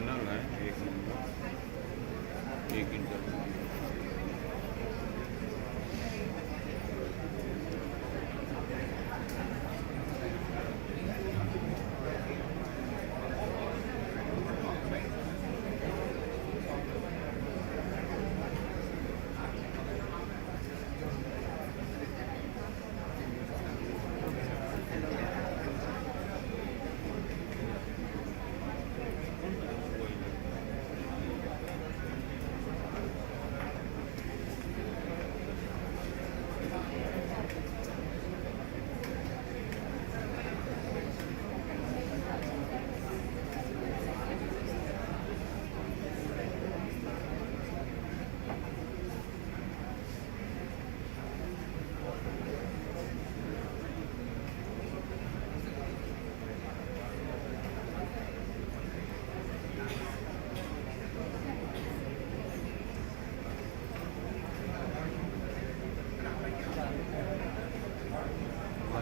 Internal है, एक number, एक इंटरनल।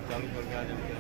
चालू करके आ जाएंगे।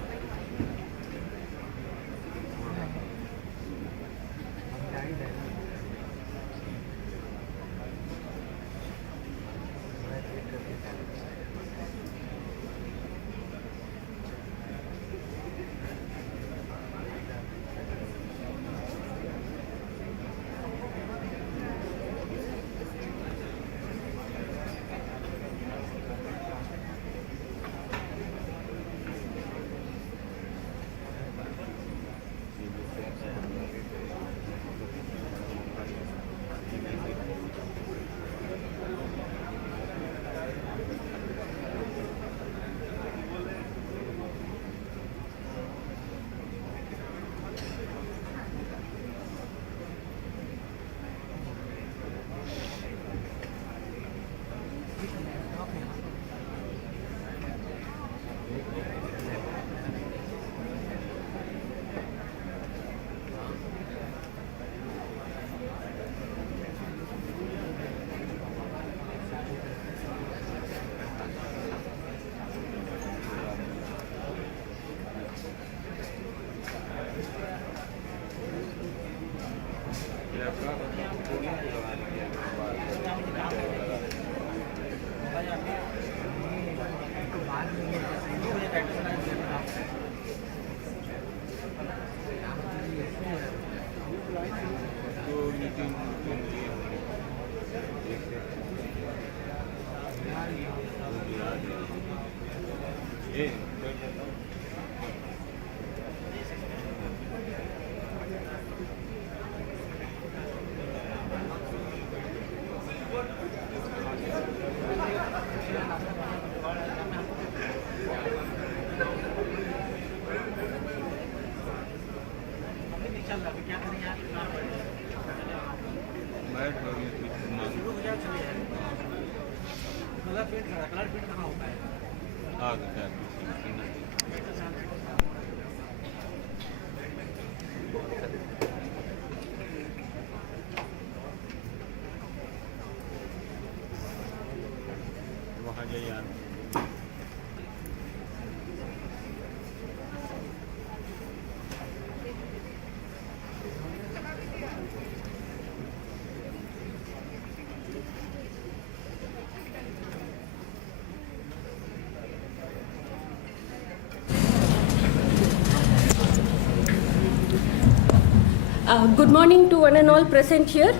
Good morning to one and all present here.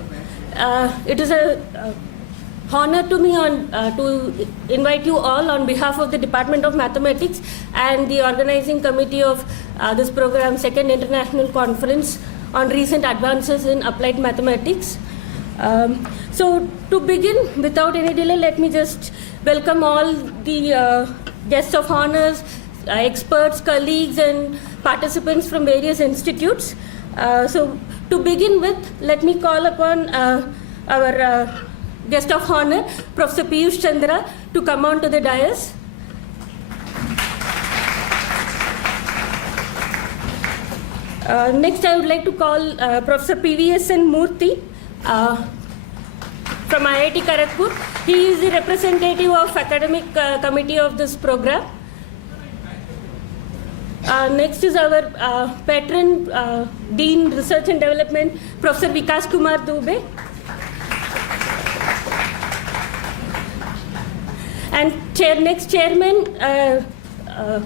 It is a honor to me to invite you all on behalf of the Department of Mathematics and the organizing committee of this program, Second International Conference on Recent Advances in Applied Mathematics. So to begin, without any delay, let me just welcome all the guests of honors, experts, colleagues and participants from various institutes. So to begin with, let me call upon our guest of honor, Professor Piyush Chandra, to come on to the dais. Next, I would like to call Professor PVSN Murthy from IIT Kharagpur. He is the representative of academic committee of this program. Next is our patron, Dean Research and Development, Professor Vikas Kumar Dubey. And next chairman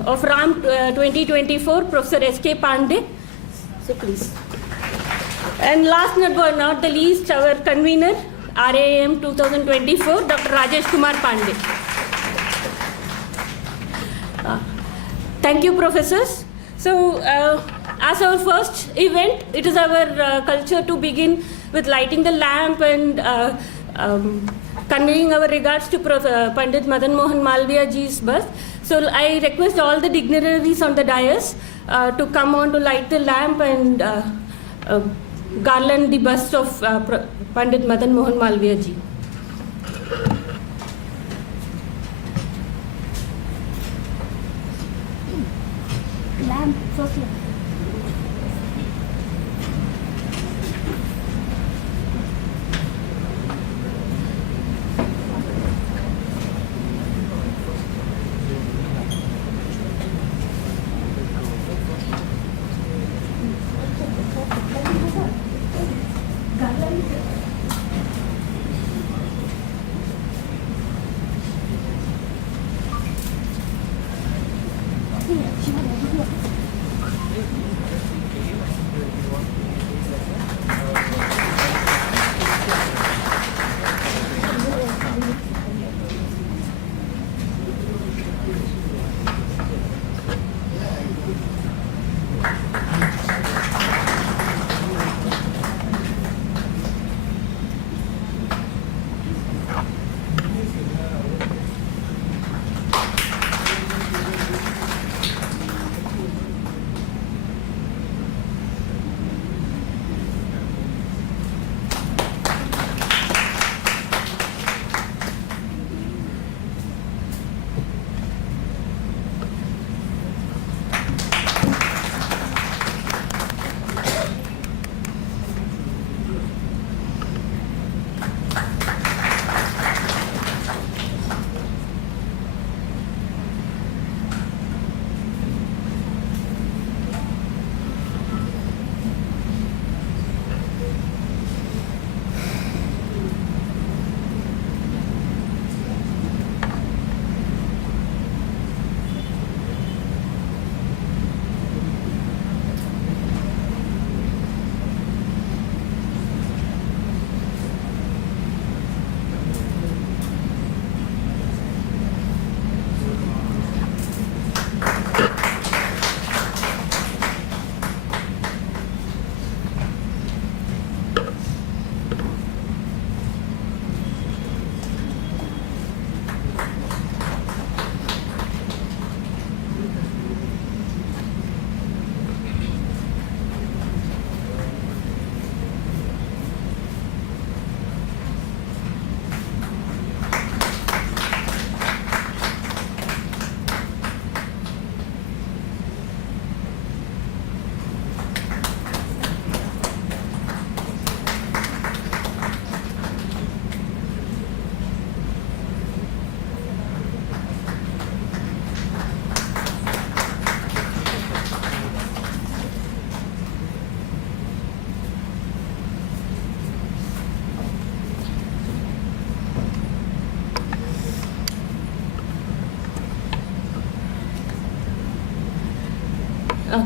of RAAM 2024, Professor S.K. Pandey. So please. And last but not the least, our convener, RAAM 2024, Dr. Rajesh Kumar Pandey. Thank you, professors. So, as our first event, it is our culture to begin with lighting the lamp and conveying our regards to Pandit Madan Mohan Malviya ji's birth. So, I request all the dignitaries on the dais to come on to light the lamp and garland the bust of Pandit Madan Mohan Malviya ji. Lamp, first lamp.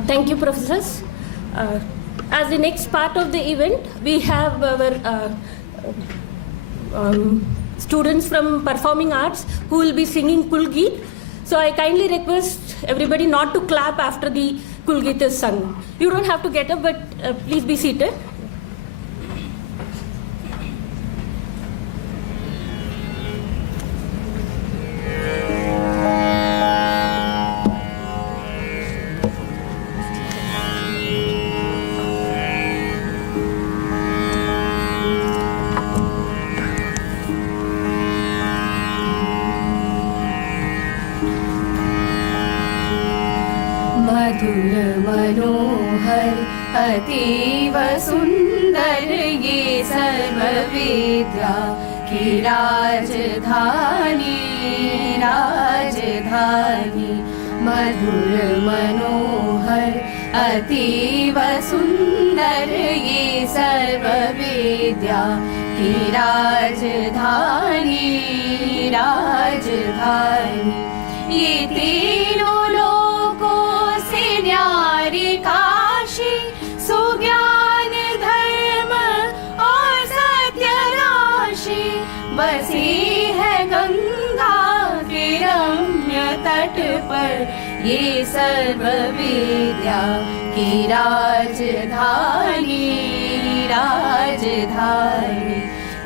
Thank you, professors. As the next part of the event, we have our students from performing arts who will be singing Kulgeet. So I kindly request everybody not to clap after the Kulgeet is sung. You don't have to get up, but please be seated. मधुर मनोहर अतीव सुंदर ये सर्वविद्या की राजधानी राजधानी मधुर मनोहर अतीव सुंदर ये सर्व विद्या की राजधानी राजधानी। ये तीनों लोकों से न्यारी काशी, सुज्ञान धर्म और सत्य राशि। बसी है गंगा के रम्य तट पर ये सर्व विद्या की राजधानी राजधानी।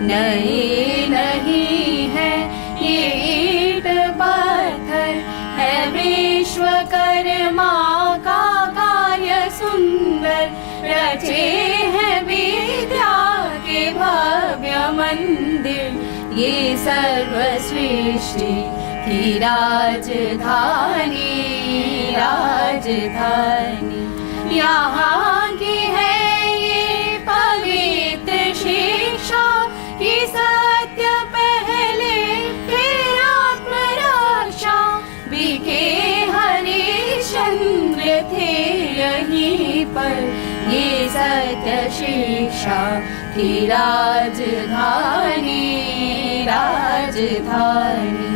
नए नहीं है ये ईंट पत्थर, है विश्वकर्मा का कार्य सुंदर। रचे हैं विद्या के भव्य मंदिर ये सर्व सृष्टि की राजधानी राजधानी। यहाँ की है ये पवित्र शिक्षा कि सत्य पहले फिर आत्मरक्षा। बिके हरिश्चंद्र थे यहीं पर ये सत्य शिक्षा की राजधानी राजधानी।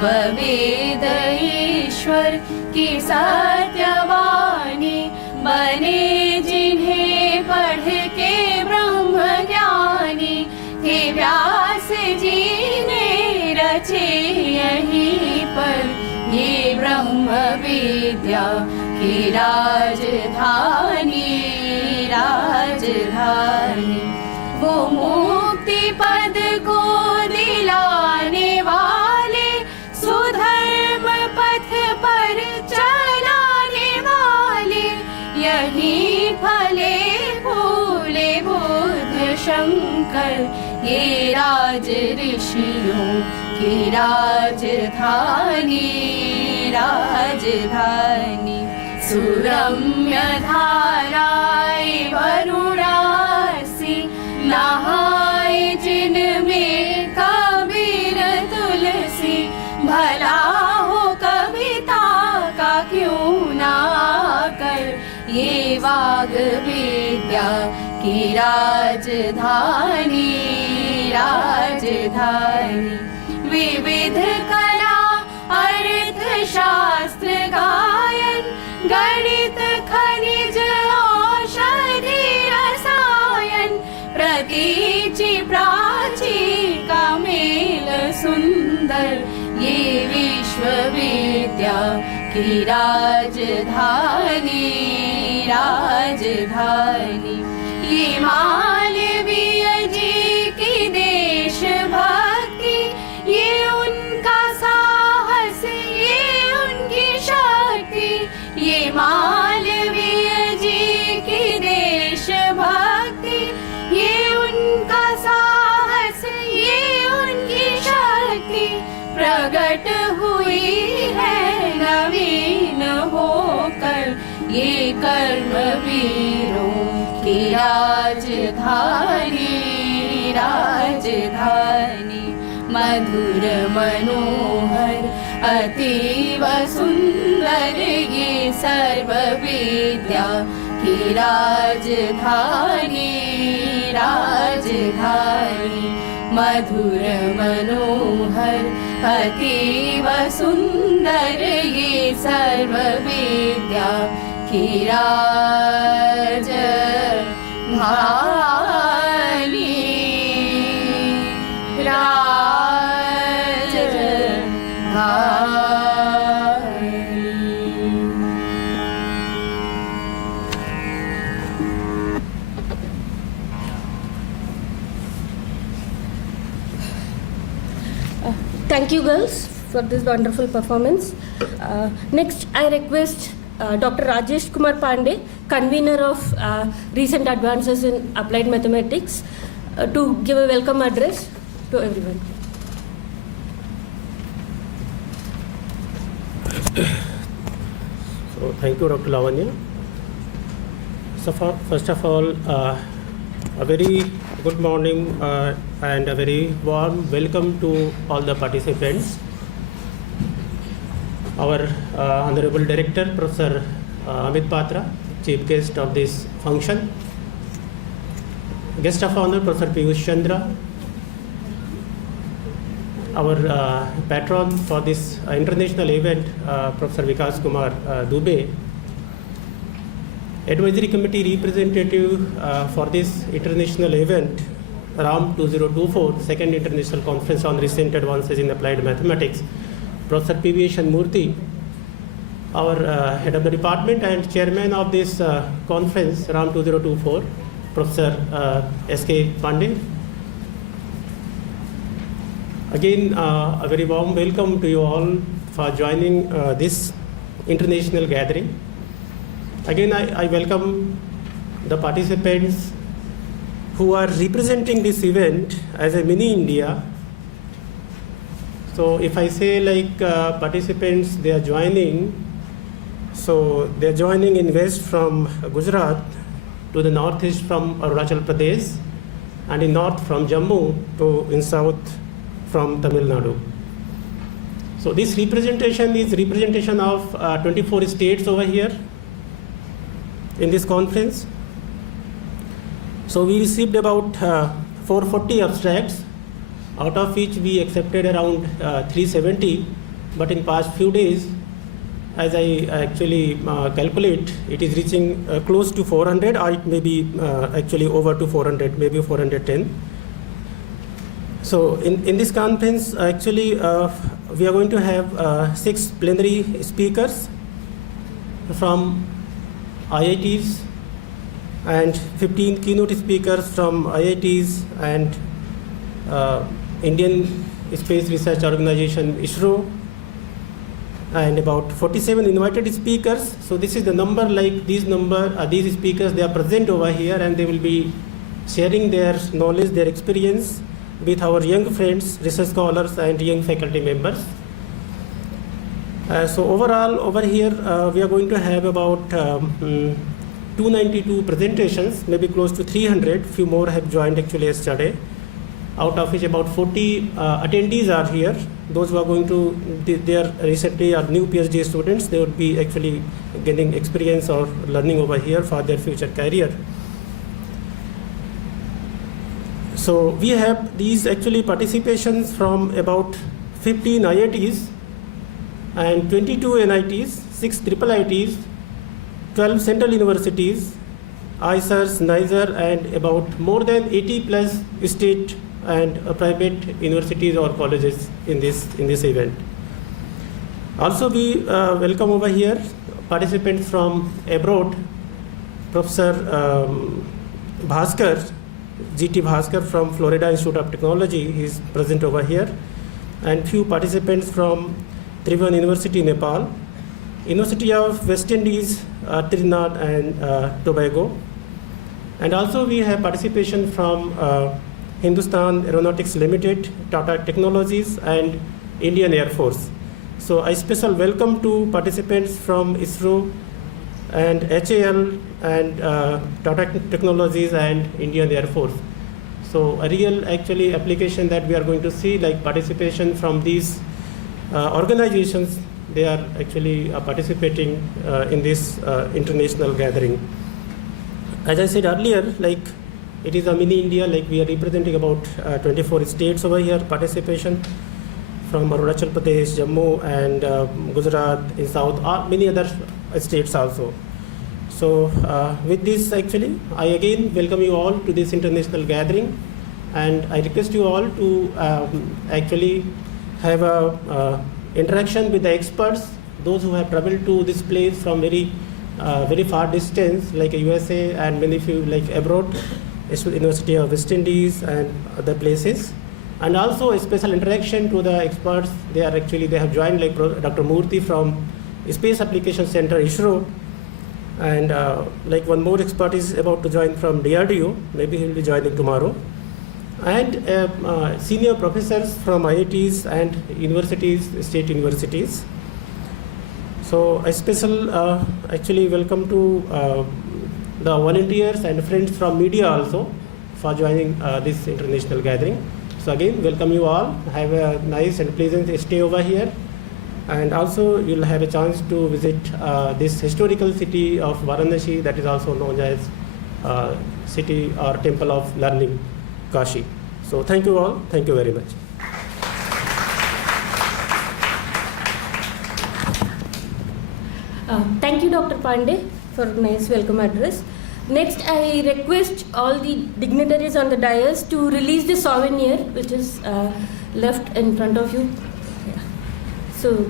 वेद ईश्वर की सत्यवाणी बने जिन्हें पढ़ के ब्रह्म ज्ञानी। थे व्यास जी ने रचे यहीं पर ये ब्रह्म विद्या की राजधानी राजधानी। वो मुक्ति पद को दिलाने वाले, सुधर्म पथ पर चलाने वाले। यहीं फले फूले बुद्ध शंकर ये राज ऋषियों की राजधानी राजधानी। सुरम्य धाराएं वरुणासी नहाए जिनमें कबीर तुलसी। भला हो कविता का क्यों ना कर ये वाग विद्या की राजधानी राजधानी। विविध कला अर्थ शास्त्र गायन, गणित खनिज औषधि रसायन। प्रतीचि प्राची का मेल सुंदर ये विश्वविद्या की राजधानी राजधानी। ये मालवीय जी की देशभक्ति, ये उनका साहस, ये उनकी शक्ति। ये मालवीय जी की देशभक्ति, ये उनका साहस, ये उनकी शक्ति। प्रकट हुई है नवीन होकर ये कर्मवीरों की राजधानी राजधानी। मधुर मनोहर अतीव सुंदर ये सर्व विद्या की राजधानी राजधानी। मधुर मनोहर अतीव सुंदर ये सर्व विद्या की राजधानी Thank you, girls, for this wonderful performance. Next, I request Dr. Rajesh Kumar Pandey, convener of Recent Advances in Applied Mathematics, to give a welcome address to everyone. So, thank you, Dr. Lavanya. So, first of all, a very good morning and a very warm welcome to all the participants. our Honorable Director, Professor Amit Patra, Chief Guest of this function. Guest of Honor, Professor Piyush Chandra, our patron for this international event, Professor Vikas Kumar Dubey, Advisory Committee representative for this international event, RAAM 2024, Second International Conference on Recent Advances in Applied Mathematics, Professor P.V. Murthy, our head of the department and chairman of this conference, RAAM 2024, Professor S.K. Pandey. Again, a very warm welcome to you all for joining this international gathering. Again, I welcome the participants who are representing this event as a mini India. So if I say like participants, they are joining, so they are joining in west from Gujarat, to the northeast from Arunachal Pradesh, and in north from Jammu to in south from Tamil Nadu. So this representation is representation of 24 states over here in this conference. So we received about 440 abstracts, out of which we accepted around 370, but in past few days, as I actually calculate, it is reaching close to 400, or it may be actually over to 400, maybe 410. So in this conference, actually, we are going to have 6 plenary speakers from IITs and 15 keynote speakers from IITs and Indian Space Research Organization ISRO, and about 47 invited speakers. So this is the number, like these speakers, they are present over here and they will be sharing their knowledge, their experience with our young friends, research scholars and young faculty members. So overall over here we are going to have about 292 presentations, maybe close to 300, few more have joined actually yesterday, out of which about 40 attendees are here. Those who are going to, they are recently are new PhD students, they would be actually getting experience or learning over here for their future career. So we have these actually participations from about 15 IITs and 22 NITs, 6 triple ITs, 12 central universities, ISERs, NISER, and about more than 80 plus state and private universities or colleges in this event. Also we welcome over here participants from abroad. Professor Bhaskar, GT Bhaskar from Florida Institute of Technology, he is present over here, and few participants from Tribhuvan University, Nepal, University of West Indies, Trinidad and Tobago, and also we have participation from Hindustan Aeronautics Limited, Tata Technologies and Indian Air Force. So a special welcome to participants from ISRO and HAL and Tata Technologies and Indian Air Force. So a real actually application that we are going to see, like participation from these organizations, they are actually participating in this international gathering. As I said earlier, like it is a mini India, like we are representing about 24 states over here, participation from Arunachal Pradesh, Jammu and Gujarat in south, many other states also. So with this actually, I again welcome you all to this international gathering, and I request you all to actually have a interaction with the experts, those who have traveled to this place from very far distance, like USA and many few like abroad, University of West Indies and other places, and also a special interaction to the experts. They have joined, like Dr. Murthy from Space Application Center, ISRO, and like one more expert is about to join from DRDO, maybe he will be joining tomorrow, and senior professors from IITs and universities, state universities. So a special actually welcome to the volunteers and friends from media also for joining this international gathering. So again, welcome you all. Have a nice and pleasant stay over here. And also you'll have a chance to visit this historical city of Varanasi, that is also known as city or temple of learning, Kashi. So thank you all. Thank you very much. Thank you, Dr. Pandey, for a nice welcome address. Next, I request all the dignitaries on the dais to release the souvenir, which is left in front of you. Yeah. So,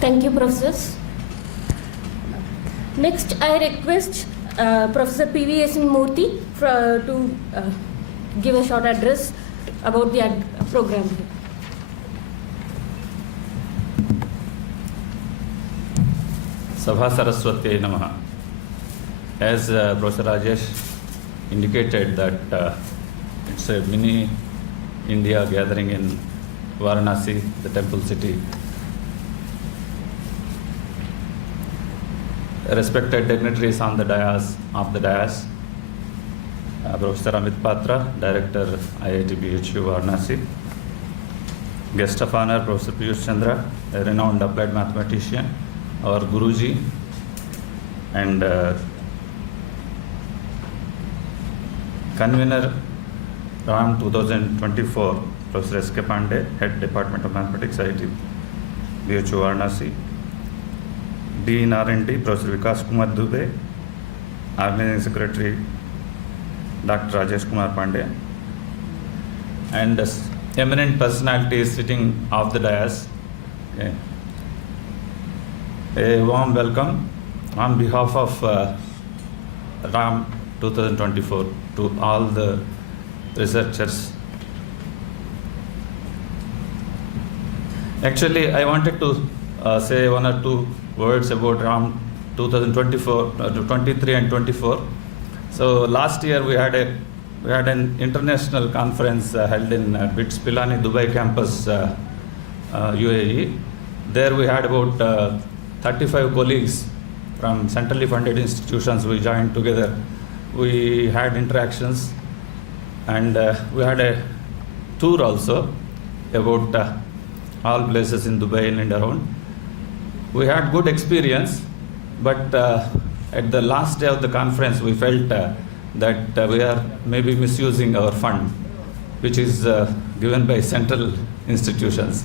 thank you, professors. Next, I request Professor P.V.S. Murthy to give a short address about the program. Sabha Saraswati Namaha. As Professor Rajesh indicated that it's a mini India gathering in Varanasi, the temple city. Respected dignitaries on the dais, Professor Amit Patra, Director IIT BHU Varanasi. Guest of honor, Professor Piyush Chandra, a renowned applied mathematician, our Guruji, and convener RAAM 2024, Professor S.K. Pandey, Head Department of Mathematics, IIT BHU Varanasi. Dean R&D, Professor Vikas Kumar Dubey, Organizing Secretary, Dr. Rajesh Kumar Pandey, and eminent personalities sitting off the dais. Okay. A warm welcome on behalf of RAAM 2024 to all the researchers. Actually, I wanted to say one or two words about RAAM 2024, 23 and 24. So last year we had an international conference held in BITS Pilani Dubai campus, UAE. There we had about 35 colleagues from centrally funded institutions. We joined together. We had interactions, and we had a tour also about all places in Dubai and around. We had good experience, but at the last day of the conference, we felt that we are maybe misusing our fund, which is given by central institutions.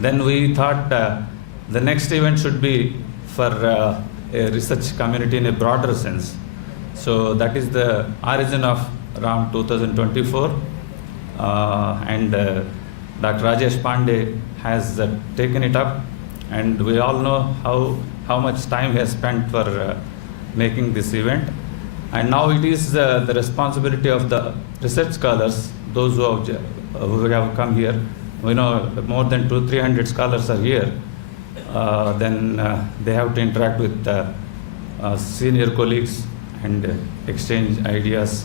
Then we thought the next event should be for a research community in a broader sense. So that is the origin of RAAM 2024, and Dr. Rajesh Pandey has taken it up. And we all know how much time he has spent for making this event. And now it is the responsibility of the research scholars, those who have come here. We know more than 200-300 scholars are here. Then they have to interact with senior colleagues and exchange ideas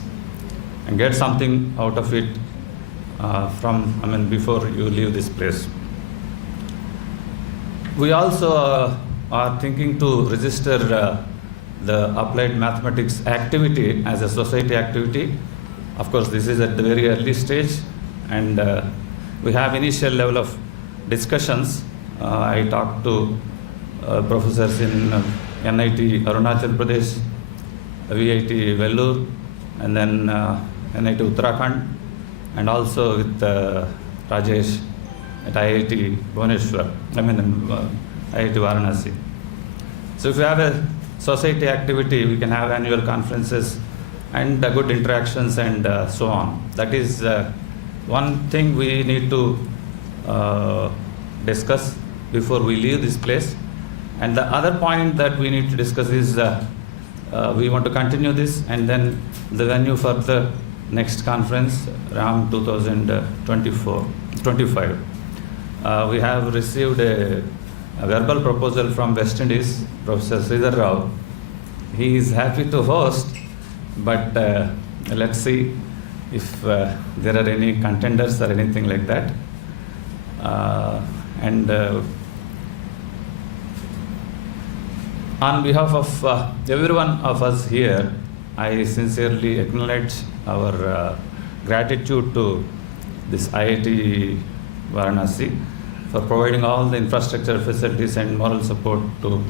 and get something out of it before you leave this place. We also are thinking to register the applied mathematics activity as a society activity. Of course, this is at the very early stage, and we have initial level of discussions. I talked to professors in NIT Arunachal Pradesh, VIT Vellore, and then NIT Uttarakhand, and also with Rajesh at IIT Bhubaneswar, IIT Varanasi. So if you have a society activity, we can have annual conferences and good interactions and so on. That is one thing we need to discuss before we leave this place. And the other point that we need to discuss is we want to continue this, and then the venue for the next conference, RAAM 2024-25. We have received a verbal proposal from West Indies, Professor Sridhar Rao. He is happy to host, but let's see if there are any contenders or anything like that. On behalf of everyone of us here, I sincerely acknowledge our gratitude to this IIT Varanasi for providing all the infrastructure, facilities, and moral support to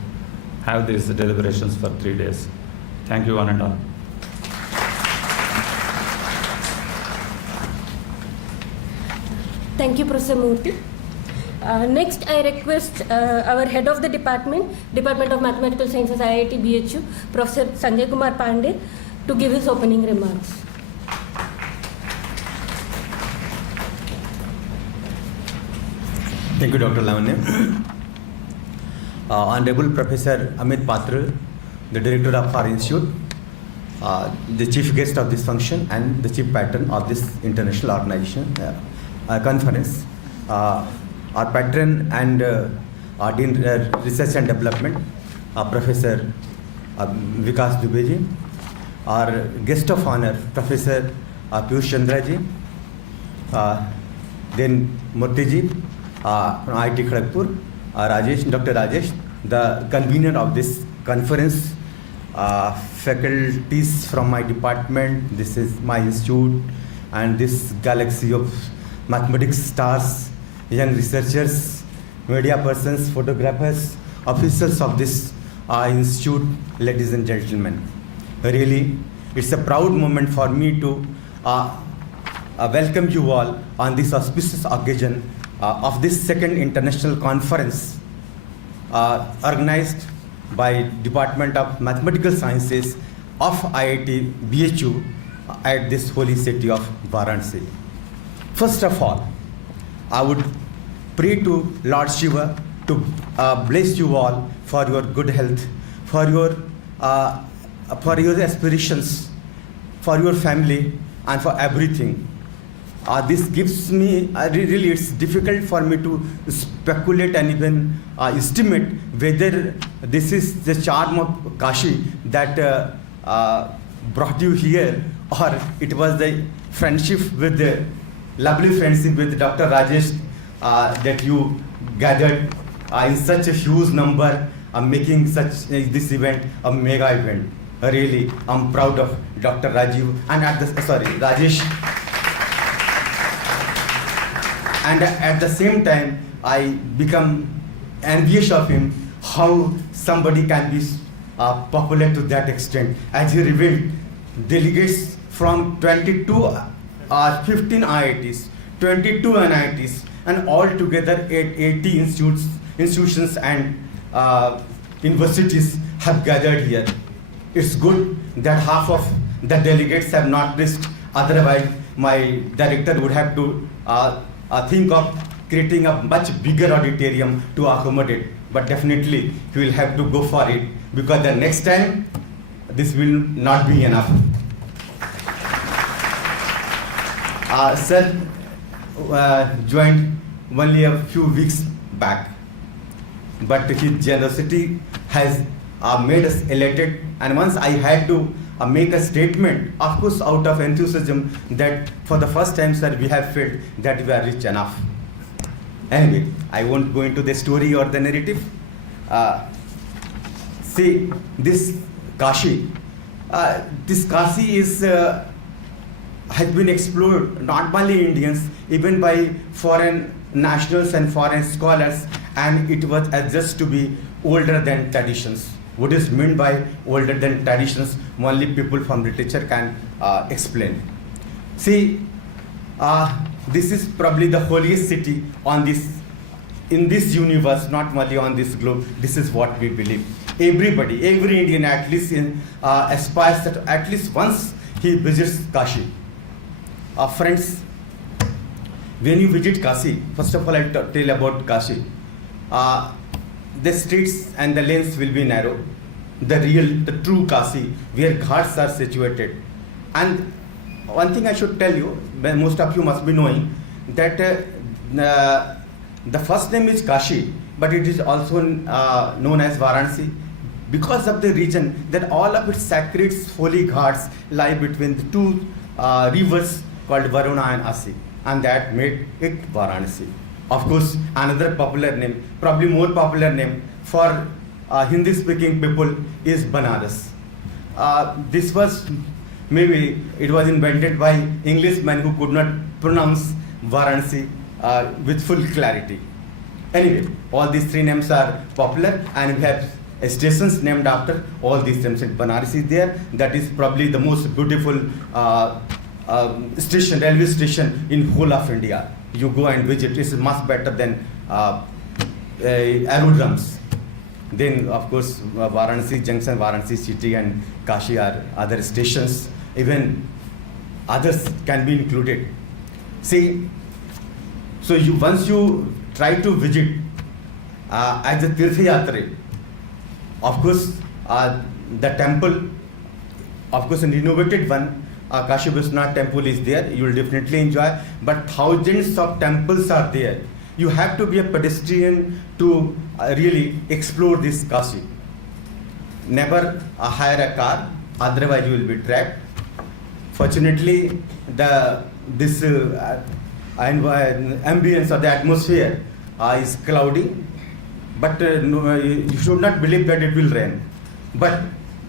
have these deliberations for 3 days. Thank you, one and all. Thank you, Professor Murthy. Next, I request our head of the Department of Mathematical Sciences, IIT BHU, Professor Sanjay Kumar Pandey, to give his opening remarks. Thank you, Dr. Lavanya. Honorable Professor Amit Patra, the Director of our Institute, the Chief Guest of this function, and the Chief Patron of this international organization conference. Our Patron and our Dean Research and Development, Professor Vikas Dubey ji, our Guest of Honor, Professor Piyush Chandra ji, then Murthy ji, from IIT Kharagpur, Rajesh, Dr. Rajesh, the convener of this conference, faculties from my department, this is my institute, and this galaxy of mathematics stars, young researchers, media persons, photographers, officials of this institute, ladies and gentlemen. Really, it's a proud moment for me to welcome you all on this auspicious occasion of this second international conference organized by Department of Mathematical Sciences of IIT BHU at this holy city of Varanasi. First of all, I would pray to Lord Shiva to bless you all for your good health, for your aspirations, for your family, and for everything. This gives me, really it's difficult for me to speculate and even estimate whether this is the charm of Kashi that brought you here, or it was the friendship with the lovely friendship with Dr. Rajesh that you gathered in such a huge number, making such this event a mega event. Really, I'm proud of Dr. Rajesh. And at the same time, I become envious of him, how somebody can be popular to that extent, as he revealed delegates from 15 IITs, 22 NITs, and all together 80 institutions and universities have gathered here. It's good that half of the delegates have not reached, otherwise my director would have to think of creating a much bigger auditorium to accommodate, but definitely he will have to go for it, because the next time this will not be enough. Sir joined only a few weeks back, but his generosity has made us elated, and once I had to make a statement, of course out of enthusiasm, that for the first time, sir, we have felt that we are rich enough. Anyway, I won't go into the story or the narrative. See, this Kashi is has been explored not by Indians, even by foreign nationals and foreign scholars, and it was adjudged to be older than traditions. What is meant by older than traditions, only people from literature can explain. See, this is probably the holiest city in this universe, not only on this globe. This is what we believe. Everybody, every Indian at least aspires that at least once he visits Kashi. Friends, when you visit Kashi, first of all I'll tell about Kashi. the streets and the lanes will be narrow. The true Kasi, where ghats are situated. And one thing I should tell you, most of you must be knowing, that the first name is Kashi, but it is also known as Varanasi, because of the region that all of its sacred holy ghats lie between the two rivers called Varuna and Asi, and that made it Varanasi. Of course, another popular name, probably more popular name for Hindi-speaking people is Banaras. This was, maybe it was invented by Englishmen who could not pronounce Varanasi with full clarity. Anyway, all these three names are popular, and we have stations named after all these names. Banaras is there. That is probably the most beautiful station, railway station in whole of India. You go and visit. It's much better than aerodromes. Then, of course, Varanasi Junction, Varanasi City, and Kashi are other stations. Even others can be included. See, so once you try to visit as a Tirtha Yatri, of course, the temple, of course, a renovated one, Kashi Vishwanath temple is there. You will definitely enjoy. But thousands of temples are there. You have to be a pedestrian to really explore this Kashi. Never hire a car, otherwise you will be trapped. Fortunately, this ambience or the atmosphere is cloudy, but you should not believe that it will rain. But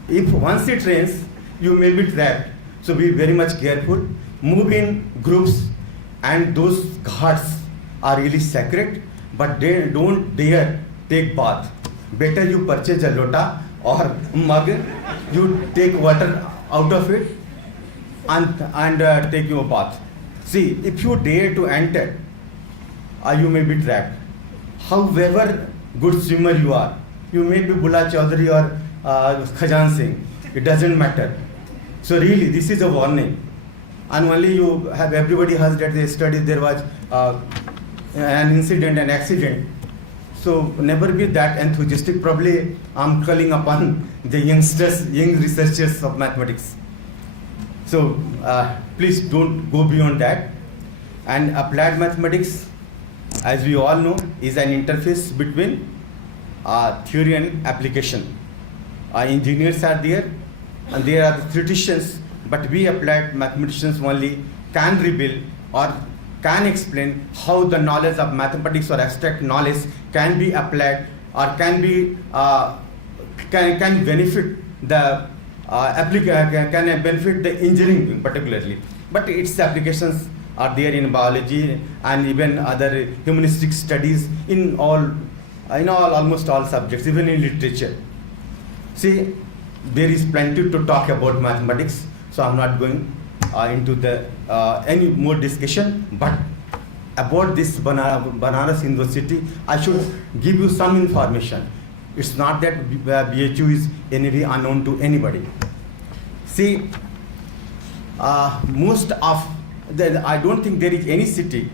if once it rains, you may be trapped. So be very much careful. Move in groups, and those ghats are really sacred, but they don't dare take bath. Better you purchase a lota or mug, you take water out of it and take your bath. See, if you dare to enter, you may be trapped. However good swimmer you are, you may be Bula Chaudhary or Khajan Singh, it doesn't matter. So really, this is a warning. And only you have, everybody has that they studied, there was an incident, an accident. So never be that enthusiastic. Probably I'm calling upon the youngsters, young researchers of mathematics. So please don't go beyond that. And applied mathematics, as we all know, is an interface between theory and application. Engineers are there, and there are the theoreticians, but we applied mathematicians only can reveal or can explain how the knowledge of mathematics or abstract knowledge can be applied or can be can benefit the can benefit the engineering particularly. But its applications are there in biology and even other humanistic studies in almost all subjects, even in literature. See, there is plenty to talk about mathematics, so I'm not going into the any more discussion. But about this Banaras University, I should give you some information. It's not that BHU is anyway unknown to anybody. See, most of I don't think there is any city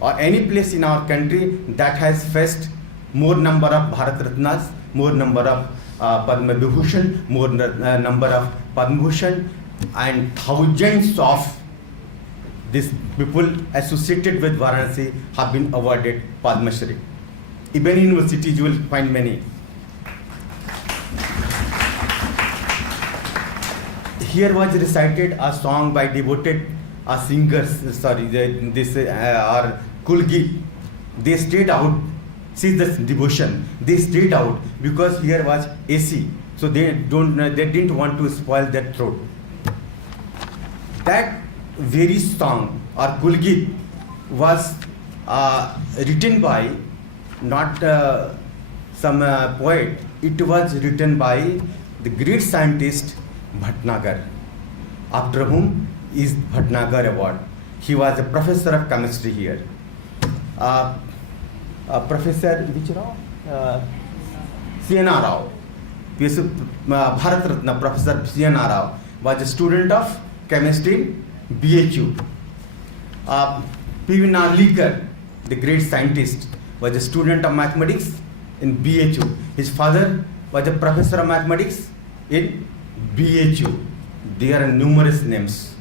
or any place in our country that has faced more number of Bharat Ratnas, more number of Padma Vibhushan, more number of Padma Bhushan, and thousands of these people associated with Varanasi have been awarded Padma Shri. Even in universities you will find many. Here was recited a song by devoted singers, or Kulgi. They stayed out. See this devotion. They stayed out because here was AC, so they didn't want to spoil their throat. That very song or Kulgi was written by not some poet. It was written by the great scientist Bhatnagar, after whom is Bhatnagar Award. He was a professor of chemistry here. Professor C.N.R. Rao, Bharat Ratna Professor C.N.R. Rao was a student of chemistry BHU. P.V. Narlikar, the great scientist, was a student of mathematics in BHU. His father was a professor of mathematics in BHU. There are numerous names.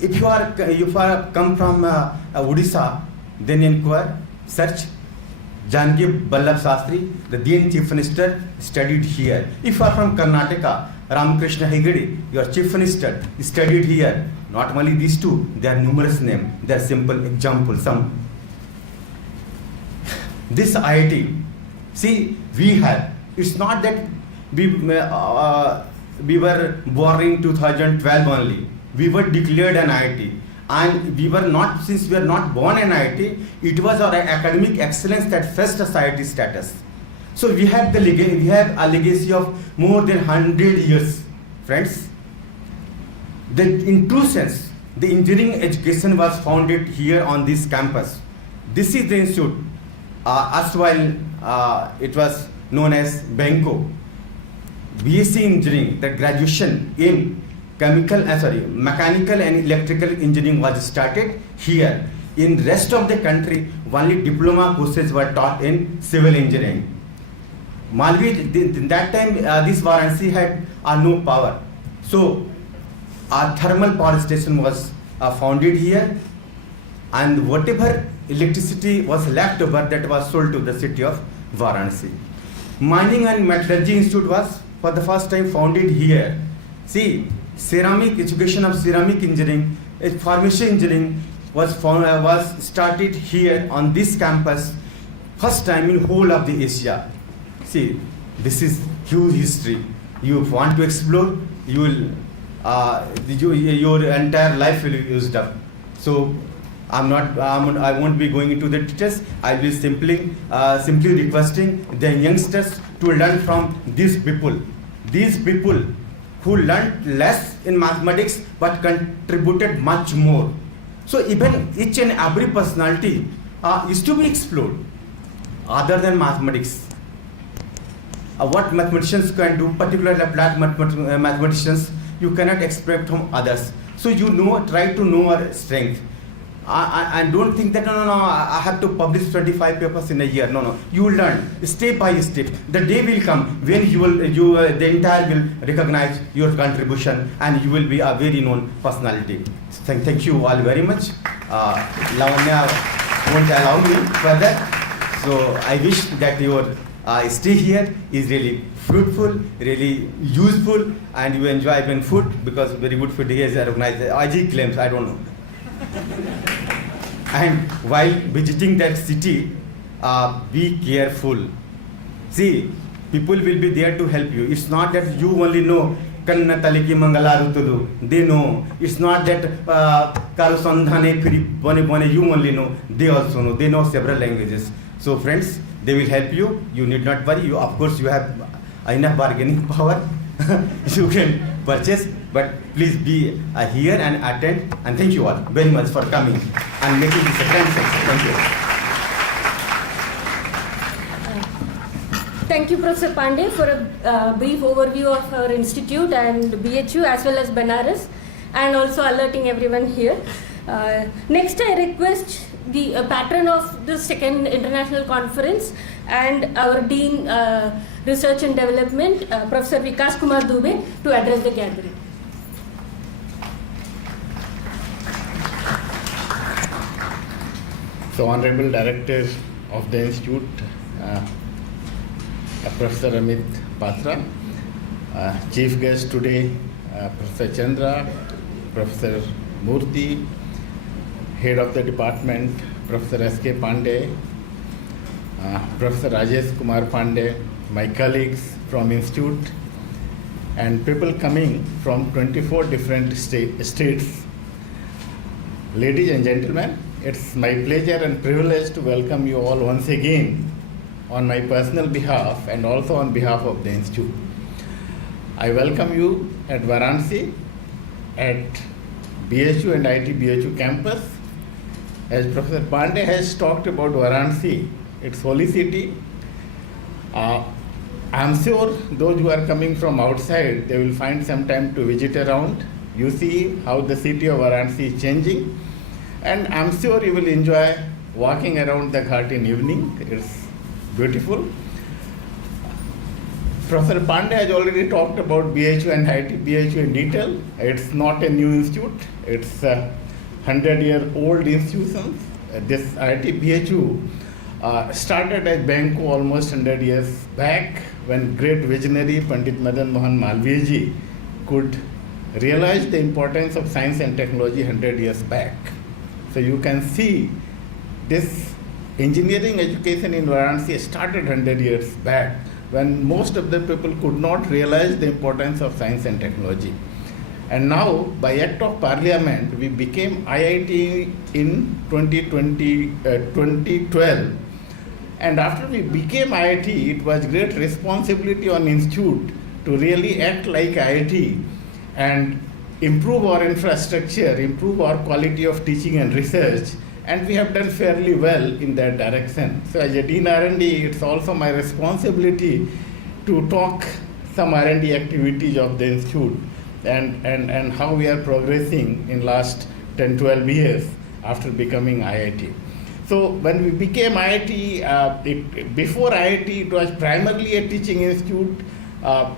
If you are come from Odisha, then inquire, search Janki Ballabh Sastri, the then Chief Minister, studied here. If you are from Karnataka, Ramakrishna Hegde, your Chief Minister, studied here. Not only these two, there are numerous names. There are simple examples. Some. This IIT, see, we have. It's not that we were born in 2012 only. We were declared an IIT. And we were not, since we were not born in IIT, it was our academic excellence that fetched us IIT status. So we have a legacy of more than 100 years, friends. In true sense, the engineering education was founded here on this campus. This is the institute. Erstwhile, it was known as Benko. BSc Engineering, the graduation in mechanical and electrical engineering was started here. In rest of the country, only diploma courses were taught in civil engineering. Malvi, in that time, this Varanasi had no power. So, a thermal power station was founded here, and whatever electricity was left over, that was sold to the city of Varanasi. Mining and Metallurgy Institute was for the first time founded here. See, ceramic education of ceramic engineering, formation engineering was started here on this campus, first time in whole of the Asia. See, this is huge history. You want to explore, you will your entire life will be used up. So I won't be going into the details. I will simply requesting the youngsters to learn from these people who learned less in mathematics but contributed much more. So even each and every personality is to be explored other than mathematics. What mathematicians can do, particularly applied mathematicians, you cannot expect from others. So you try to know our strength. I don't think that I have to publish 25 papers in a year. No, you will learn step by step. The day will come when the entire will recognize your contribution and you will be a very known personality. Thank you all very much. Lavanya won't allow me further. So I wish that your stay here is really fruitful, really useful, and you enjoy even food, because very good food here is recognized. IG claims, I don't know. And while visiting that city, be careful. See, people will be there to help you. It's not that you only know Kanna Taliki Mangalarutudu. They know. It's not that Karusandhane Piri Bone you only know. They also know. They know several languages. So friends, they will help you. You need not worry. Of course, you have enough bargaining power. You can purchase, but please be here and attend. And thank you all very much for coming and making this a grand success. Thank you. Thank you, Professor Pandey, for a brief overview of our institute and BHU as well as Benares, and also alerting everyone here. Next, I request the patron of the second international conference and our Dean Research and Development, Professor Vikas Kumar Dubey, to address the gathering. So, Honorable Director of the Institute, Professor Amit Patra, Chief Guest today, Professor Chandra, Professor Murthy, Head of the Department, Professor S.K. Pandey, Professor Rajesh Kumar Pandey, my colleagues from Institute, and people coming from 24 different states. Ladies and gentlemen, it's my pleasure and privilege to welcome you all once again on my personal behalf and also on behalf of the Institute. I welcome you at Varanasi, at BHU and IT BHU campus. As Professor Pandey has talked about Varanasi, its holy city, I'm sure those who are coming from outside, they will find some time to visit around. You see how the city of Varanasi is changing, and I'm sure you will enjoy walking around the ghat in evening. It's beautiful. Professor Pandey has already talked about BHU and IIT BHU in detail. It's not a new institute. It's a 100-year-old institution. This IIT BHU started as Banco almost 100 years back when great visionary Pandit Madan Mohan Malviya ji could realize the importance of science and technology 100 years back. So you can see this engineering education in Varanasi started 100 years back when most of the people could not realize the importance of science and technology. And now, by Act of Parliament, we became IIT in 2012. And after we became IIT, it was great responsibility on institute to really act like IIT and improve our infrastructure, improve our quality of teaching and research. And we have done fairly well in that direction. So as a Dean R&D, it's also my responsibility to talk some R&D activities of the institute and how we are progressing in last 10, 12 years after becoming IIT. So when we became IIT, before IIT it was primarily a teaching institute.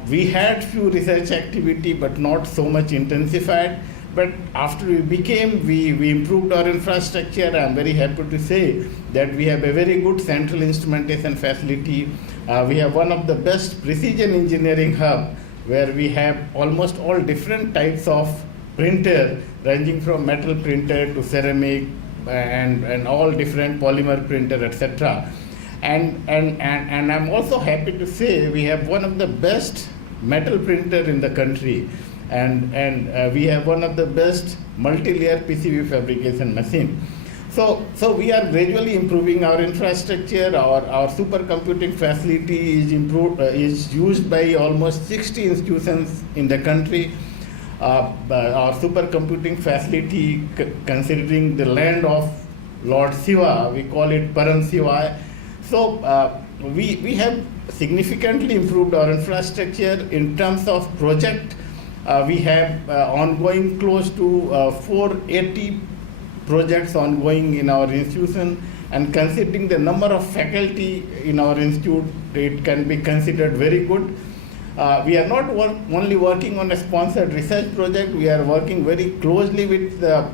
We had few research activity but not so much intensified. But after we became, we improved our infrastructure. I'm very happy to say that we have a very good central instrumentation facility. We have one of the best precision engineering hub where we have almost all different types of printer ranging from metal printer to ceramic and all different polymer printer, etc. And I'm also happy to say we have one of the best metal printer in the country. And we have one of the best multi-layer PCB fabrication machine. So we are gradually improving our infrastructure. Our supercomputing facility is used by almost 60 institutions in the country. Our supercomputing facility, considering the land of Lord Shiva, we call it Param Shiva. So we have significantly improved our infrastructure in terms of project. We have ongoing close to 480 projects ongoing in our institution, and considering the number of faculty in our institute, it can be considered very good. We are not only working on a sponsored research project, we are working very closely with the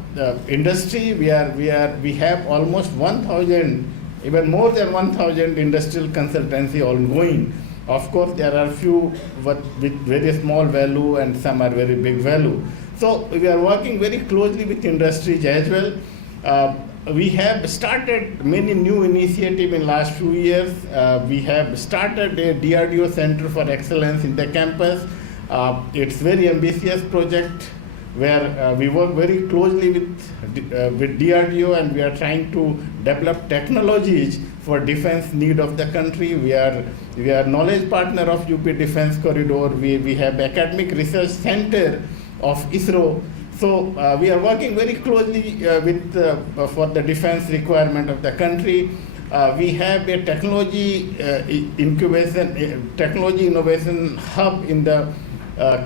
industry. We have almost 1,000, even more than 1,000 industrial consultancy ongoing. Of course, there are few with very small value and some are very big value. So we are working very closely with industries as well. We have started many new initiatives in last few years. We have started a DRDO Center for Excellence in the campus. It's very ambitious project where we work very closely with DRDO, and we are trying to develop technologies for defense need of the country. We are knowledge partner of UP Defense Corridor. We have academic research center of ISRO. So we are working very closely for the defense requirement of the country. We have a technology innovation hub in the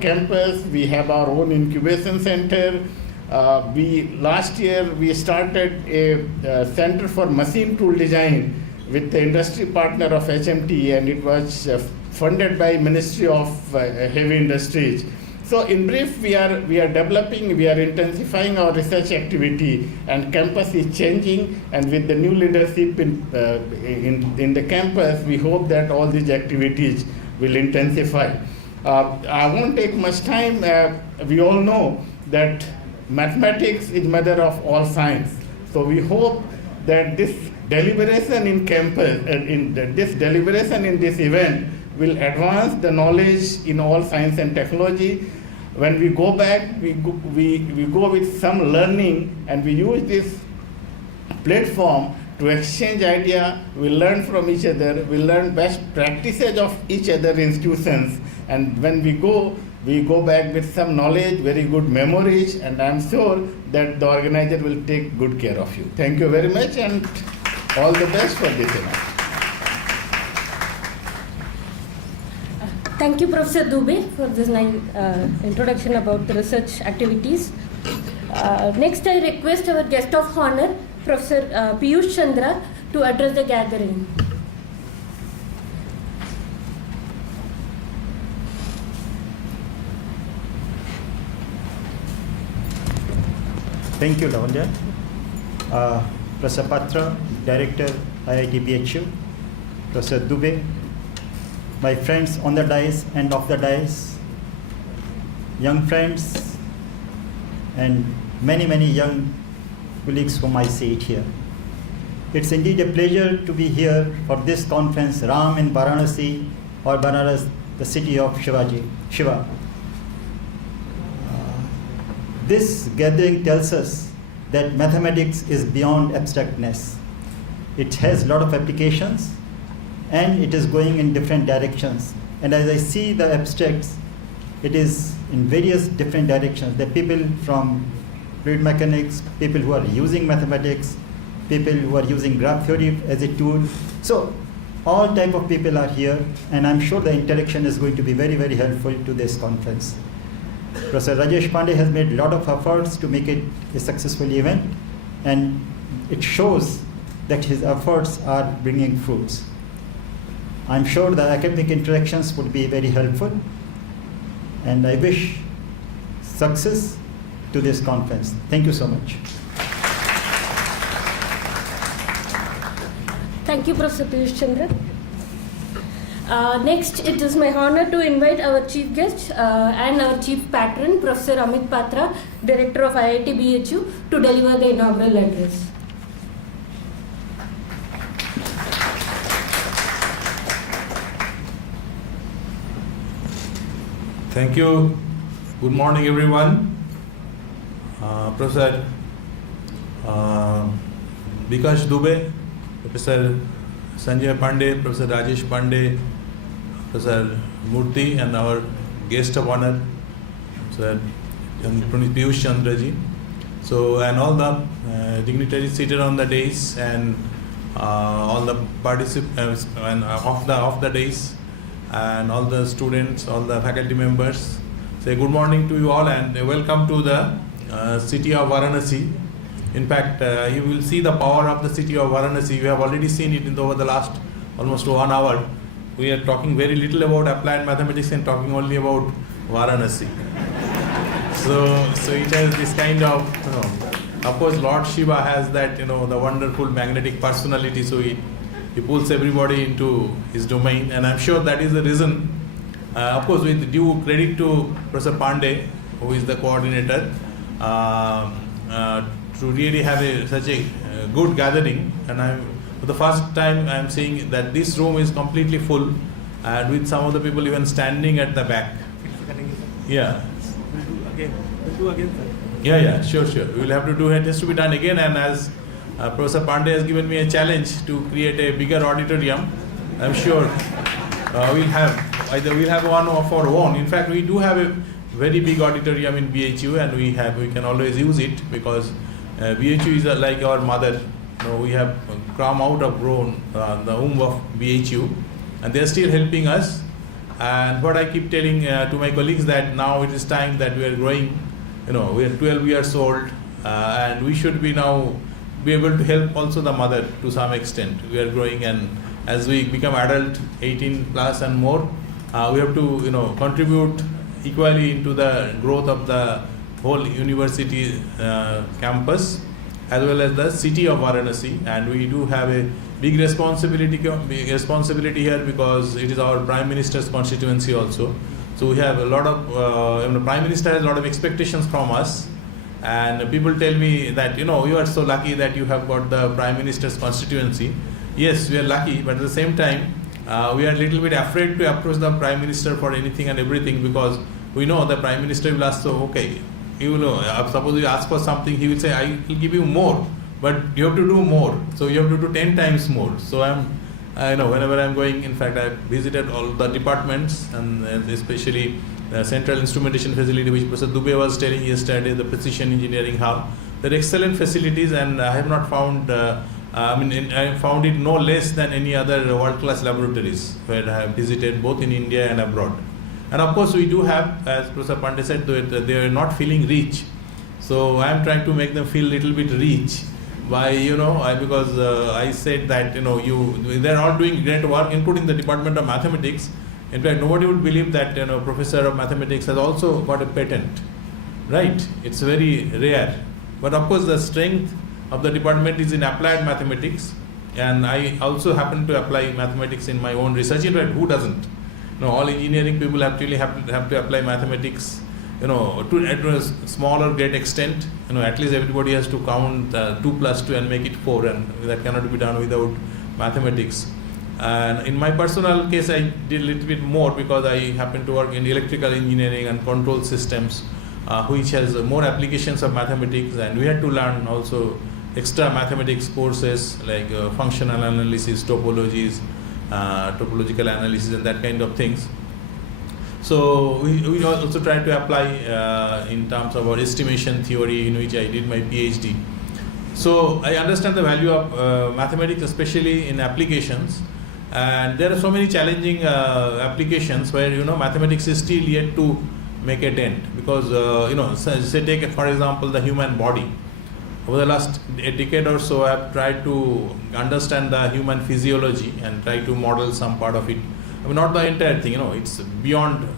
campus. We have our own incubation center. Last year we started a center for machine tool design with the industry partner of HMT, and it was funded by Ministry of Heavy Industries. So in brief, we are developing, we are intensifying our research activity, and campus is changing, and with the new leadership in the campus, we hope that all these activities will intensify. I won't take much time. We all know that mathematics is mother of all science. So we hope that this deliberation in campus, this deliberation in this event will advance the knowledge in all science and technology. When we go back, we go with some learning, and we use this platform to exchange idea. We learn from each other. We learn best practices of each other institutions. And when we go back with some knowledge, very good memories, and I'm sure that the organizer will take good care of you. Thank you very much, and all the best for this event. Thank you, Professor Dubey, for this nice introduction about the research activities. Next, I request our guest of honor, Professor Piyush Chandra, to address the gathering. Thank you, Lavanya. Professor Patra, Director, IIT BHU, Professor Dubey, my friends on the dais and off the dais, young friends, and many, many young colleagues whom I see it here. It's indeed a pleasure to be here for this conference, RAAM in Varanasi, or Banaras, the city of Shiva. This gathering tells us that mathematics is beyond abstractness. It has a lot of applications and it is going in different directions. And as I see the abstracts, it is in various different directions. There are people from fluid mechanics, people who are using mathematics, people who are using graph theory as a tool. So all type of people are here, and I'm sure the interaction is going to be very, very helpful to this conference. Professor Rajesh Pandey has made a lot of efforts to make it a successful event, and it shows that his efforts are bringing fruits. I'm sure the academic interactions would be very helpful, and I wish success to this conference. Thank you so much. Thank you, Professor Piyush Chandra. Next, it is my honor to invite our chief guest and our chief patron, Professor Amit Patra, Director of IIT BHU, to deliver the inaugural address. Thank you. Good morning, everyone. Professor Bikash Dubey, Professor Sanjay Pandey, Professor Rajesh Pandey, Professor Murthy, and our guest of honor, Sir Piyush Chandra ji. So, and all the dignitaries seated on the dais, and all the participants and off the dais, and all the students, all the faculty members. Say good morning to you all, and welcome to the city of Varanasi. In fact, you will see the power of the city of Varanasi. You have already seen it over the last almost 1 hour. We are talking very little about applied mathematics and talking only about Varanasi. So it has this kind of, of course, Lord Shiva has that, the wonderful magnetic personality. So he pulls everybody into his domain, and I'm sure that is the reason. Of course, with due credit to Professor Pandey, who is the coordinator, to really have such a good gathering. And for the first time I'm seeing that this room is completely full, and with some of the people even standing at the back. Yeah. We'll do again, sir. Yeah, sure. We will have to do it. It has to be done again. And as Professor Pandey has given me a challenge to create a bigger auditorium, I'm sure we'll have one of our own. In fact, we do have a very big auditorium in BHU, and we can always use it, because BHU is like our mother. We have come out of the womb of BHU, and they are still helping us. And what I keep telling to my colleagues, that now it is time that we are growing. We are 12 years old, and we should be now be able to help also the mother to some extent. We are growing, and as we become adult, 18 plus and more, we have to contribute equally into the growth of the whole university campus, as well as the city of Varanasi. And we do have a big responsibility here, because it is our Prime Minister's constituency also. So we have a lot of, Prime Minister has a lot of expectations from us. And people tell me that, you are so lucky that you have got the Prime Minister's constituency. Yes, we are lucky, but at the same time, we are a little bit afraid to approach the Prime Minister for anything and everything, because we know the Prime Minister will ask, so, okay, suppose you ask for something, he will say, I will give you more, but you have to do more. So you have to do 10 times more. So whenever I'm going, in fact, I visited all the departments, and especially the Central Instrumentation Facility, which Professor Dubey was telling yesterday, the Precision Engineering Hub. They're excellent facilities, and I have not found, I found it no less than any other world-class laboratories where I have visited, both in India and abroad. And of course, we do have, as Professor Pandey said, they are not feeling rich. So I am trying to make them feel a little bit rich by, because I said that, they're all doing great work, including the Department of Mathematics. In fact, nobody would believe that, Professor of Mathematics has also got a patent, right? It's very rare. But of course, the strength of the department is in applied mathematics, and I also happen to apply mathematics in my own research. In fact, who doesn't? All engineering people actually have to apply mathematics, to a small or great extent. At least everybody has to count 2 plus 2 and make it 4, and that cannot be done without mathematics. And in my personal case, I did a little bit more because I happen to work in electrical engineering and control systems, which has more applications of mathematics, and we had to learn also extra mathematics courses like functional analysis, topologies, topological analysis, and that kind of things. So we also try to apply in terms of our estimation theory, in which I did my PhD. So I understand the value of mathematics, especially in applications, and there are so many challenging applications where mathematics is still yet to make a dent, because say take for example the human body. Over the last a decade or so, I have tried to understand the human physiology and try to model some part of it. I mean, not the entire thing. It's beyond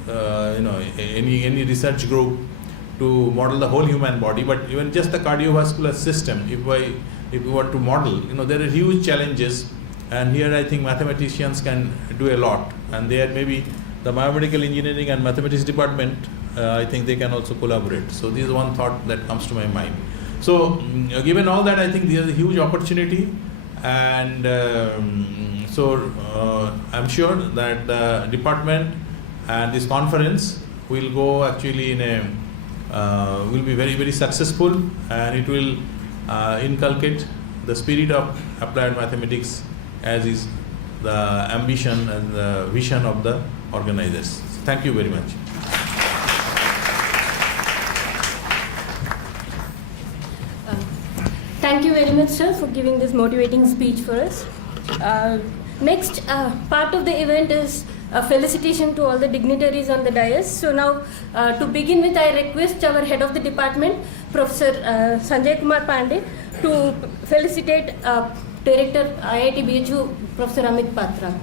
any research group to model the whole human body, but even just the cardiovascular system. If we were to model, there are huge challenges, and here I think mathematicians can do a lot. And there maybe the biomedical engineering and mathematics department, I think they can also collaborate. So this is one thought that comes to my mind. So given all that, I think there is a huge opportunity, and so I'm sure that the department and this conference will go actually will be very, very successful, and it will inculcate the spirit of applied mathematics, as is the ambition and the vision of the organizers. Thank you very much. Thank you very much, sir, for giving this motivating speech for us. Next part of the event is a felicitation to all the dignitaries on the dais. So now, to begin with, I request our head of the department, Professor Sanjay Kumar Pandey, to felicitate Director IIT BHU, Professor Amit Patra.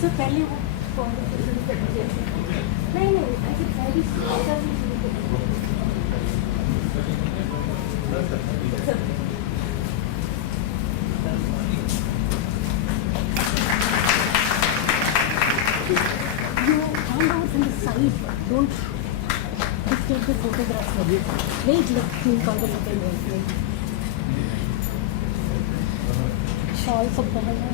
So पहले वो नहीं ऐसे पहले You hand over from the side. Don't disturb the photographs. Wait, let call the second one. Shawl सब पहना है.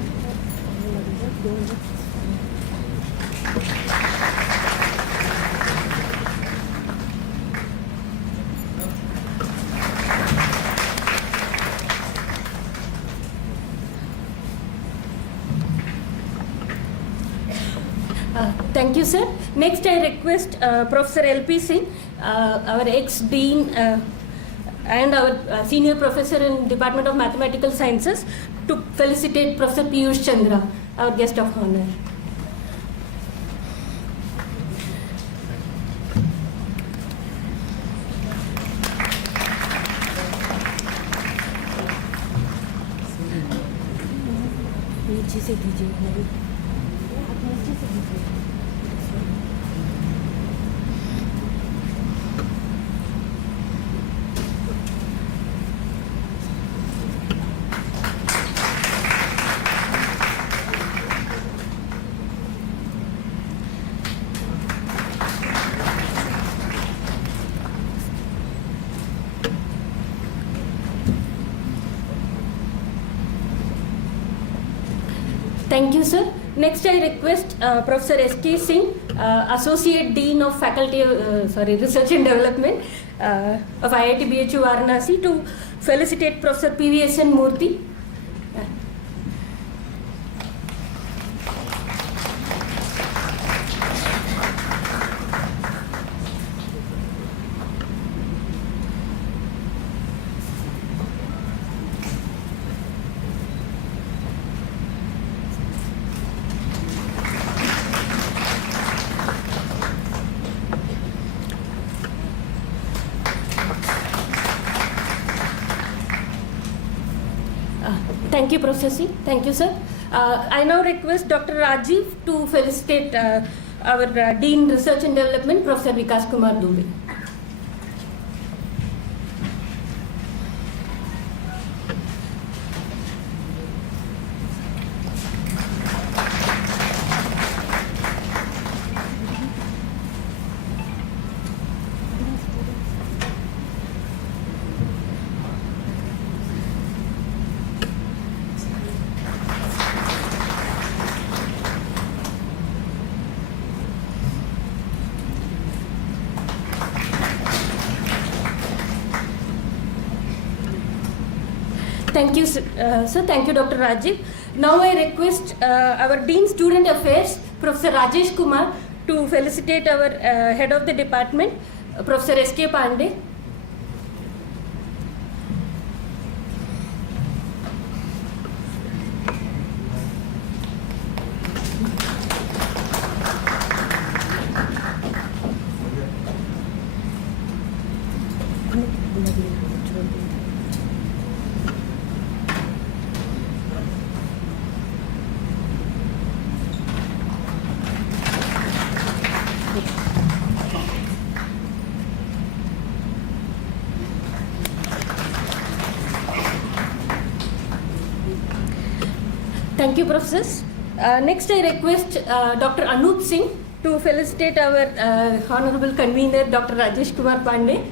Thank you, sir. Next, I request Professor L.P. Singh, our ex-dean and our senior professor in Department of Mathematical Sciences, to felicitate Professor Piyush Chandra, our guest of honor. नीचे से दीजिए. Thank you, sir. Next, I request Professor S.K. Singh, Associate Dean of Faculty, Research and Development of IIT BHU Varanasi, to felicitate Professor P.V.S.N. Murthy. Thank you, Professor C. Thank you, sir. I now request Dr. Rajiv to felicitate our Dean Research and Development, Professor Vikas Kumar Dubey. Thank you, sir. Thank you, Dr. Rajiv. Now I request our Dean Student Affairs, Professor Rajesh Kumar, to felicitate our Head of the Department, Professor S.K. Pandey. Thank you, professors. Next, I request Dr. Anup Singh to felicitate our Honorable Convener, Dr. Rajesh Kumar Pandey.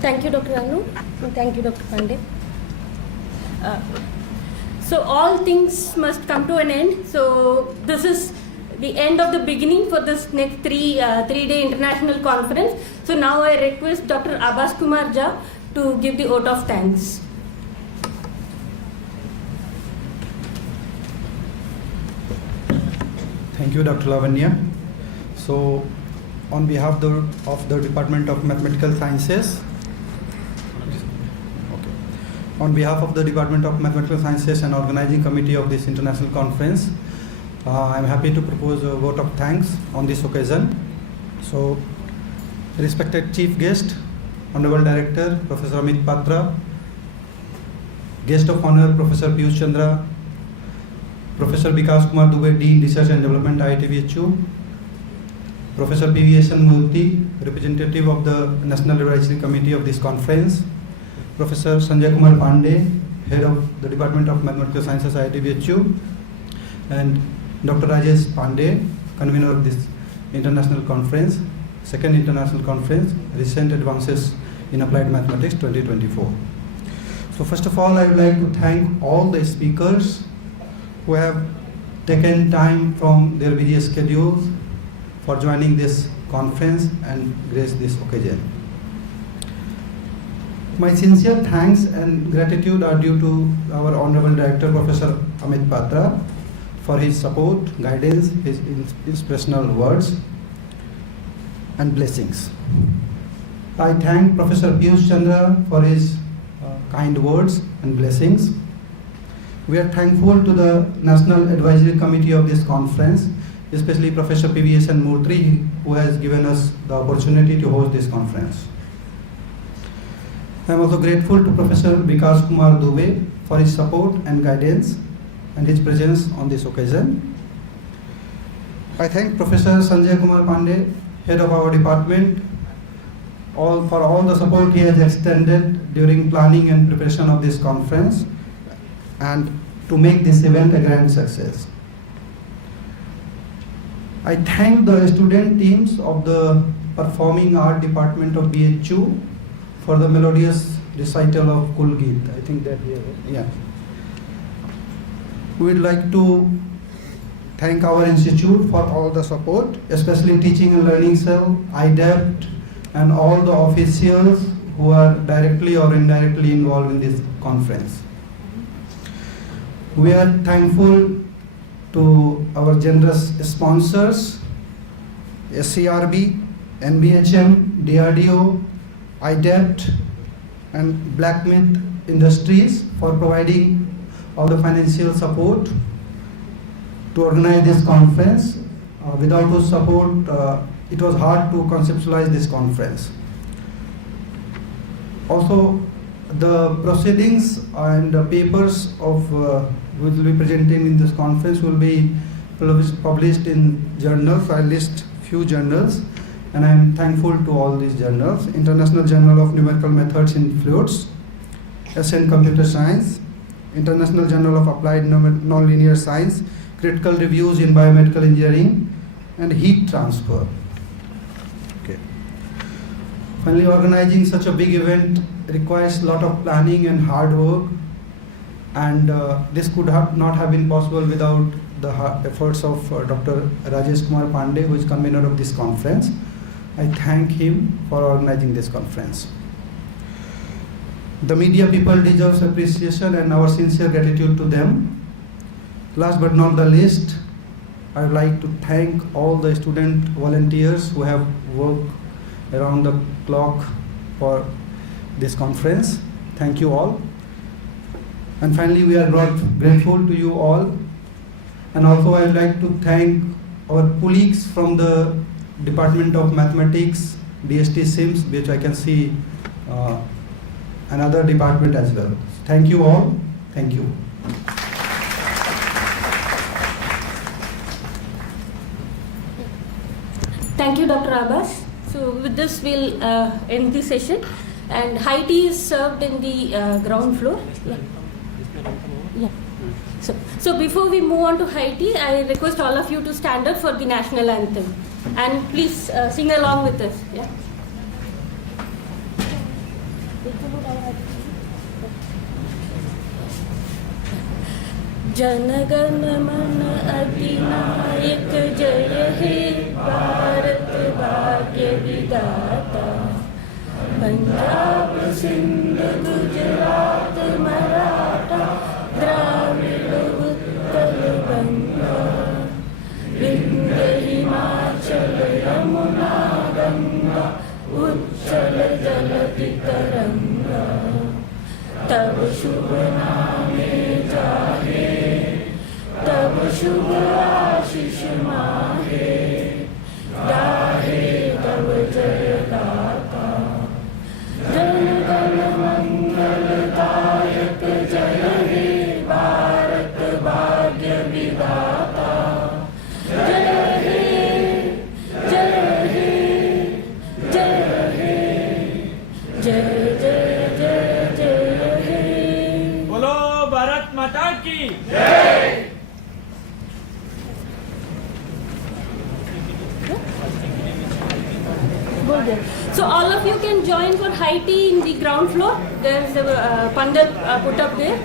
Thank you, Dr. Anu, and thank you, Dr. Pandey. So all things must come to an end. So this is the end of the beginning for this next three-day international conference. So now I request Dr. Abbas Kumar Jha to give the vote of thanks. Thank you, Dr. Lavanya. So, on behalf of the Department of Mathematical Sciences, on behalf of the Department of Mathematical Sciences and Organizing Committee of this international conference, I am happy to propose a vote of thanks on this occasion. So, respected Chief Guest, Honorable Director, Professor Amit Patra, Guest of Honor, Professor Piyush Chandra, Professor Vikas Kumar Dubey, Dean Research and Development, IIT-BHU, Professor P.V.S.N. Murthy, Representative of the National Advisory Committee of this conference, Professor Sanjay Kumar Pandey, Head of the Department of Mathematical Sciences, IIT-BHU, and Dr. Rajesh Pandey, Convener of this international conference, second international conference, Recent Advances in Applied Mathematics 2024. So first of all, I would like to thank all the speakers who have taken time from their busy schedules for joining this conference and grace this occasion. My sincere thanks and gratitude are due to our Honorable Director, Professor Amit Patra, for his support, guidance, his inspirational words and blessings. I thank Professor Piyush Chandra for his kind words and blessings. We are thankful to the National Advisory Committee of this conference, especially Professor P.V.S.N. Murthy, who has given us the opportunity to host this conference. I am also grateful to Professor Vikas Kumar Dubey for his support and guidance and his presence on this occasion. I thank Professor Sanjay Kumar Pandey, Head of our department, for all the support he has extended during planning and preparation of this conference and to make this event a grand success. I thank the student teams of the Performing Art Department of BHU for the melodious recital of Kulgeet. I think that yeah. We would like to thank our institute for all the support, especially Teaching and Learning Cell, IDEPT, and all the officials who are directly or indirectly involved in this conference. We are thankful to our generous sponsors, SCRB, NBHM, DRDO, IDEPT, and Blacksmith Industries for providing all the financial support to organize this conference. Without those support, it was hard to conceptualize this conference. Also, the proceedings and the papers of we will be presenting in this conference will be published in journals. I list few journals, and I am thankful to all these journals: International Journal of Numerical Methods in Fluids, SN Computer Science, International Journal of Applied Nonlinear Science, Critical Reviews in Biomedical Engineering, and Heat Transfer. Okay. Finally, organizing such a big event requires a lot of planning and hard work, and this could not have been possible without the efforts of Dr. Rajesh Kumar Pandey, who is convener of this conference. I thank him for organizing this conference. The media people deserve appreciation and our sincere gratitude to them. Last but not the least, I would like to thank all the student volunteers who have worked around the clock for this conference. Thank you all. And finally, we are grateful to you all. And also I would like to thank our colleagues from the Department of Mathematics, DST SIMS, which I can see another department as well. Thank you all. Thank you. Thank you, Dr. Abbas. So with this, we'll end the session. And high tea is served in the ground floor. Yeah. Yeah. So before we move on to high tea, I request all of you to stand up for the national anthem. And please sing along with us. Yeah. जनगण मन अधिनायक जय हे भारत भाग्य विधाता पंजाब सिंध गुजरात मराठा द्राविड़ उत्कल गंगा विंध्य हिमाचल यमुना गंगा उच्चल जलधि तरंगा तब शुभ नामे जाहे तब शुभ आशीष माहे गाहे तब जय गाथा जन गण मंगलदायक जय हे भारत भाग्य विधाता जय हे जय हे जय हे जय जय जय जय हे बोलो भारत माता की So all of you can join for high tea in the ground floor. There's a pandal put up there.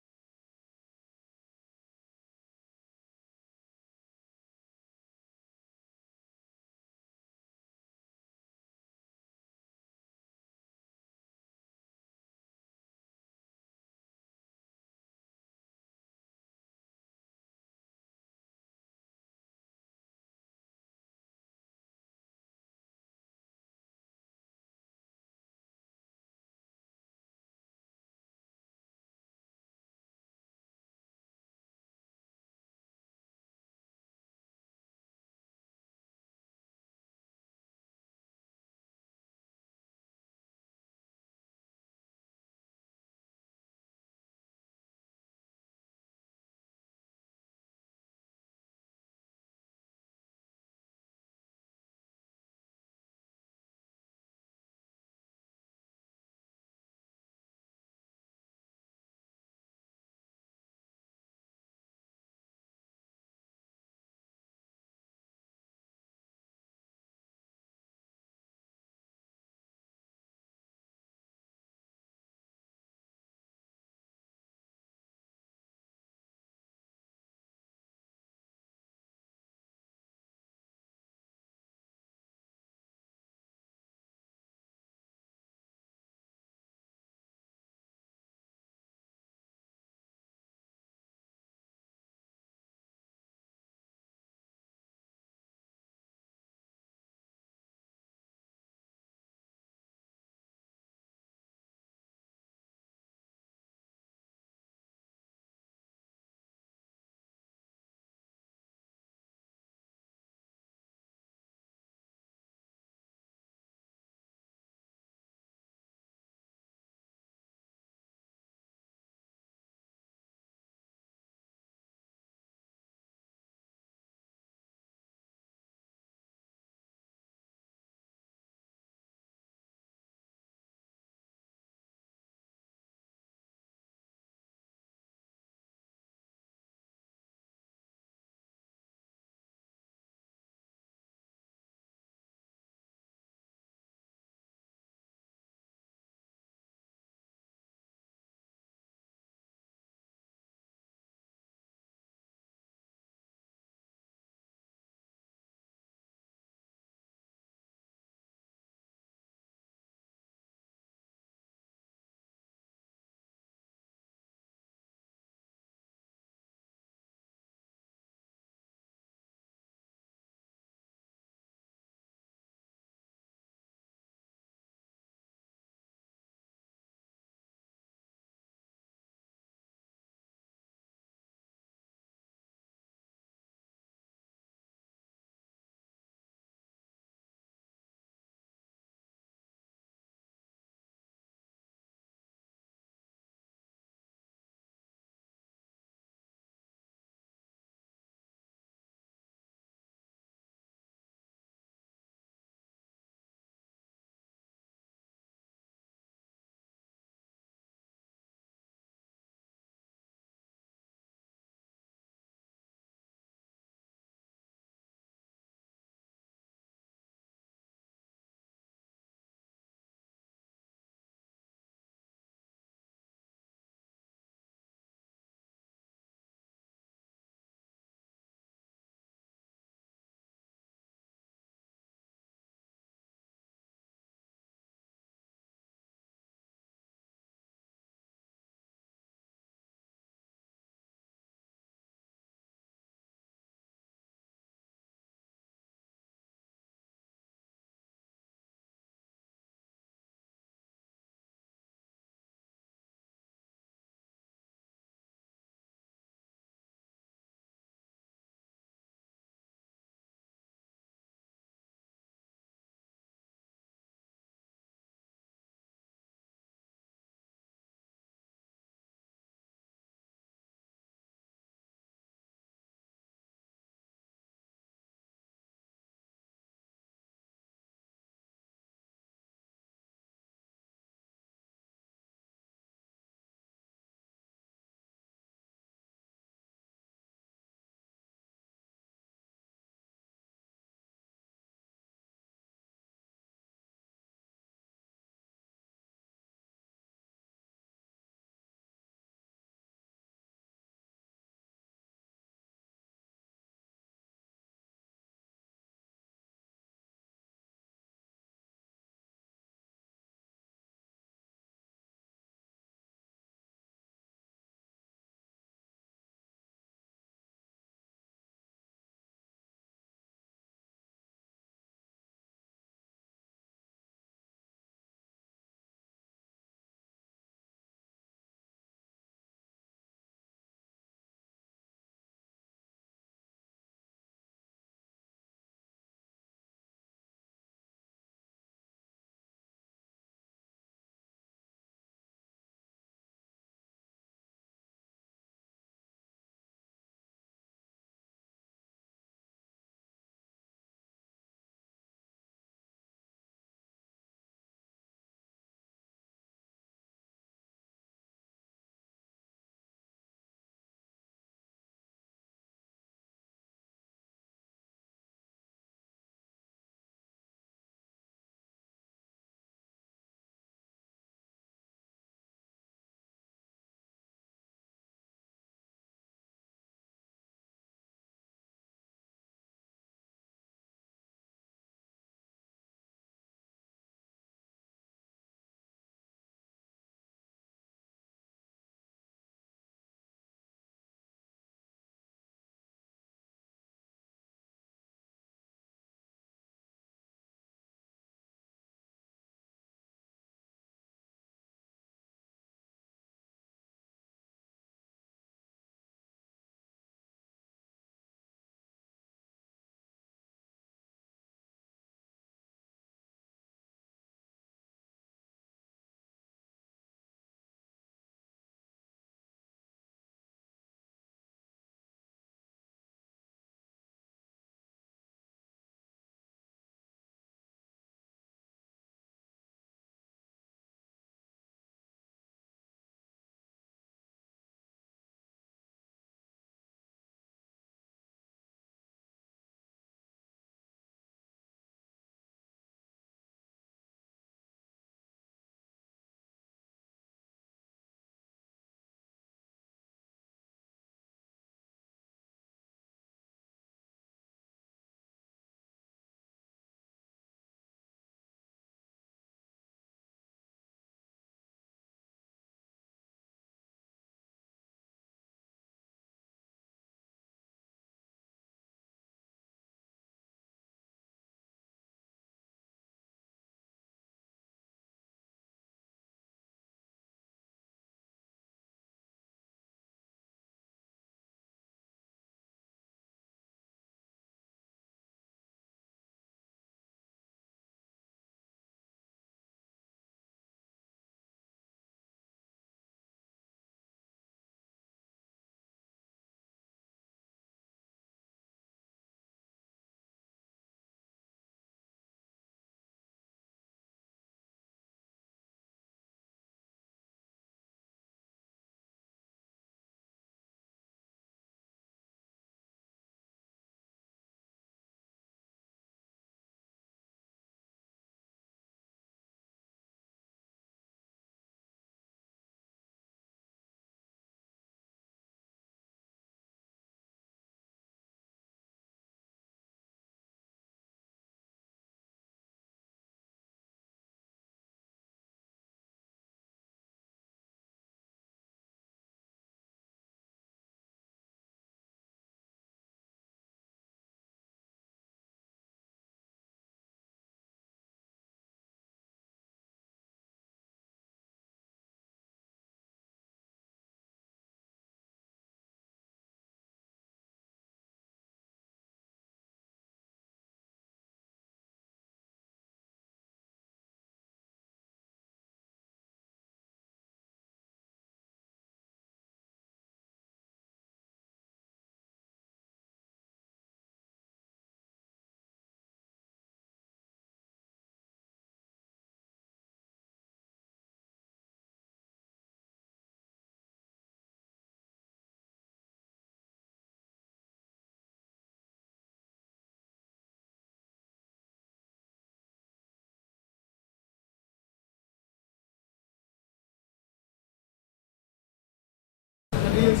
This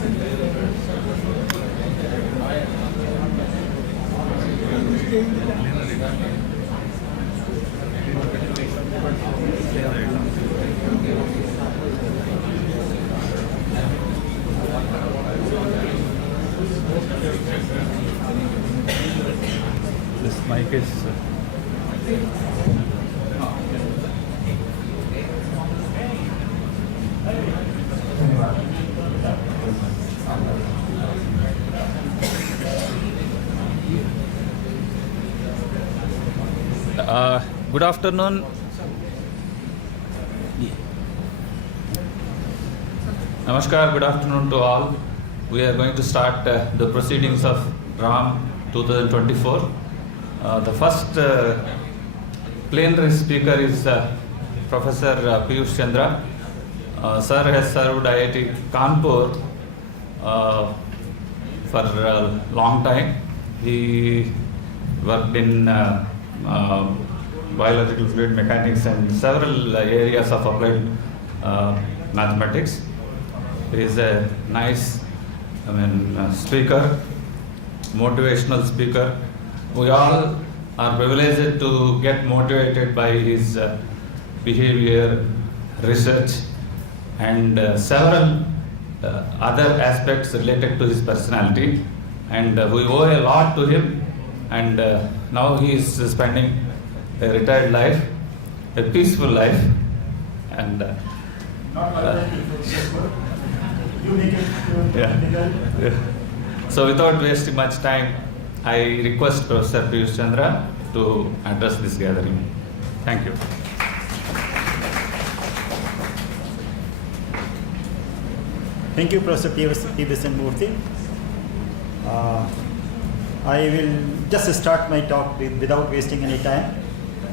mic is. Good afternoon. Namaskar, good afternoon to all. We are going to start the proceedings of RAAM 2024. The first plenary speaker is Professor Piyush Chandra. Sir has served IIT Kanpur for a long time. He worked in biological fluid mechanics and several areas of applied mathematics. He is a nice speaker, motivational speaker. We all are privileged to get motivated by his behavior, research, and several other aspects related to his personality. And we owe a lot to him. And now he is spending a retired life, a peaceful life. And You make it yeah. So without wasting much time, I request Professor Piyush Chandra to address this gathering. Thank you. Thank you, Professor P. Murthy. I will just start my talk without wasting any time.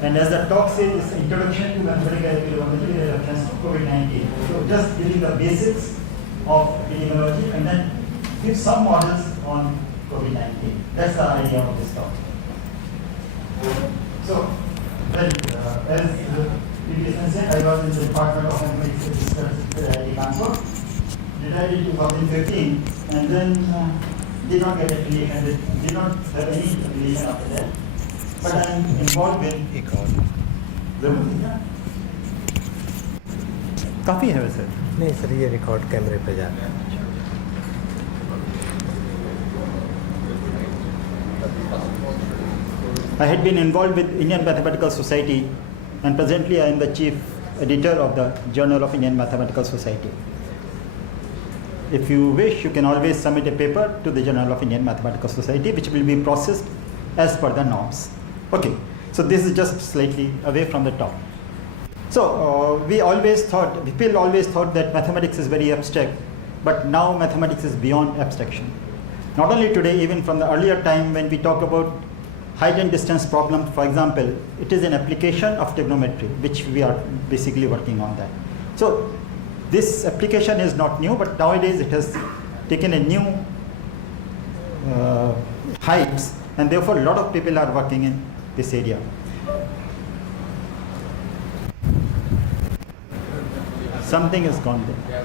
And as the talk says, it's introduction to mathematical epidemiology in reference to COVID-19. So just giving the basics of epidemiology and then give some models on COVID-19. That's the idea of this talk. So, well, as the previous said, I was in the Department of Mathematics and Research at IIT Kanpur. Retired in 2015, and then did not get affiliation, did not have any affiliation after that. But I am involved with काफी है वैसे नहीं sir ये record कैमरे पे जा रहा है I had been involved with Indian Mathematical Society, and presently I am the chief editor of the Journal of Indian Mathematical Society. If you wish, you can always submit a paper to the Journal of Indian Mathematical Society, which will be processed as per the norms. Okay, so this is just slightly away from the top. So people always thought that mathematics is very abstract, but now mathematics is beyond abstraction. Not only today, even from the earlier time when we talk about height and distance problem, for example, it is an application of trigonometry, which we are basically working on that. So this application is not new, but nowadays it has taken a new heights, and therefore a lot of people are working in this area. Something has gone there.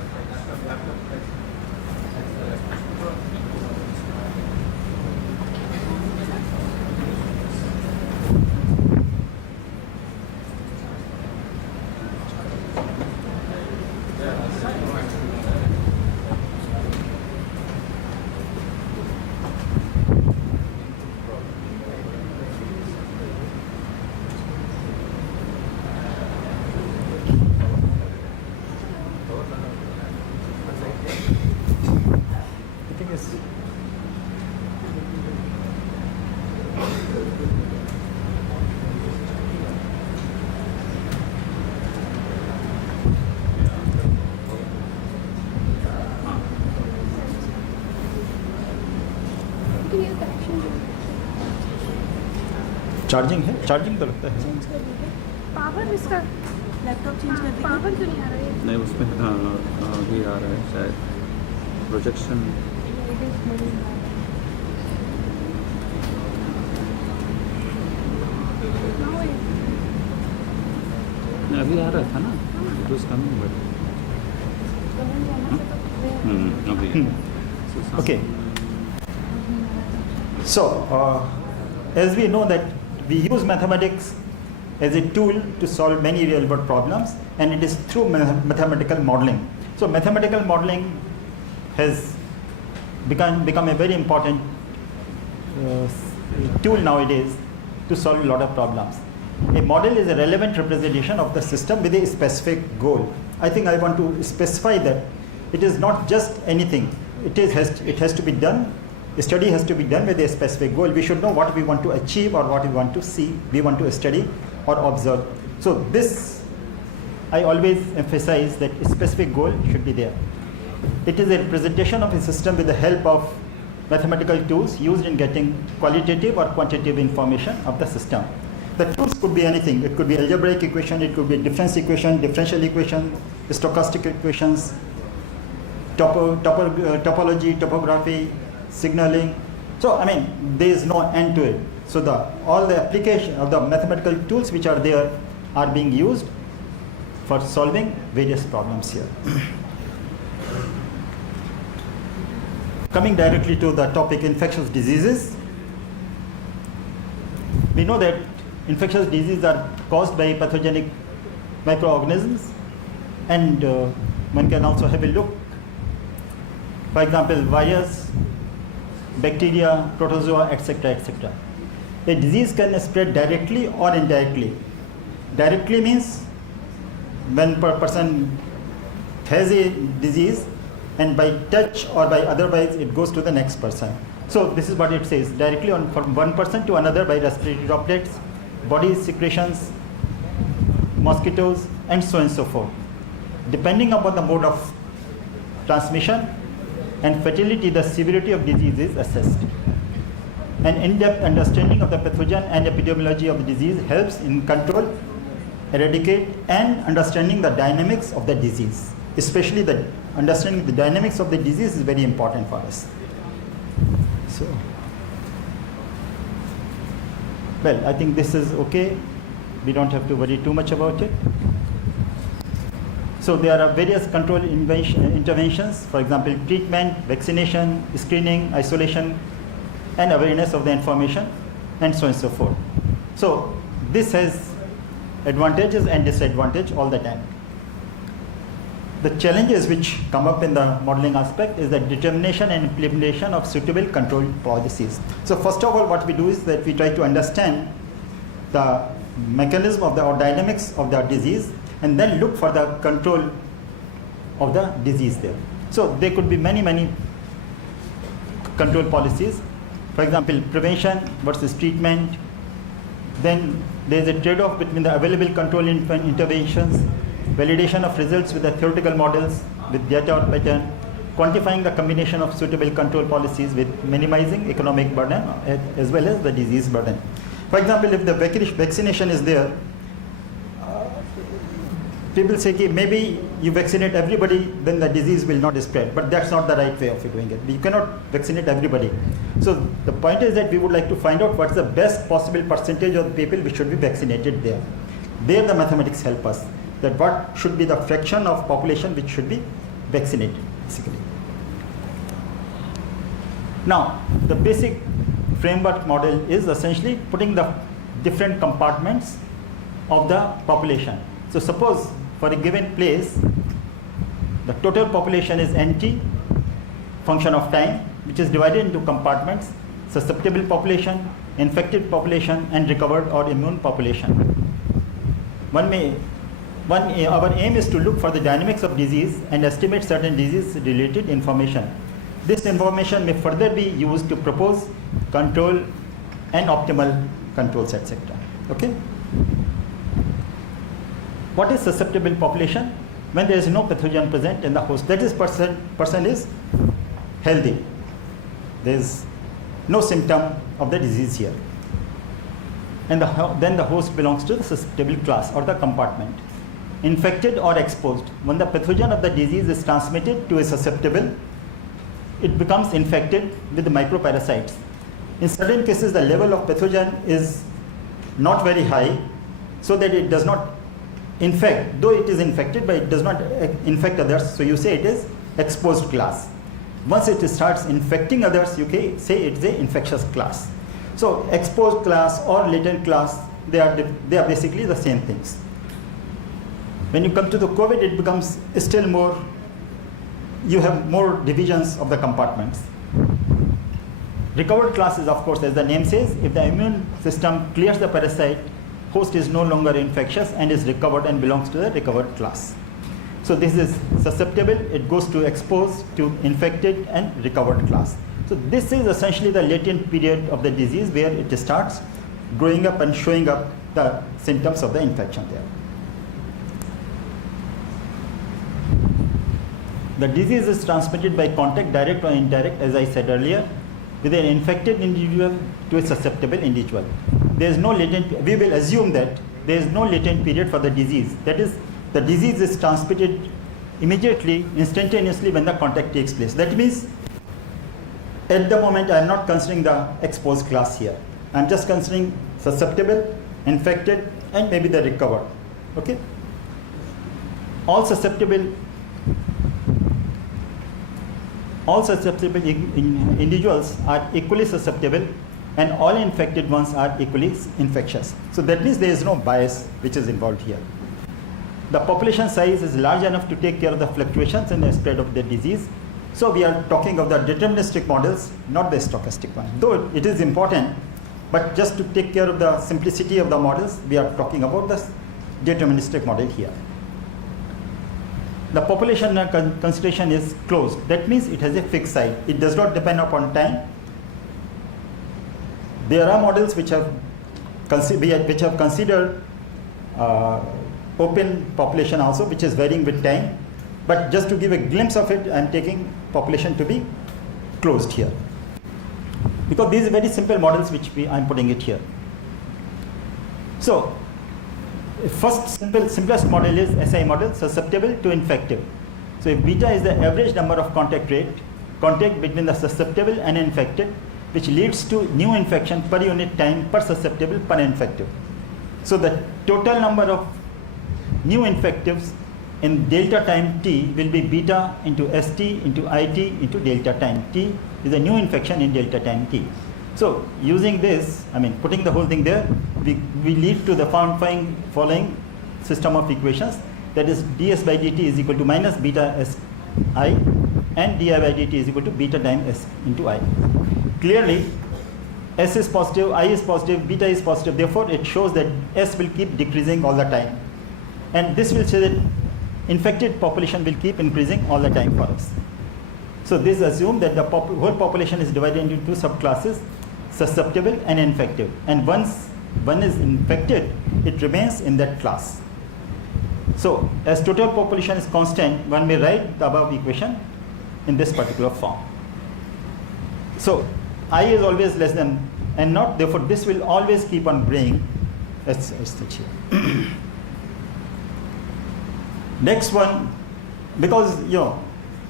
Charging है charging तो लगता है power इसका laptop change कर देंगे power क्यों नहीं आ रहा है नहीं उसमें अभी आ रहा है शायद प्रोजेक्शन अभी आ रहा था ना it was coming but Okay. So, as we know that we use mathematics as a tool to solve many real world problems, and it is through mathematical modeling. So mathematical modeling has become a very important tool nowadays to solve a lot of problems. A model is a relevant representation of the system with a specific goal. I think I want to specify that it is not just anything. It has to be done. A study has to be done with a specific goal. We should know what we want to achieve or what we want to see, we want to study or observe. So this, I always emphasize that a specific goal should be there. It is a representation of a system with the help of mathematical tools used in getting qualitative or quantitative information of the system. The tools could be anything. It could be algebraic equation, it could be differential equation, stochastic equations, topology, topography, signaling. So, I mean, there is no end to it. So, all the application of the mathematical tools which are there are being used for solving various problems here. Coming directly to the topic infectious diseases, we know that infectious diseases are caused by pathogenic microorganisms, and one can also have a look. For example, virus, bacteria, protozoa, etc., etc. A disease can spread directly or indirectly. Directly means when a person has a disease and by touch or by otherwise it goes to the next person. So this is what it says, directly from one person to another by respiratory droplets, body secretions, mosquitoes, and so on and so forth. Depending upon the mode of transmission and fatality, the severity of disease is assessed. An in-depth understanding of the pathogen and epidemiology of the disease helps in control, eradicate, and understanding the dynamics of the disease. Especially the understanding the dynamics of the disease is very important for us. So, well, I think this is okay. We don't have to worry too much about it. So there are various control interventions, for example, treatment, vaccination, screening, isolation, and awareness of the information, and so on and so forth. So this has advantages and disadvantages all the time. The challenges which come up in the modeling aspect is the determination and implementation of suitable control policies. So first of all, what we do is that we try to understand the mechanism of or dynamics of the disease, and then look for the control of the disease there. So there could be many control policies. For example, prevention versus treatment. Then there is a trade-off between the available control interventions, validation of results with the theoretical models with data or pattern, quantifying the combination of suitable control policies with minimizing economic burden as well as the disease burden. For example, if the vaccination is there, people say maybe you vaccinate everybody, then the disease will not spread. But that's not the right way of doing it. You cannot vaccinate everybody. So the point is that we would like to find out what's the best possible percentage of the people which should be vaccinated there. There the mathematics help us. That what should be the fraction of population which should be vaccinated, basically. Now, the basic framework model is essentially putting the different compartments of the population. So suppose for a given place, the total population is NT, function of time, which is divided into compartments: susceptible population, infected population, and recovered or immune population. Our aim is to look for the dynamics of disease and estimate certain disease-related information. This information may further be used to propose control and optimal controls, etc. Okay? What is susceptible population? When there is no pathogen present in the host, that is person is healthy. There is no symptom of the disease here. And then the host belongs to the susceptible class or the compartment. Infected or exposed. When the pathogen of the disease is transmitted to a susceptible, it becomes infected with the microparasites. In certain cases, the level of pathogen is not very high, so that it does not infect, though it is infected, but it does not infect others. So you say it is exposed class. Once it starts infecting others, you can say it's an infectious class. So exposed class or latent class, they are basically the same things. When you come to the COVID, it becomes still more, you have more divisions of the compartments. Recovered class is, of course, as the name says, if the immune system clears the parasite, host is no longer infectious and is recovered and belongs to the recovered class. So this is susceptible, it goes to exposed, to infected and recovered class. So this is essentially the latent period of the disease where it starts growing up and showing up the symptoms of the infection there. The disease is transmitted by contact, direct or indirect, as I said earlier, with an infected individual to a susceptible individual. There is no latent, we will assume that there is no latent period for the disease. That is, the disease is transmitted immediately, instantaneously when the contact takes place. That means, at the moment, I am not considering the exposed class here. I am just considering susceptible, infected, and maybe the recovered. Okay? All susceptible individuals are equally susceptible, and all infected ones are equally infectious. So that means there is no bias which is involved here. The population size is large enough to take care of the fluctuations in the spread of the disease. So we are talking of the deterministic models, not the stochastic one. Though it is important, but just to take care of the simplicity of the models, we are talking about the deterministic model here. The population consideration is closed. That means it has a fixed size. It does not depend upon time. There are models which have considered open population also, which is varying with time. But just to give a glimpse of it, I am taking population to be closed here. Because these are very simple models which I am putting it here. So, first simplest model is SI model, susceptible to infective. So if beta is the average number of contact between the susceptible and infected, which leads to new infection per unit time per susceptible per infective. So the total number of new infectives in delta time t will be beta into ST into IT into delta time t is a new infection in delta time t. So using this, I mean putting the whole thing there, we lead to the following system of equations, that is ds by dt is equal to minus beta si and di by dt is equal to beta times s into I. Clearly s is positive, I is positive, beta is positive, therefore it shows that s will keep decreasing all the time, and this will say that infected population will keep increasing all the time for us. So this assumes that the whole population is divided into two subclasses, susceptible and infective, and once one is infected, it remains in that class. So as total population is constant, one may write the above equation in this particular form. So I is always less than n naught, therefore this will always keep on growing as such here. Next one, because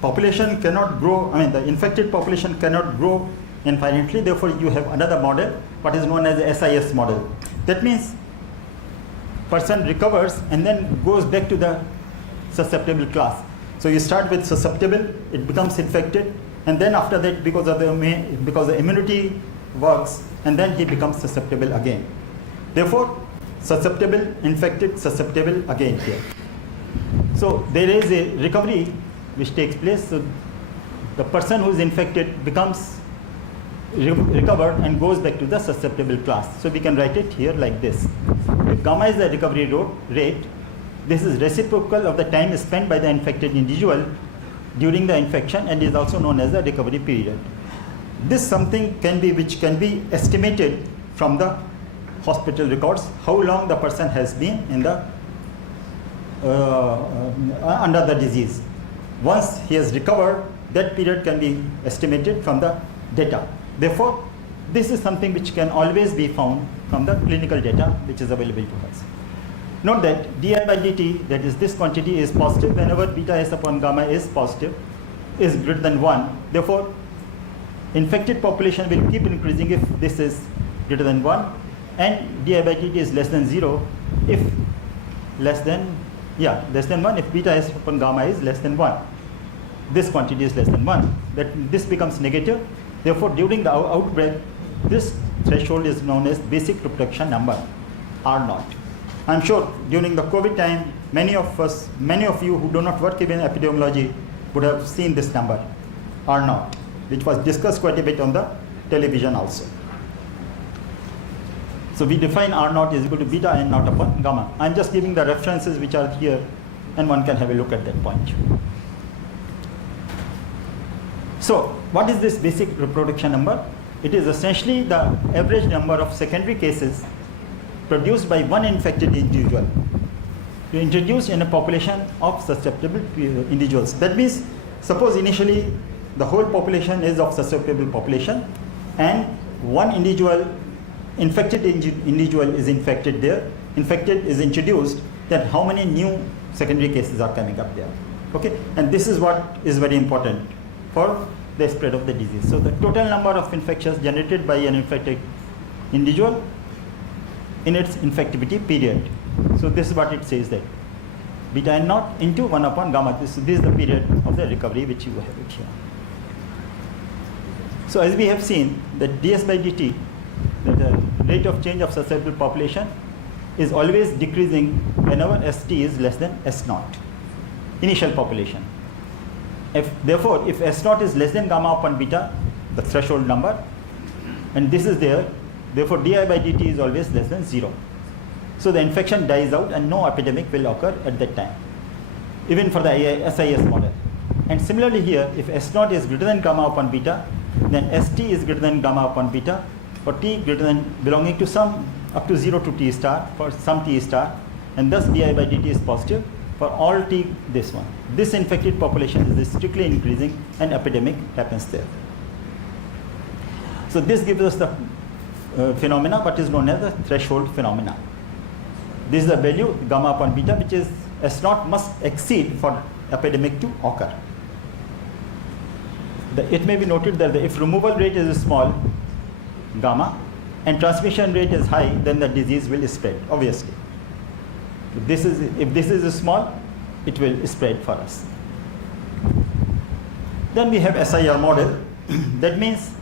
population cannot grow, I mean the infected population cannot grow infinitely, therefore you have another model, what is known as the SIS model. That means person recovers and then goes back to the susceptible class. So you start with susceptible, it becomes infected, and then after that because the immunity works, and then he becomes susceptible again. Therefore susceptible, infected, susceptible again here. So there is a recovery which takes place. So the person who is infected becomes recovered and goes back to the susceptible class. So we can write it here like this. If gamma is the recovery rate, this is reciprocal of the time spent by the infected individual during the infection and is also known as the recovery period. This something which can be estimated from the hospital records, how long the person has been in the under the disease. Once he has recovered, that period can be estimated from the data. Therefore, this is something which can always be found from the clinical data which is available to us. Note that di by dt, that is this quantity, is positive whenever beta s upon gamma is positive, is greater than 1. Therefore, infected population will keep increasing if this is greater than 1, and di by dt is less than 0 if less than 1 if beta s upon gamma is less than 1. this quantity is less than 1, that this becomes negative. Therefore, during the outbreak, this threshold is known as basic reproduction number, R0. I'm sure during the COVID time, many of you who do not work in epidemiology would have seen this number, R0, which was discussed quite a bit on the television also. So we define R0 is equal to beta n naught upon gamma. I'm just giving the references which are here, and one can have a look at that point. So what is this basic reproduction number? It is essentially the average number of secondary cases produced by one infected individual introduced in a population of susceptible individuals. That means, suppose initially the whole population is of susceptible population, and one individual, infected individual is infected there, infected is introduced, then how many new secondary cases are coming up there? Okay, and this is what is very important for the spread of the disease. So the total number of infections generated by an infected individual in its infectivity period. So this is what it says, that beta n naught into 1 upon gamma. This is the period of the recovery which you have it here. So as we have seen that ds by dt, the rate of change of susceptible population is always decreasing whenever st is less than s naught, initial population. Therefore, if s naught is less than gamma upon beta, the threshold number, and this is there, therefore di by dt is always less than 0. So the infection dies out and no epidemic will occur at that time, even for the SIS model. And similarly here, if s naught is greater than gamma upon beta, then st is greater than gamma upon beta for t greater than belonging to some up to 0 to t star for some t star, and thus di by dt is positive for all t this one. This infected population is strictly increasing and epidemic happens there. So this gives us the phenomena what is known as the threshold phenomena. This is the value gamma upon beta which is S naught must exceed for epidemic to occur. It may be noted that if removal rate is small, gamma, and transmission rate is high, then the disease will spread, obviously. If this is small, it will spread for us. Then we have SIR model. That means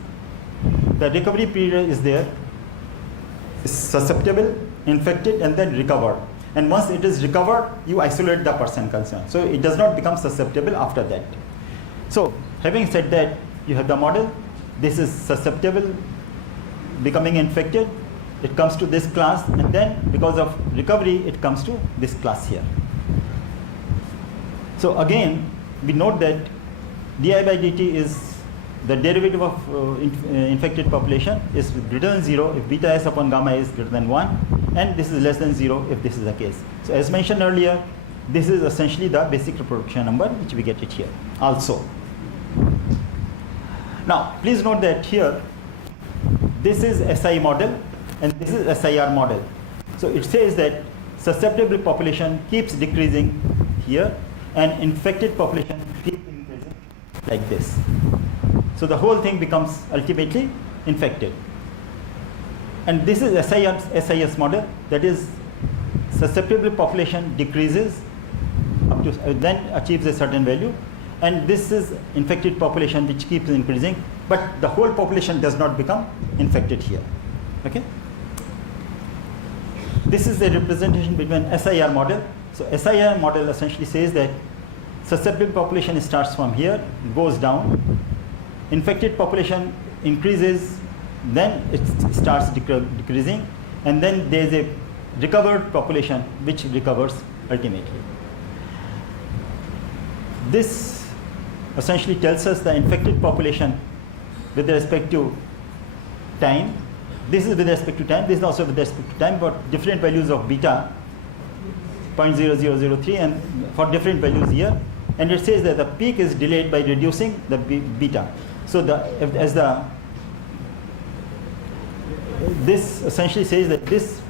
the recovery period is there, is susceptible, infected, and then recovered. And once it is recovered, you isolate the person concerned. So it does not become susceptible after that. So having said that, you have the model. This is susceptible, becoming infected. It comes to this class, and then because of recovery, it comes to this class here. So again, we note that di by dt is the derivative of infected population is greater than 0 if beta s upon gamma is greater than 1, and this is less than 0 if this is the case. So as mentioned earlier, this is essentially the basic reproduction number which we get it here also. Now please note that here this is SI model and this is SIR model. So it says that susceptible population keeps decreasing here and infected population keeps increasing like this. So the whole thing becomes ultimately infected. And this is SIS model, that is susceptible population decreases up to then achieves a certain value, and this is infected population which keeps increasing, but the whole population does not become infected here. Okay? This is the representation between SIR model. So SIR model essentially says that susceptible population starts from here, goes down, infected population increases, then it starts decreasing, and then there is a recovered population which recovers ultimately. This essentially tells us the infected population with respect to time. This is with respect to time, this is also with respect to time, but different values of beta, 0.0003, and for different values here. And it says that the peak is delayed by reducing the beta. So this essentially says that this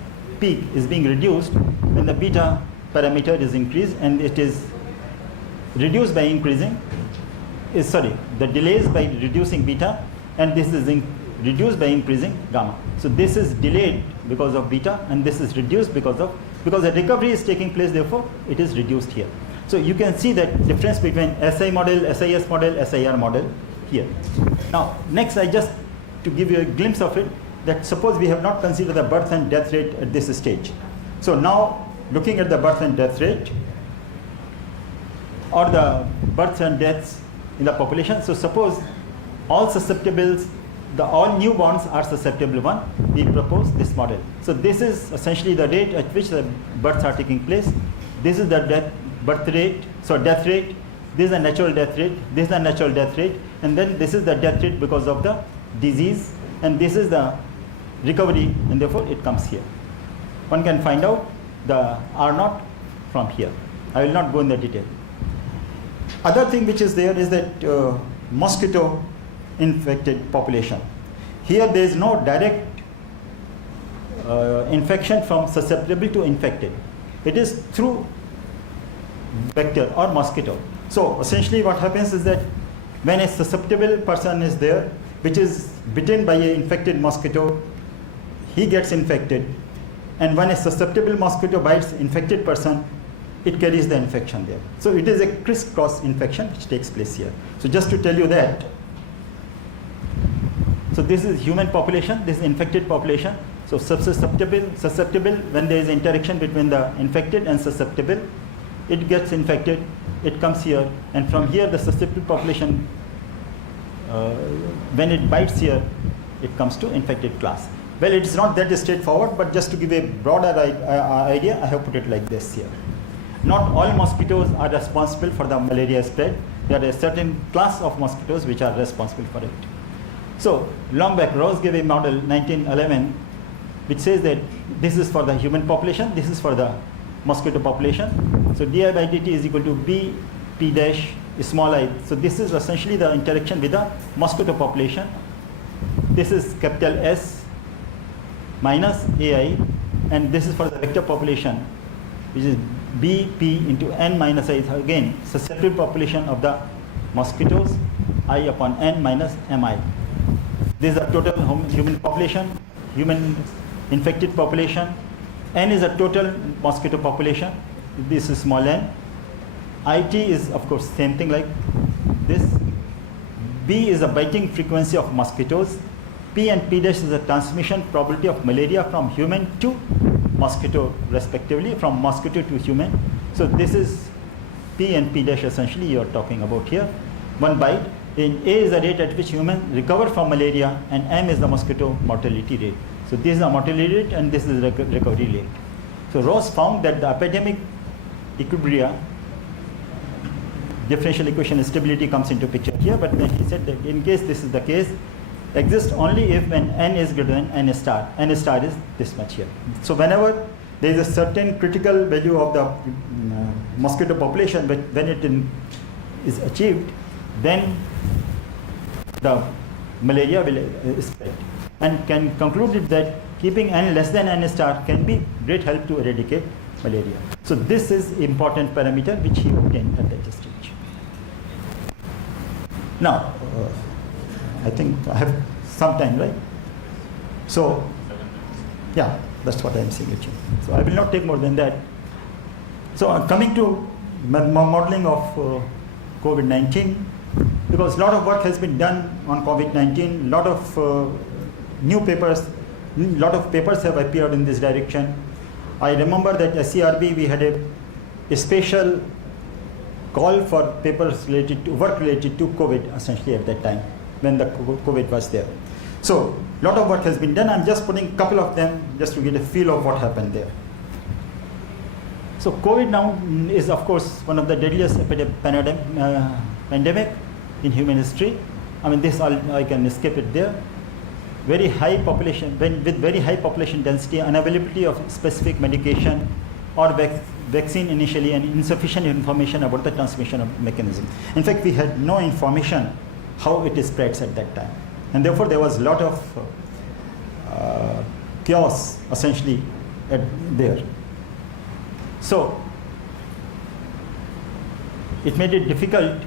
peak is being reduced when the beta parameter is increased, and it is reduced by increasing, the delays by reducing beta, and this is reduced by increasing gamma. So this is delayed because of beta, and this is reduced because the recovery is taking place, therefore it is reduced here. So you can see that difference between SI model, SIS model, SIR model here. Now, next I just to give you a glimpse of it, that suppose we have not considered the birth and death rate at this stage. So now, looking at the birth and death rate, or the births and deaths in the population. So suppose all susceptibles, all newborns are susceptible one, we propose this model. So this is essentially the rate at which the births are taking place. This is the birth rate, so death rate. This is the natural death rate. This is the natural death rate, and then this is the death rate because of the disease, and this is the recovery, and therefore it comes here. One can find out the R0 from here. I will not go in the detail. Other thing which is there is that mosquito infected population. Here there is no direct infection from susceptible to infected. It is through vector or mosquito. So essentially what happens is that when a susceptible person is there, which is bitten by an infected mosquito, he gets infected. And when a susceptible mosquito bites infected person, it carries the infection there. So it is a crisscross infection which takes place here. So just to tell you that, so this is human population, this is infected population. So susceptible, when there is interaction between the infected and susceptible, it gets infected, it comes here, and from here the susceptible population, when it bites here, it comes to infected class. Well, it's not that straightforward, but just to give a broader idea, I have put it like this here. Not all mosquitoes are responsible for the malaria spread. There are a certain class of mosquitoes which are responsible for it. So, long back, Rose gave a model 1911 which says that this is for the human population, this is for the mosquito population. So, di by dt is equal to b p dash small I. So, this is essentially the interaction with the mosquito population. This is capital S minus ai, and this is for the vector population, which is bp into n minus I. Again, susceptible population of the mosquitoes, I upon n minus mi. This is the total human population, human infected population. N is a total mosquito population. This is small n. It is of course same thing like this. B is the biting frequency of mosquitoes. P and P dash is the transmission probability of malaria from human to mosquito respectively, from mosquito to human. So this is P and P dash essentially you are talking about here. One bite. In A is the rate at which humans recover from malaria, and M is the mosquito mortality rate. So this is the mortality rate and this is the recovery rate. So Ross found that the epidemic equilibria, differential equation stability comes into picture here, but then he said that in case this is the case, exists only if when n is greater than n star. N star is this much here. So whenever there is a certain critical value of the mosquito population, but when it is achieved, then the malaria will spread. And can conclude it that keeping n less than n star can be great help to eradicate malaria. So this is important parameter which he obtained at that stage. Now, I think I have some time, right? So, yeah, that's what I am saying actually. So I will not take more than that. So coming to modeling of COVID-19, because a lot of work has been done on COVID-19, a lot of new papers, a lot of papers have appeared in this direction. I remember that at SCRB we had a special call for papers related to work related to COVID essentially at that time when the COVID was there. So a lot of work has been done. I'm just putting a couple of them just to get a feel of what happened there. So COVID now is of course one of the deadliest pandemic in human history. I mean this I can skip it there. Very high population, with very high population density, unavailability of specific medication or vaccine initially, and insufficient information about the transmission mechanism. In fact, we had no information how it spreads at that time, and therefore there was a lot of chaos essentially there. So it made it difficult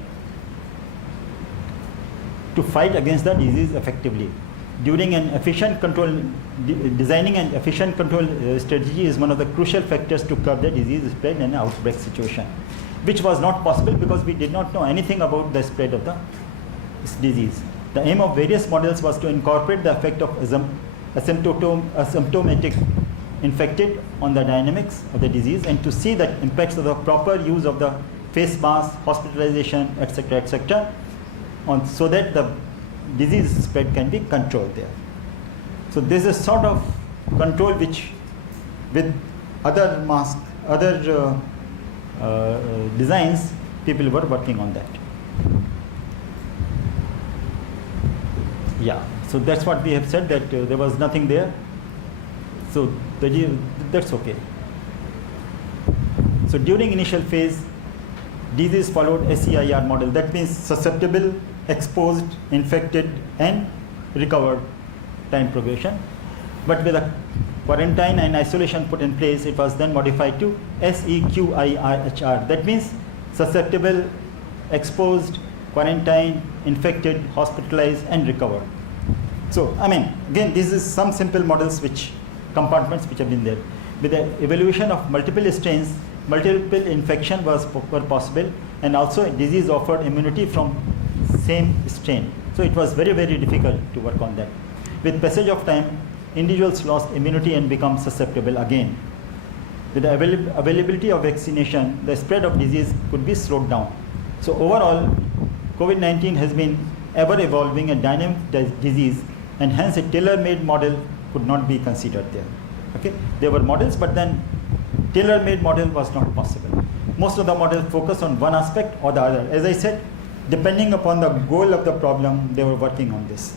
to fight against the disease effectively. During an efficient control, designing an efficient control strategy is one of the crucial factors to curb the disease spread in an outbreak situation. which was not possible because we did not know anything about the spread of this disease. The aim of various models was to incorporate the effect of asymptomatic infected on the dynamics of the disease and to see the impacts of the proper use of the face mask, hospitalization, etc., so that the disease spread can be controlled there. So this is sort of control which with other mask, other designs, people were working on that. Yeah, so that's what we have said, that there was nothing there. So that's okay. So during initial phase, disease followed SEIR model. That means susceptible, exposed, infected, and recovered time progression. But with a quarantine and isolation put in place, it was then modified to SEQIRHR. That means susceptible, exposed, quarantined, infected, hospitalized, and recovered. So, I mean, again, this is some simple models compartments which have been there. With the evaluation of multiple strains, multiple infection were possible, and also disease offered immunity from same strain. So it was very, very difficult to work on that. With passage of time, individuals lost immunity and become susceptible again. With the availability of vaccination, the spread of disease could be slowed down. So overall, COVID-19 has been ever evolving and dynamic disease, and hence a tailor-made model could not be considered there. Okay, there were models, but then tailor-made model was not possible. Most of the models focus on one aspect or the other. As I said, depending upon the goal of the problem, they were working on this.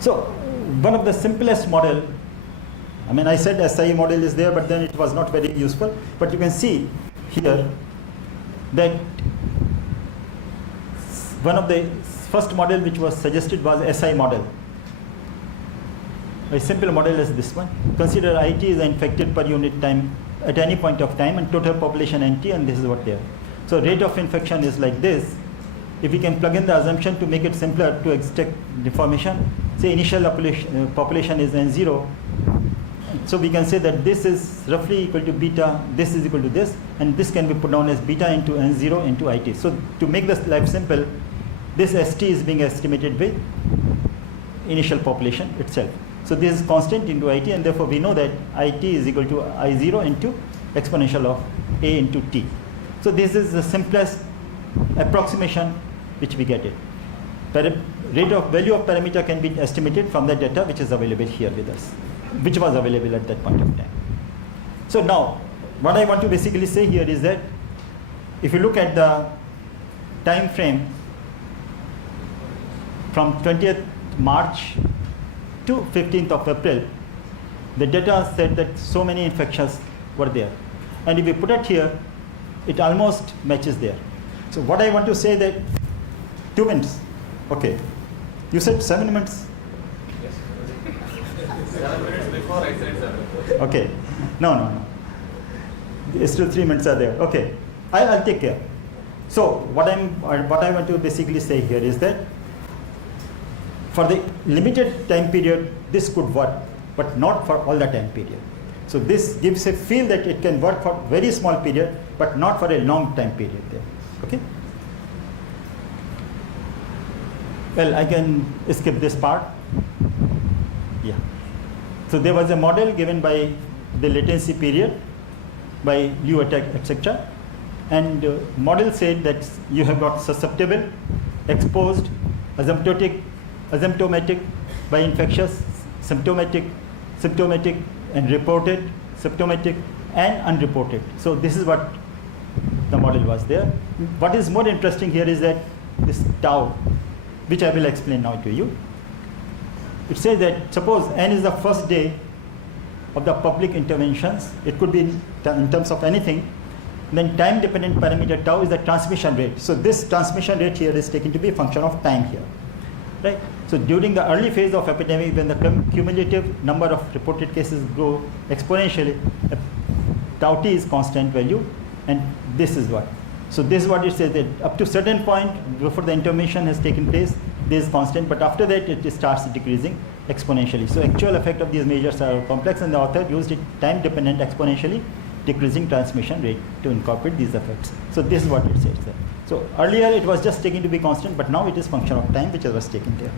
So one of the simplest model, I mean, I said SI model is there, but then it was not very useful. But you can see here that one of the first model which was suggested was SI model. A simple model is this one. Consider IT is infected per unit time at any point of time and total population NT, and this is what they are. So rate of infection is like this. If we can plug in the assumption to make it simpler to extract information, say initial population is N0. So we can say that this is roughly equal to beta, this is equal to this, and this can be put down as beta into N0 into IT. So to make this life simple, this ST is being estimated with initial population itself. So this is constant into IT, and therefore we know that IT is equal to I0 into exponential of A into T. So this is the simplest approximation which we get it. Rate of value of parameter can be estimated from the data which is available here with us, which was available at that point of time. So now, what I want to basically say here is that if you look at the time frame from 20th March to 15th of April, the data said that so many infections were there. And if we put it here, it almost matches there. So what I want to say that 2 minutes. Okay. You said 7 minutes? Yes. 7 minutes before I said 7. Okay. No. Still 3 minutes are there. Okay. I'll take care. So what I want to basically say here is that for the limited time period, this could work, but not for all the time period. So this gives a feel that it can work for very small period, but not for a long time period there. Okay. Well, I can skip this part. Yeah. So there was a model given by the latency period by Liu attack, etc. And model said that you have got susceptible, exposed, asymptomatic by infectious, symptomatic, and reported, symptomatic, and unreported. So this is what the model was there. What is more interesting here is that this tau, which I will explain now to you. It says that suppose N is the first day of the public interventions, it could be in terms of anything, then time dependent parameter tau is the transmission rate. So this transmission rate here is taken to be a function of time here, right? So during the early phase of epidemic, when the cumulative number of reported cases grow exponentially, tau t is constant value, and this is what. So this is what it says, that up to certain point before the intervention has taken place, this is constant, but after that it starts decreasing exponentially. So actual effect of these measures are complex, and the author used it time-dependent exponentially decreasing transmission rate to incorporate these effects. So this is what it says there. So earlier it was just taken to be constant, but now it is function of time which was taken there.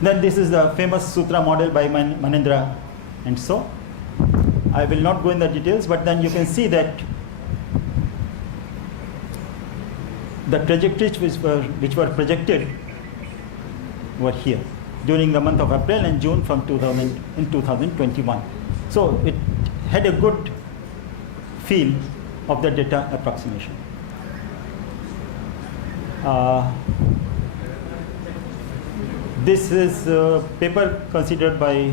Then this is the famous Sutra model by Manindra and so. I will not go in the details, but then you can see that the trajectories which were projected were here during the month of April and June from 2021. So it had a good feel of the data approximation. This is a paper considered by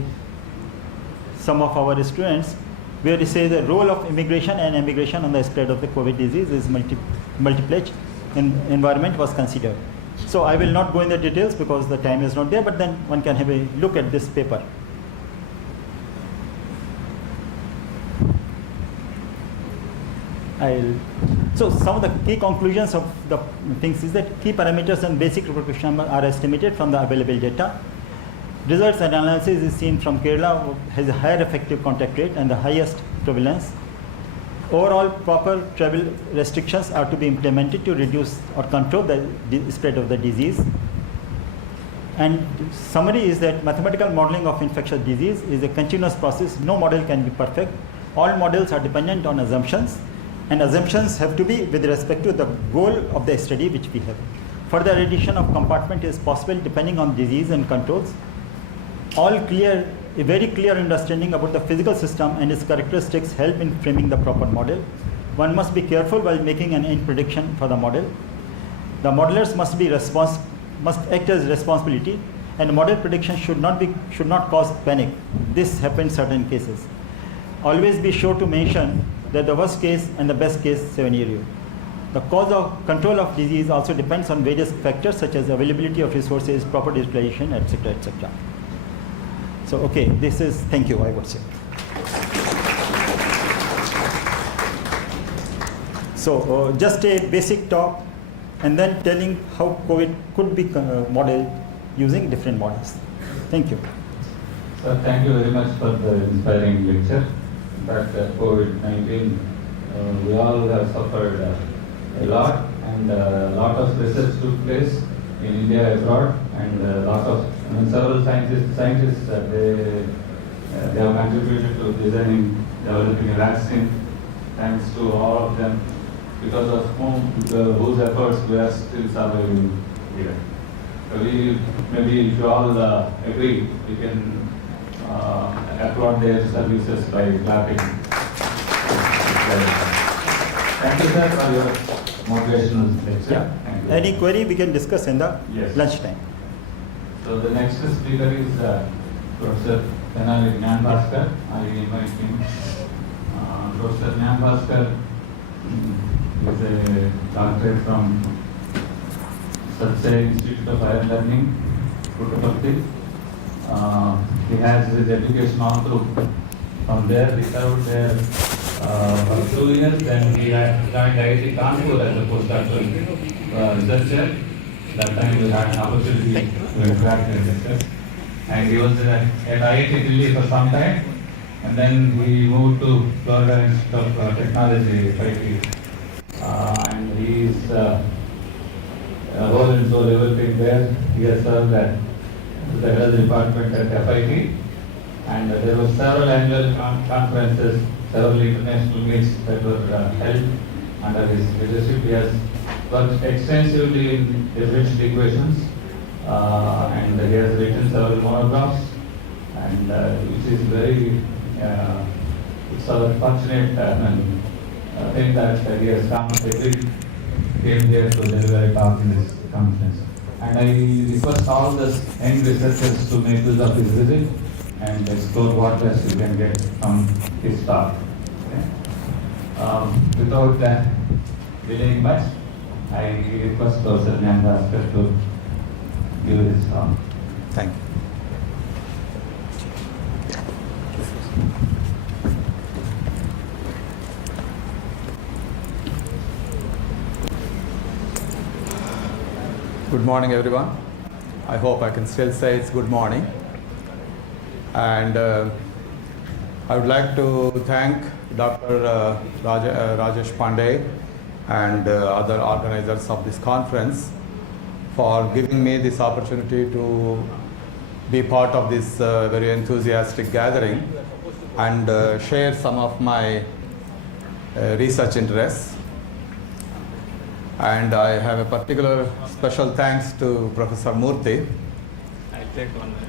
some of our students where they say the role of immigration and emigration on the spread of the COVID disease is multiplied environment was considered. So I will not go in the details because the time is not there, but then one can have a look at this paper. So some of the key conclusions of the things is that key parameters and basic repercussions are estimated from the available data. Results and analysis is seen from Kerala has a higher effective contact rate and the highest prevalence. Overall, proper travel restrictions are to be implemented to reduce or control the spread of the disease. And summary is that mathematical modeling of infectious disease is a continuous process. No model can be perfect. All models are dependent on assumptions, and assumptions have to be with respect to the goal of the study which we have. Further addition of compartment is possible depending on disease and controls. A very clear understanding about the physical system and its characteristics help in framing the proper model. One must be careful while making an end prediction for the model. The modelers must act as responsibility, and model prediction should not cause panic. This happens in certain cases. Always be sure to mention that the worst case and the best case scenario. The cause of control of disease also depends on various factors such as availability of resources, proper utilization, etc., etc. So, okay, this is, thank you, I would say. So, just a basic talk and then telling how COVID could be modeled using different models. Thank you. Sir, thank you very much for the inspiring lecture. But COVID-19, we all have suffered a lot, and a lot of research took place in India, abroad, and several scientists they have contributed to designing, developing a vaccine. Thanks to all of them, because of whose efforts we are still surviving here. Maybe if you all agree, we can applaud their services by clapping. Thank you, sir, for your motivational lecture. Yeah. Any query we can discuss in the lunchtime. So the next speaker is Professor Tenali Gnan Bhaskar. I invite him. Professor Gnan Bhaskar is a doctorate from Satsai Institute of Higher Learning, Puttaparthi. He has his education all through. From there, he served there for 2 years. Then he had joined IIT Kanpur as a postdoctoral researcher. That time we had an opportunity to interact and discuss. And he was at IIT Delhi for some time. And then he moved to Florida Institute of Technology, FIT. And he is whole and soul everything there. He has served at the health department at FIT, and there were several annual conferences, several international meets that were held under his leadership. He has worked extensively in differential equations, and he has written several monographs, and which is very, it's our fortunate thing that he has came here to deliver a talk in this conference. And I request all the young researchers to make use of his visit and explore what best you can get from his talk. Okay. Without delaying much, I request Professor Gnan Bhaskar to give his talk. Thank you. Good morning, everyone. I hope I can still say it's good morning. And I would like to thank Dr. Rajesh Pandey and other organizers of this conference for giving me this opportunity to be part of this very enthusiastic gathering and share some of my research interests. And I have a particular special thanks to Professor Murthy. I'll take 1 minute.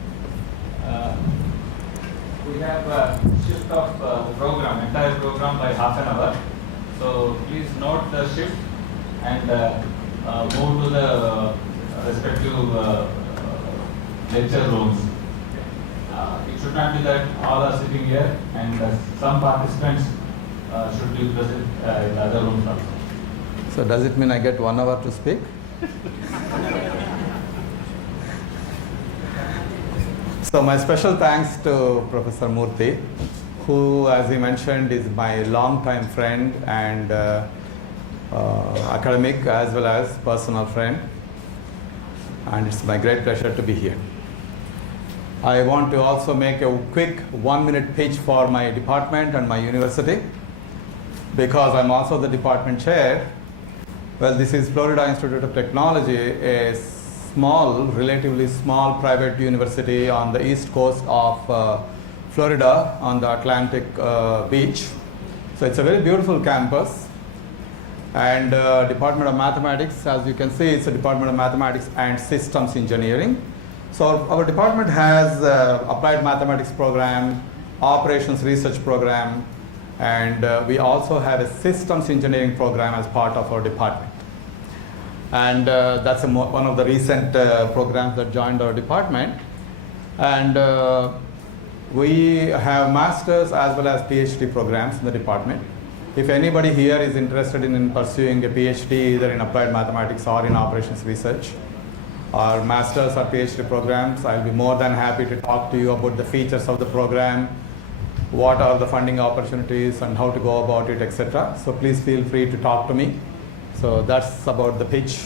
We have a shift of program, entire program by half an hour. So please note the shift and move to the respective lecture rooms. It should not be that all are sitting here and some participants should be present in the other rooms also. So does it mean I get 1 hour to speak? So my special thanks to Professor Murthy, who, as he mentioned, is my longtime friend and academic as well as personal friend. And it's my great pleasure to be here. I want to also make a quick 1-minute pitch for my department and my university, because I'm also the department chair. Well, this is Florida Institute of Technology, a small, relatively small private university on the east coast of Florida on the Atlantic beach. So it's a very beautiful campus. And Department of Mathematics, as you can see, it's a Department of Mathematics and Systems Engineering. So our department has Applied Mathematics program, Operations Research program, and we also have a Systems Engineering program as part of our department. And that's one of the recent programs that joined our department. And we have master's as well as PhD programs in the department. If anybody here is interested in pursuing a PhD either in applied mathematics or in operations research, or master's or PhD programs, I'll be more than happy to talk to you about the features of the program, what are the funding opportunities and how to go about it, etc. So please feel free to talk to me. So that's about the pitch.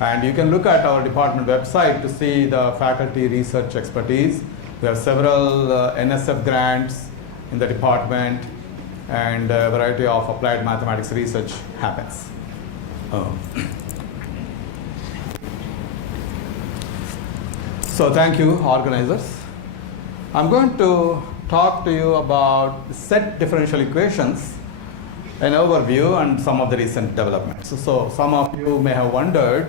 And you can look at our department website to see the faculty research expertise. We have several NSF grants in the department, and a variety of applied mathematics research happens. So thank you, organizers. I'm going to talk to you about set differential equations, an overview and some of the recent developments. So some of you may have wondered,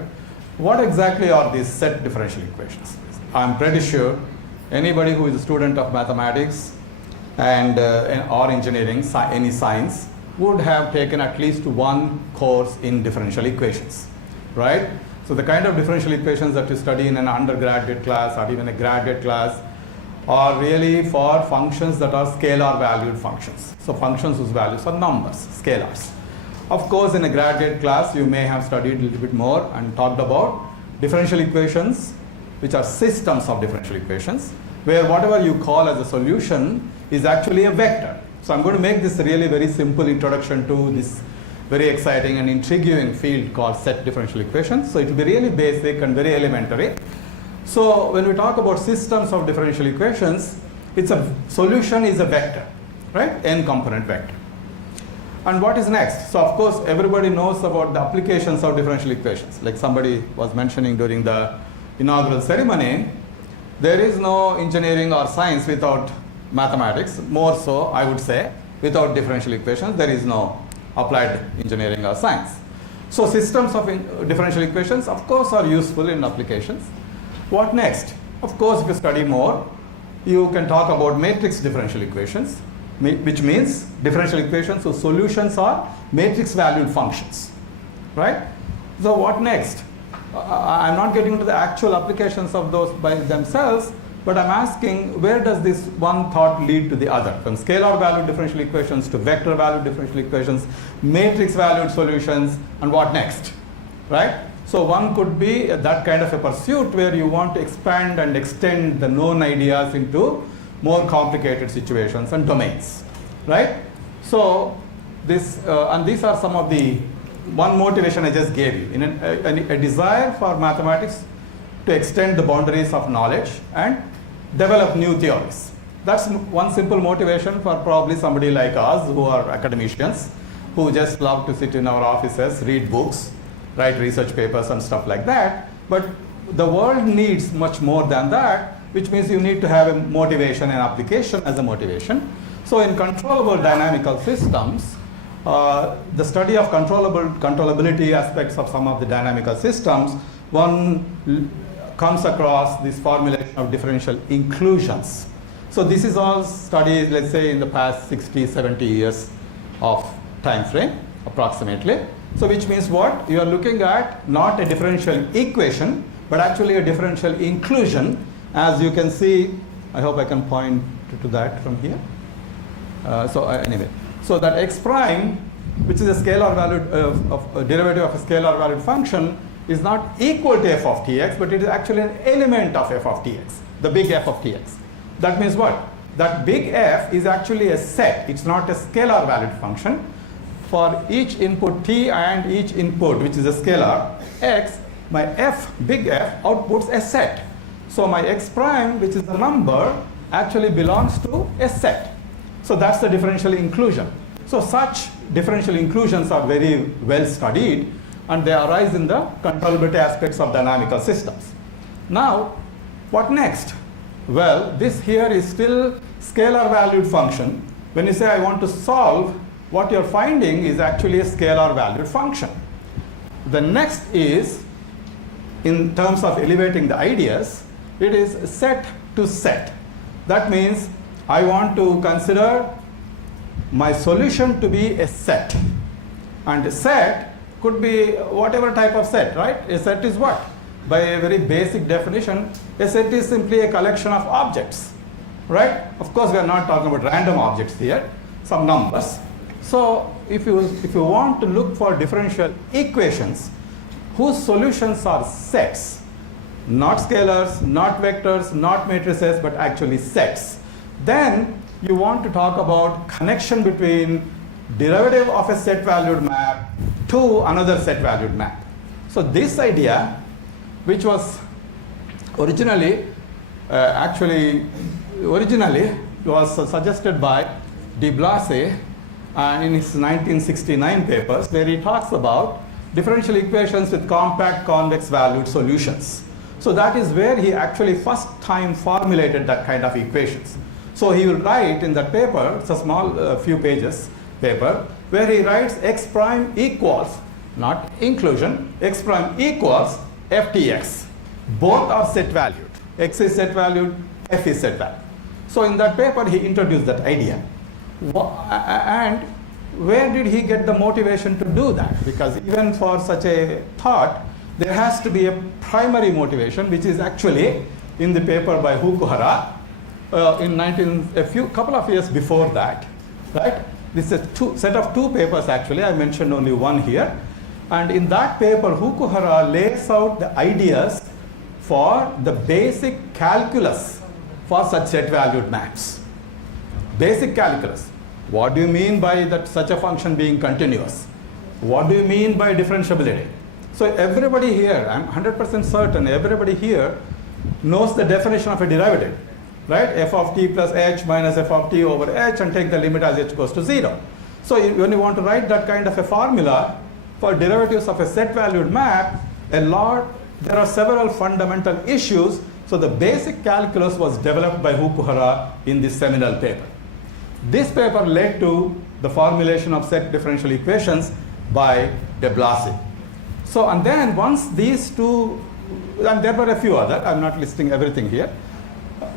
what exactly are these set differential equations? I'm pretty sure anybody who is a student of mathematics and or engineering, any science, would have taken at least one course in differential equations, right? So the kind of differential equations that you study in an undergraduate class or even a graduate class are really for functions that are scalar valued functions. So functions whose values are numbers, scalars. Of course, in a graduate class, you may have studied a little bit more and talked about differential equations, which are systems of differential equations, where whatever you call as a solution is actually a vector. So I'm going to make this a really very simple introduction to this very exciting and intriguing field called set differential equations. So it will be really basic and very elementary. So when we talk about systems of differential equations, it's a solution is a vector, right? N component vector. And what is next? So of course, everybody knows about the applications of differential equations. Like somebody was mentioning during the inaugural ceremony, there is no engineering or science without mathematics. More so, I would say, without differential equations, there is no applied engineering or science. So systems of differential equations, of course, are useful in applications. What next? Of course, if you study more, you can talk about matrix differential equations, which means differential equations whose solutions are matrix valued functions, right? So what next? I'm not getting into the actual applications of those by themselves, but I'm asking, where does this one thought lead to the other? From scalar valued differential equations to vector valued differential equations, matrix valued solutions, and what next, right? So one could be that kind of a pursuit where you want to expand and extend the known ideas into more complicated situations and domains, right? So this, and these are some of the one motivation I just gave you, in a desire for mathematics to extend the boundaries of knowledge and develop new theories. That's one simple motivation for probably somebody like us who are academicians, who just love to sit in our offices, read books, write research papers and stuff like that. But the world needs much more than that, which means you need to have a motivation and application as a motivation. So in controllable dynamical systems, the study of controllability aspects of some of the dynamical systems, one comes across this formulation of differential inclusions. So this is all studied, let's say, in the past 60, 70 years of time frame, approximately. So which means what? You are looking at not a differential equation, but actually a differential inclusion. As you can see, I hope I can point to that from here. Anyway, so that x prime, which is a scalar valued a derivative of a scalar valued function, is not equal to f of tx, but it is actually an element of f of tx, the big F of tx. That means what? That big F is actually a set. It's not a scalar valued function. For each input t and each input, which is a scalar, x, my f, big F, outputs a set. So my x prime, which is the number, actually belongs to a set. So that's the differential inclusion. So such differential inclusions are very well studied, and they arise in the controllability aspects of dynamical systems. Now, what next? Well, this here is still scalar valued function. When you say I want to solve, what you're finding is actually a scalar valued function. The next is, in terms of elevating the ideas, it is set to set. That means I want to consider my solution to be a set. And a set could be whatever type of set, right? A set is what? By a very basic definition, a set is simply a collection of objects, right? Of course, we are not talking about random objects here, some numbers. So if you want to look for differential equations whose solutions are sets, not scalars, not vectors, not matrices, but actually sets, then you want to talk about connection between derivative of a set valued map to another set valued map. So this idea, which was originally was suggested by de Blasi in his 1969 papers, where he talks about differential equations with compact convex valued solutions. So that is where he actually first time formulated that kind of equations. So he will write in that paper, it's a small few pages paper, where he writes x prime equals, not inclusion, x prime equals ftx. Both are set valued. X is set valued, f is set valued. So in that paper he introduced that idea. And where did he get the motivation to do that? Because even for such a thought, there has to be a primary motivation, which is actually in the paper by Fukuhara couple of years before that, right? This is a set of two papers actually. I mentioned only one here. And in that paper, Fukuhara lays out the ideas for the basic calculus for such set valued maps. Basic calculus. What do you mean by that such a function being continuous? What do you mean by differentiability? So everybody here, I'm 100% certain, everybody here knows the definition of a derivative, right? F of t plus h minus f of t over h, and take the limit as h goes to 0. So when you want to write that kind of a formula for derivatives of a set valued map, there are several fundamental issues. So the basic calculus was developed by Fukuhara in this seminal paper. This paper led to the formulation of set differential equations by de Blasi. So, and then once these two, and there were a few other, I'm not listing everything here,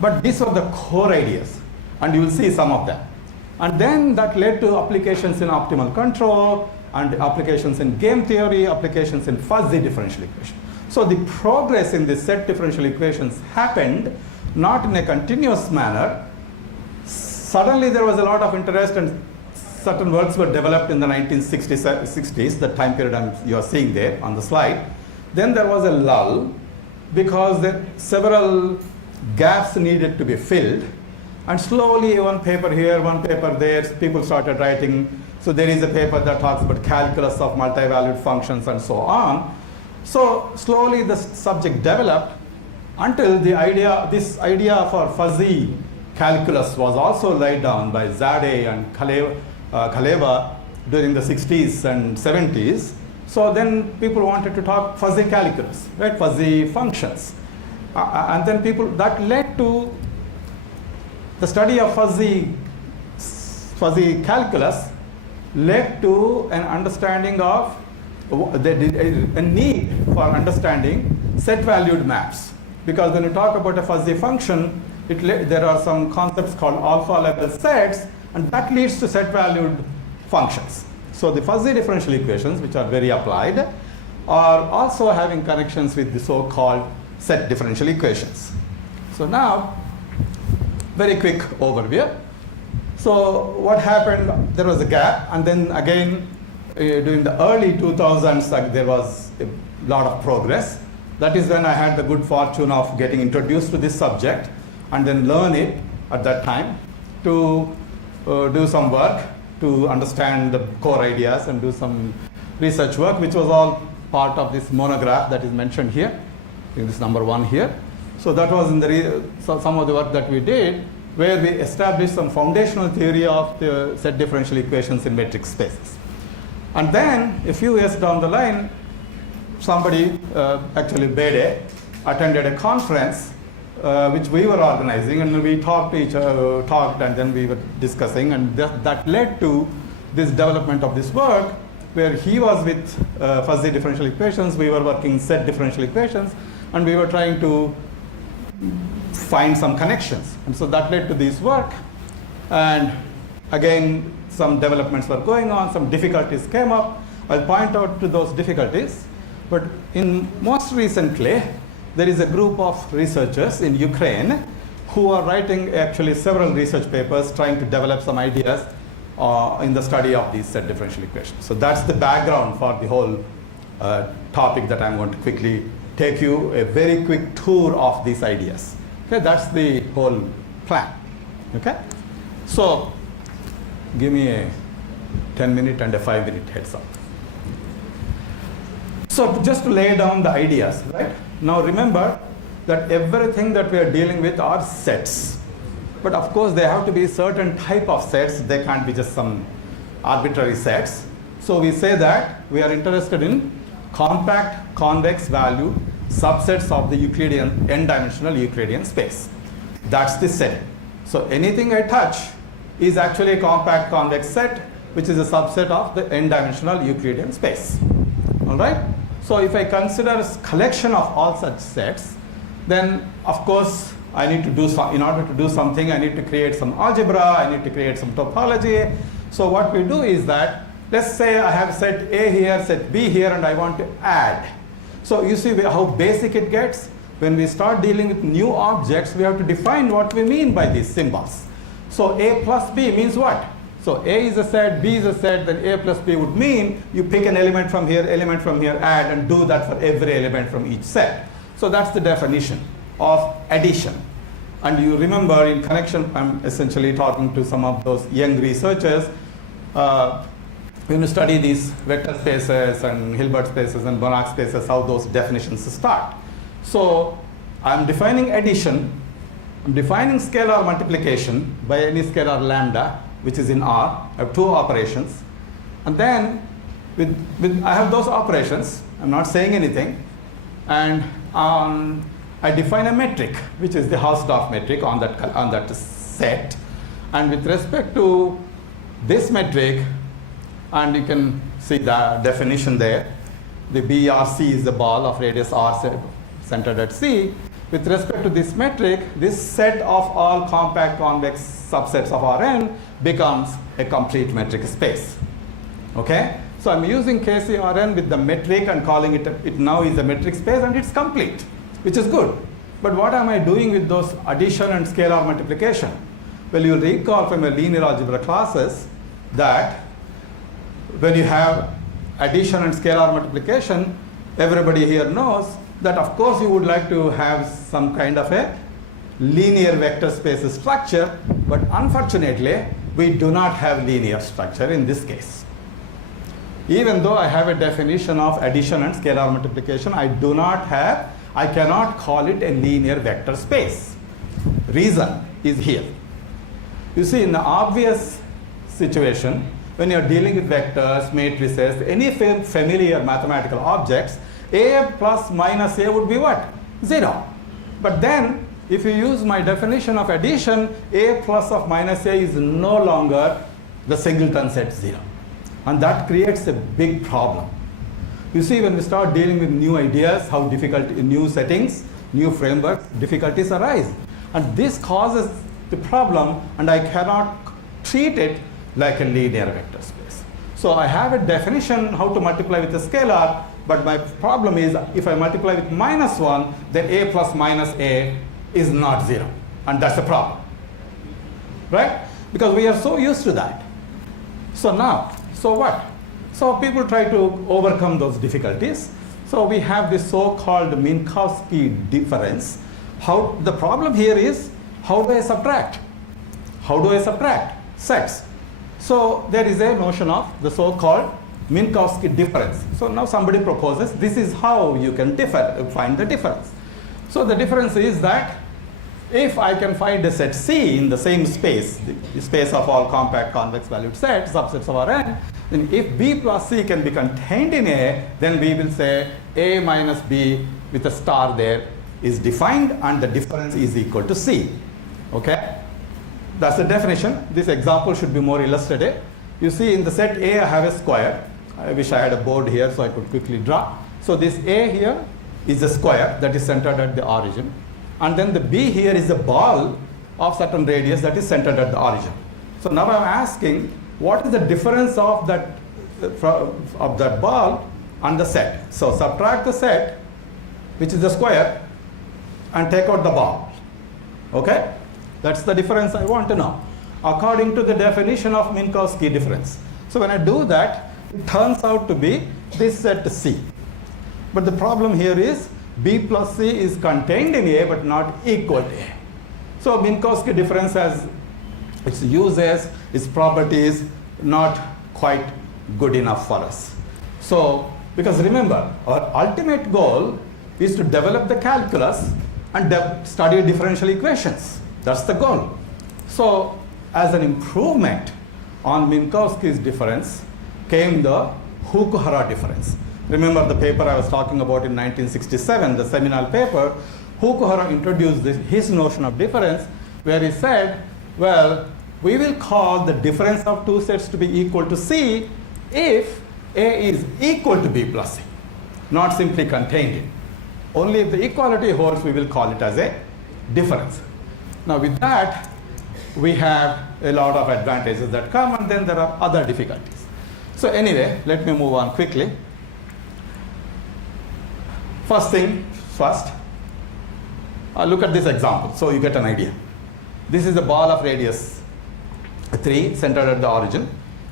but these were the core ideas, and you will see some of them. And then that led to applications in optimal control, and applications in game theory, applications in fuzzy differential equation. So the progress in the set differential equations happened not in a continuous manner. Suddenly there was a lot of interest, and certain works were developed in the 1960s, the time period you are seeing there on the slide. Then there was a lull because several gaps needed to be filled, and slowly one paper here, one paper there, people started writing So there is a paper that talks about calculus of multi-valued functions and so on. So slowly the subject developed until this idea for fuzzy calculus was also laid down by Zade and Kaleva during the 60s and 70s. So then people wanted to talk fuzzy calculus, right? Fuzzy functions. And then that led to the study of fuzzy calculus led to an understanding of a need for understanding set-valued maps. Because when you talk about a fuzzy function, there are some concepts called alpha-level sets, and that leads to set-valued functions. So the fuzzy differential equations, which are very applied, are also having connections with the so-called set differential equations. So now, very quick overview. So what happened, there was a gap, and then again, during the early 2000s, there was a lot of progress. That is when I had the good fortune of getting introduced to this subject and then learn it at that time to do some work to understand the core ideas and do some research work, which was all part of this monograph that is mentioned here, in this number 1 here. So that was in some of the work that we did, where we established some foundational theory of the set differential equations in metric spaces. And then, a few years down the line, somebody, actually Bede, attended a conference which we were organizing, and we talked and then we were discussing, and that led to this development of this work, where he was with fuzzy differential equations, we were working set differential equations, and we were trying to find some connections. And so that led to this work. And again, some developments were going on, some difficulties came up. I'll point out to those difficulties. But most recently, there is a group of researchers in Ukraine who are writing actually several research papers trying to develop some ideas in the study of these set differential equations. So that's the background for the whole topic that I'm going to quickly take you a very quick tour of these ideas. Okay, that's the whole plan. Okay, so give me a 10-minute and a 5-minute heads up. So just to lay down the ideas, right? Now remember that everything that we are dealing with are sets. But of course, they have to be certain type of sets. They can't be just some arbitrary sets. So we say that we are interested in compact convex value subsets of the Euclidean, n-dimensional Euclidean space. That's the set. So anything I touch is actually a compact convex set, which is a subset of the n-dimensional Euclidean space. All right? So if I consider a collection of all such sets, then of course I need to do in order to do something, I need to create some algebra, I need to create some topology. So what we do is that, let's say I have set A here, set B here, and I want to add. So you see how basic it gets? When we start dealing with new objects, we have to define what we mean by these symbols. So A plus B means what? So A is a set, B is a set, then A plus B would mean you pick an element from here, add, and do that for every element from each set. So that's the definition of addition. And you remember in connection, I'm essentially talking to some of those young researchers, when you study these vector spaces and Hilbert spaces and Banach spaces, how those definitions start. So I'm defining addition, I'm defining scalar multiplication by any scalar lambda, which is in R. I have two operations. And then I have those operations, I'm not saying anything, and I define a metric, which is the Hausdorff metric on that set. And with respect to this metric, and you can see the definition there, the BRC is the ball of radius R centered at C. With respect to this metric, this set of all compact convex subsets of Rn becomes a complete metric space. Okay? So I'm using KCRN with the metric and calling it now is a metric space, and it's complete, which is good. But what am I doing with those addition and scalar multiplication? Well, you'll recall from your linear algebra classes that when you have addition and scalar multiplication, everybody here knows that of course you would like to have some kind of a linear vector space structure, but unfortunately we do not have linear structure in this case. Even though I have a definition of addition and scalar multiplication, I cannot call it a linear vector space. Reason is here. You see, in the obvious situation, when you're dealing with vectors, matrices, any familiar mathematical objects, A plus minus A would be what? 0. But then, if you use my definition of addition, A plus of minus A is no longer the singleton set 0. And that creates a big problem. You see, when we start dealing with new ideas, how difficult in new settings, new frameworks, difficulties arise. And this causes the problem, and I cannot treat it like a linear vector space. So I have a definition how to multiply with a scalar, but my problem is if I multiply with -1, then A plus minus A is not 0. And that's the problem. Right? Because we are so used to that. So now, so what? So people try to overcome those difficulties. So we have this so-called Minkowski difference. How the problem here is, how do I subtract? How do I subtract sets? So there is a notion of the so-called Minkowski difference. So now somebody proposes this is how you can find the difference. So the difference is that if I can find a set C in the same space, the space of all compact convex valued sets, subsets of Rn, then if B plus C can be contained in A, then we will say A minus B with a star there is defined and the difference is equal to C. Okay? That's the definition. This example should be more illustrative. You see in the set A I have a square. I wish I had a board here so I could quickly draw. So this A here is a square that is centered at the origin. And then the B here is a ball of certain radius that is centered at the origin. So now I'm asking, what is the difference of that ball and the set? So subtract the set, which is the square, and take out the ball. Okay? That's the difference I want to know, according to the definition of Minkowski difference. So when I do that, it turns out to be this set C. But the problem here is B plus C is contained in A but not equal to A. So Minkowski difference has its uses, its properties, not quite good enough for us. So, because remember, our ultimate goal is to develop the calculus and study differential equations. That's the goal. So, as an improvement on Minkowski's difference came the Hooke-Hara difference. Remember the paper I was talking about in 1967, the seminal paper. Hooke-Hara introduced his notion of difference, where he said, well, we will call the difference of two sets to be equal to C if A is equal to B plus C, not simply contained in. Only if the equality holds, we will call it as a difference. Now with that, we have a lot of advantages that come, and then there are other difficulties. So anyway, let me move on quickly. First thing first, look at this example so you get an idea. This is a ball of radius 3 centered at the origin,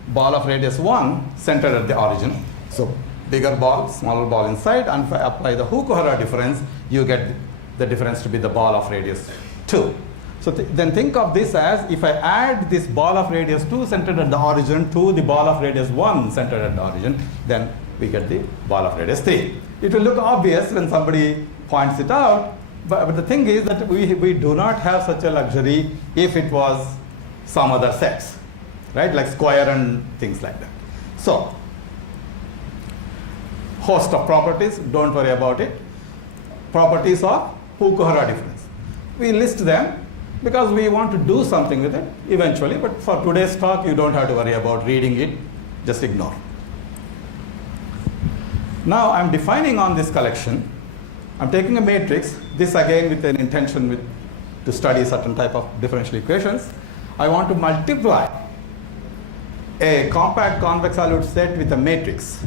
ball of radius 1 centered at the origin. So bigger ball, smaller ball inside, and if I apply the Hooke-Hara difference, you get the difference to be the ball of radius 2. So then think of this as if I add this ball of radius 2 centered at the origin to the ball of radius 1 centered at the origin, then we get the ball of radius 3. It will look obvious when somebody points it out, but the thing is that we do not have such a luxury if it was some other sets, right? Like square and things like that. So, host of properties, don't worry about it. Properties of Hooke-Hara difference. We list them because we want to do something with it eventually, but for today's talk, you don't have to worry about reading it, just ignore. Now I'm defining on this collection, I'm taking a matrix, this again with an intention to study certain type of differential equations. I want to multiply a compact convex valued set with a matrix.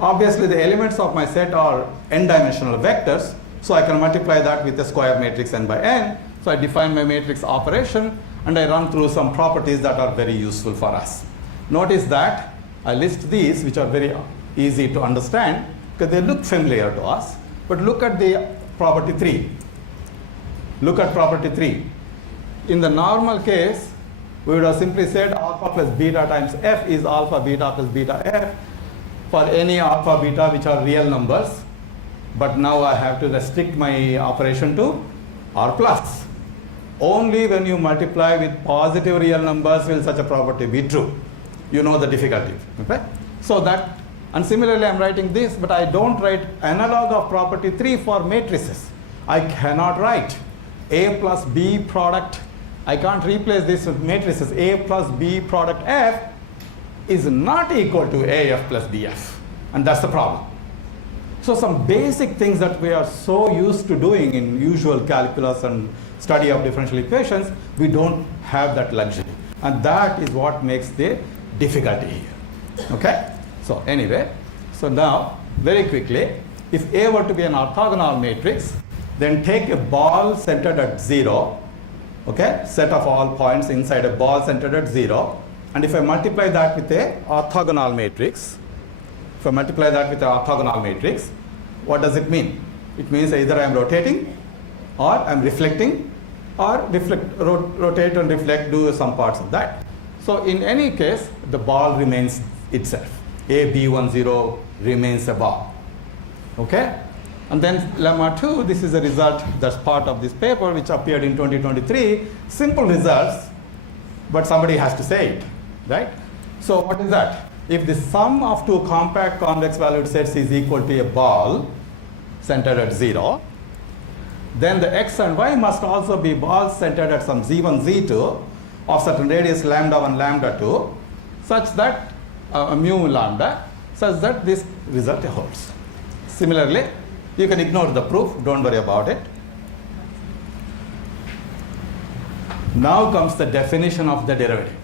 Obviously the elements of my set are n-dimensional vectors, so I can multiply that with a square matrix n by n. So I define my matrix operation and I run through some properties that are very useful for us. Notice that I list these, which are very easy to understand because they look familiar to us. But look at the property 3. Look at property 3. In the normal case, we would have simply said alpha plus beta times f is alpha beta plus beta f for any alpha beta which are real numbers. But now I have to restrict my operation to r plus. Only when you multiply with positive real numbers will such a property be true. You know the difficulty. Okay? So that, and similarly I'm writing this, but I don't write analog of property 3 for matrices. I cannot write A plus B product. I can't replace this with matrices. A plus B product F is not equal to AF plus BF. And that's the problem. So some basic things that we are so used to doing in usual calculus and study of differential equations, we don't have that luxury. And that is what makes the difficulty here. Okay? So anyway, so now very quickly, if A were to be an orthogonal matrix, then take a ball centered at 0, okay, set of all points inside a ball centered at 0, and if I multiply that with a orthogonal matrix, what does it mean? It means either I am rotating or I am reflecting, or rotate and reflect, do some parts of that. So in any case, the ball remains itself. A, B10 remains a ball. Okay? And then lemma 2, this is a result that's part of this paper which appeared in 2023. Simple results, but somebody has to say it, right? So what is that? If the sum of two compact convex valued sets is equal to a ball centered at 0, then the x and y must also be balls centered at some z1, z2 of certain radius lambda 1, lambda 2, such that mu lambda, such that this result holds. Similarly, you can ignore the proof, don't worry about it. Now comes the definition of the derivative.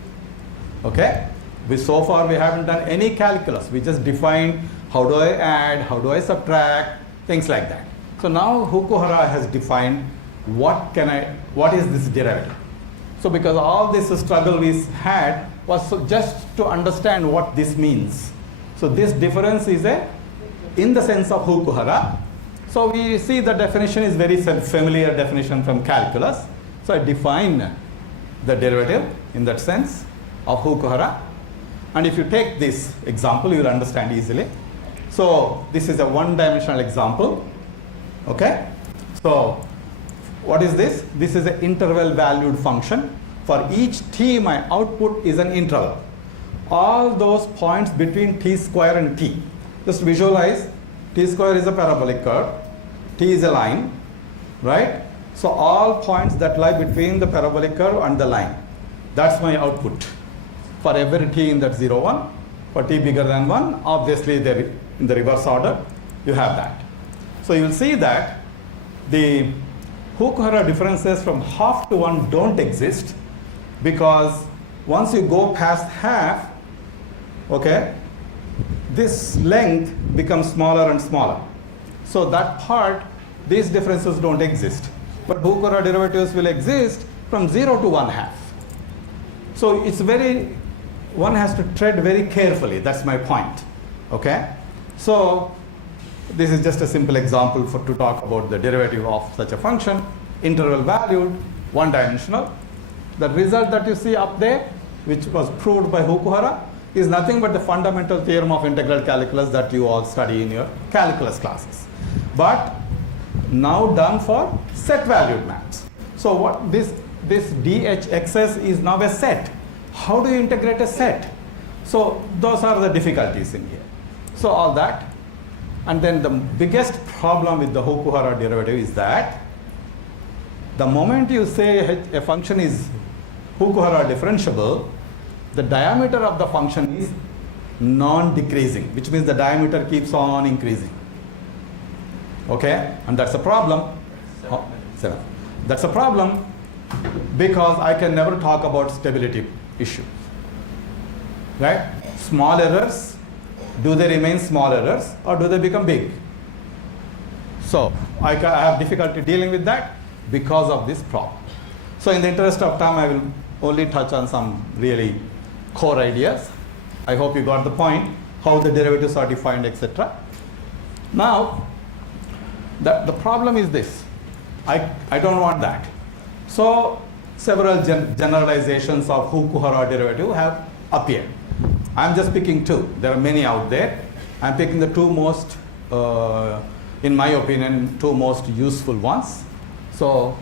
Okay? So far we haven't done any calculus. We just defined how do I add, how do I subtract, things like that. So now Fukuhara has defined what is this derivative. So because all this struggle we had was just to understand what this means. So this difference is in the sense of Fukuhara. So we see the definition is very familiar definition from calculus. So I define the derivative in that sense of Fukuhara. And if you take this example, you will understand easily. So this is a one-dimensional example. Okay? So what is this? This is an interval valued function. For each t, my output is an interval. All those points between t square and t. Just visualize, t square is a parabolic curve, t is a line, right? So all points that lie between the parabolic curve and the line. That's my output. For every t in that 0, 1, for t bigger than 1, obviously in the reverse order, you have that. So you will see that the Fukuhara differences from half to 1 don't exist, because once you go past half, okay, this length becomes smaller and smaller. So that part, these differences don't exist. But Fukuhara derivatives will exist from 0 to 1/2. So it's one has to tread very carefully. That's my point. Okay? So this is just a simple example to talk about the derivative of such a function, interval valued, one-dimensional. The result that you see up there, which was proved by Fukuhara, is nothing but the fundamental theorem of integral calculus that you all study in your calculus classes. But now done for set-valued maps. So what this DHXS is now a set. How do you integrate a set? So those are the difficulties in here. So all that. And then the biggest problem with the Fukuhara derivative is that the moment you say a function is Fukuhara differentiable, the diameter of the function is non-decreasing, which means the diameter keeps on increasing. Okay? And that's a problem. Seven. That's a problem because I can never talk about stability issues. Right? Small errors, do they remain small errors or do they become big? So I have difficulty dealing with that because of this problem. So in the interest of time, I will only touch on some really core ideas. I hope you got the point, how the derivatives are defined, etc. Now, the problem is this. I don't want that. So several generalizations of Fukuhara derivative have appeared. I'm just picking two. There are many out there. I'm picking the two most, in my opinion, two most useful ones. So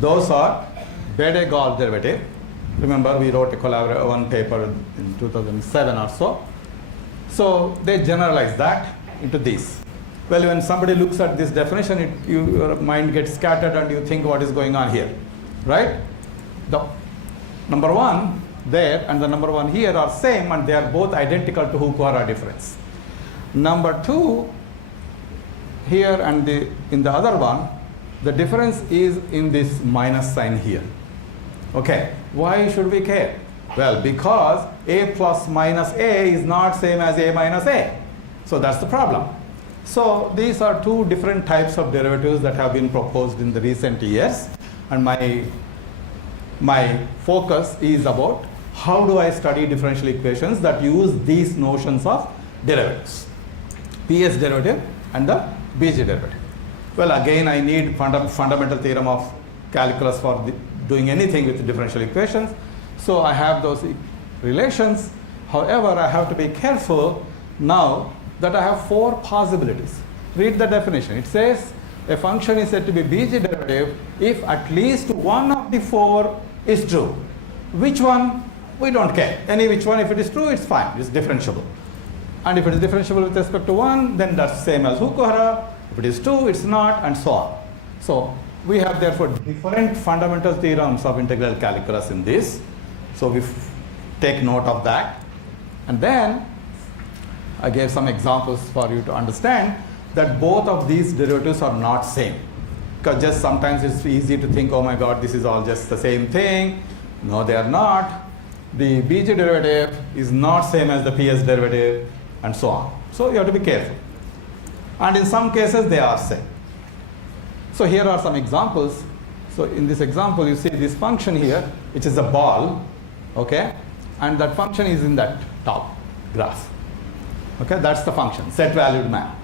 those are Bede-Gall derivative. Remember, we wrote one paper in 2007 or so. So they generalize that into this. Well, when somebody looks at this definition, your mind gets scattered and you think what is going on here, right? The number one there and the number one here are same, and they are both identical to Fukuhara difference. Number two here and in the other one, the difference is in this minus sign here. Okay, why should we care? Well, because a plus minus a is not same as a minus a. So that's the problem. So these are two different types of derivatives that have been proposed in the recent years, and my focus is about how do I study differential equations that use these notions of derivatives, PS derivative and the BG derivative. Well, again, I need fundamental theorem of calculus for doing anything with differential equations. So I have those relations. However, I have to be careful now that I have four possibilities. Read the definition. It says a function is said to be BG derivative if at least one of the four is true. Which one? We don't care. Any which one, if it is true, it's fine. It's differentiable. And if it is differentiable with respect to one, then that's same as Fukuhara. If it is two, it's not, and so on. So we have therefore different fundamental theorems of integral calculus in this. So we take note of that. And then I gave some examples for you to understand that both of these derivatives are not same. Because just sometimes it's easy to think, oh my God, this is all just the same thing. No, they are not. The BG derivative is not same as the PS derivative, and so on. So you have to be careful. And in some cases, they are same. So here are some examples. So in this example, you see this function here, which is a ball, okay? And that function is in that top graph. Okay, that's the function, set valued map.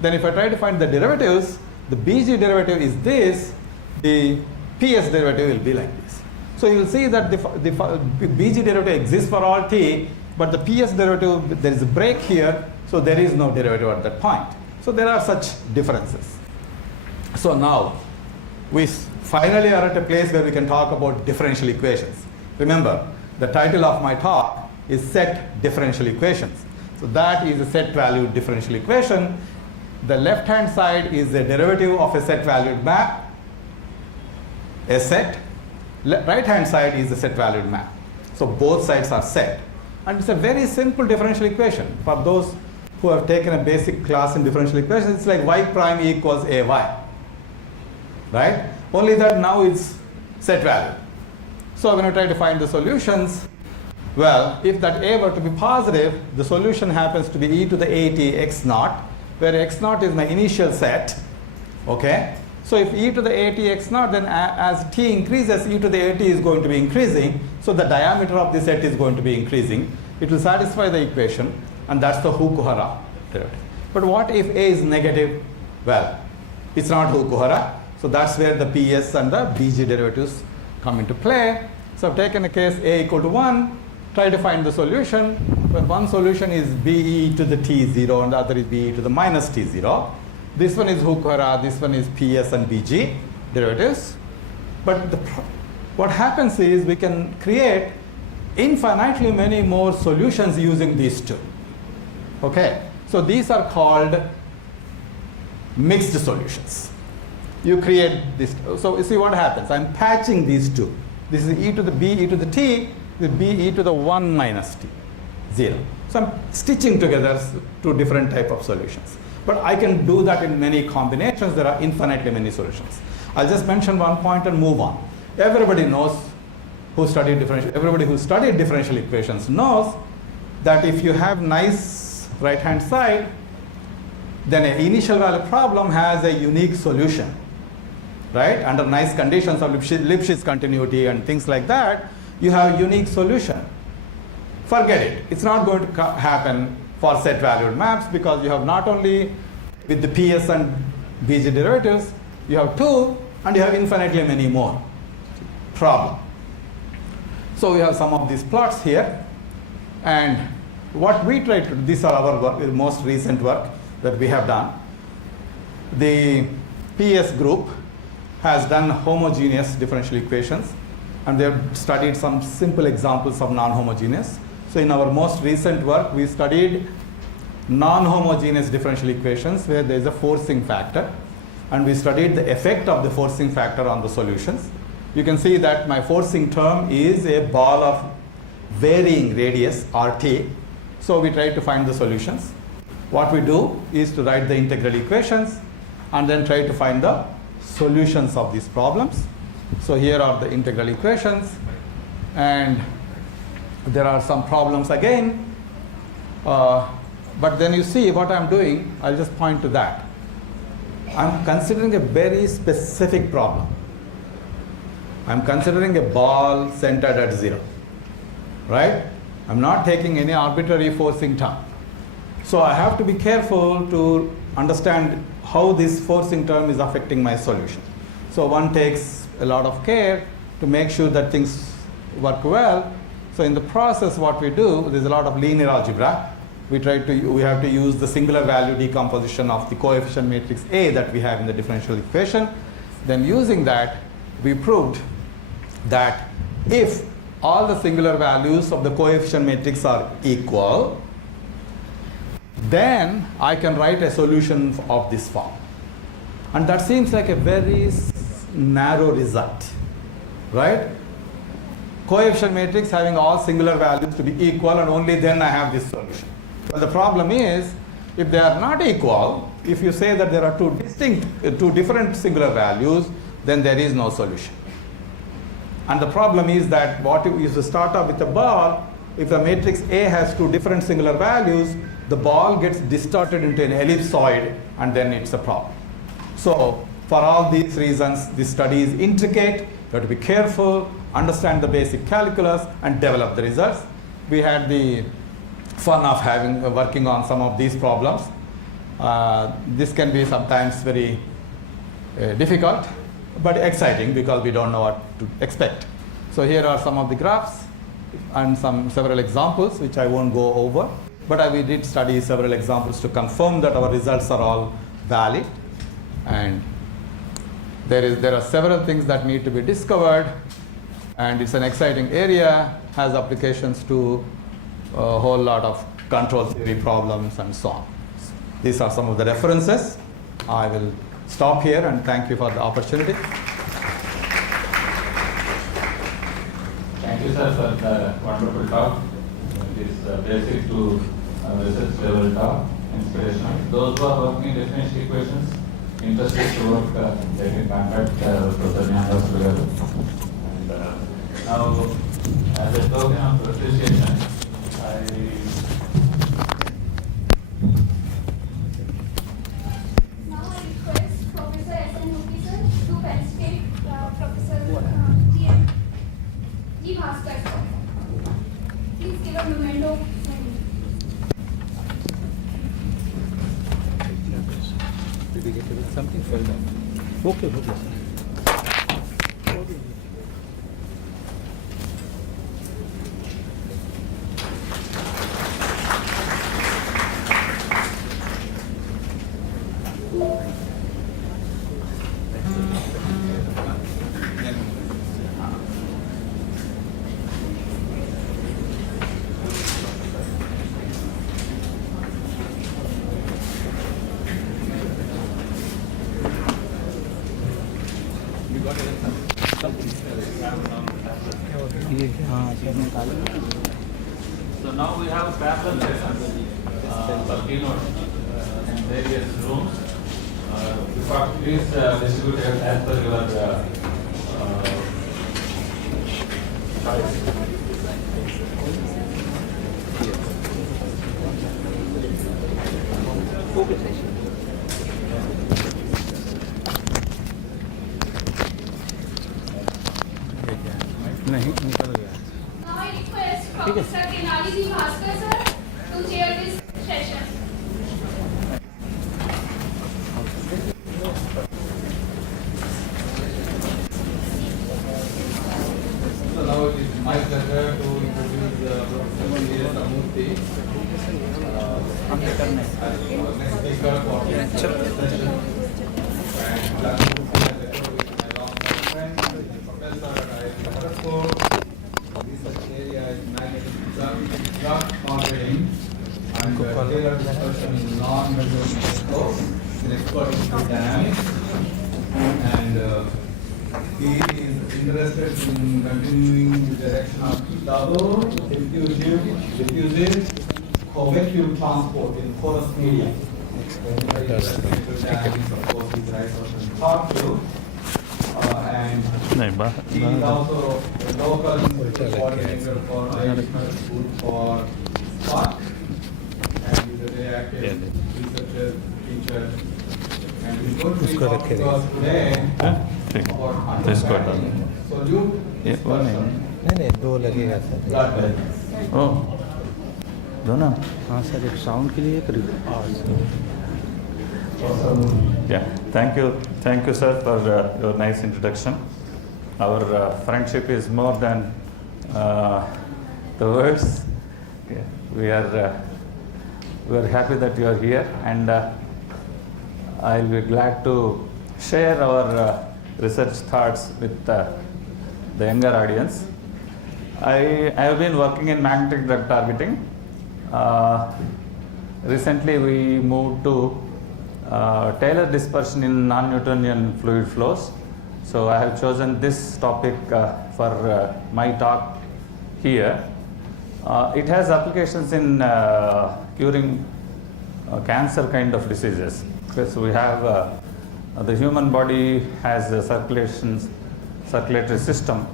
Then if I try to find the derivatives, the BG derivative is this, the PS derivative will be like this. So you will see that the BG derivative exists for all t, but the PS derivative, there is a break here, so there is no derivative at that point. So there are such differences. So now, we finally are at a place where we can talk about differential equations. Remember, the title of my talk is Set Differential Equations. So that is a set-valued differential equation. The left-hand side is the derivative of a set-valued map, a set. Right-hand side is the set-valued map. So both sides are set. And it's a very simple differential equation. For those who have taken a basic class in differential equations, it's like y prime equals ay, right? Only that now it's set value. So when I try to find the solutions, well, if that a were to be positive, the solution happens to be e to the at x naught, where x naught is my initial set, okay? So if e to the at x naught, then as t increases, e to the at is going to be increasing, so the diameter of the set is going to be increasing. It will satisfy the equation, and that's the Fukuhara derivative. But what if a is negative? Well, it's not Fukuhara, so that's where the PS and the BG derivatives come into play. So I've taken a case a equal to 1, try to find the solution. Well, one solution is be to the t0 and the other is be to the minus t0. This one is Fukuhara, this one is PS and BG derivatives. But what happens is we can create infinitely many more solutions using these two. Okay, so these are called mixed solutions. You create this. So you see what happens. I'm patching these two. This is e to the b, e to the t, with b, e to the 1 minus t, 0. So I'm stitching together two different type of solutions. But I can do that in many combinations. There are infinitely many solutions. I'll just mention one point and move on. Everybody knows who studied differential equations knows that if you have nice right-hand side, then an initial value problem has a unique solution, right? Under nice conditions of Lipschitz continuity and things like that, you have a unique solution. Forget it. It's not going to happen for set-valued maps because you have not only with the PS and BG derivatives, you have two, and you have infinitely many more. Problem. So we have some of these plots here, and what we try to, these are our work, most recent work that we have done. The PS group has done homogeneous differential equations, and they have studied some simple examples of non-homogeneous. So in our most recent work, we studied non-homogeneous differential equations where there is a forcing factor, and we studied the effect of the forcing factor on the solutions. You can see that my forcing term is a ball of varying radius, RT. So we try to find the solutions. What we do is to write the integral equations and then try to find the solutions of these problems. So here are the integral equations, and there are some problems again. But then you see what I'm doing, I'll just point to that. I'm considering a very specific problem. I'm considering a ball centered at 0, right? I'm not taking any arbitrary forcing term. So I have to be careful to understand how this forcing term is affecting my solution. So one takes a lot of care to make sure that things work well. So in the process, what we do, there's a lot of linear algebra. We have to use the singular value decomposition of the coefficient matrix A that we have in the differential equation. Then using that, we proved that if all the singular values of the coefficient matrix are equal, then I can write a solution of this form. And that seems like a very narrow result, right? Coefficient matrix having all singular values to be equal, and only then I have this solution. Well, the problem is, if they are not equal, if you say that there are two different singular values, then there is no solution. And the problem is that what if you start off with a ball, if the matrix A has two different singular values, the ball gets distorted into an ellipsoid, and then it's a problem. So for all these reasons, this study is intricate. You have to be careful, understand the basic calculus, and develop the results. We had the fun of working on some of these problems. This can be sometimes very difficult, but exciting because we don't know what to expect. So here are some of the graphs and several examples which I won't go over, but we did study several examples to confirm that our results are all valid. And there are several things that need to be discovered, and it's an exciting area, has applications to a whole lot of control theory problems and so on. These are some of the references. I will stop here and thank you for the opportunity. Thank you, sir, for the wonderful talk. It is basic to research level talk, inspirational. Those who are working in differential equations, interested to work, they can contact Professor Nyandas Garu. And now, as a token of appreciation, Now I request Professor S.N. Mukhi sir to felicitate Professor G. Bhaskar sir. Please give a memento. Did we get something fell down? Okay, sir. So now we have parallel sessions for keynote in various rooms. Please distribute it as per your choice. नहीं निकल गया. Now I request Professor Tenali G. Bhaskar sir to chair this session. So now it is my pleasure of dynamics, and he is interested in continuing the direction of double diffusive vacuum transport in porous media. Dynamics, of course, is right person to talk to. And he is also a local coordinator for Ayushman School for Spark, and he's a very active researcher, teacher, and he's going to be talking to us today about understanding solute नहीं दो लगेगा sir blood vessels. Oh, दोनों? हाँ sir एक sound के लिए एक Yeah, thank you, sir, for your nice introduction. Our friendship is more than the words. Yeah, we are happy that you are here, and I'll be glad to share our research thoughts with the younger audience. I have been working in magnetic drug targeting. Recently, we moved to Taylor dispersion in non-Newtonian fluid flows. So I have chosen this topic for my talk here. It has applications in curing cancer kind of diseases. Okay, so we have the human body has a circulatory system,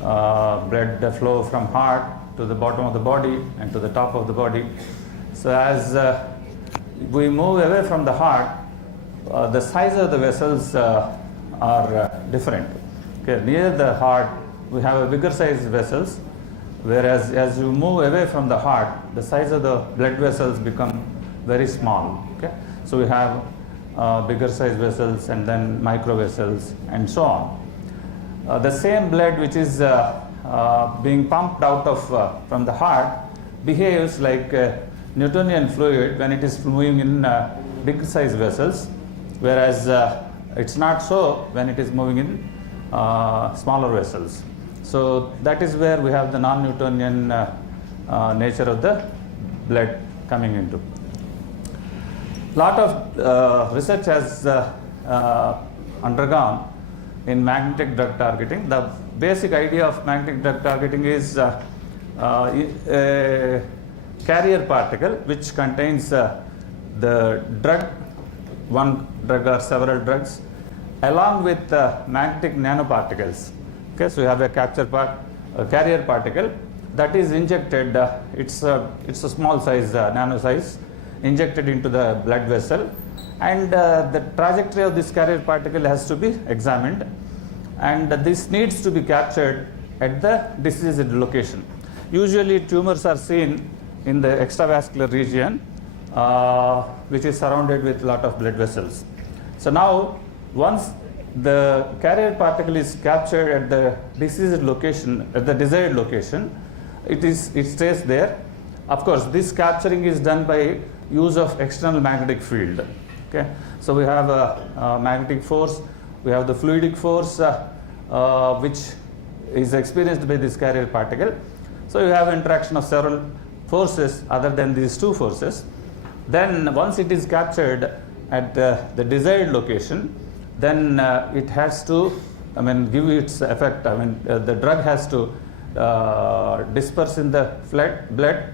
blood flow from heart to the bottom of the body and to the top of the body. So as we move away from the heart, the size of the vessels are different. Okay, near the heart, we have a bigger size vessels, whereas as you move away from the heart, the size of the blood vessels become very small. Okay, so we have bigger size vessels and then micro vessels and so on. The same blood which is being pumped out of from the heart behaves like Newtonian fluid when it is moving in big size vessels, whereas it's not so when it is moving in smaller vessels. So that is where we have the non-Newtonian nature of the blood coming into. Lot of research has undergone in magnetic drug targeting. The basic idea of magnetic drug targeting is a carrier particle which contains the drug, one drug or several drugs, along with magnetic nanoparticles. Okay, so we have a carrier particle that is injected. It's a small size, nano size, injected into the blood vessel, and the trajectory of this carrier particle has to be examined, and this needs to be captured at the diseased location. Usually tumors are seen in the extravascular region, which is surrounded with a lot of blood vessels. So now, once the carrier particle is captured at the diseased location, at the desired location, it stays there. Of course, this capturing is done by use of external magnetic field. Okay, so we have a magnetic force, we have the fluidic force, which is experienced by this carrier particle. So you have interaction of several forces other than these two forces. Then once it is captured at the desired location, then it has to, give its effect. The drug has to disperse in the blood,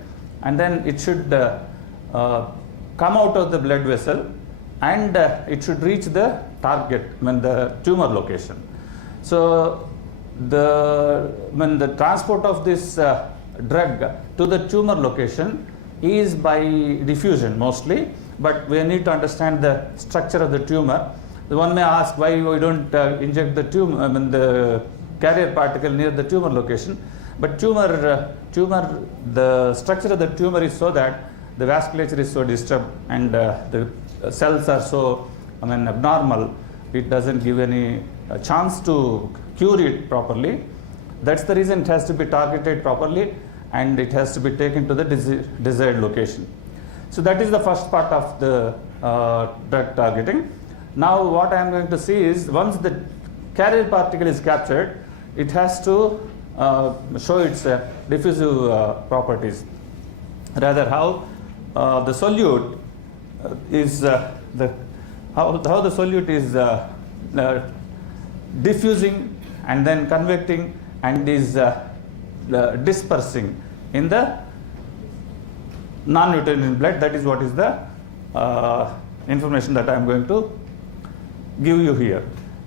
and then it should come out of the blood vessel, and it should reach the target, the tumor location. So the transport of this drug to the tumor location is by diffusion mostly, but we need to understand the structure of the tumor. One may ask why we don't inject the the carrier particle near the tumor location. But the structure of the tumor is so that the vasculature is so disturbed and the cells are so abnormal, it doesn't give any chance to cure it properly. That's the reason it has to be targeted properly, and it has to be taken to the desired location. So that is the first part of the drug targeting. Now what I am going to see is, once the carrier particle is captured, it has to show its diffusive properties. Rather, how the solute is the how the solute is diffusing and then convecting and is dispersing in the non-Newtonian blood. That is what is the information that I am going to give you here.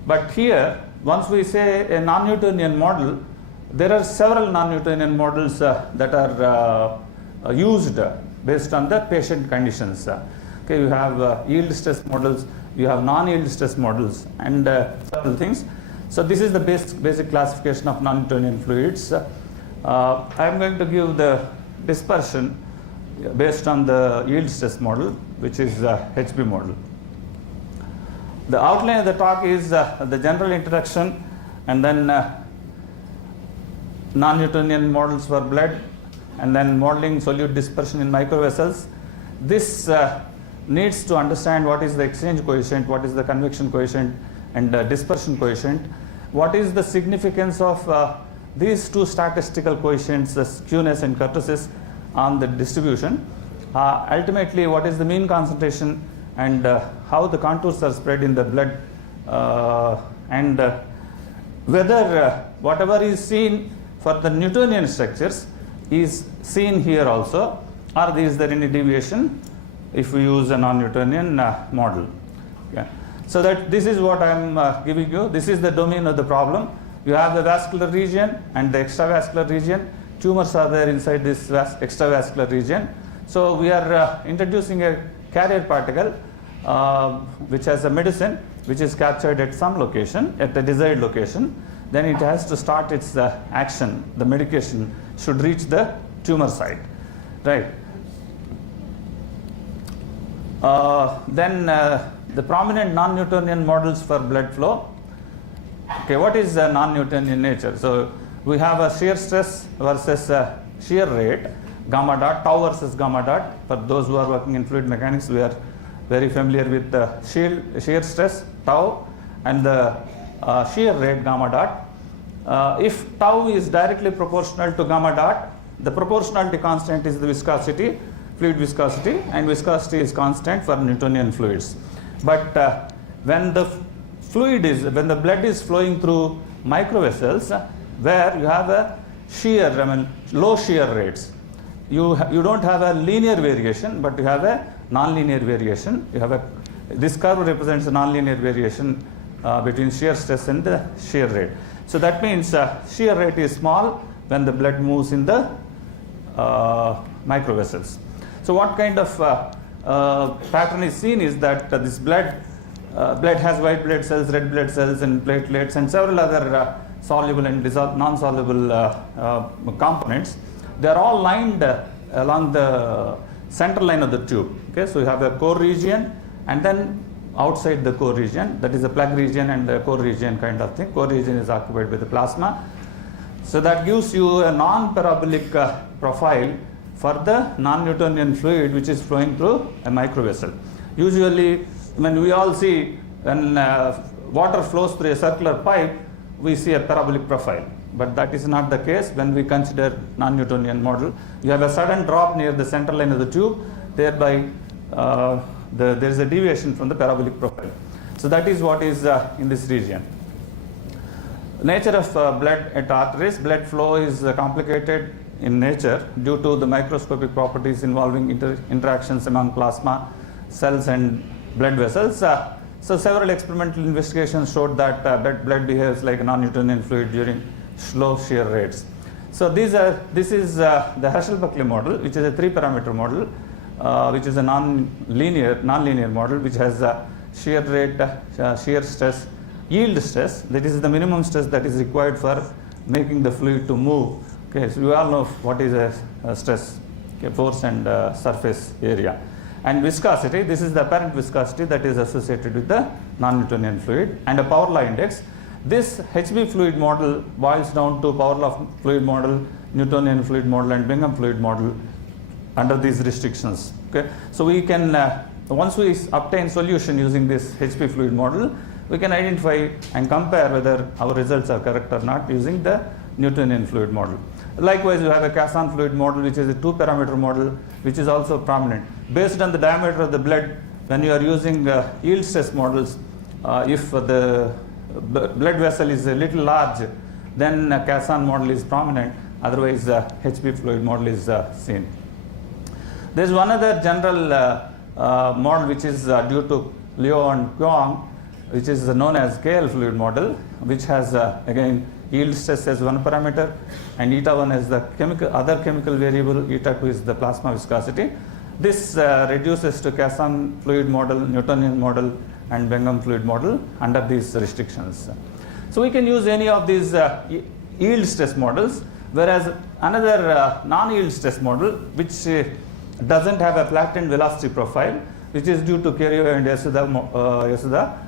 But here, once we say a non-Newtonian model, there are several non-Newtonian models that are used based on the patient conditions. Okay, you have yield stress models, you have non-yield stress models, and several things. So this is the basic classification of non-Newtonian fluids. I am going to give the dispersion based on the yield stress model, which is HB model. The outline of the talk is the general introduction, and then non-Newtonian models for blood, and then modeling solute dispersion in microvessels. This needs to understand what is the exchange coefficient, what is the convection coefficient, and dispersion coefficient. What is the significance of these two statistical coefficients, the skewness and kurtosis, on the distribution? Ultimately, what is the mean concentration, and how the contours are spread in the blood, and whether whatever is seen for the Newtonian structures is seen here also, or is there any deviation if we use a non-Newtonian model. Okay. So that this is what I am giving you. This is the domain of the problem. You have the vascular region and the extravascular region. Tumors are there inside this extravascular region. So we are introducing a carrier particle which has a medicine which is captured at some location, at the desired location. Then it has to start its action. The medication should reach the tumor site, right? Then the prominent non-Newtonian models for blood flow. Okay, what is non-Newtonian nature? So we have a shear stress versus shear rate, gamma dot, tau versus gamma dot. For those who are working in fluid mechanics, we are very familiar with the shear stress, tau, and the shear rate, gamma dot. If tau is directly proportional to gamma dot, the proportionality constant is the viscosity, fluid viscosity, and viscosity is constant for Newtonian fluids. But when the blood is flowing through microvessels, where you have a low shear rates, you don't have a linear variation, but you have a nonlinear variation. This curve represents a nonlinear variation between shear stress and the shear rate. So that means shear rate is small when the blood moves in the microvessels. So what kind of pattern is seen is that this blood has white blood cells, red blood cells, and platelets, and several other soluble and non-soluble components. They are all lined along the center line of the tube. Okay, so you have a core region, and then outside the core region, that is the plug region and the core region kind of thing. Core region is occupied by the plasma. So that gives you a non-parabolic profile for the non-Newtonian fluid which is flowing through a microvessel. Usually, when we all see when water flows through a circular pipe, we see a parabolic profile. But that is not the case when we consider non-Newtonian model. You have a sudden drop near the center line of the tube, thereby there is a deviation from the parabolic profile. So that is what is in this region. Nature of blood at arteries. Blood flow is complicated in nature due to the microscopic properties involving interactions among plasma cells and blood vessels. So several experimental investigations showed that blood behaves like a non-Newtonian fluid during slow shear rates. So this is the Herschel-Buckley model, which is a 3-parameter model, which is a non-linear model, which has shear rate, shear stress, yield stress. That is the minimum stress that is required for making the fluid to move. Okay, so we all know what is a stress, okay, force and surface area. And viscosity, this is the apparent viscosity that is associated with the non-Newtonian fluid, and a power law index. This HB fluid model boils down to power law fluid model, Newtonian fluid model, and Bingham fluid model under these restrictions. Okay, so we can once we obtain solution using this HB fluid model, we can identify and compare whether our results are correct or not using the Newtonian fluid model. Likewise, you have a Casson fluid model, which is a 2-parameter model, which is also prominent. Based on the diameter of the blood, when you are using yield stress models, if the blood vessel is a little large, then Casson model is prominent, otherwise HP fluid model is seen. There is one other general model which is due to Liu and Kwong, which is known as KL fluid model, which has again yield stress as one parameter and eta 1 as the other chemical variable, eta 2 is the plasma viscosity. This reduces to Casson fluid model, Newtonian model and Bingham fluid model under these restrictions. So we can use any of these yield stress models, whereas another non-yield stress model which doesn't have a flattened velocity profile, which is due to Kerio and Yasuda.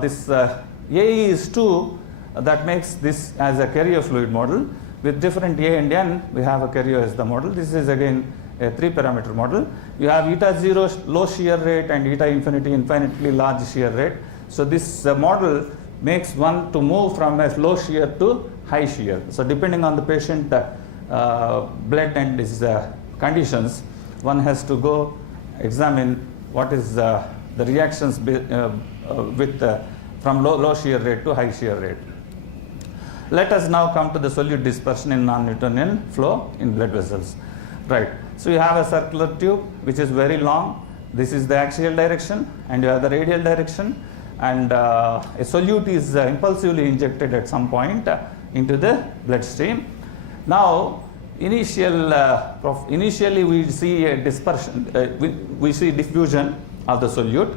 This AE is 2, that makes this as a Kerio fluid model. With different A and N, we have a Kerio as the model. This is again a 3-parameter model. You have eta 0 low shear rate and eta infinity infinitely large shear rate. So this model makes one to move from a low shear to high shear. So depending on the patient blood and his conditions, one has to go examine what is the reactions from low shear rate to high shear rate. Let us now come to the solute dispersion in non-Newtonian flow in blood vessels. Right. So you have a circular tube which is very long. This is the axial direction and you have the radial direction, and a solute is impulsively injected at some point into the bloodstream. Now initially we see a dispersion, we see diffusion of the solute,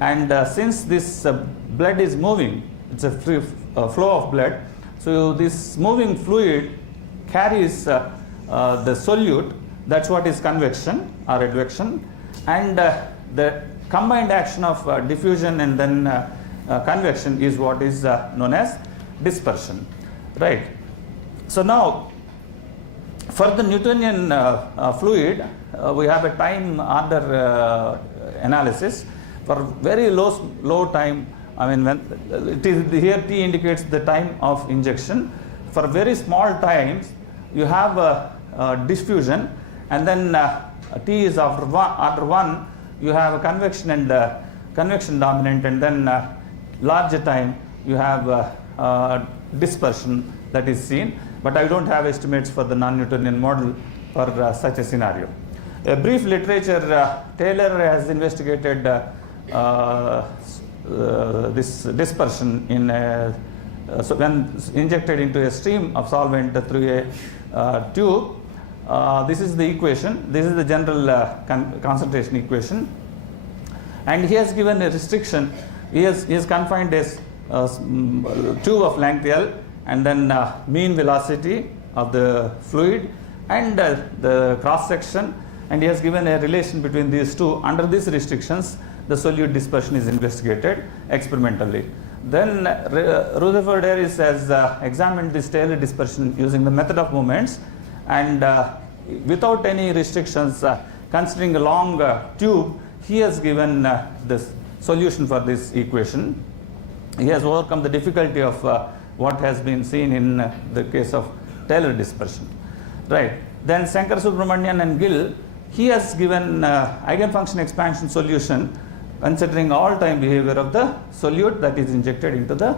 and since this blood is moving, it's a free flow of blood, so this moving fluid carries the solute. That's what is convection or advection, and the combined action of diffusion and then convection is what is known as dispersion, right? So now for the Newtonian fluid, we have a time order analysis. For very low time, I mean, when it is here T indicates the time of injection. For very small times, you have diffusion, and then T is after order 1, you have a convection and convection dominant, and then larger time you have dispersion that is seen. But I don't have estimates for the non-Newtonian model for such a scenario. A brief literature, Taylor has investigated this dispersion in so when injected into a stream of solvent through a tube. This is the equation. This is the general concentration equation, and he has given a restriction. He has confined a tube of length L, and then mean velocity of the fluid and the cross section, and he has given a relation between these two. Under these restrictions, the solute dispersion is investigated experimentally. Then Rutherford Harris has examined this Taylor dispersion using the method of moments, and without any restrictions, considering a long tube, he has given this solution for this equation. He has overcome the difficulty of what has been seen in the case of Taylor dispersion. Right. Then Shankar Subramanian and Gill, he has given eigenfunction expansion solution considering all time behavior of the solute that is injected into the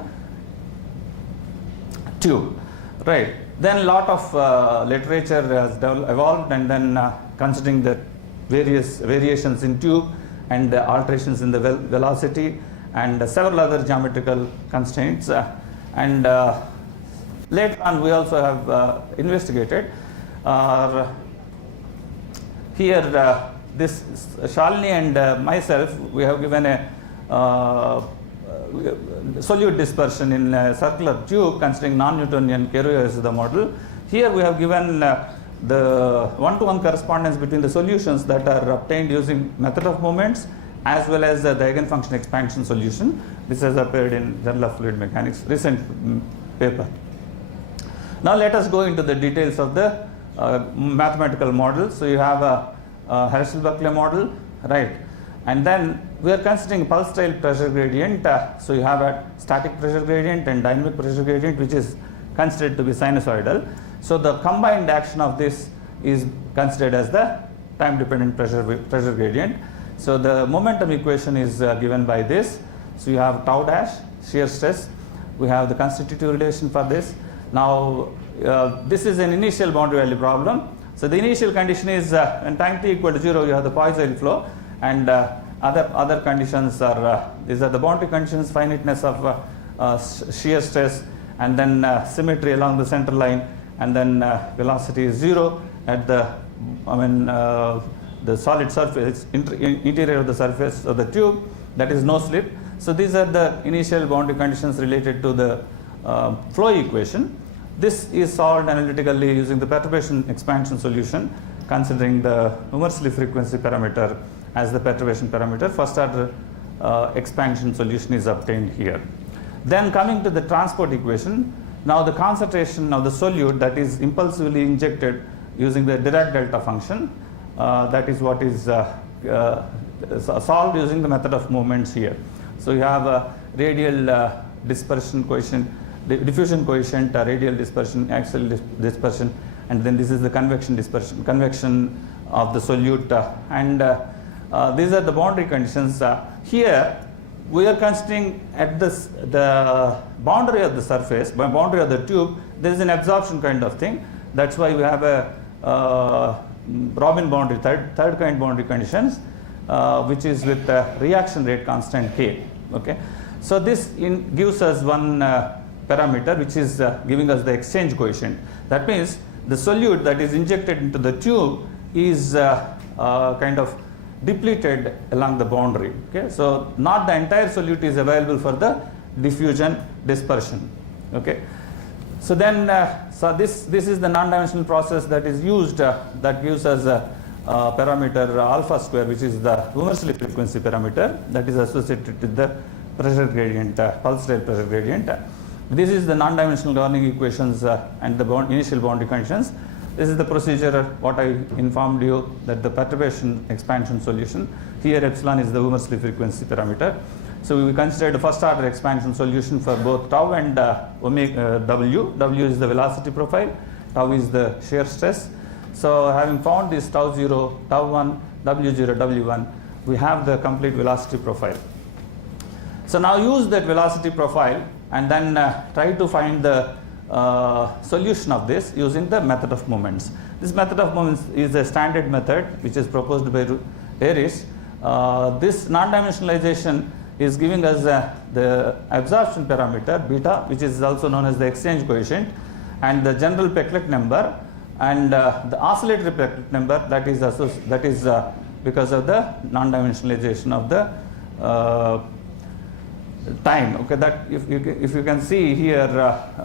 tube. Right. Then lot of literature has evolved, and then considering the various variations in tube and alterations in the velocity and several other geometrical constraints. And later on we also have investigated here this Shalini and myself, we have given a solute dispersion in a circular tube considering non-Newtonian Kerio as the model. Here we have given the one-to-one correspondence between the solutions that are obtained using method of moments as well as the eigenfunction expansion solution. This has appeared in Journal of Fluid Mechanics, recent paper. Now let us go into the details of the mathematical model. So you have a Herschel-Buckley model, right? And then we are considering pulse style pressure gradient. So you have a static pressure gradient and dynamic pressure gradient, which is considered to be sinusoidal. So the combined action of this is considered as the time dependent pressure gradient. So the momentum equation is given by this. So you have tau dash, shear stress. We have the constitutive relation for this. Now this is an initial boundary value problem. So the initial condition is when time t equal to 0, you have the Poiseuille flow, and other conditions are these are the boundary conditions: finiteness of shear stress, and then symmetry along the center line, and then velocity is 0 at the the solid surface, interior of the surface of the tube, that is no slip. So these are the initial boundary conditions related to the flow equation. This is solved analytically using the perturbation expansion solution, considering the universally frequency parameter as the perturbation parameter. First order expansion solution is obtained here. Then coming to the transport equation, now the concentration of the solute that is impulsively injected using the Dirac delta function, that is what is solved using the method of moments here. So you have a radial dispersion coefficient, diffusion coefficient, radial dispersion, axial dispersion, and then this is the convection dispersion, convection of the solute, and these are the boundary conditions. Here we are considering at the boundary of the surface, boundary of the tube, there is an absorption kind of thing. That's why we have a Robin boundary, third kind boundary conditions, which is with reaction rate constant K. Okay, so this gives us one parameter which is giving us the exchange coefficient. That means the solute that is injected into the tube is kind of depleted along the boundary. Okay, so not the entire solute is available for the diffusion dispersion. Okay, so then so this is the non-dimensional process that is used that gives us a parameter alpha square, which is the universally frequency parameter that is associated with the pressure gradient, pulse rate pressure gradient. This is the non-dimensional governing equations and the initial boundary conditions. This is the procedure what I informed you, that the perturbation expansion solution. Here epsilon is the universally frequency parameter. So we considered the first order expansion solution for both tau and omega w. W is the velocity profile, tau is the shear stress. So having found this tau 0, tau 1, w0, w1, we have the complete velocity profile. So now use that velocity profile and then try to find the solution of this using the method of moments. This method of moments is a standard method which is proposed by Harris. This non-dimensionalization is giving us the absorption parameter beta, which is also known as the exchange coefficient, and the general Peclet number, and the oscillatory Peclet number that is because of the non-dimensionalization of the time. Okay, that if you can see here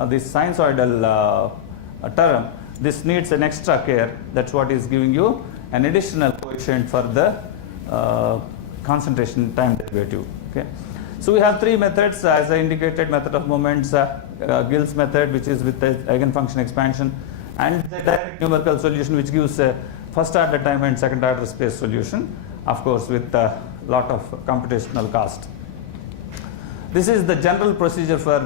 this sinusoidal term, this needs an extra care. That's what is giving you an additional coefficient for the concentration time derivative. Okay, so we have three methods as I indicated: method of moments, Gill's method, which is with the eigenfunction expansion, and the direct numerical solution, which gives a first order time and second order space solution, of course with a lot of computational cost. This is the general procedure for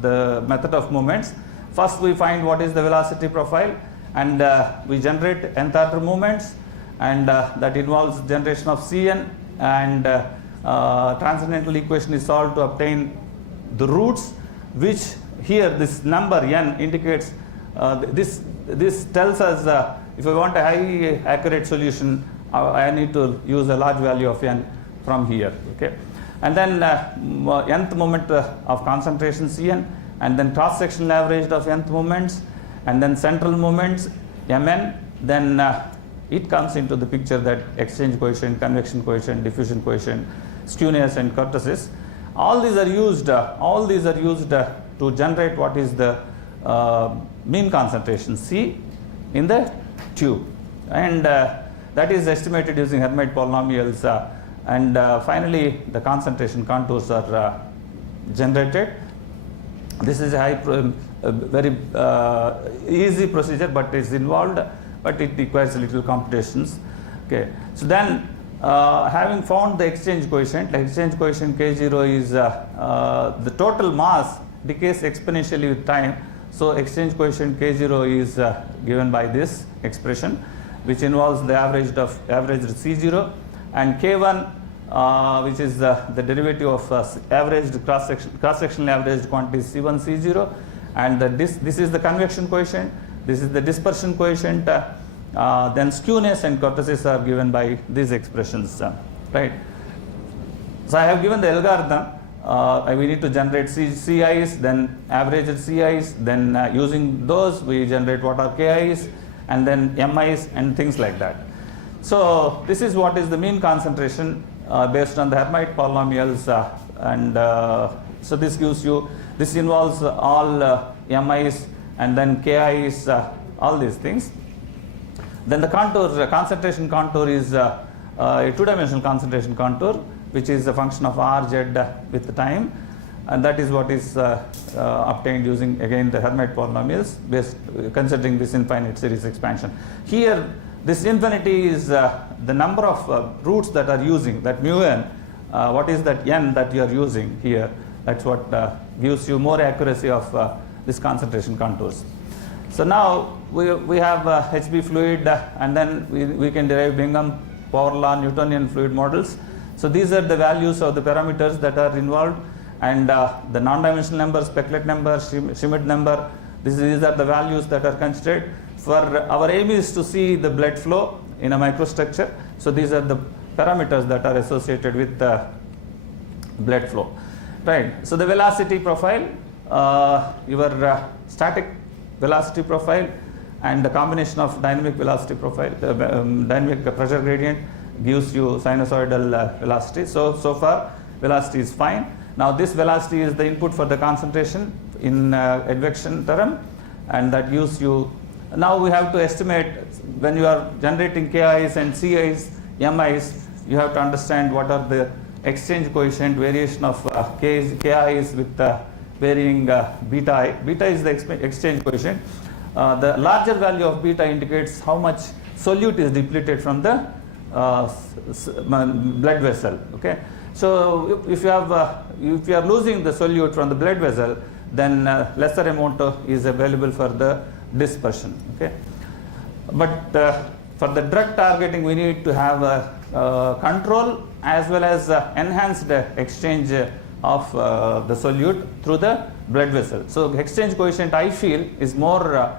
the method of moments. First we find what is the velocity profile, and we generate nth order moments, and that involves generation of Cn, and transcendental equation is solved to obtain the roots, which here this number n indicates this tells us if I want a high accurate solution, I need to use a large value of n from here. Okay, and then nth moment of concentration Cn, and then cross sectional average of nth moments, and then central moments Mn. Then it comes into the picture that exchange coefficient, convection coefficient, diffusion coefficient, skewness, and kurtosis. All these are used to generate what is the mean concentration C in the tube, and that is estimated using Hermite polynomials, and finally the concentration contours are generated. This is a very easy procedure, but it's involved, but it requires a little computations. Okay, so then having found the exchange coefficient K0 is the total mass decays exponentially with time. So exchange coefficient K0 is given by this expression, which involves the averaged C0 and K1, which is the derivative of averaged cross-sectional averaged quantities C1, C0, and this is the convection coefficient, this is the dispersion coefficient, then skewness and kurtosis are given by these expressions, right? So I have given the algorithm. We need to generate CIs, then averaged CIs, then using those we generate what are KIs, and then MIs and things like that. So this is what is the mean concentration based on the Hermite polynomials, and so this gives you, this involves all MIs and then KIs, all these things. Then the contour, concentration contour is a two-dimensional concentration contour, which is a function of R, Z with the time, and that is what is obtained using again the Hermite polynomials based considering this infinite series expansion. Here this infinity is the number of roots that are using, that mu n, what is that n that you are using here, that's what gives you more accuracy of this concentration contours. So now we have HB fluid, and then we can derive Bingham, power law, Newtonian fluid models. So these are the values of the parameters that are involved, and the non-dimensional number, Specklet number, Schmidt number, these are the values that are considered. For our aim is to see the blood flow in a microstructure. So these are the parameters that are associated with blood flow, right? So the velocity profile, your static velocity profile and the combination of dynamic velocity profile, dynamic pressure gradient gives you sinusoidal velocity. So far velocity is fine. Now this velocity is the input for the concentration in advection term, and that gives you, now we have to estimate when you are generating KIs and CIs, MIs, you have to understand what are the exchange coefficient variation of KIs with varying beta I. Beta is the exchange coefficient. The larger value of beta indicates how much solute is depleted from the blood vessel. Okay, so if you are losing the solute from the blood vessel, then lesser amount is available for the dispersion. Okay, but for the drug targeting, we need to have a control as well as enhanced exchange of the solute through the blood vessel. So exchange coefficient, I feel, is more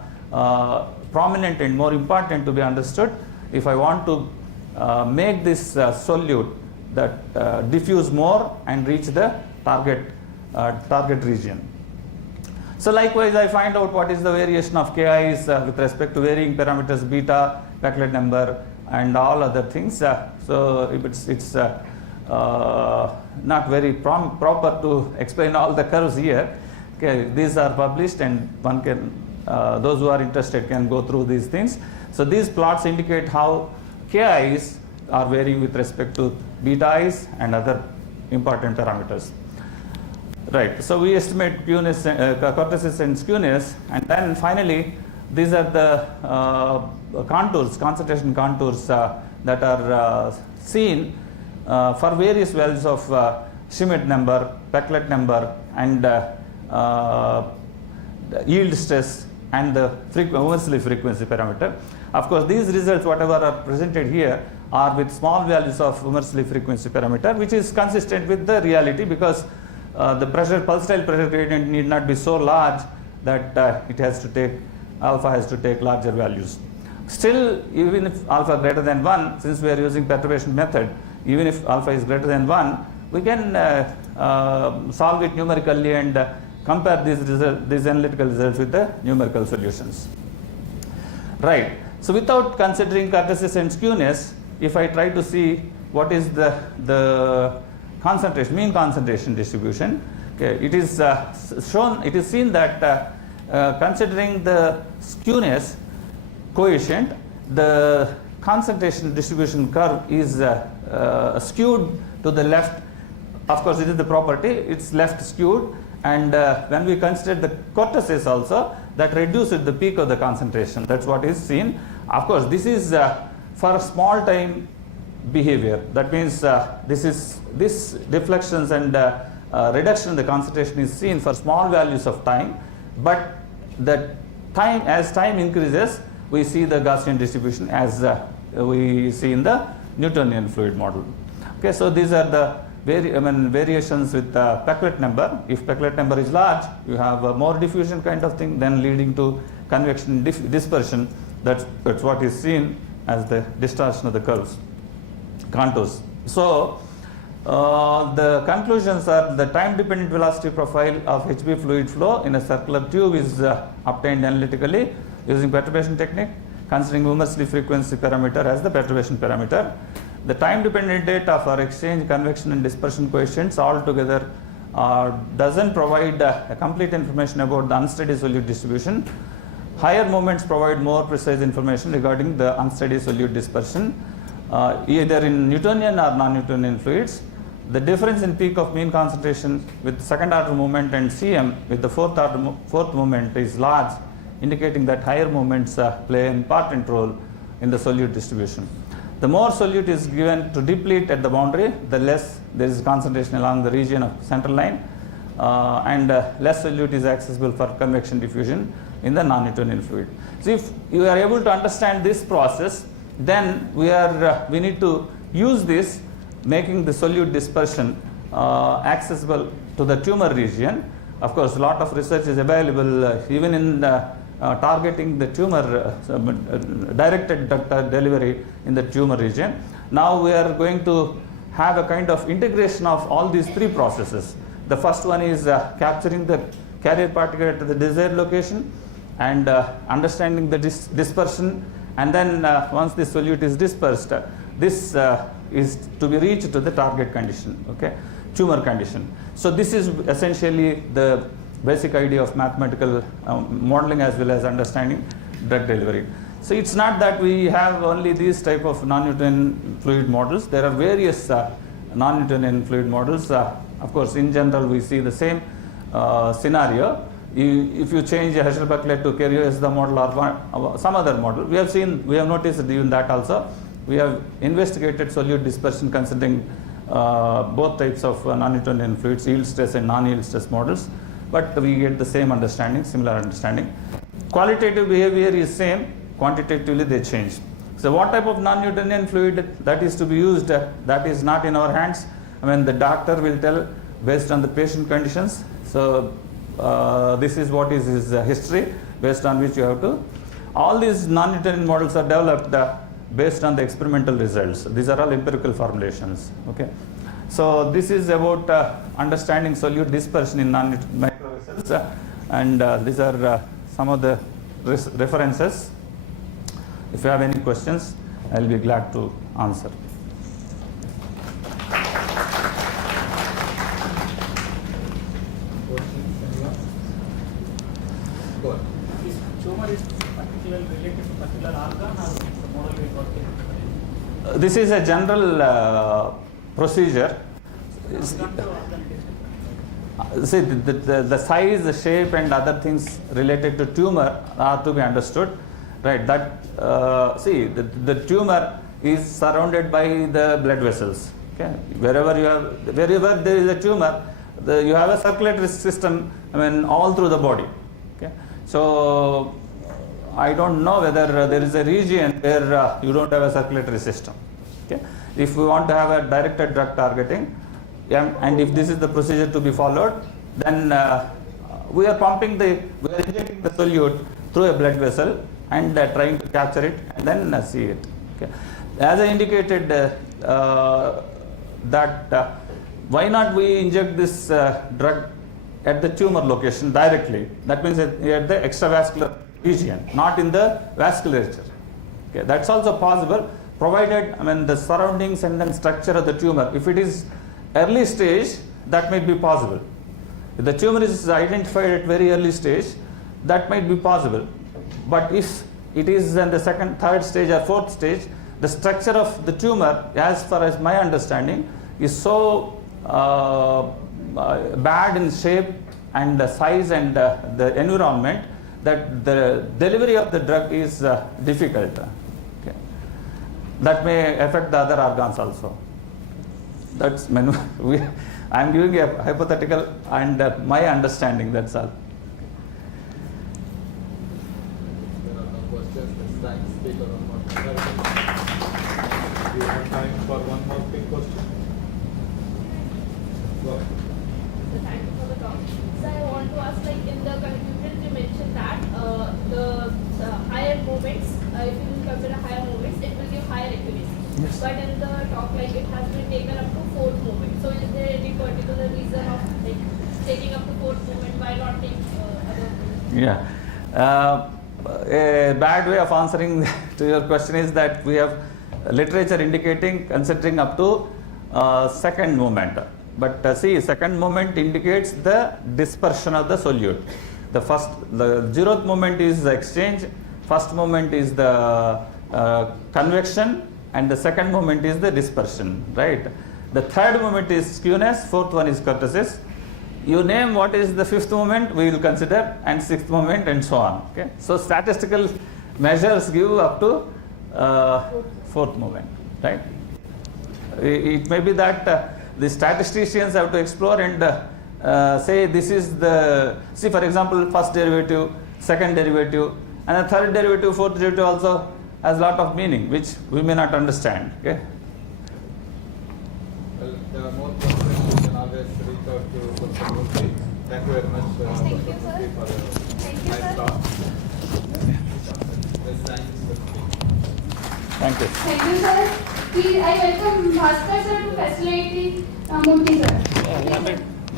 prominent and more important to be understood if I want to make this solute that diffuse more and reach the target region. So likewise, I find out what is the variation of KIs with respect to varying parameters, beta, Specklet number, and all other things. So it's not very proper to explain all the curves here. Okay, these are published, and one can, those who are interested can go through these things. So these plots indicate how KIs are varying with respect to beta i's and other important parameters. Right, so we estimate skewness, kurtosis and skewness, and then finally these are the contours, concentration contours that are seen for various values of Schmidt number, Specklet number, and yield stress and the Worsley frequency parameter. Of course, these results, whatever are presented here, are with small values of Worsley frequency parameter, which is consistent with the reality, because the pulsatile pressure gradient need not be so large that it has to take, alpha has to take larger values. Still, even if alpha greater than 1, since we are using perturbation method, even if alpha is greater than 1, we can solve it numerically and compare these analytical results with the numerical solutions. Right. So without considering kurtosis and skewness, if I try to see what is the concentration, mean concentration distribution, okay, it is shown, it is seen that considering the skewness coefficient, the concentration distribution curve is skewed to the left. Of course, it is the property, it's left skewed, and when we consider the kurtosis also, that reduces the peak of the concentration. That's what is seen. Of course, this is for small time behavior. That means this deflections and reduction in the concentration is seen for small values of time, but the time, as time increases, we see the Gaussian distribution as we see in the Newtonian fluid model. Okay, so these are the variations with the Peclet number. If Peclet number is large, you have a more diffusion kind of thing, then leading to convection dispersion. That's what is seen as the distortion of the curves, contours. So the conclusions are the time-dependent velocity profile of Hb fluid flow in a circular tube is obtained analytically using perturbation technique, considering Wormsley frequency parameter as the perturbation parameter. The time-dependent data for exchange, convection, and dispersion coefficients altogether doesn't provide complete information about the unsteady solute distribution. Higher moments provide more precise information regarding the unsteady solute dispersion, either in Newtonian or non-Newtonian fluids. The difference in peak of mean concentration with second order movement and Cm with the fourth movement is large, indicating that higher moments play an important role in the solute distribution. The more solute is given to deplete at the boundary, the less there is concentration along the region of central line, and less solute is accessible for convection diffusion in the non-Newtonian fluid. So if you are able to understand this process, then we need to use this, making the solute dispersion accessible to the tumor region. Of course, a lot of research is available even in targeting the tumor, directed drug delivery in the tumor region. Now we are going to have a kind of integration of all these three processes. The first one is capturing the carrier particle at the desired location and understanding the dispersion, and then once the solute is dispersed, this is to be reached to the target condition, okay, tumor condition. So this is essentially the basic idea of mathematical modeling as well as understanding drug delivery. So it's not that we have only these type of non-Newtonian fluid models. There are various non-Newtonian fluid models. Of course, in general, we see the same scenario. If you change a Herschel-Peclet to Curious the model or some other model, we have noticed even that also. We have investigated solute dispersion considering both types of non-Newtonian fluids, yield stress and non-yield stress models, but we get the same understanding, similar understanding. Qualitative behavior is same, quantitatively they change. So what type of non-Newtonian fluid that is to be used, that is not in our hands. I mean, the doctor will tell based on the patient conditions. So this is what is his history, based on which you have to. All these non-Newtonian models are developed based on the experimental results. These are all empirical formulations. Okay, so this is about understanding solute dispersion in non-Newtonian microvessels, and these are some of the references. If you have any questions, I'll be glad to answer. Is tumor is particularly related to particular organ or the model we got? This is a general procedure. See, the size, the shape, and other things related to tumor are to be understood, right? That the tumor is surrounded by the blood vessels. Okay, wherever there is a tumor, you have a circulatory system. I mean, all through the body. Okay, so I don't know whether there is a region where you don't have a circulatory system. Okay, if we want to have a directed drug targeting, and if this is the procedure to be followed, then we are injecting the solute through a blood vessel and trying to capture it and then see it. Okay, as I indicated, that why not we inject this drug at the tumor location directly? That means at the extravascular region, not in the vasculature. Okay, that's also possible, provided the surroundings and then structure of the tumor. If it is early stage, that might be possible. If the tumor is identified at very early stage, that might be possible. But if it is in the second, third stage or fourth stage, the structure of the tumor, as far as my understanding, is so bad in shape and the size and the environment that the delivery of the drug is difficult. Okay. That may affect the other organs also. That's I'm giving a hypothetical and my understanding, that's all. There are no questions. Let's thank the speaker. have time for one more quick question? Go ahead. Thank you for the talk. So I want to ask, like in the conclusion, you mentioned that the higher movements, if you will consider higher movements, it will give higher accuracy. Yes. But in the talk, like it has been taken up to fourth movement. So is there any particular reason of like taking up the fourth movement? Why not take other movements? Yeah. A bad way of answering to your question is that we have literature indicating considering up to second movement. But see, second movement indicates the dispersion of the solute. The 0th movement is the exchange, first movement is the convection, and the second movement is the dispersion, right? The third movement is skewness, fourth one is kurtosis. You name what is the fifth moment, we will consider, and sixth moment, and so on. Okay. So statistical measures give up to fourth moment, right? It may be that the statisticians have to explore and say this is the, see for example, first derivative, second derivative, and the third derivative, fourth derivative also has a lot of meaning which we may not understand. Okay. Well, there are more questions. You can always reach out to Professor Murthy. Thank you very much, Thank you, Professor sir. Murthy, for Thank a you, nice sir. talk. Let's thank Mr. Thank you. Thank you, sir. Please, I welcome Bhaskar sir to facilitate Murthy sir.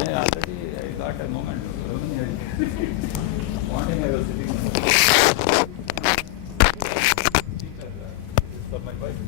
Yeah, already I got a moment. Morning I was sitting for my wife.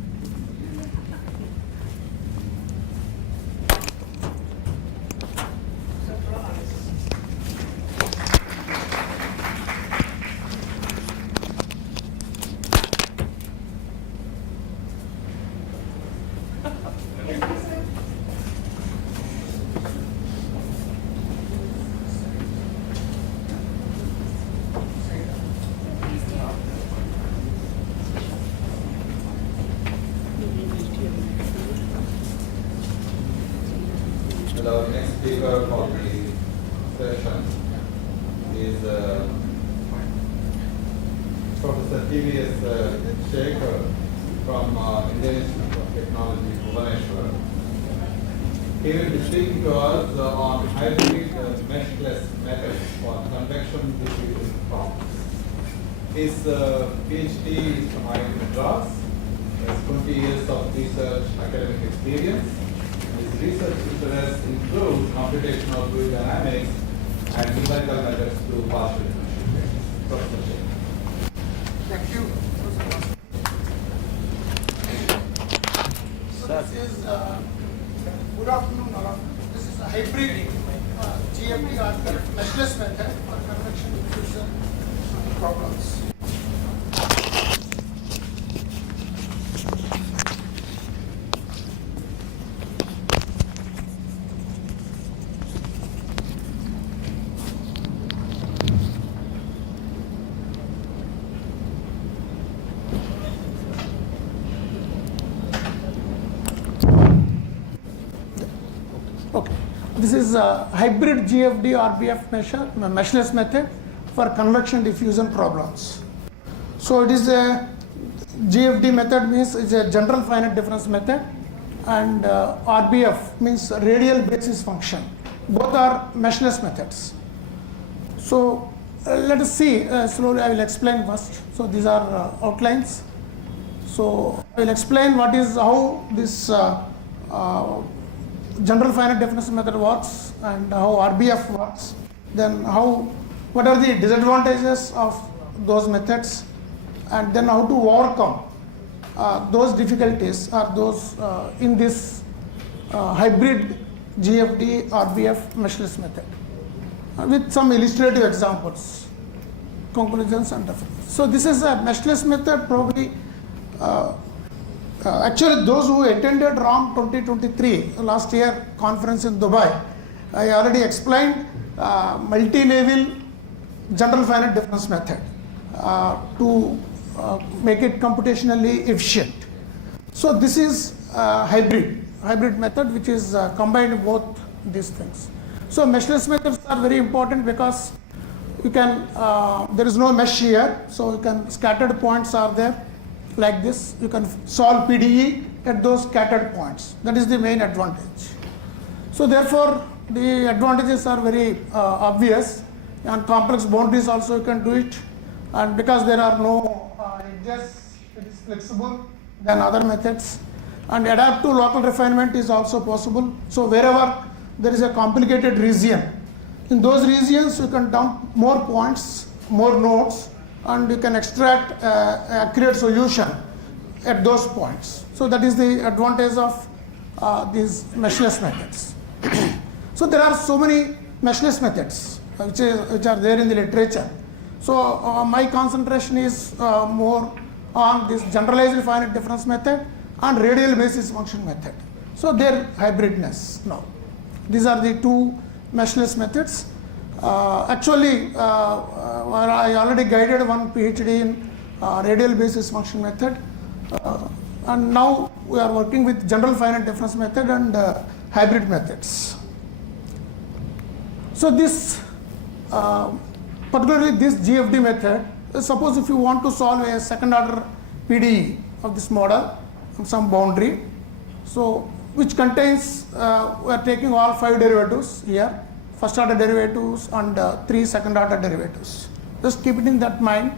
Our next speaker for the session is Professor T.V.S. Shekhar from Indian Institute of Technology, Bhubaneswar. He will be speaking to us on hybrid meshless methods for convection diffusion problems. His PhD is from IIT Madras. He has 20 years of research academic experience. His research interests include computational fluid dynamics and numerical methods to partial differential. Professor Shekhar. Thank you. So this is good afternoon, all of you. This is a hybrid GFD or meshless method for convection diffusion problems. Okay. This is a hybrid GFD RBF meshless method for convection diffusion problems. So it is a GFD method means it's a general finite difference method, and RBF means radial basis function. Both are meshless methods. So let us see slowly. I will explain first. So these are outlines. So I will explain how this general finite difference method works and how RBF works. Then what are the disadvantages of those methods, and then how to overcome those difficulties or those in this hybrid GFD RBF meshless method with some illustrative examples, conclusions and references. So this is a meshless method. Probably actually those who attended RAAM 2023 last year conference in Dubai, I already explained multi-level general finite difference method to make it computationally efficient. So this is hybrid method which is combined both these things. So meshless methods are very important because you can there is no mesh here, so you can scattered points are there. like this. You can solve PDE at those scattered points. That is the main advantage. So therefore, the advantages are very obvious. On complex boundaries also you can do it. And because there are no edges, it is flexible than other methods. And adapt to local refinement is also possible. So wherever there is a complicated region, in those regions you can dump more points, more nodes, and you can extract accurate solution at those points. So that is the advantage of these meshless methods. So there are so many meshless methods which are there in the literature. So my concentration is more on this generalized finite difference method and radial basis function method. So their hybridness now. These are the two meshless methods. Actually, I already guided one PhD in radial basis function method. And now we are working with general finite difference method and hybrid methods. So this, particularly this GFD method, suppose if you want to solve a second order PDE of this model on some boundary, so which contains, we are taking all 5 derivatives here, first order derivatives and 3 second order derivatives. Just keep it in that mind.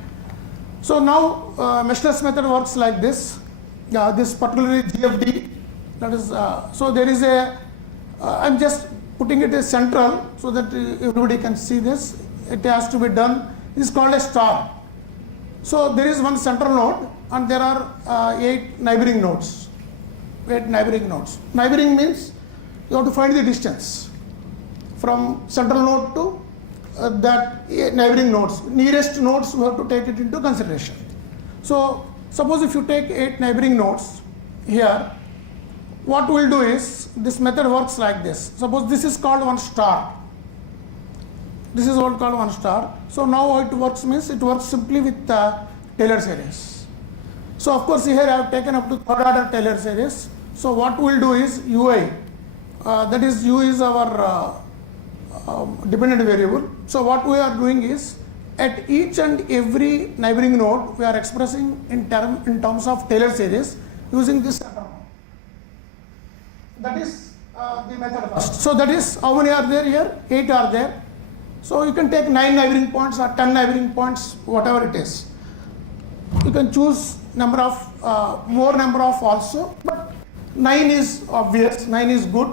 So now meshless method works like this. This particularly GFD, that is, so there is a, I'm just putting it as central so that everybody can see this. It has to be done. This is called a star. So there is one central node and there are 8 neighboring nodes. 8 neighboring nodes. Neighboring means you have to find the distance from central node to that neighboring nodes. Nearest nodes you have to take it into consideration. So suppose if you take 8 neighboring nodes here, what we'll do is, this method works like this. Suppose this is called one star. This is what called one star. So now how it works means, it works simply with Taylor series. So of course here I have taken up to third order Taylor series. So what we'll do is UI, that is U is our dependent variable. So what we are doing is, at each and every neighboring node, we are expressing in terms of Taylor series using this central node. That is the method first. So that is, how many are there here? 8 are there. So you can take 9 neighboring points or 10 neighboring points, whatever it is. You can choose number of more number of also, but 9 is obvious, 9 is good.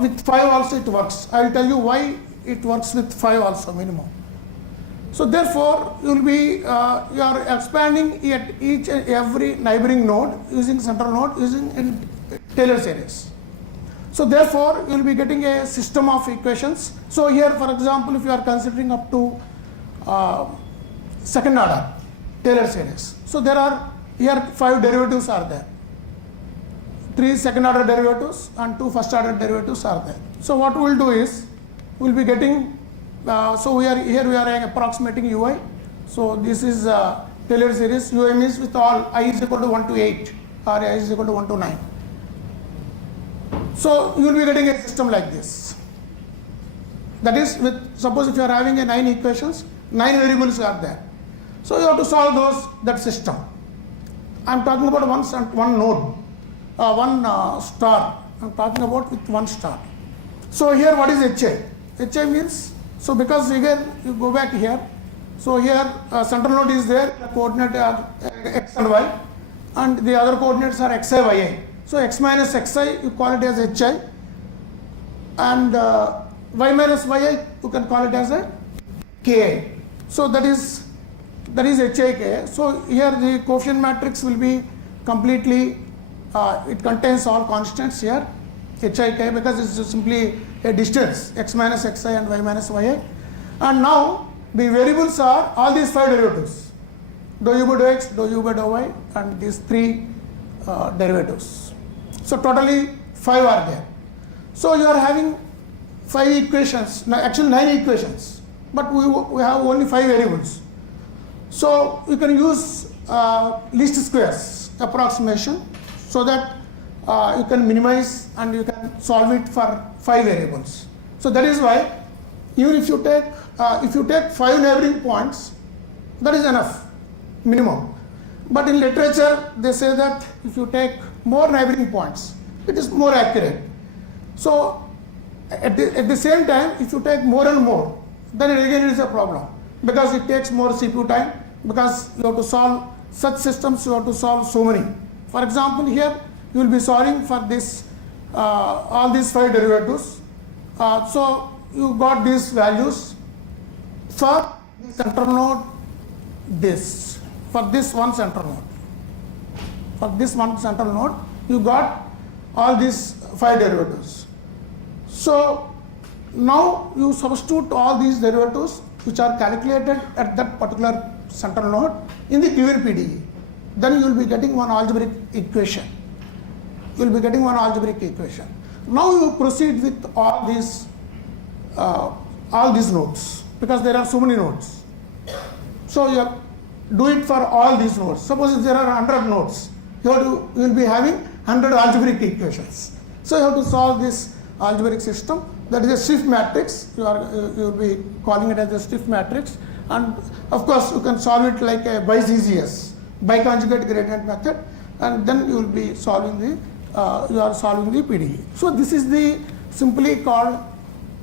With 5 also it works. I will tell you why it works with 5 also minimum. So therefore, you will be you are expanding at each and every neighboring node using central node using in Taylor series. So therefore, you will be getting a system of equations. So here, for example, if you are considering up to second order Taylor series, so there are here 5 derivatives are there. 3 second order derivatives and 2 first order derivatives are there. So what we will do is, we will be getting, so we are here we are approximating UI. So this is Taylor series. UI means with all I is equal to 1 to 8 or I is equal to 1 to 9. So you will be getting a system like this. That is, with suppose if you are having a 9 equations, 9 variables are there. So you have to solve that system. I am talking about one node, one star. I am talking about with one star. So here what is HI? HI means, so because again you go back here, so here central node is there, the coordinate are x and y, and the other coordinates are xi, yi. So x minus xi you call it as HI, and y minus yi you can call it as a ki. So that is HI. So here the coefficient matrix will be completely, it contains all constants here, HI because it's simply a distance, x minus xi and y minus yi. And now the variables are all these 5 derivatives, dou u by dou x, dou u by dou y, and these 3 derivatives. So totally 5 are there. So you are having 5 equations, actually 9 equations, but we have only 5 variables. So you can use least squares approximation so that you can minimize and you can solve it for 5 variables. So that is why even if you take 5 neighboring points, that is enough minimum. But in literature, they say that if you take more neighboring points, it is more accurate. So at the same time, if you take more and more, then again it is a problem, because it takes more CPU time, because you have to solve such systems, you have to solve so many. For example, here you will be solving for this all these 5 derivatives. So you got these values for the central node, this, for this one central node. For this one central node, you got all these 5 derivatives. So now you substitute all these derivatives which are calculated at that particular central node in the given PDE. Then you will be getting one algebraic equation. You will be getting one algebraic equation. Now you proceed with all these nodes, because there are so many nodes. So you do it for all these nodes. Suppose if there are 100 nodes, you will be having 100 algebraic equations. So you have to solve this algebraic system. That is a stiff matrix. You will be calling it as a stiff matrix. And of course, you can solve it like a BCGS, biconjugate gradient method, and then you will be solving the PDE. So this is the simply called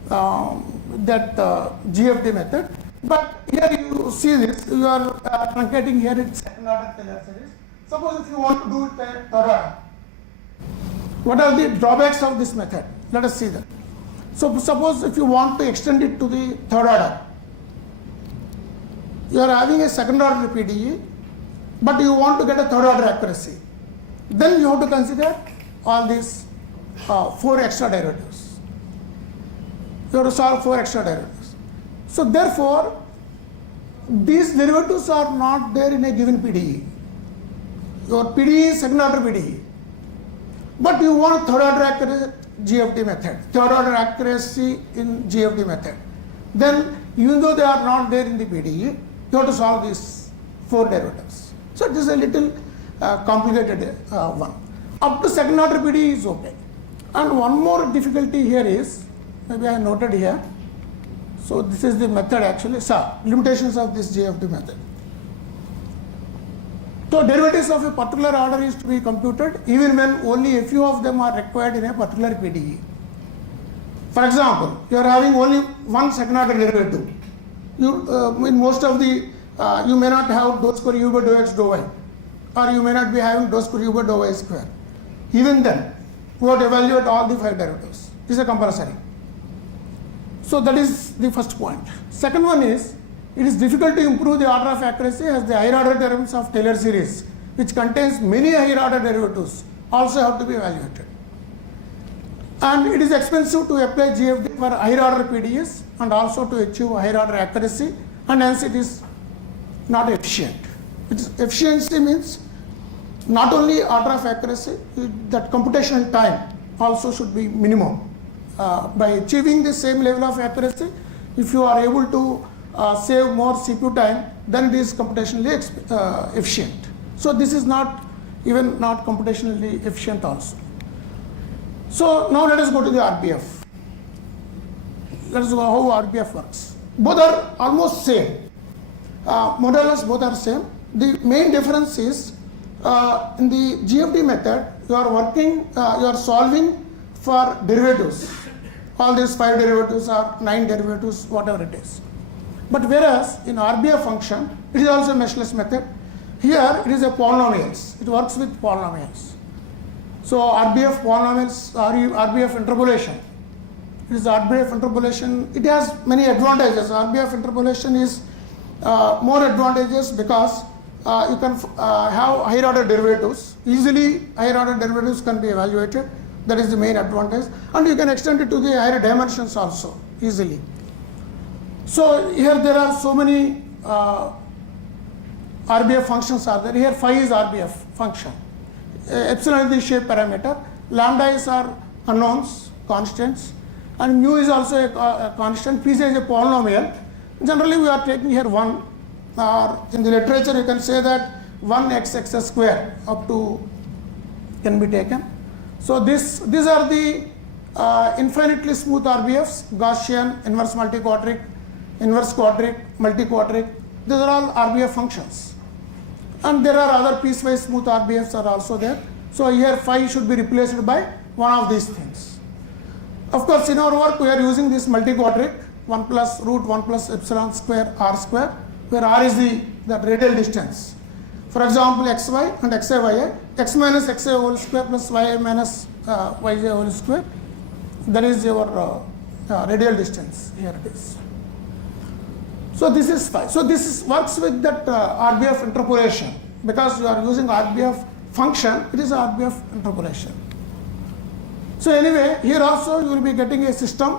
GFD method. But here you see this, you are truncating here in second order Taylor series. Suppose if you want to do it third order, what are the drawbacks of this method? Let us see that. So suppose if you want to extend it to the third order, you are having a second order PDE, but you want to get a third order accuracy. Then you have to consider all these 4 extra derivatives. You have to solve 4 extra derivatives. So therefore, these derivatives are not there in a given PDE. Your PDE is second order PDE. But you want third order accuracy GFD method, third order accuracy in GFD method. Then even though they are not there in the PDE, you have to solve these 4 derivatives. So it is a little complicated one. Up to second order PDE is okay. And one more difficulty here is, maybe I noted here. So this is the method actually, limitations of this GFD method. So derivatives of a particular order is to be computed even when only a few of them are required in a particular PDE. For example, you are having only one second order derivative. In most of the, you may not have dou square u by dou x dou y, or you may not be having dou square u by dou y square. Even then, you have to evaluate all the 5 derivatives. This is a compulsory. So that is the first point. Second one is, it is difficult to improve the order of accuracy as the higher order terms of Taylor series, which contains many higher order derivatives, also have to be evaluated. And it is expensive to apply GFD for higher order PDEs and also to achieve higher order accuracy, and hence it is not efficient. Efficiency means not only order of accuracy, that computational time also should be minimum. By achieving the same level of accuracy, if you are able to save more CPU time, then it is computationally efficient. So this is not computationally efficient also. So now let us go to the RBF. Let us go how RBF works. Both are almost same. More or less both are same. The main difference is in the GFD method, you are solving for derivatives. All these 5 derivatives or 9 derivatives, whatever it is. But whereas in RBF function, it is also a meshless method. Here it is a polynomials. It works with polynomials. So RBF polynomials, RBF interpolation. It is RBF interpolation. It has many advantages. RBF interpolation is more advantageous because you can have higher order derivatives. Easily higher order derivatives can be evaluated. That is the main advantage. And you can extend it to the higher dimensions also easily. So here there are so many RBF functions are there. Here phi is RBF function. Epsilon is the shape parameter. Lambda is our unknowns, constants. And mu is also a constant. Phi is a polynomial. Generally we are taking here 1. Or in the literature you can say that 1x square up to can be taken. So these are the infinitely smooth RBFs, Gaussian, inverse multi-quadric, inverse quadric, multi-quadric. These are all RBF functions. And there are other piecewise smooth RBFs are also there. So here phi should be replaced by one of these things. Of course, in our work we are using this multi-quadric 1 plus root 1 plus epsilon square r square, where r is the radial distance. For example, xy and xi, x minus xi whole square plus y minus yj whole square, that is your radial distance. Here it is. So this is phi. So this works with that RBF interpolation, because you are using RBF function, it is RBF interpolation. So anyway, here also you will be getting a system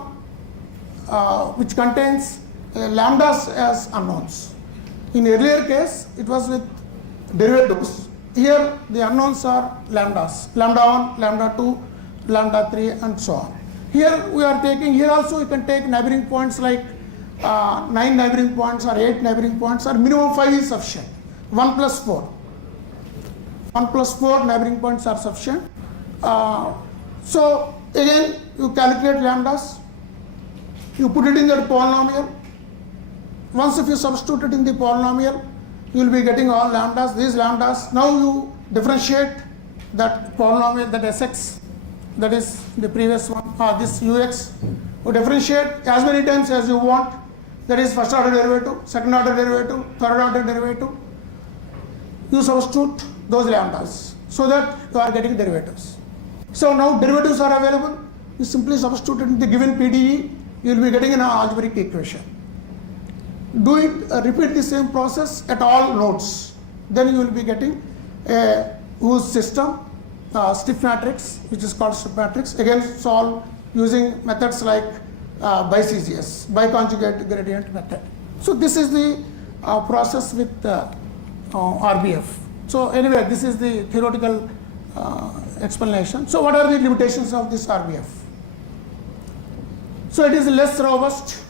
which contains lambdas as unknowns. In earlier case, it was with derivatives. Here the unknowns are lambdas, lambda 1, lambda 2, lambda 3 and so on. Here we are taking, here also you can take neighboring points like 9 neighboring points or 8 neighboring points, or minimum 5 is sufficient. 1 plus 4. 1 plus 4 neighboring points are sufficient. So again you calculate lambdas, you put it in the polynomial. Once if you substitute it in the polynomial, you will be getting all lambdas, these lambdas. Now you differentiate that polynomial, that Sx, that is the previous one, this Ux, you differentiate as many times as you want. That is first order derivative, second order derivative, third order derivative. You substitute those lambdas so that you are getting derivatives. So now derivatives are available. You simply substitute it in the given PDE, you will be getting an algebraic equation. Do it, repeat the same process at all nodes. Then you will be getting a whose system, stiff matrix, which is called stiff matrix. Again, solve using methods like BCGS, biconjugate gradient method. So this is the process with RBF. So anyway, this is the theoretical explanation. So what are the limitations of this RBF? So it is less robust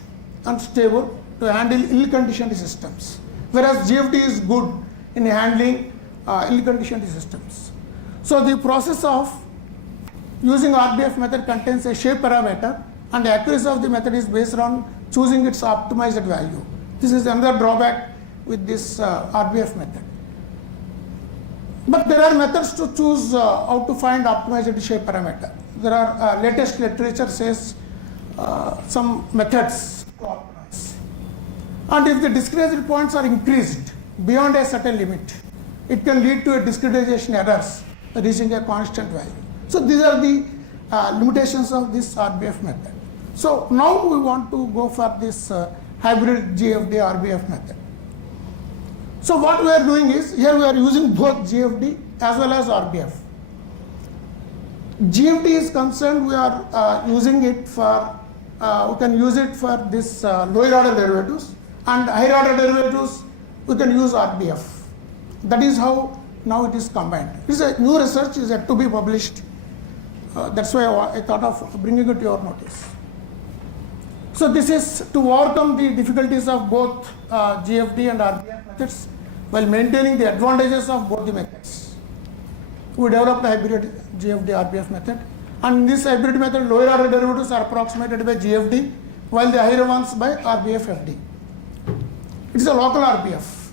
and stable to handle ill-conditioned systems, whereas GFD is good in handling ill-conditioned systems. So the process of using RBF method contains a shape parameter, and the accuracy of the method is based on choosing its optimized value. This is another drawback with this RBF method. But there are methods to choose how to find optimized shape parameter. There are latest literature says some methods to optimize. And if the discretized points are increased beyond a certain limit, it can lead to a discretization errors reaching a constant value. So these are the limitations of this RBF method. So now we want to go for this hybrid GFD RBF method. So what we are doing is, here we are using both GFD as well as RBF. GFD is concerned, we are using it for, we can use it for this lower order derivatives, and higher order derivatives we can use RBF. That is how now it is combined. This is a new research, is yet to be published. That's why I thought of bringing it to your notice. So this is to overcome the difficulties of both GFD and RBF methods while maintaining the advantages of both the methods. We developed a hybrid GFD RBF method, and in this hybrid method lower order derivatives are approximated by GFD while the higher ones by RBF FD. It is a local RBF.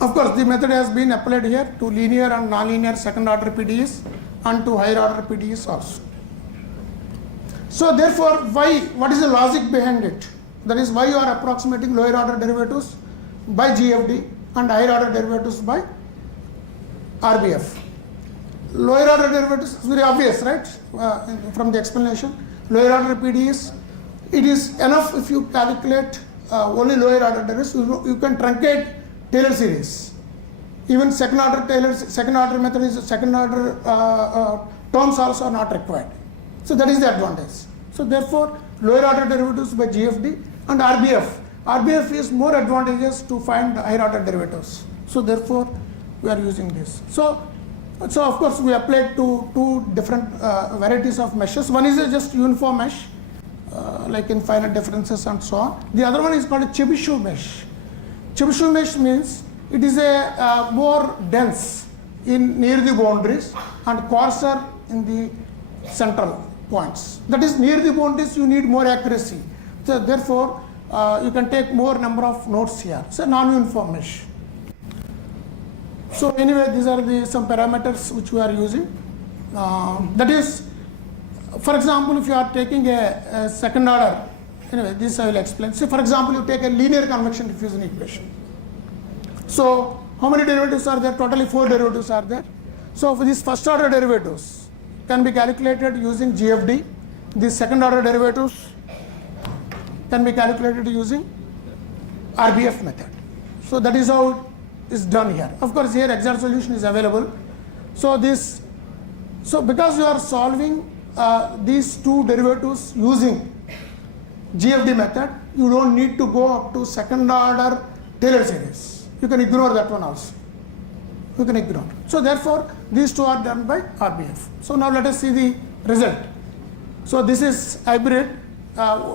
Of course, the method has been applied here to linear and nonlinear second order PDEs and to higher order PDEs also. So therefore, why, what is the logic behind it? That is why you are approximating lower order derivatives by GFD and higher order derivatives by RBF. Lower order derivatives is very obvious, right? From the explanation, lower order PDEs, it is enough if you calculate only lower order derivatives. You can truncate Taylor series. Even second order method is second order terms also are not required. So that is the advantage. So therefore, lower order derivatives by GFD and RBF. RBF is more advantageous to find higher order derivatives. So therefore, we are using this. So of course, we applied to two different varieties of meshes. One is just uniform mesh, like in finite differences and so on. The other one is called a Chebyshev mesh. Chebyshev mesh means it is a more dense in near the boundaries and coarser in the central points. That is, near the boundaries you need more accuracy. So therefore, you can take more number of nodes here. It's a non-uniform mesh. So anyway, these are some parameters which we are using. That is, for example, if you are taking a second order, anyway, this I will explain. So for example, you take a linear convection diffusion equation. So how many derivatives are there? Totally 4 derivatives are there. So for these first order derivatives can be calculated using GFD. These second order derivatives can be calculated using RBF method. So that is how it is done here. Of course, here exact solution is available. So because you are solving these two derivatives using GFD method, you don't need to go up to second order Taylor series. You can ignore that one also. You can ignore. So therefore, these two are done by RBF. So now let us see the result. So this is hybrid.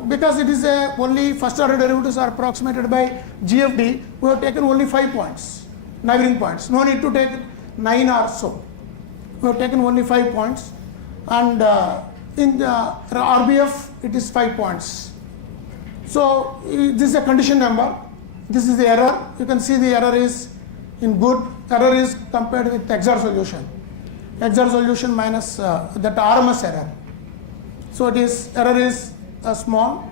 Because it is only first order derivatives are approximated by GFD, we have taken only 5 points, neighboring points. No need to take 9 or so. We have taken only 5 points, and in the RBF it is 5 points. So this is a condition number. This is the error. You can see the error is in good. Error is compared with exact solution. Exact solution minus that RMS error. So it is error is small,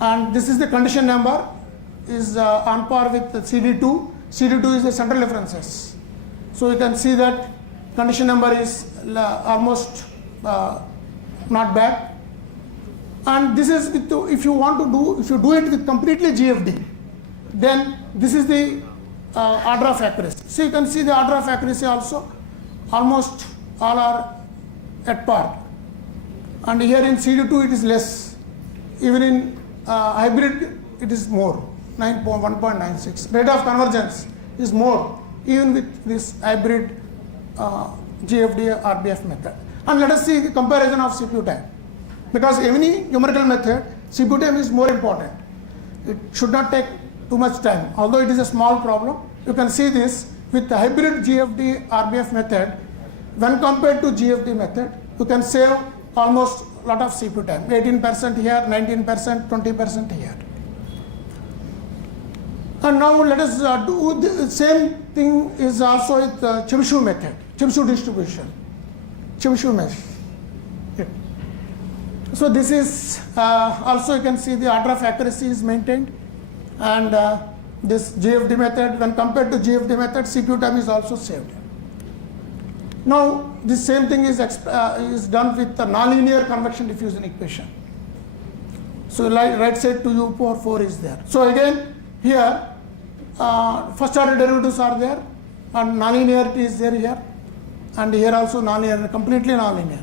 and this is the condition number is on par with the CD2. CD2 is the central differences. So you can see that condition number is almost not bad. And this is with if you do it with completely GFD, then this is the order of accuracy. So you can see the order of accuracy also almost all are at par. And here in CD2 it is less. Even in hybrid it is more, 1.96. Rate of convergence is more even with this hybrid GFD RBF method. And let us see the comparison of CPU time. Because any numerical method, CPU time is more important. It should not take too much time. Although it is a small problem, you can see this with the hybrid GFD RBF method. When compared to GFD method, you can save almost a lot of CPU time, 18% here, 19%, 20% here. And now let us do the same thing is also with Chebyshev method, Chebyshev distribution, Chebyshev mesh. Yeah. So this is also you can see the order of accuracy is maintained, and this GFD method, when compared to GFD method, CPU time is also saved. Now this same thing is done with the nonlinear convection diffusion equation. So right side to U power 4 is there. So again here first order derivatives are there, and nonlinearity is there here, and here also nonlinear, completely nonlinear.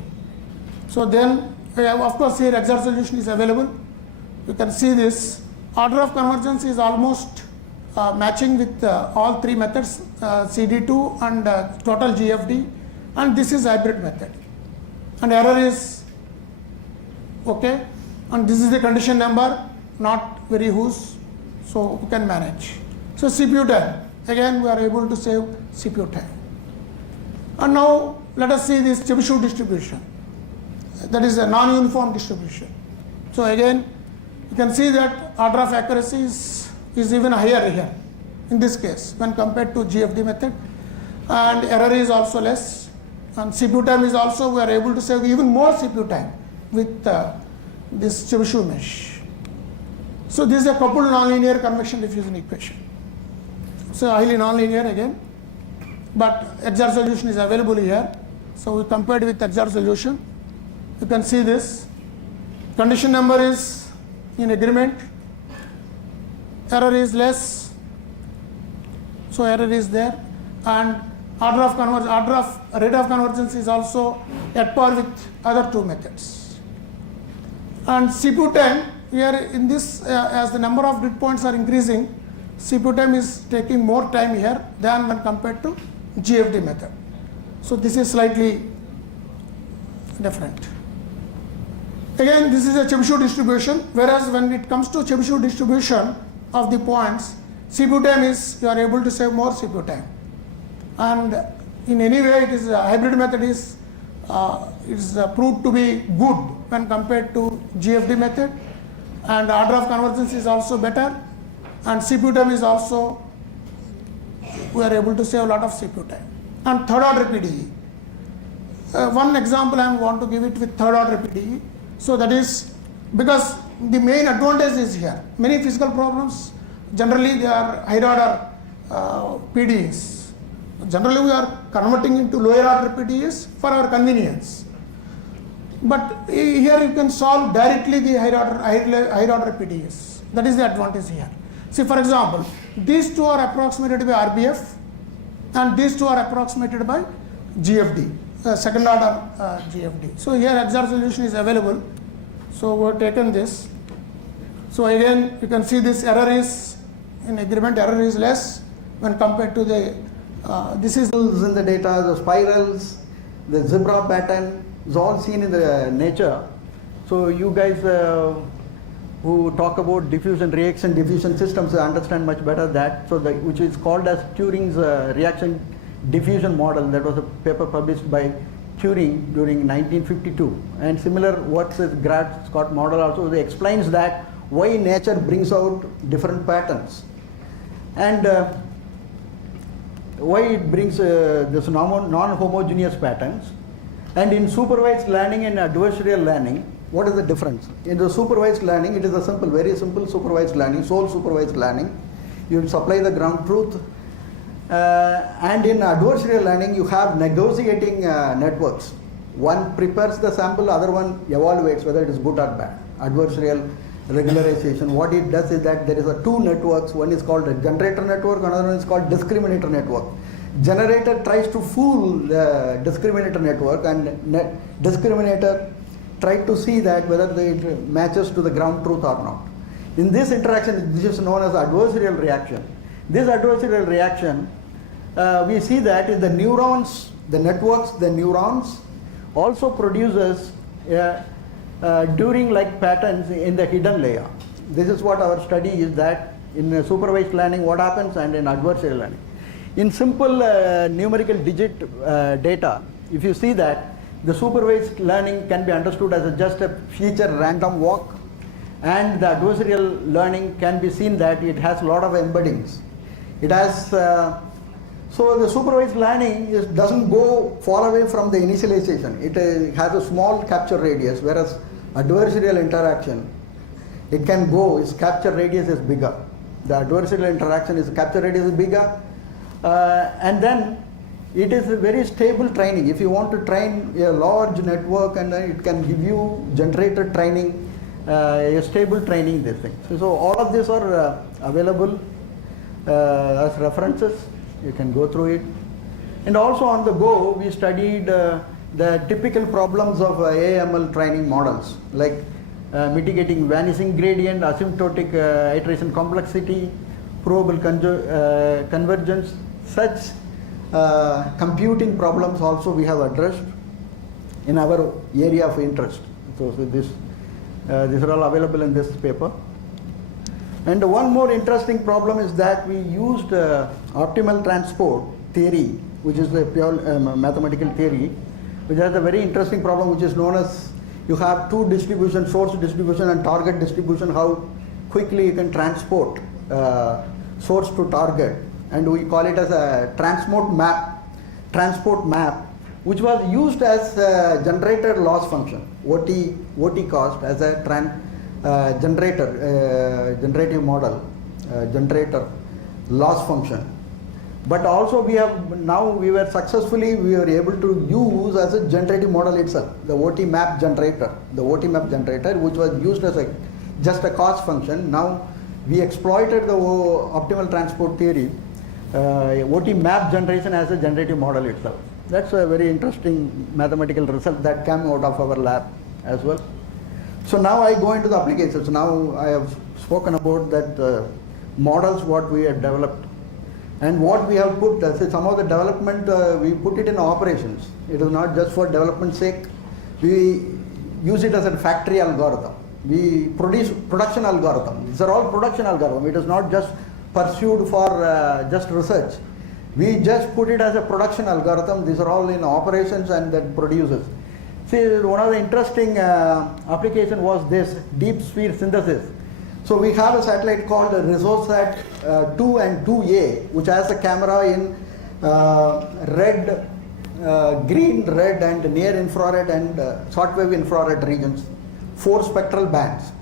So then of course here exact solution is available. You can see this order of convergence is almost matching with all 3 methods, CD2 and total GFD, and this is hybrid method, and error is okay, and this is the condition number, not very huge, so we can manage. So CPU time, again we are able to save CPU time. And now let us see this Chebyshev distribution, that is a non-uniform distribution. So again you can see that order of accuracy is even higher here in this case when compared to GFD method, and error is also less, and CPU time is also, we are able to save even more CPU time with this Chebyshev mesh. So this is a coupled nonlinear convection diffusion equation. So highly nonlinear again, but exact solution is available here. So we compared with exact solution. You can see this condition number is in agreement, error is less, so error is there, and rate of convergence is also at par with other 2 methods. And CPU time here in this as the number of grid points are increasing, CPU time is taking more time here than when compared to GFD method. So this is slightly different. Again, this is a Chebyshev distribution, whereas when it comes to Chebyshev distribution of the points, CPU time is you are able to save more CPU time. And in any way, it is a hybrid method is proved to be good when compared to GFD method, and order of convergence is also better, and CPU time is also we are able to save a lot of CPU time. And third order PDE. One example I want to give it with third order PDE. So that is because the main advantage is here. Many physical problems, generally they are higher order PDEs. Generally we are converting into lower order PDEs for our convenience. But here you can solve directly the higher order PDEs. That is the advantage here. See, for example, these two are approximated by RBF and these two are approximated by GFD, second order GFD. So here XR solution is available. So we have taken this. So again, you can see this error is, in agreement error is less when compared to the, this is in the data, the spirals, the zebra pattern is all seen in the nature. So you guys who talk about diffusion, reaction diffusion systems understand much better that. So which is called as Turing's reaction diffusion model. That was a paper published by Turing during 1952. And similar works is Grad Scott model also. It explains that why nature brings out different patterns and why it brings this non-homogeneous patterns. And in supervised learning and adversarial learning, what is the difference? In the supervised learning, it is a simple, very simple supervised learning, sole supervised learning. You supply the ground truth. And in adversarial learning, you have negotiating networks. One prepares the sample, other one evaluates whether it is good or bad. Adversarial regularization, what it does is that there is a two networks. One is called a generator network, another one is called discriminator network. Generator tries to fool the discriminator network, and discriminator tries to see that whether it matches to the ground truth or not. In this interaction, this is known as adversarial reaction. This adversarial reaction, we see that in the neurons, the networks, the neurons also produces Turing-like patterns in the hidden layer. This is what our study is, that in supervised learning what happens and in adversarial learning. In simple numerical digit data, if you see that the supervised learning can be understood as just a feature random walk, and the adversarial learning can be seen that it has a lot of embeddings. It has, so the supervised learning doesn't go far away from the initialization. It has a small capture radius, whereas adversarial interaction, it can go, its capture radius is bigger. The adversarial interaction is capture radius is bigger, and then it is a very stable training. If you want to train a large network, and it can give you generator training, a stable training, this thing. So all of these are available as references. You can go through it. And also on the go, we studied the typical problems of AML training models, like mitigating vanishing gradient, asymptotic iteration complexity, probable convergence. Such computing problems also we have addressed in our area of interest. So these are all available in this paper. And one more interesting problem is that we used optimal transport theory, which is a pure mathematical theory, which has a very interesting problem, which is known as, you have two distributions, source distribution and target distribution, how quickly you can transport source to target. And we call it as a transport map, which was used as a generator loss function, OT cost, as a generative model, generator loss function. But also we were able to use as a generative model itself, the OT map generator, which was used as just a cost function. Now we exploited the optimal transport theory, OT map generation as a generative model itself. That's a very interesting mathematical result that came out of our lab as well. So now I go into the applications. Now I have spoken about that models what we have developed, and what we have put, some of the development we put it in operations. It is not just for development's sake. We use it as a factory algorithm. We produce production algorithm. These are all production algorithm. It is not just pursued for just research. We just put it as a production algorithm. These are all in operations and that produces. See, one of the interesting application was this deep sphere synthesis. So we have a satellite called ResourceSat 2 and 2A, which has a camera in red, green, red, and near infrared and shortwave infrared regions, 4 spectral bands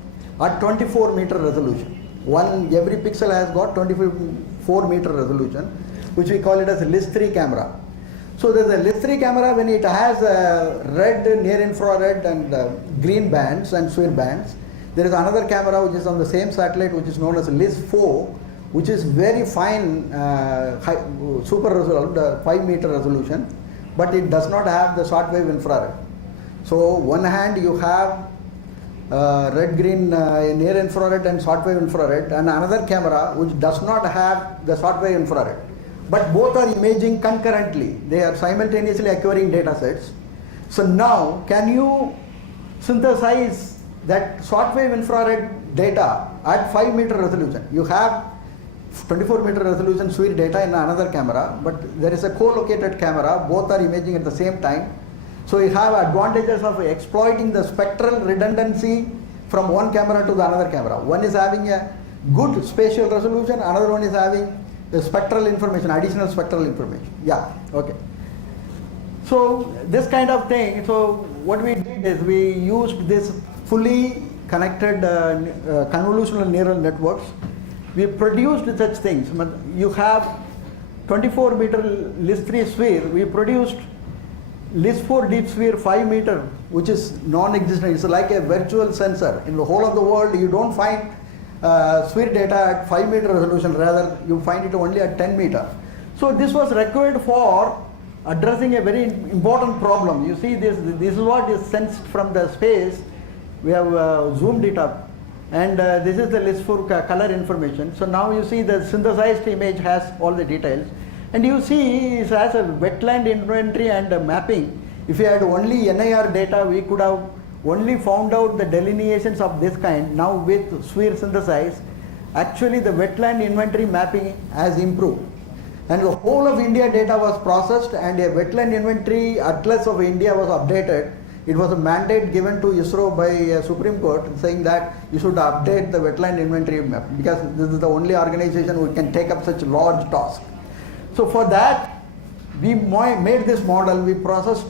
at 24 meter resolution. Every pixel has got 24 meter resolution, which we call it as a LIS3 camera. So there's a LIS3 camera when it has red, near infrared, and green bands and SWIR bands. There is another camera which is on the same satellite, which is known as LIS4, which is very fine, super resolved, 5 meter resolution, but it does not have the shortwave infrared. So one hand you have red, green, near infrared and shortwave infrared, and another camera which does not have the shortwave infrared. But both are imaging concurrently. They are simultaneously acquiring data sets. So now, can you synthesize that shortwave infrared data at 5 meter resolution? You have 24 meter resolution SWIR data in another camera, but there is a co-located camera, both are imaging at the same time. So you have advantages of exploiting the spectral redundancy from one camera to the another camera. One is having a good spatial resolution, another one is having the spectral information, additional spectral information. Yeah, okay. So this kind of thing, so what we did is we used this fully connected convolutional neural networks. We produced such things. You have 24 meter LIS3 SWIR, we produced LIS4 deep SWIR 5 meter, which is non-existent. It's like a virtual sensor. In the whole of the world, you don't find SWIR data at 5 meter resolution, rather you find it only at 10 meter. So this was required for addressing a very important problem. You see this is what is sensed from the space. We have zoomed it up, and this is the LIS4 color information. So now you see the synthesized image has all the details, and you see it has a wetland inventory and mapping. If you had only NIR data, we could have only found out the delineations of this kind. Now with SWIR synthesized, actually the wetland inventory mapping has improved. And the whole of India data was processed, and a wetland inventory atlas of India was updated. It was a mandate given to ISRO by Supreme Court saying that you should update the wetland inventory map, because this is the only organization who can take up such large task. So for that, we made this model. We processed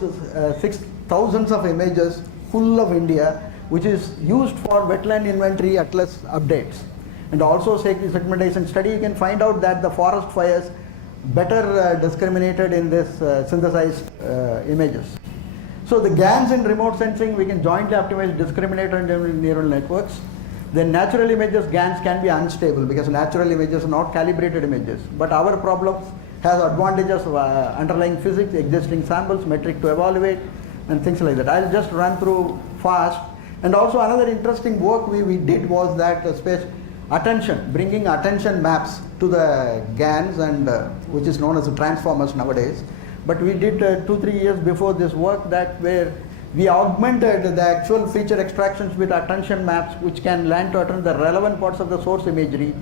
6,000 of images full of India, which is used for wetland inventory atlas updates. And also segmentation study, you can find out that the forest fires better discriminated in this synthesized images. So the GANs in remote sensing, we can jointly optimize discriminator neural networks. The natural images GANs can be unstable because natural images are not calibrated images. But our problems has advantages of underlying physics, existing samples, metric to evaluate, and things like that. I'll just run through fast. And also another interesting work we did was that bringing attention maps to the GANs, and which is known as the transformers nowadays. But we did 2-3 years before this work that where we augmented the actual feature extractions with attention maps, which can learn to attend the relevant parts of the source imagery,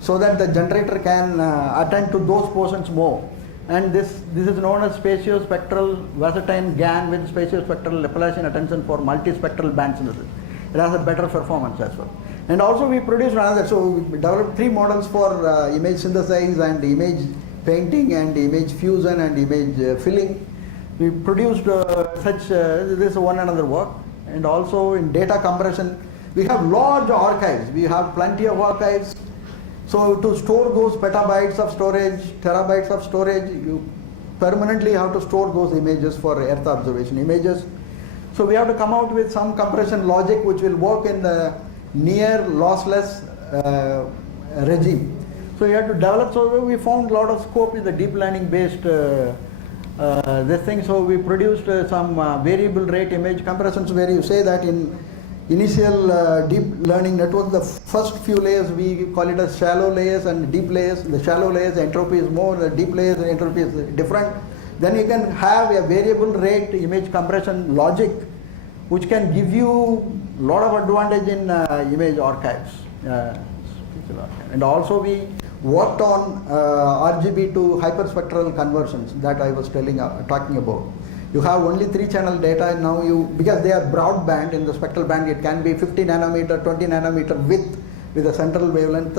so that the generator can attend to those portions more. And this is known as spatiospectral Wasserstein GAN with spatiospectral Laplacian attention for multispectral band synthesis. It has a better performance as well. And also we produced another, so we developed 3 models for image synthesis and image painting and image fusion and image filling. We produced this is one another work. And also in data compression, we have large archives. We have plenty of archives. So to store those petabytes of storage, terabytes of storage, you permanently have to store those images for Earth observation images. So we have to come out with some compression logic which will work in the near lossless regime. So you have to develop, so we found a lot of scope in the deep learning based this thing. So we produced some variable rate image compressions where you say that in initial deep learning network, the first few layers we call it as shallow layers and deep layers. The shallow layers entropy is more, the deep layers entropy is different. Then you can have a variable rate image compression logic which can give you a lot of advantage in image archives. And also we worked on RGB to hyperspectral conversions that I was talking about. You have only 3-channel data, and now because they are broadband in the spectral band, it can be 50 nanometer, 20 nanometer width with a central wavelength.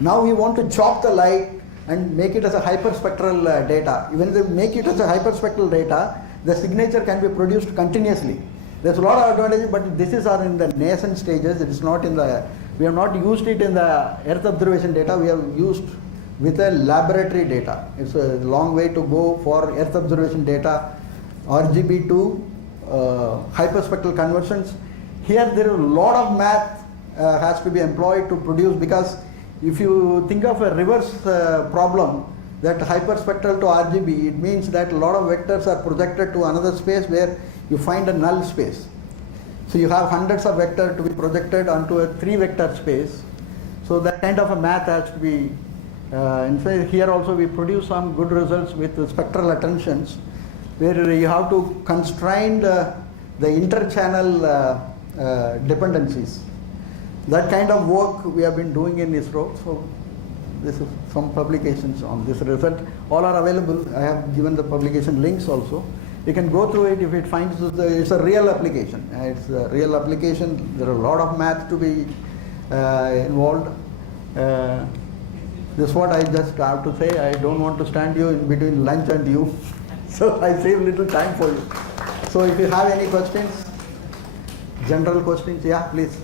Now we want to chop the light and make it as a hyperspectral data. Even if we make it as a hyperspectral data, the signature can be produced continuously. There's a lot of advantages, but this is in the nascent stages. It is not in the, we have not used it in the Earth observation data. We have used with a laboratory data. It's a long way to go for Earth observation data, RGB to hyperspectral conversions. Here there is a lot of math has to be employed to produce, because if you think of a reverse problem, that hyperspectral to RGB, it means that a lot of vectors are projected to another space where you find a null space. So you have hundreds of vectors to be projected onto a 3-vector space. So that kind of a math has to be, in fact here also we produce some good results with the spectral attentions, where you have to constrain the interchannel dependencies. That kind of work we have been doing in ISRO. So this is some publications on this result. All are available. I have given the publication links also. You can go through it if it finds it's a real application. It's a real application. There are a lot of math to be involved. This is what I just have to say. I don't want to stand you in between lunch and you. So I save little time for you. So if you have any questions, general questions, yeah, please.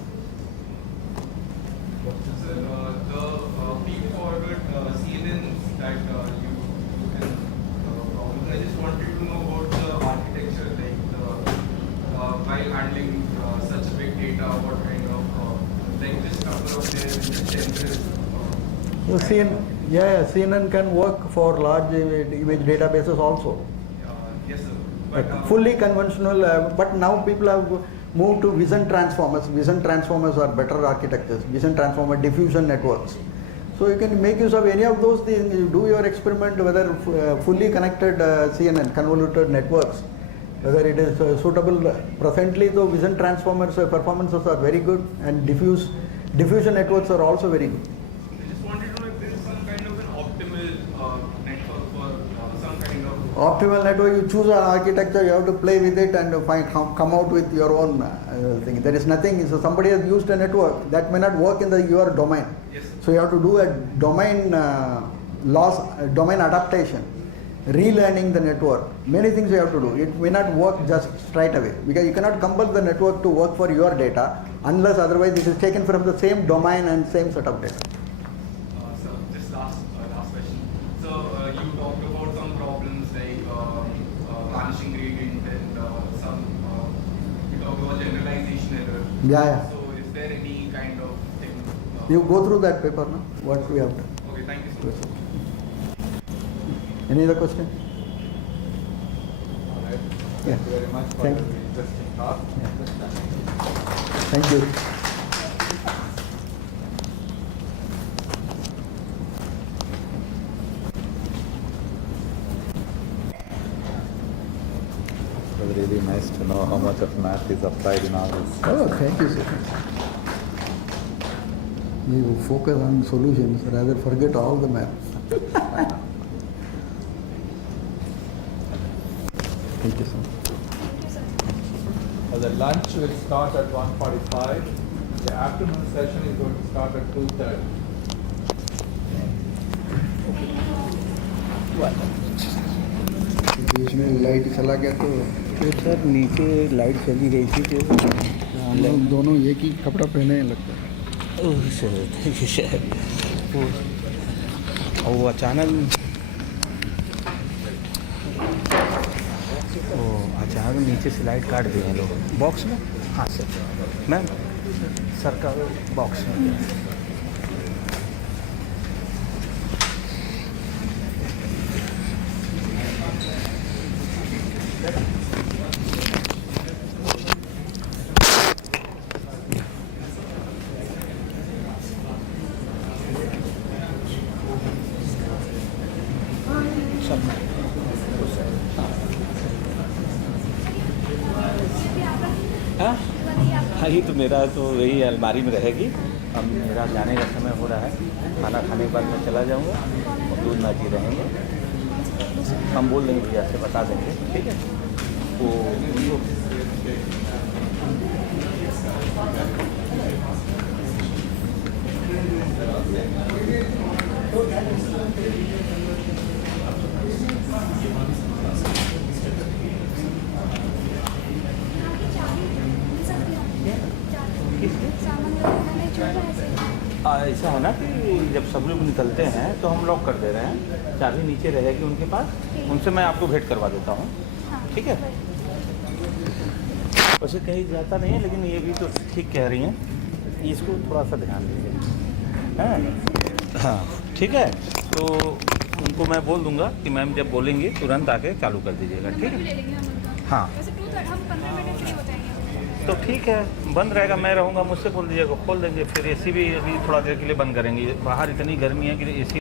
Handling such big data, what kind of like this couple of days CNN can work for large image databases also. Yes, sir. But Fully conventional, but now people have moved to vision transformers. Vision transformers are better architectures. Vision transformer diffusion networks. So you can make use of any of those things. You do your experiment whether fully connected CNN convoluted networks, whether it is suitable. Presently, though, vision transformers performances are very good, and diffusion networks are also very good. I just wanted to know if there is some kind of an optimal network for some kind of Optimal network, you choose an architecture, you have to play with it and come out with your own thing. There is nothing, so somebody has used a network that may not work in your domain. Yes. So you have to do a domain domain adaptation, relearning the network. Many things you have to do. It may not work just straight away, because you cannot compel the network to work for your data unless otherwise it is taken from the same domain and same set of data. So just last question. So you talked about some problems like vanishing gradient and some you talked about generalization error. Yeah. So is there any kind of thing? You go through that paper now, what we have done. Okay, thank you so much. Any other question? All right. Yeah. Thank you very much for Thank the you. interesting talk. Thank you. It was really nice to know how much of math is applied in all this. Oh, thank you, sir. You focus on solutions, rather forget all the math. Thank you, sir. The lunch will start at 1:45. The afternoon session is going to start at 2:30. बीच में light चला गया तो sir नीचे light चली गई थी तो हम लोग दोनों एक ही कपड़ा पहने हैं लगता है। वो अचानक नीचे से लाइट काट दिए हैं लोग बॉक्स में। हाँ सर, मैम सर का बॉक्स में। हाँ ये तो मेरा तो वही अलमारी में रहेगी। अब मेरा जाने का समय हो रहा है, खाना खाने के बाद मैं चला जाऊँगा और दूध नाची रहेंगे। हम बोल देंगे भैया से बता देंगे, ठीक है। वो उनको ना कि जब सब लोग निकलते हैं तो हम लॉक कर दे रहे हैं, चाबी नीचे रहेगी उनके पास, उनसे मैं आपको भेंट करवा देता हूँ, ठीक है? वैसे कहीं जाता नहीं है, लेकिन ये भी तो ठीक कह रही हैं, इसको थोड़ा सा ध्यान दीजिए, हैं? हाँ, ठीक है। तो उनको मैं बोल दूंगा कि मैम जब बोलेंगी तुरंत आके चालू कर दीजिएगा, ठीक है? हाँ, तो ठीक है, बंद रहेगा, मैं रहूँगा, मुझसे बोल दीजिएगा, खोल देंगे। फिर एसी भी अभी थोड़ा देर के लिए बंद करेंगे, बाहर इतनी गर्मी है कि AC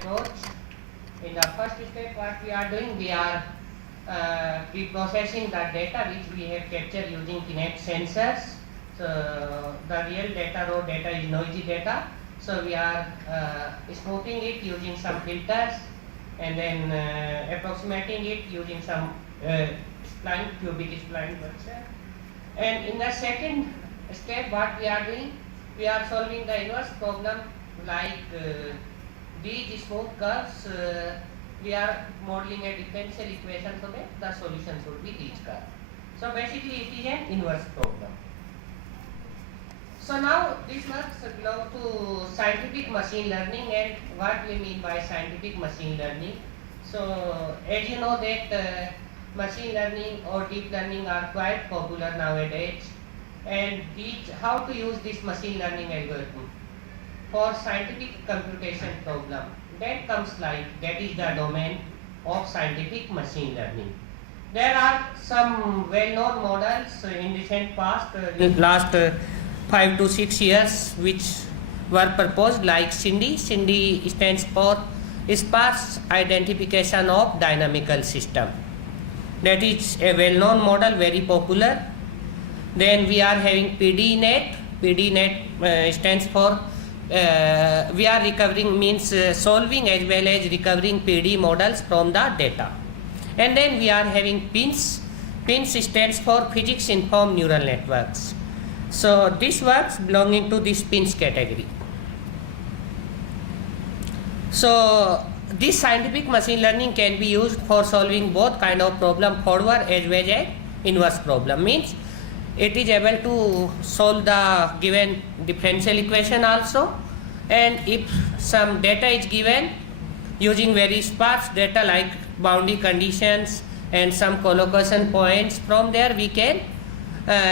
approach. In the first step, what we are doing, we are pre-processing the data which we have captured using Kinect sensors. So the real data, raw data is noisy data. So we are smoothing it using some filters and then approximating it using some spline, cubic spline function. And in the second step, what we are doing, we are solving the inverse problem like these smooth curves. We are modeling a differential equation so that the solution should be each curve. So basically it is an inverse problem. So now this works belong to scientific machine learning, and what we mean by scientific machine learning. So as you know that machine learning or deep learning are quite popular nowadays, and how to use this machine learning algorithm for scientific computation problem. That comes like, that is the domain of scientific machine learning. There are some well-known models in recent past, last 5 to 6 years, which were proposed like SINDI. SINDI stands for Sparse Identification of Dynamical System. That is a well-known model, very popular. Then we are having PDNet. PDNet stands for we are recovering, means solving as well as recovering PD models from the data. And then we are having PINS. PINS stands for Physics Informed Neural Networks. So this works belonging to this PINS category. So this scientific machine learning can be used for solving both kind of problem, forward as well as inverse problem. Means it is able to solve the given differential equation also, and if some data is given using very sparse data like boundary conditions and some collocation points, from there we can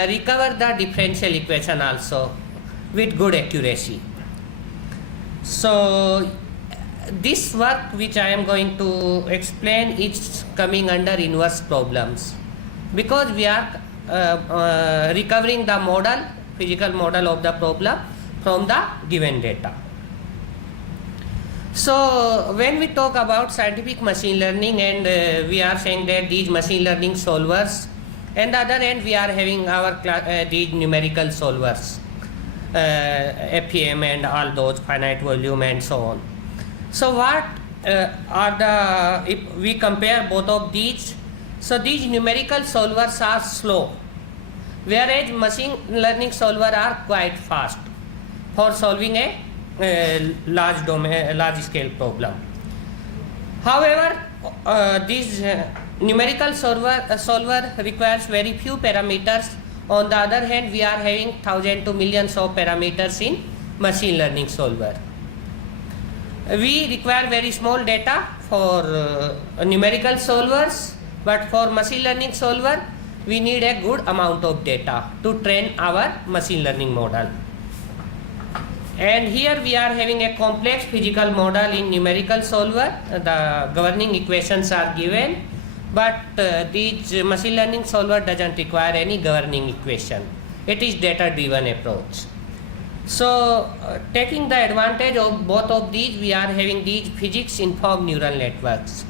recover the differential equation also with good accuracy. So this work which I am going to explain is coming under inverse problems, because we are recovering the model, physical model of the problem from the given data. So when we talk about scientific machine learning, and we are saying that these machine learning solvers, and the other end we are having our these numerical solvers, FEM and all those, finite volume and so on. So what are the, if we compare both of these, so these numerical solvers are slow, whereas machine learning solvers are quite fast for solving a large domain, large scale problem. However, this numerical solver requires very few parameters. On the other hand, we are having thousands to millions of parameters in machine learning solver. We require very small data for numerical solvers, but for machine learning solver we need a good amount of data to train our machine learning model. And here we are having a complex physical model in numerical solver. The governing equations are given, but this machine learning solver doesn't require any governing equation. It is data driven approach. So taking the advantage of both of these, we are having these physics informed neural networks,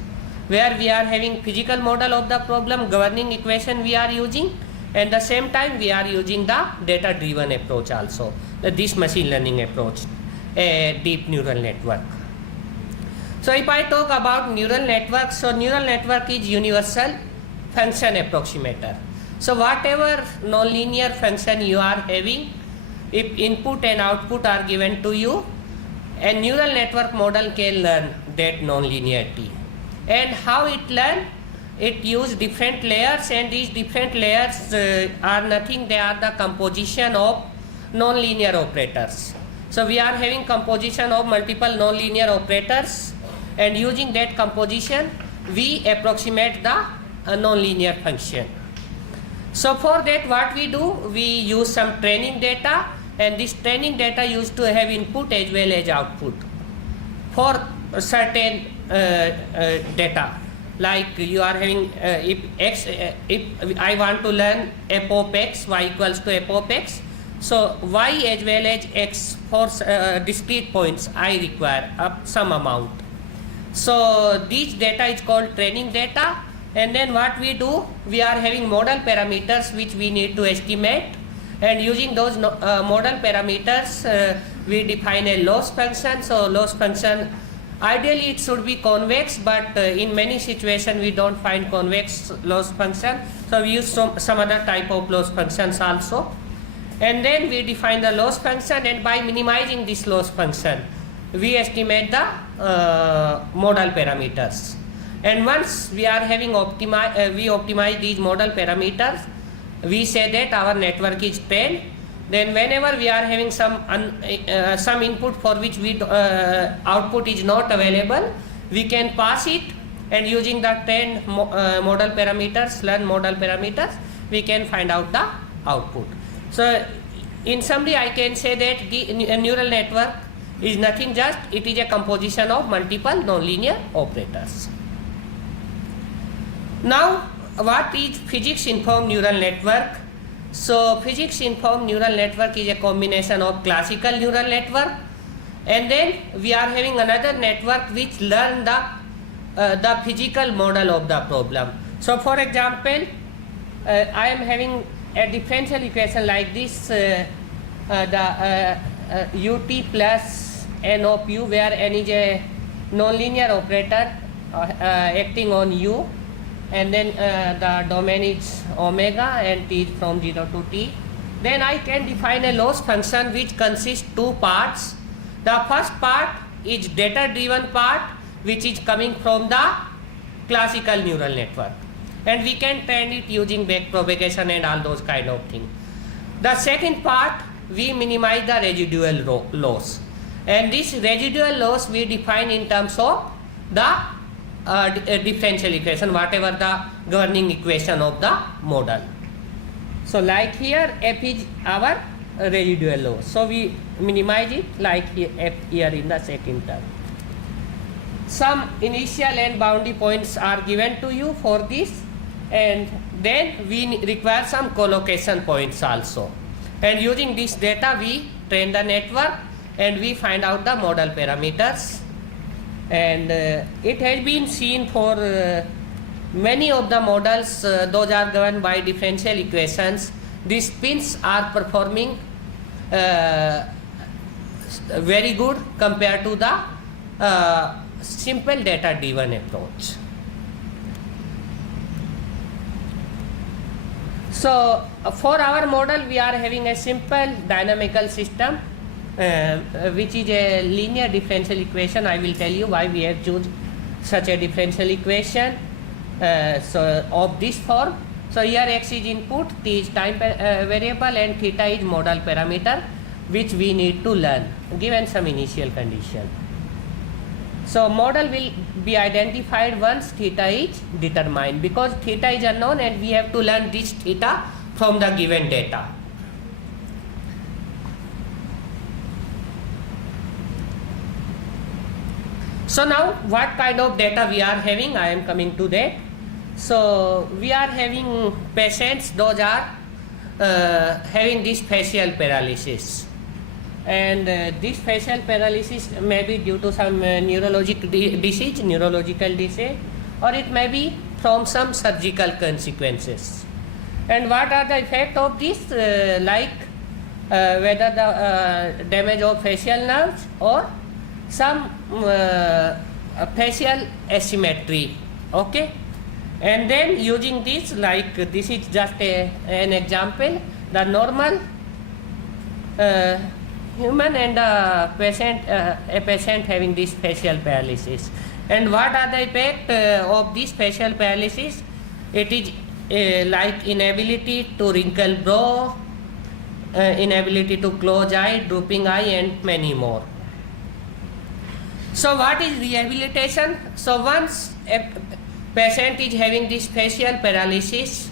where we are having physical model of the problem, governing equation we are using, and the same time we are using the data driven approach also, this machine learning approach, a deep neural network. So if I talk about neural network, so neural network is universal function approximator. So whatever nonlinear function you are having, if input and output are given to you, a neural network model can learn that nonlinearity. And how it learn? It use different layers, and these different layers are nothing, they are the composition of nonlinear operators. So we are having composition of multiple nonlinear operators, and using that composition we approximate the nonlinear function. So for that what we do, we use some training data, and this training data used to have input as well as output for certain data. Like you are having if I want to learn f of x, y equals to f of x, so y as well as x for discrete points I require some amount. So this data is called training data, and then what we do, we are having model parameters which we need to estimate, and using those model parameters we define a loss function. So loss function, ideally it should be convex, but in many situations we don't find convex loss function, so we use some other type of loss functions also. And then we define the loss function, and by minimizing this loss function we estimate the model parameters. And once we are having we optimize these model parameters, we say that our network is trained. Then whenever we are having some input for which output is not available, we can pass it, and using the trained model parameters, learn model parameters, we can find out the output. So in summary, I can say that the neural network is nothing, just it is a composition of multiple nonlinear operators. Now, what is physics informed neural network? So physics informed neural network is a combination of classical neural network, and then we are having another network which learn the physical model of the problem. So for example, I am having a differential equation like this, the ut plus n of u, where n is a nonlinear operator acting on u, and then the domain is omega and t is from 0 to t. Then I can define a loss function which consists two parts. The first part is data driven part, which is coming from the classical neural network, and we can train it using back propagation and all those kind of things. The second part, we minimize the residual loss, and this residual loss we define in terms of the differential equation, whatever the governing equation of the model. So like here, f is our residual loss, so we minimize it like f here in the second term. Some initial and boundary points are given to you for this, and then we require some collocation points also, and using this data we train the network and we find out the model parameters. And it has been seen for many of the models, those are governed by differential equations. These spins are performing very good compared to the simple data driven approach. So for our model, we are having a simple dynamical system which is a linear differential equation. I will tell you why we have chosen such a differential equation so of this form. So here x is input, t is time variable, and theta is model parameter which we need to learn given some initial condition. So model will be identified once theta is determined, because theta is unknown and we have to learn this theta from the given data. So now what kind of data we are having, I am coming to that. So we are having patients, those are having this facial paralysis, and this facial paralysis may be due to some neurological disease, or it may be from some surgical consequences. And what are the effects of this, like whether the damage of facial nerves or some facial asymmetry, okay? And then using this, like this is just an example, the normal human and a patient having this facial paralysis. And what are the effects of this facial paralysis? It is like inability to wrinkle brow, inability to close eye, drooping eye, and many more. So what is rehabilitation? So once a patient is having this facial paralysis,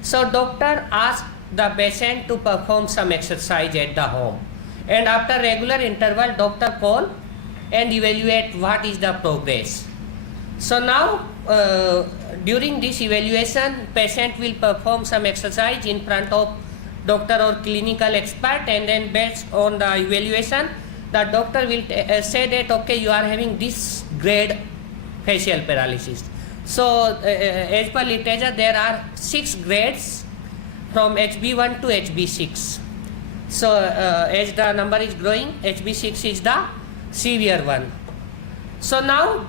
so doctor asks the patient to perform some exercise at the home, and after regular interval doctor call and evaluate what is the progress. So now during this evaluation, patient will perform some exercise in front of doctor or clinical expert, and then based on the evaluation, the doctor will say that okay, you are having this grade facial paralysis. So as per literature, there are 6 grades from HB1 to HB6. So as the number is growing, HB6 is the severe one. So now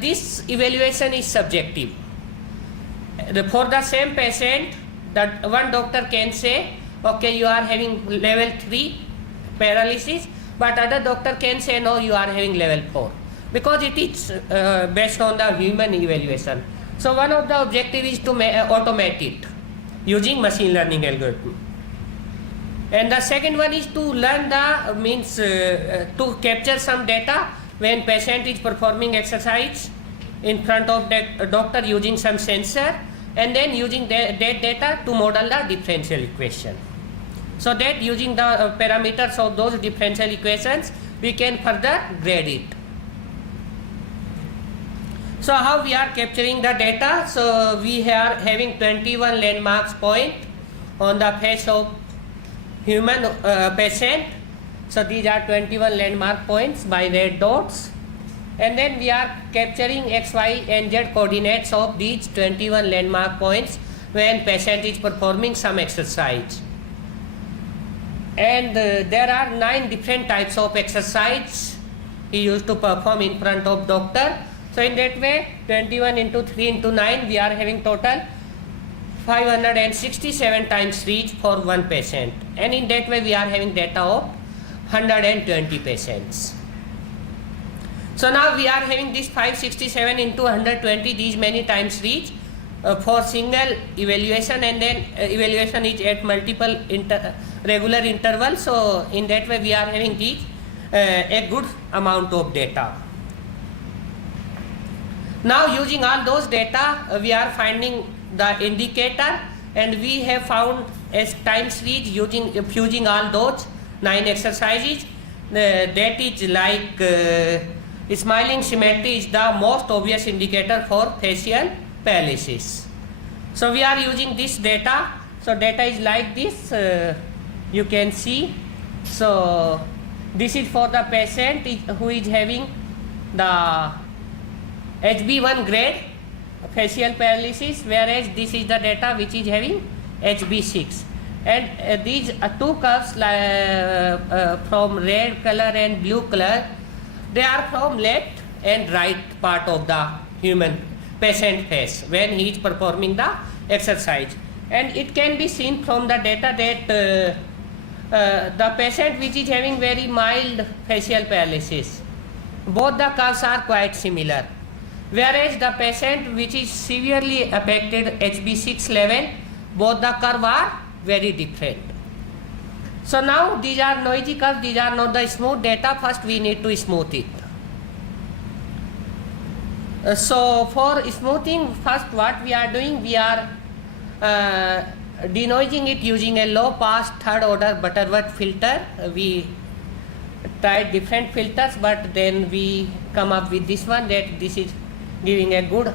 this evaluation is subjective. For the same patient, that one doctor can say, okay, you are having level 3 paralysis, but other doctor can say, no, you are having level 4, because it is based on the human evaluation. So one of the objective is to automate it using machine learning algorithm. And the second one is to learn the to capture some data when patient is performing exercise in front of that doctor using some sensor, and then using that data to model the differential equation. So that using the parameters of those differential equations, we can further grade it. So how we are capturing the data? So we are having 21 landmarks point on the face of human patient. So these are 21 landmark points by red dots, and then we are capturing x, y and z coordinates of these 21 landmark points when patient is performing some exercise. And there are 9 different types of exercise he used to perform in front of doctor. So in that way, 21 into 3 into 9, we are having total 567 times reach for one patient, and in that way we are having data of 120 patients. So now we are having this 567 into 120, these many times reach for single evaluation, and then evaluation is at multiple regular intervals. So in that way we are having these a good amount of data. Now using all those data, we are finding the indicator, and we have found as times reach using fusing all those 9 exercises. That is like smiling symmetry is the most obvious indicator for facial paralysis. So we are using this data. So data is like this, you can see. So this is for the patient who is having the HB1 grade facial paralysis, whereas this is the data which is having HB6. And these 2 curves from red color and blue color, they are from left and right part of the human patient face when he is performing the exercise. And it can be seen from the data that the patient which is having very mild facial paralysis, both the curves are quite similar, whereas the patient which is severely affected HB6 level, both the curves are very different. So now these are noisy curves, these are not the smooth data. First we need to smooth it. So for smoothing, first what we are doing, we are denoising it using a low pass third order Butterworth filter. We tried different filters, but then we come up with this one, that this is giving a good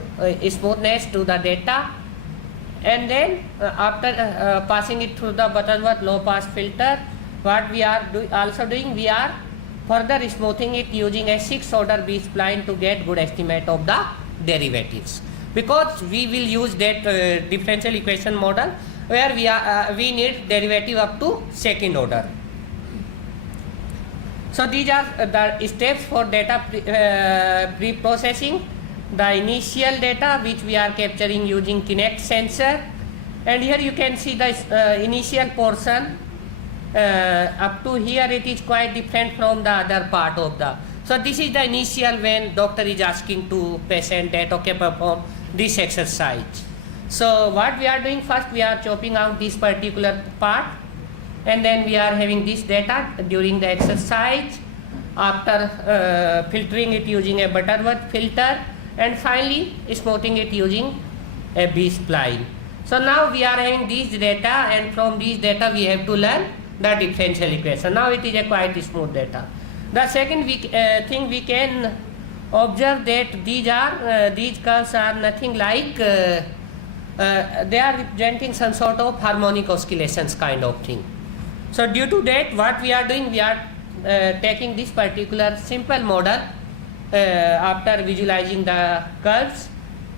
smoothness to the data. And then after passing it through the Butterworth low pass filter, what we are also doing, we are further smoothing it using a 6th order B-spline to get good estimate of the derivatives, because we will use that differential equation model where we need derivative up to 2nd order. So these are the steps for data pre-processing. The initial data which we are capturing using Kinect sensor, and here you can see the initial portion up to here. It is quite different from the other part of the. So this is the initial when doctor is asking to patient that okay, perform this exercise. So what we are doing, first we are chopping out this particular part, and then we are having this data during the exercise after filtering it using a Butterworth filter, and finally smoothing it using a B-spline. So now we are having these data, and from these data we have to learn the differential equation. Now it is a quite smooth data. The second thing we can observe that these curves are nothing like they are representing some sort of harmonic oscillations kind of thing. So due to that, what we are doing, we are taking this particular simple model after visualizing the curves.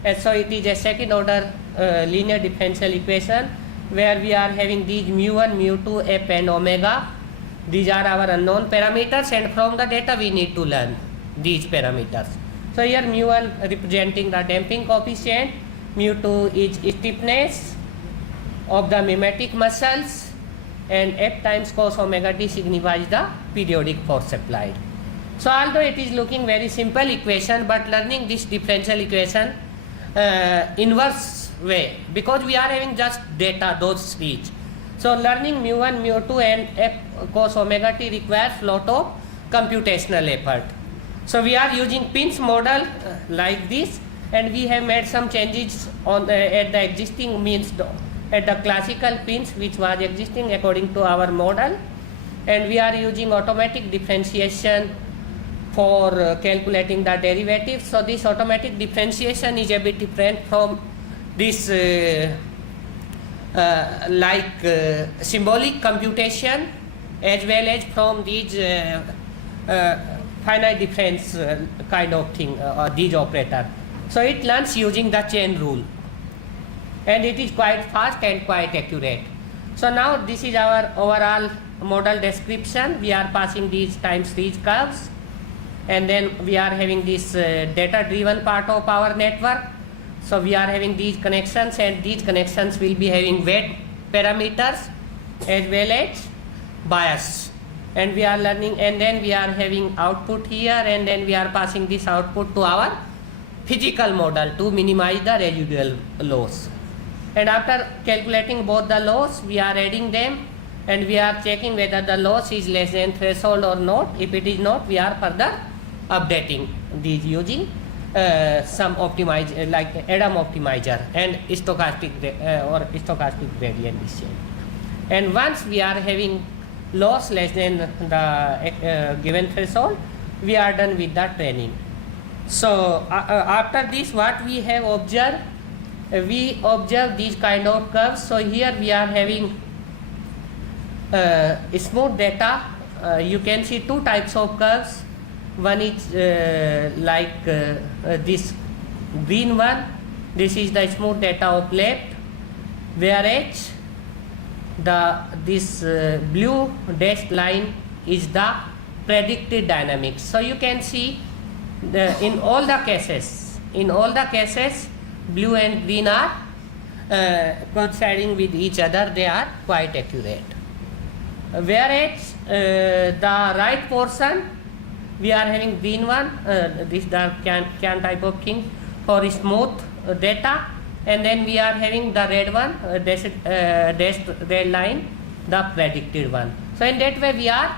And so it is a second order linear differential equation where we are having these mu1, mu2, f and omega. These are our unknown parameters, and from the data we need to learn these parameters. So here mu1 representing the damping coefficient, mu2 is stiffness of the mimetic muscles, and f times cos omega t signifies the periodic force applied. So although it is looking very simple equation, but learning this differential equation inverse way, because we are having just data, those three. So learning mu1, mu2 and f cos omega t requires lot of computational effort. So we are using pins model like this, and we have made some changes on at the existing means at the classical pins which was existing according to our model, and we are using automatic differentiation for calculating the derivatives. So this automatic differentiation is a bit different from this symbolic computation, as well as from these finite difference kind of thing, these operator. So it learns using the chain rule, and it is quite fast and quite accurate. So now this is our overall model description. We are passing these time series curves, and then we are having this data driven part of our network. So we are having these connections, and these connections will be having weight parameters as well as bias, and we are learning, and then we are having output here, and then we are passing this output to our physical model to minimize the residual loss. And after calculating both the loss, we are adding them, and we are checking whether the loss is less than threshold or not. If it is not, we are further updating these using some optimizer like RAAM optimizer and stochastic gradient descent. And once we are having loss less than the given threshold, we are done with the training. So after this, what we have observed, we observe these kind of curves. So here we are having smooth data. You can see two types of curves. One is this green one. This is the smooth data of left, whereas this blue dashed line is the predicted dynamics. So you can see in all the cases, blue and green are coinciding with each other. They are quite accurate. Whereas the right portion, we are having green one, this the can type of thing for smooth data, and then we are having the red one, dashed red line, the predicted one. So in that way we are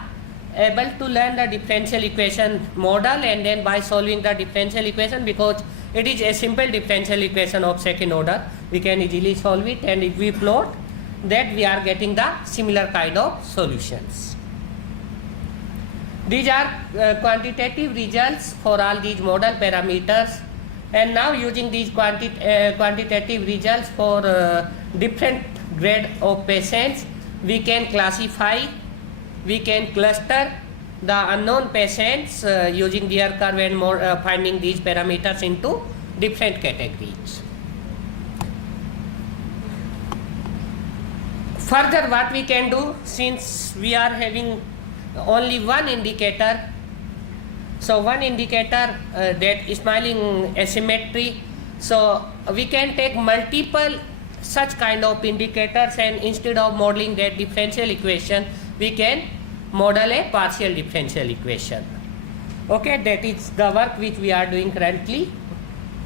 able to learn the differential equation model, and then by solving the differential equation, because it is a simple differential equation of second order, we can easily solve it, and if we plot that, we are getting the similar kind of solutions. These are quantitative results for all these model parameters, and now using these quantitative results for different grade of patients, we can classify, we can cluster the unknown patients using their curve and finding these parameters into different categories. Further, what we can do, since we are having only one indicator, so one indicator that is smiling asymmetry, so we can take multiple such kind of indicators, and instead of modeling that differential equation, we can model a partial differential equation. Okay, that is the work which we are doing currently.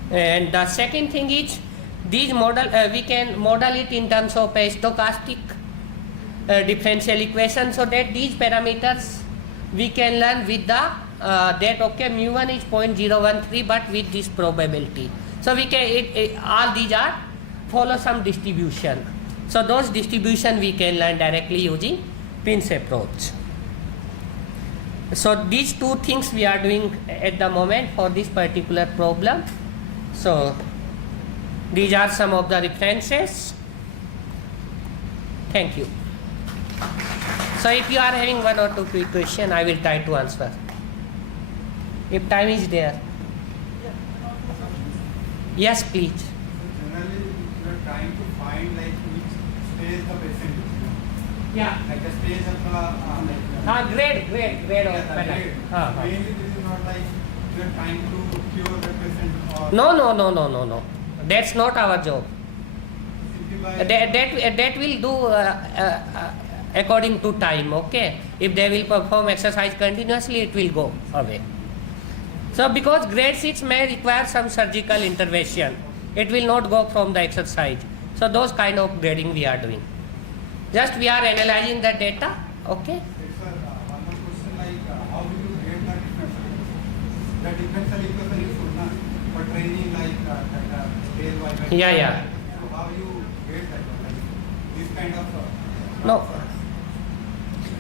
And the second thing is, these model we can model it in terms of a stochastic differential equation, so that these parameters we can learn with the that okay, mu1 is 0.013, but with this probability. So we can all these are follow some distribution. So those distribution we can learn directly using pins approach. So these two things we are doing at the moment for this particular problem. So these are some of the references. Thank you. So if you are having one or two quick questions, I will try to answer. if time is there. Yes, please. Generally, you are trying to find like which stage the patient is. Yeah. Like the stage of the Grade of penalty. Mainly, this is not like you are trying to cure the patient or. No. That's not our job. That will do according to time. Okay. If they will perform exercise continuously, it will go away. So because grade 6 may require some surgical intervention, it will not go from the exercise. So those kind of grading we are doing. Just we are analyzing the data. Okay. Sir, one more question like how do you grade the differential? The differential equation is good, na? For training like scale by. Yeah. So how you grade that one? Like this kind of.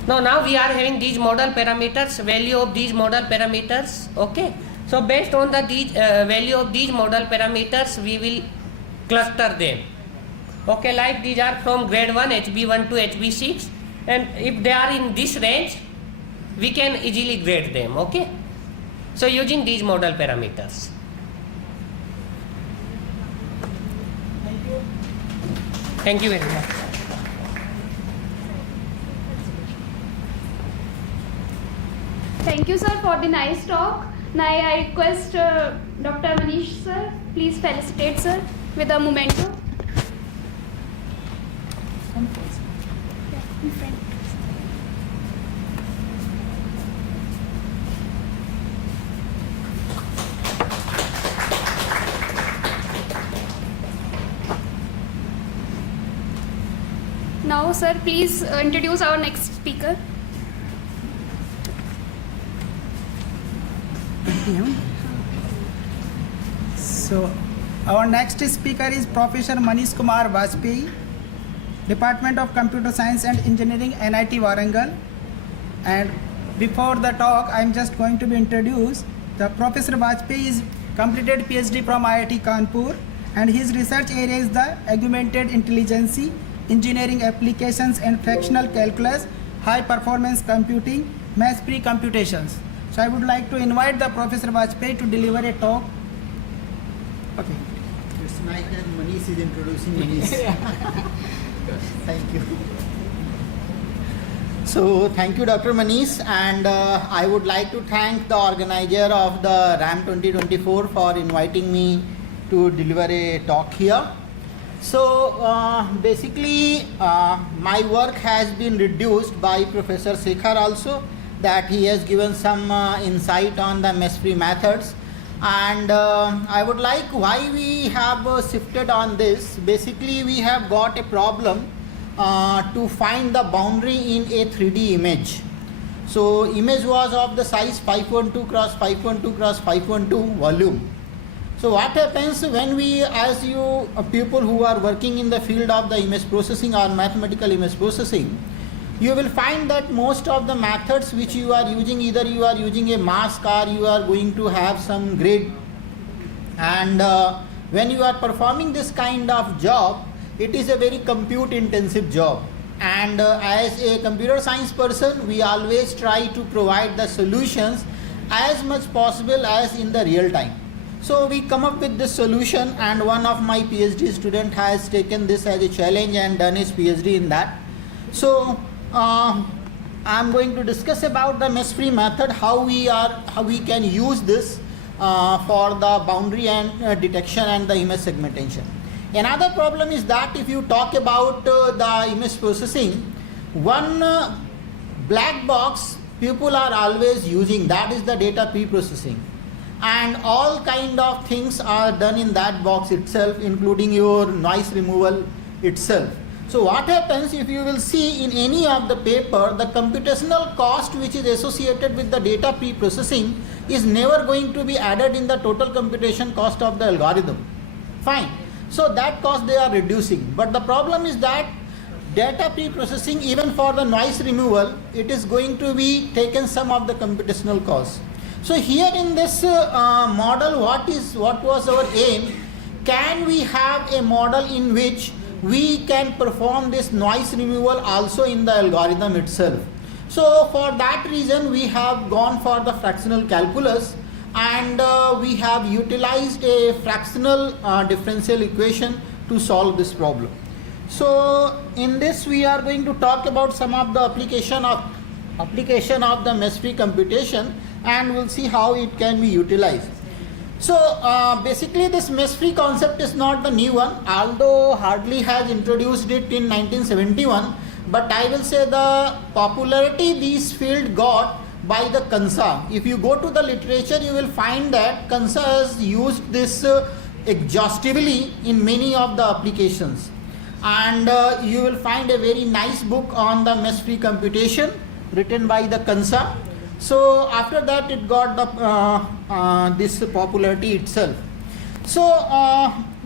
No, now we are having these model parameters, value of these model parameters. Okay. So based on the value of these model parameters, we will cluster them. Okay, like these are from grade 1, HB1 to HB6, and if they are in this range, we can easily grade them. Okay. So using these model parameters. Thank you very much. Thank you, sir, for the nice talk. Now I request Dr. Manish, sir, please felicitate, sir, with a memento. Now, sir, please introduce our next speaker. So, our next speaker is Professor Manish Kumar Vajpayee, Department of Computer Science and Engineering, NIT Warangal. And before the talk, I am just going to be introduced. The Professor Vajpayee is completed PhD from IIT Kanpur, and his research area is the augmented intelligence, engineering applications and fractional calculus, high performance computing, math pre-computations. So I would like to invite the Professor Vajpayee to deliver a talk. Okay. It's nice that Manish is introducing Manish. Thank you. So thank you, Dr. Manish, and I would like to thank the organizer of the RAAM 2024 for inviting me to deliver a talk here. So basically my work has been reduced by Professor Sekhar also, that he has given some insight on the mess-free methods. And I would like why we have shifted on this. Basically we have got a problem to find the boundary in a 3D image. So image was of the size 512 cross 512 cross 512 volume. So what happens when we, as you people who are working in the field of the image processing or mathematical image processing, you will find that most of the methods which you are using, either you are using a mask or you are going to have some grid. And when you are performing this kind of job, it is a very compute intensive job. And as a computer science person, we always try to provide the solutions as much possible as in the real time. So we come up with this solution, and one of my PhD student has taken this as a challenge and done his PhD in that. So I'm going to discuss about the mess-free method, how we can use this for the boundary and detection and the image segmentation. Another problem is that if you talk about the image processing, one black box people are always using, that is the data pre-processing, and all kind of things are done in that box itself, including your noise removal itself. So what happens, if you will see in any of the paper, the computational cost which is associated with the data pre-processing is never going to be added in the total computation cost of the algorithm. Fine. So that cost they are reducing. But the problem is that data pre-processing, even for the noise removal, it is going to be taken some of the computational costs. So here in this model, what was our aim? Can we have a model in which we can perform this noise removal also in the algorithm itself? So for that reason we have gone for the fractional calculus, and we have utilized a fractional differential equation to solve this problem. So in this we are going to talk about some of the application of the mess-free computation, and we'll see how it can be utilized. So basically this mess-free concept is not the new one, although Hartley has introduced it in 1971, but I will say the popularity this field got by the Kansa. If you go to the literature, you will find that Kansa has used this exhaustively in many of the applications, and you will find a very nice book on the mess-free computation written by the Kansa. So after that it got the this popularity itself. So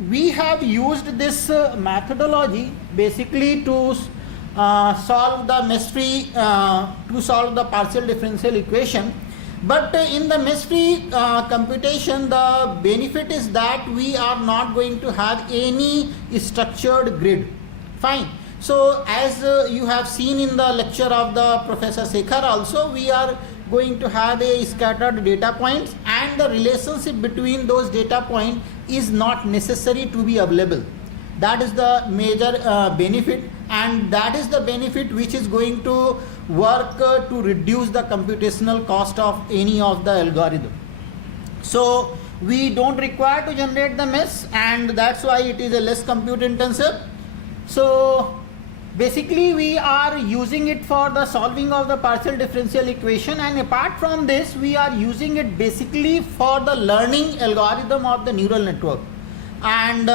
we have used this methodology basically to solve the mess-free to solve the partial differential equation. But in the mess-free computation, the benefit is that we are not going to have any structured grid. Fine. So as you have seen in the lecture of the Professor Sekhar also, we are going to have a scattered data points, and the relationship between those data points is not necessary to be available. That is the major benefit, and that is the benefit which is going to work to reduce the computational cost of any of the algorithm. So we don't require to generate the mess, and that's why it is a less compute intensive. So basically we are using it for the solving of the partial differential equation, and apart from this we are using it basically for the learning algorithm of the neural network, and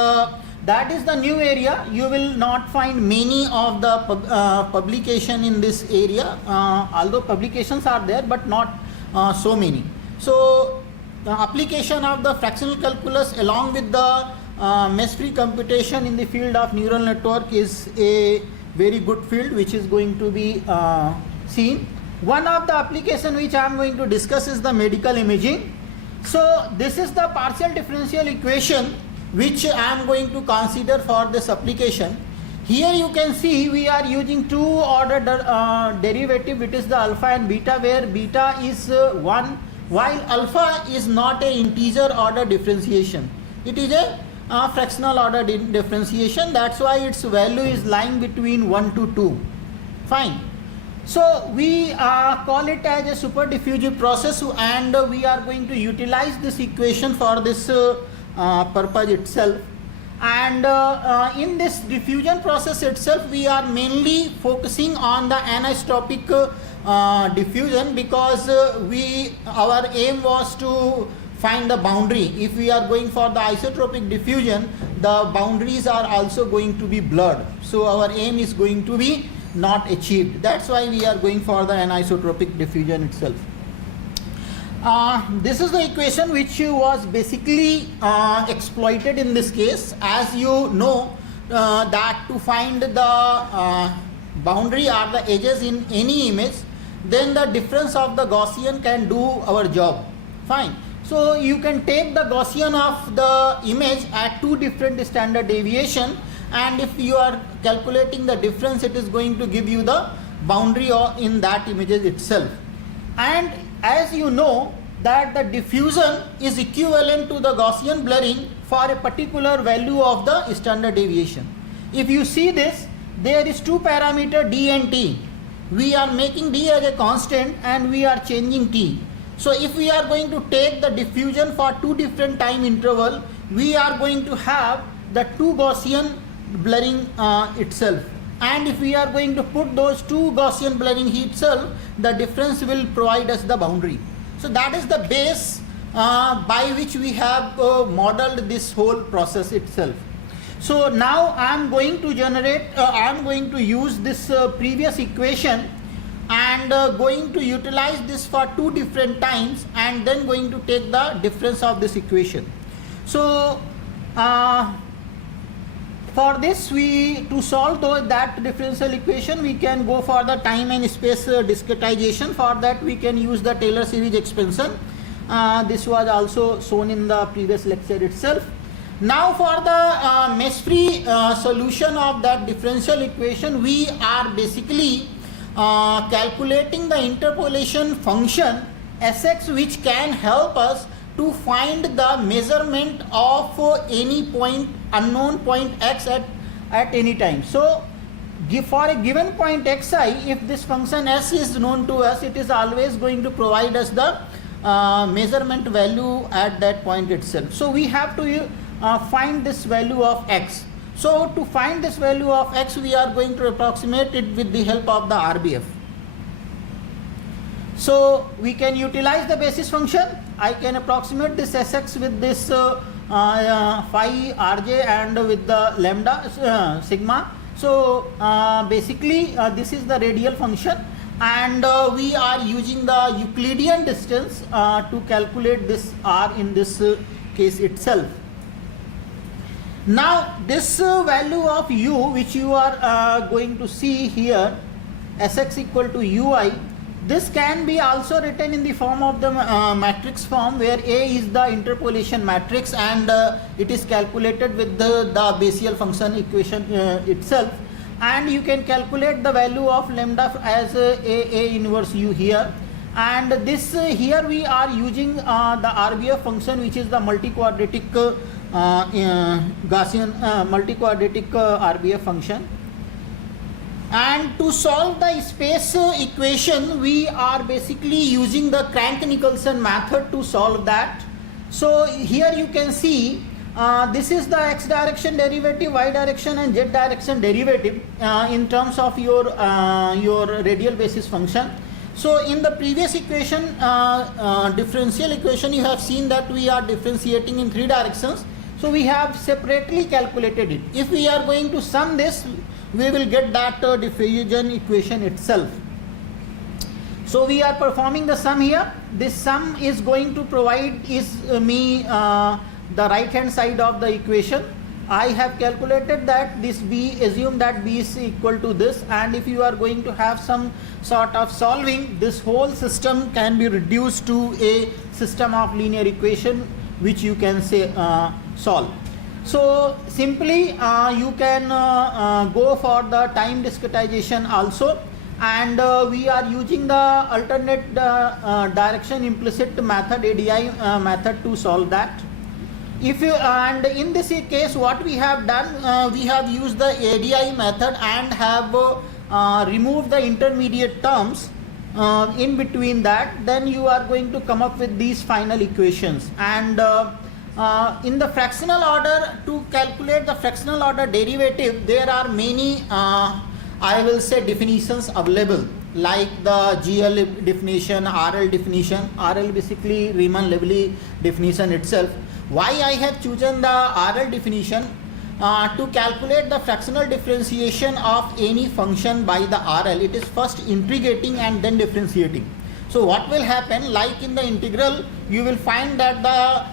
that is the new area. You will not find many of the publication in this area, although publications are there, but not so many. So the application of the fractional calculus along with the mess-free computation in the field of neural network is a very good field which is going to be seen. One of the application which I am going to discuss is the medical imaging. So this is the partial differential equation which I am going to consider for this application. Here you can see we are using two order derivative, it is the alpha and beta, where beta is 1 while alpha is not a integer order differentiation. It is a fractional order differentiation, that's why its value is lying between 1 to 2. Fine. So we call it as a super diffusive process, and we are going to utilize this equation for this purpose itself. And in this diffusion process itself we are mainly focusing on the anisotropic diffusion, because our aim was to find the boundary. If we are going for the isotropic diffusion, the boundaries are also going to be blurred, so our aim is going to be not achieved. That's why we are going for the anisotropic diffusion itself. This is the equation which was basically exploited in this case. As you know that to find the boundary or the edges in any image, then the difference of the Gaussian can do our job. Fine. So you can take the Gaussian of the image at two different standard deviation, and if you are calculating the difference, it is going to give you the boundary in that image itself. And as you know that the diffusion is equivalent to the Gaussian blurring for a particular value of the standard deviation. If you see this, there is two parameter d and t. We are making d as a constant and we are changing t. So if we are going to take the diffusion for two different time interval, we are going to have the two Gaussian blurring itself. And if we are going to put those two Gaussian blurring itself, the difference will provide us the boundary. So that is the base by which we have modeled this whole process itself. So now I am going to generate, I am going to use this previous equation and going to utilize this for two different times, and then going to take the difference of this equation. So for this, to solve that differential equation, we can go for the time and space discretization. For that we can use the Taylor series expansion. This was also shown in the previous lecture itself. Now for the mess-free solution of that differential equation, we are basically calculating the interpolation function Sx, which can help us to find the measurement of any point, unknown point x at any time. So for a given point xi, if this function s is known to us, it is always going to provide us the measurement value at that point itself. So we have to find this value of x. So to find this value of x, we are going to approximate it with the help of the RBF. So we can utilize the basis function. I can approximate this Sx with this phi rj and with the lambda sigma. So basically this is the radial function, and we are using the Euclidean distance to calculate this r in this case itself. Now this value of u, which you are going to see here, Sx equal to ui, this can be also written in the form of the matrix form, where A is the interpolation matrix and it is calculated with the Bayesian function equation itself, and you can calculate the value of lambda as A inverse u here. And this here we are using the RBF function, which is the multi-quadratic Gaussian multi-quadratic RBF function. And to solve the space equation, we are basically using the Crank-Nicolson method to solve that. So here you can see this is the x direction derivative, y direction and z direction derivative in terms of your radial basis function. So in the previous equation, differential equation, you have seen that we are differentiating in 3 directions. So we have separately calculated it. If we are going to sum this, we will get that diffusion equation itself. So we are performing the sum here. This sum is going to provide me the right hand side of the equation. I have calculated that this b, assume that b is equal to this, and if you are going to have some sort of solving, this whole system can be reduced to a system of linear equation which you can say solve. So simply you can go for the time discretization also, and we are using the alternate direction implicit method, ADI method, to solve that. If you and in this case, what we have done, we have used the ADI method and have removed the intermediate terms in between that. Then you are going to come up with these final equations. And in the fractional order, to calculate the fractional order derivative, there are many I will say definitions available, like the GL definition, RL definition. RL basically Riemann-Leibniz definition itself. Why I have chosen the RL definition? To calculate the fractional differentiation of any function by the RL, it is first integrating and then differentiating. So what will happen, like in the integral, you will find that the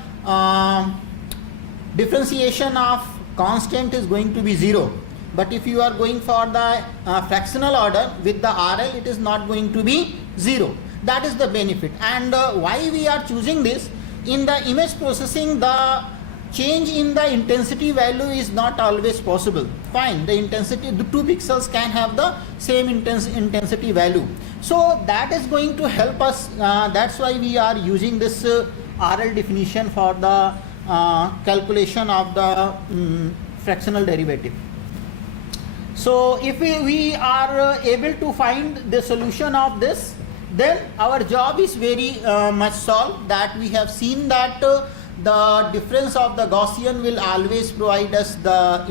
differentiation of constant is going to be 0. But if you are going for the fractional order with the RL, it is not going to be 0. That is the benefit. And why we are choosing this? In the image processing, the change in the intensity value is not always possible. Fine, the intensity, the 2 pixels can have the same intensity value. So that is going to help us. That's why we are using this RL definition for the calculation of the fractional derivative. So if we are able to find the solution of this, then our job is very much solved. That we have seen that the difference of the Gaussian will always provide us the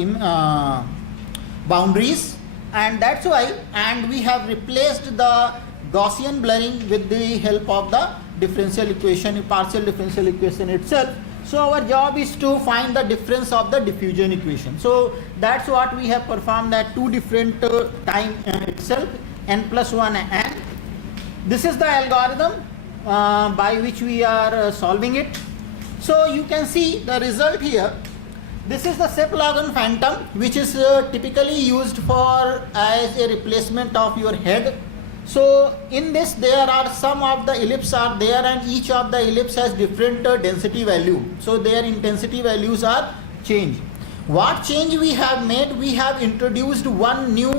boundaries, and that's why, and we have replaced the Gaussian blurring with the help of the differential equation, partial differential equation itself. So our job is to find the difference of the diffusion equation. So that's what we have performed at 2 different time itself, n+1 and this is the algorithm by which we are solving it. So you can see the result here. This is the Seplogan phantom, which is typically used for as a replacement of your head. So in this, there are some of the ellipses are there, and each of the ellipse has different density value. So their intensity values are changed. What change we have made? We have introduced one new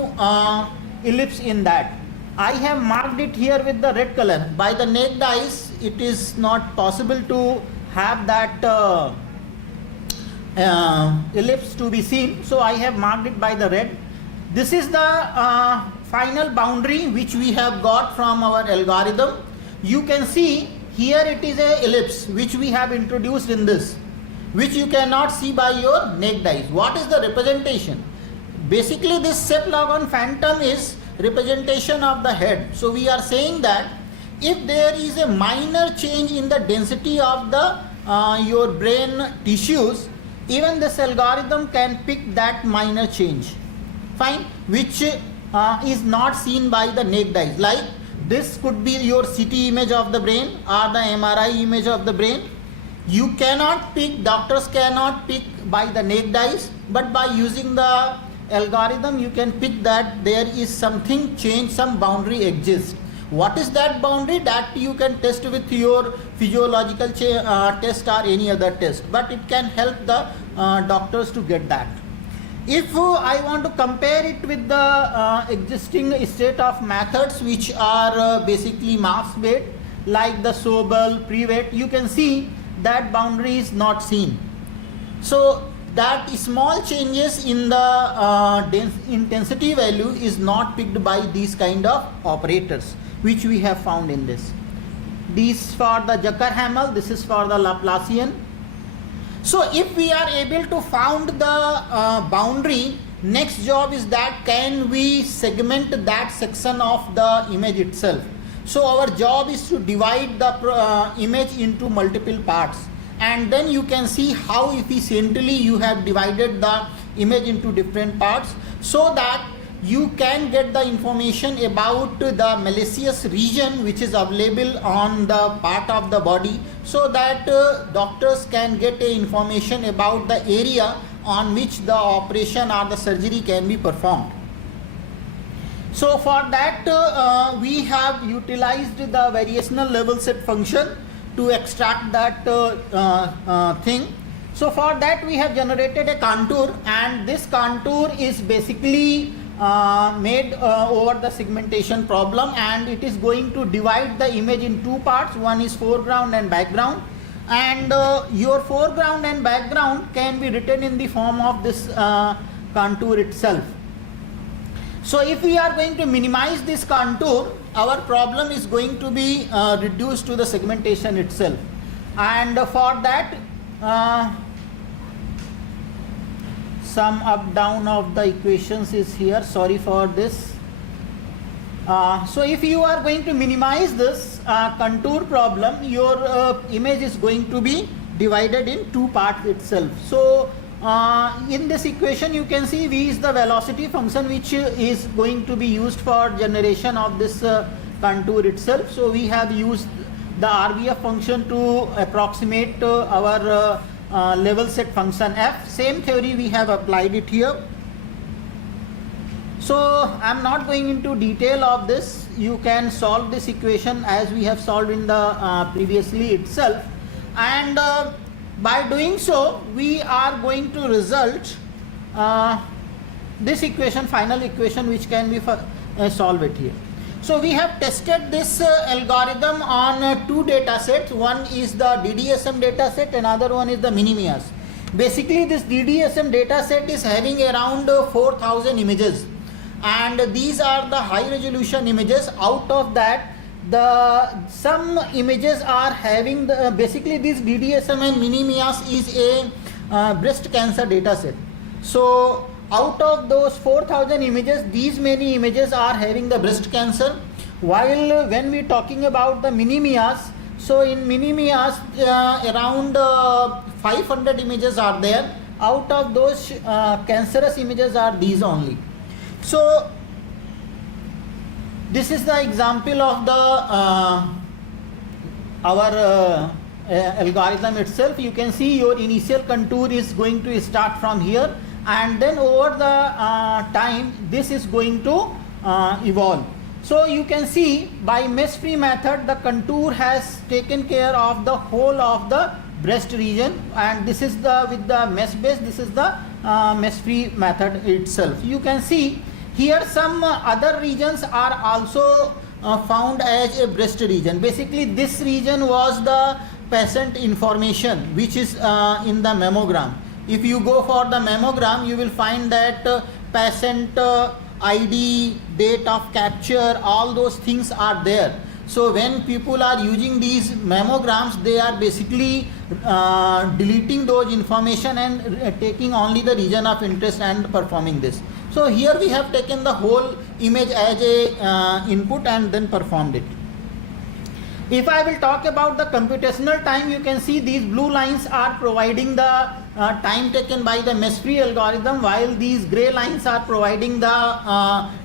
ellipse in that. I have marked it here with the red color. By the naked eyes, it is not possible to have that ellipse to be seen. So I have marked it by the red. This is the final boundary which we have got from our algorithm. You can see here it is a ellipse which we have introduced in this, which you cannot see by your naked eyes. What is the representation? Basically this Cephalon phantom is representation of the head. So we are saying that if there is a minor change in the density of the your brain tissues, even this algorithm can pick that minor change, fine, which is not seen by the naked eyes. Like this could be your CT image of the brain or the MRI image of the brain. You cannot pick, doctors cannot pick by the naked eyes, but by using the algorithm you can pick that there is something change, some boundary exists. What is that boundary? That you can test with your physiological test or any other test, but it can help the doctors to get that. If I want to compare it with the existing state of methods which are basically mass weight, like the Sobel, pre-weight, you can see that boundary is not seen. So that small changes in the intensity value is not picked by these kind of operators, which we have found in this. These for the Jacker-Hamel, this is for the Laplacian. So if we are able to found the boundary, next job is that can we segment that section of the image itself. So our job is to divide the image into multiple parts, and then you can see how efficiently you have divided the image into different parts, so that you can get the information about the malicious region which is available on the part of the body, so that doctors can get information about the area on which the operation or the surgery can be performed. So for that we have utilized the variational level set function to extract that thing. So for that we have generated a contour, and this contour is basically made over the segmentation problem, and it is going to divide the image in two parts. One is foreground and background, and your foreground and background can be written in the form of this contour itself. So if we are going to minimize this contour, our problem is going to be reduced to the segmentation itself, and for that some up down of the equations is here, sorry for this. So if you are going to minimize this contour problem, your image is going to be divided in two parts itself. So in this equation you can see V is the velocity function which is going to be used for generation of this contour itself. So we have used the RBF function to approximate our level set function f. Same theory we have applied it here. So I am not going into detail of this. You can solve this equation as we have solved in the previously itself, and by doing so we are going to result this equation, final equation, which can be solved it here. So we have tested this algorithm on two data sets. One is the DDSM data set, another one is the Minimias. Basically this DDSM data set is having around 4,000 images, and these are the high resolution images. Out of that, some images are having the, basically this DDSM and Minimias is a breast cancer data set. So out of those 4,000 images, these many images are having the breast cancer, while when we talking about the Minimias, so in Minimias around 500 images are there. Out of those cancerous images are these only. So this is the example of the our algorithm itself. You can see your initial contour is going to start from here, and then over the time this is going to evolve. So you can see by mesh free method the contour has taken care of the whole of the breast region, and this is the with the mesh base, this is the mesh free method itself. You can see here some other regions are also found as a breast region. Basically this region was the patient information which is in the mammogram. If you go for the mammogram, you will find that patient ID, date of capture, all those things are there. So when people are using these mammograms, they are basically deleting those information and taking only the region of interest and performing this. So here we have taken the whole image as a input and then performed it. If I will talk about the computational time, you can see these blue lines are providing the time taken by the mesh-free algorithm, while these gray lines are providing the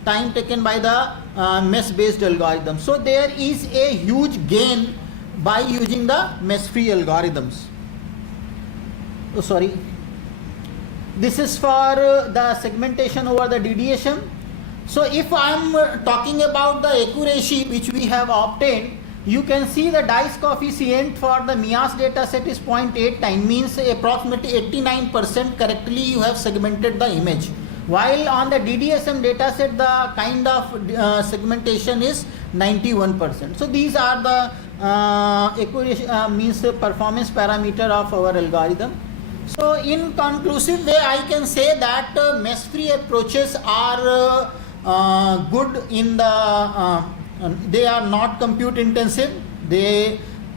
time taken by the mesh-based algorithm. So there is a huge gain by using the mesh-free algorithms. Oh, sorry. This is for the segmentation over the DDSM. So if I am talking about the accuracy which we have obtained, you can see the dice coefficient for the MIAS dataset is 0.89, means approximately 89% correctly you have segmented the image. While on the DDSM dataset, the kind of segmentation is 91%. So these are the accuracy means performance parameter of our algorithm. So in conclusive way, I can say that mesh-free approaches are good in the they are not compute intensive.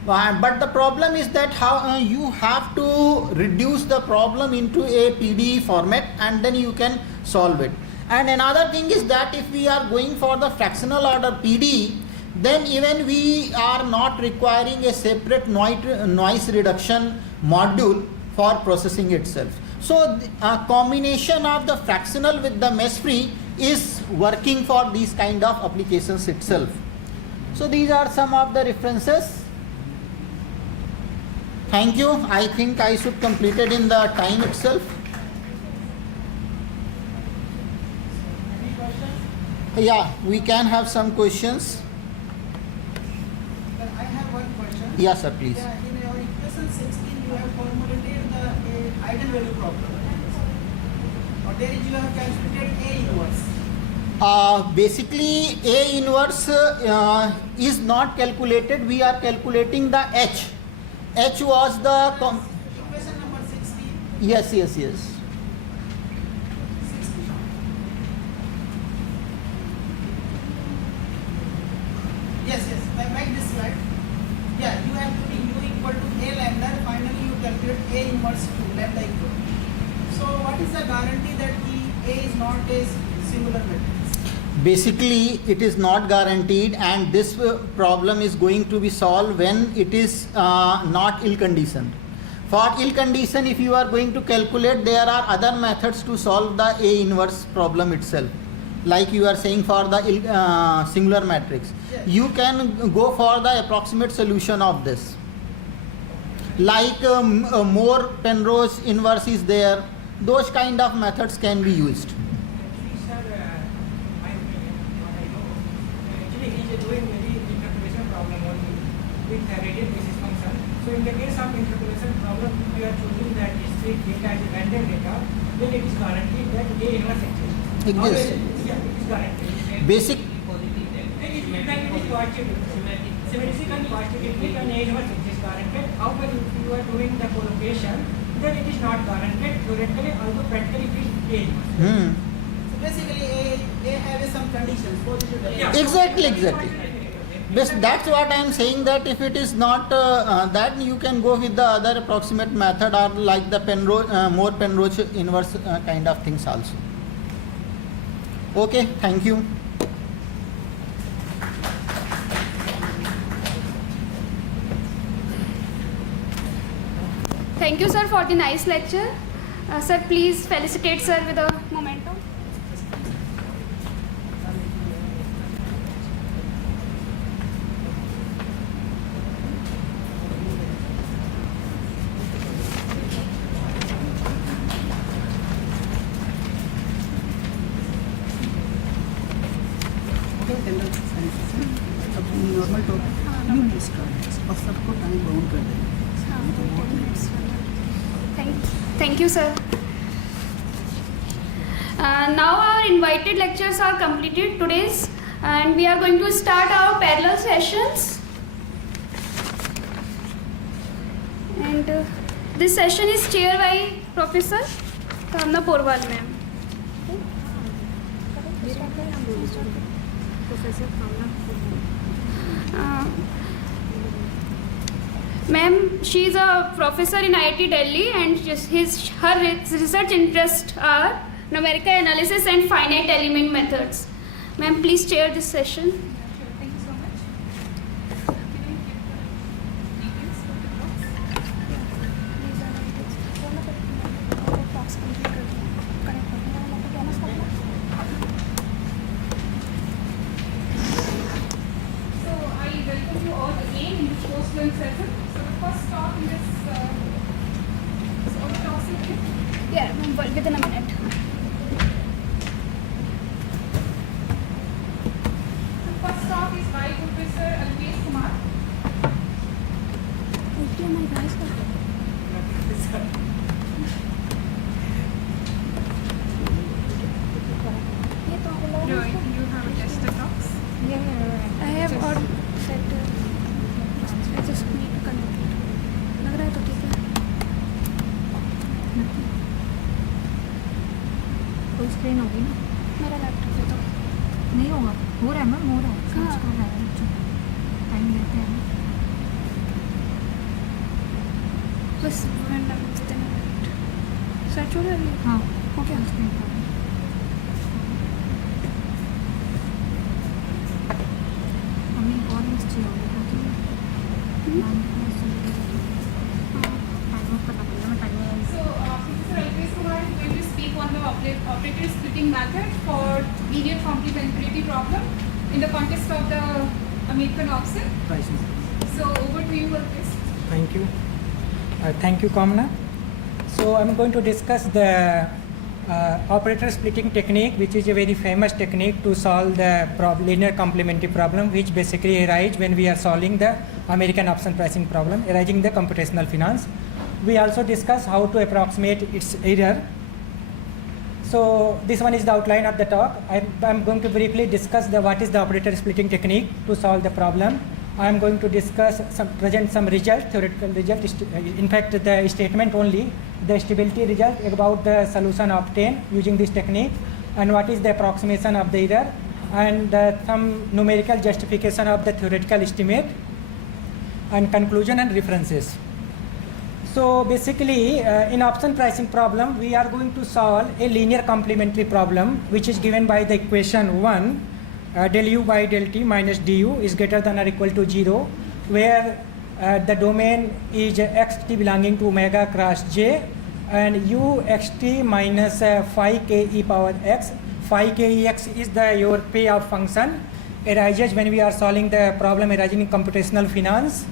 But the problem is that how you have to reduce the problem into a PDE format and then you can solve it. And another thing is that if we are going for the fractional order PDE, then even we are not requiring a separate noise reduction module for processing itself. So a combination of the fractional with the mesh-free is working for these kind of applications itself. So these are some of the references. Thank you. I think I should complete it in the time itself. Any questions? Yeah, we can have some questions. I have one question. Yes, sir, please. Yeah, in your equation 16, you have formulated the eigenvalue problem. Or there is you have calculated A inverse. Basically, A inverse is not calculated. We are calculating the H. H was the Equation number 16. yes. Yes. Like this slide. Yeah, you have put U equal to A lambda. Finally, you calculate A inverse 2 lambda equal. So, what is the guarantee that the A is not a singular matrix? Basically, it is not guaranteed, and this problem is going to be solved when it is not ill conditioned. For ill condition, if you are going to calculate, there are other methods to solve the A inverse problem itself. Like you are saying for the singular matrix, you can go for the approximate solution of this. Like more Penrose inverse is there. Those kind of methods can be used. So in the case of interpolation problem, we are choosing that discrete data as a random data, then it is guaranteed that A inverse exists. Exists. Yeah, it is guaranteed. Basic. It is quantitative. Symmetric and quantitative and A inverse exists guaranteed. However, if you are doing the collocation, then it is not guaranteed theoretically, although practically it is A inverse. So basically, A has some conditions. Positive. Yeah. Exactly. That's what I am saying, that if it is not that, you can go with the other approximate method or like the more Penrose inverse kind of things also. Okay, thank you. Thank you, sir, for the nice lecture. Sir, please felicitate sir with a memento. Normal topic you miss कर और सबको time bound कर देंगे। Thank you, sir. Now our invited lectures are completed today's, and we are going to start our parallel sessions. And this session is chaired by Professor Kamna Porwal ma'am. Ma'am, she is a professor in IIT Delhi, and her research interests are numerical analysis and finite element methods. Ma'am, please chair this session. Thank you so much. So I welcome you all again in this post-lunch session. So the first talk in this, so all the talks will be? Yeah, within a minute. The first talk is by Professor Alpesh Kumar. No, you have just the talks. I have all set. I just need to connect it. लग रहा है तो ठीक है. कोई screen होगी ना? मेरा लैपटॉप है तो. नहीं होगा, हो रहा है मैम, हो रहा है, सर्च कर रहा है बच्चों, टाइम देते हैं. बस सर्च हो रहा है. हाँ, हो गया. स्क्रीन पर हमें एक और लिस्ट चाहिए होगी क्योंकि टाइम ऑफ करना पड़ेगा. मैं time So, Professor Alpesh Kumar is going to speak on the operator splitting method for linear complementarity problem in the context of the American option. So, over to you, Alpesh. Thank you. Thank you, Kamna. So I'm going to discuss the operator splitting technique, which is a very famous technique to solve the linear complementary problem, which basically arises when we are solving the American option pricing problem arising in the computational finance. We also discuss how to approximate its error. So this one is the outline of the talk. I'm going to briefly discuss what is the operator splitting technique to solve the problem. I am going to discuss present some result, theoretical result, in fact the statement only, the stability result about the solution obtained using this technique, and what is the approximation of the error, and some numerical justification of the theoretical estimate, and conclusion and references. So basically in option pricing problem we are going to solve a linear complementary problem which is given by the equation 1. Del u by del t minus du is greater than or equal to 0, where the domain is xt belonging to omega cross j, and u xt minus phi k e power x. Phi k e x is your payoff function, arises when we are solving the problem arising in computational finance.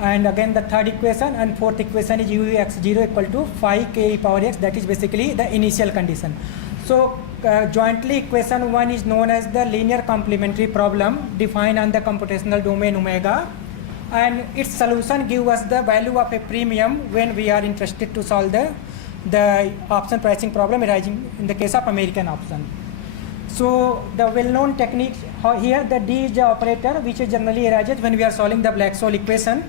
And again the third equation and fourth equation is u x0 equal to phi k e power x, that is basically the initial condition. So jointly equation 1 is known as the linear complementary problem defined on the computational domain omega, and its solution gives us the value of a premium when we are interested to solve the option pricing problem arising in the case of American option. So the well-known technique here, the D is the operator which is generally arises when we are solving the Black-Scholes equation.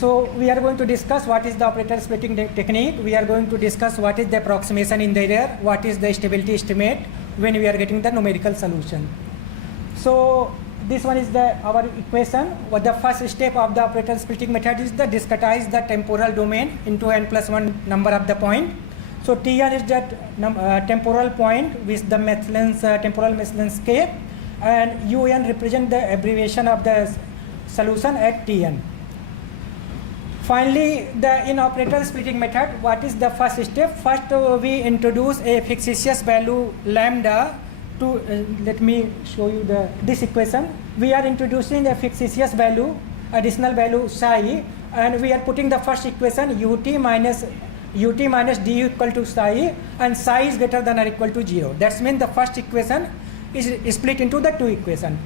So we are going to discuss what is the operator splitting technique. We are going to discuss what is the approximation in the error, what is the stability estimate when we are getting the numerical solution. So this one is our equation. What the first step of the operator splitting method is to discretize the temporal domain into n+1 number of the point. So Tn is that temporal point with the math length, temporal math length k, and Un represent the abbreviation of the solution at Tn. Finally, in operator splitting method, what is the first step? First, we introduce a fictitious value lambda to, let me show you this equation. We are introducing a fictitious value, additional value psi, and we are putting the first equation ut minus du equal to psi, and psi is greater than or equal to 0. That means the first equation is split into the two equations.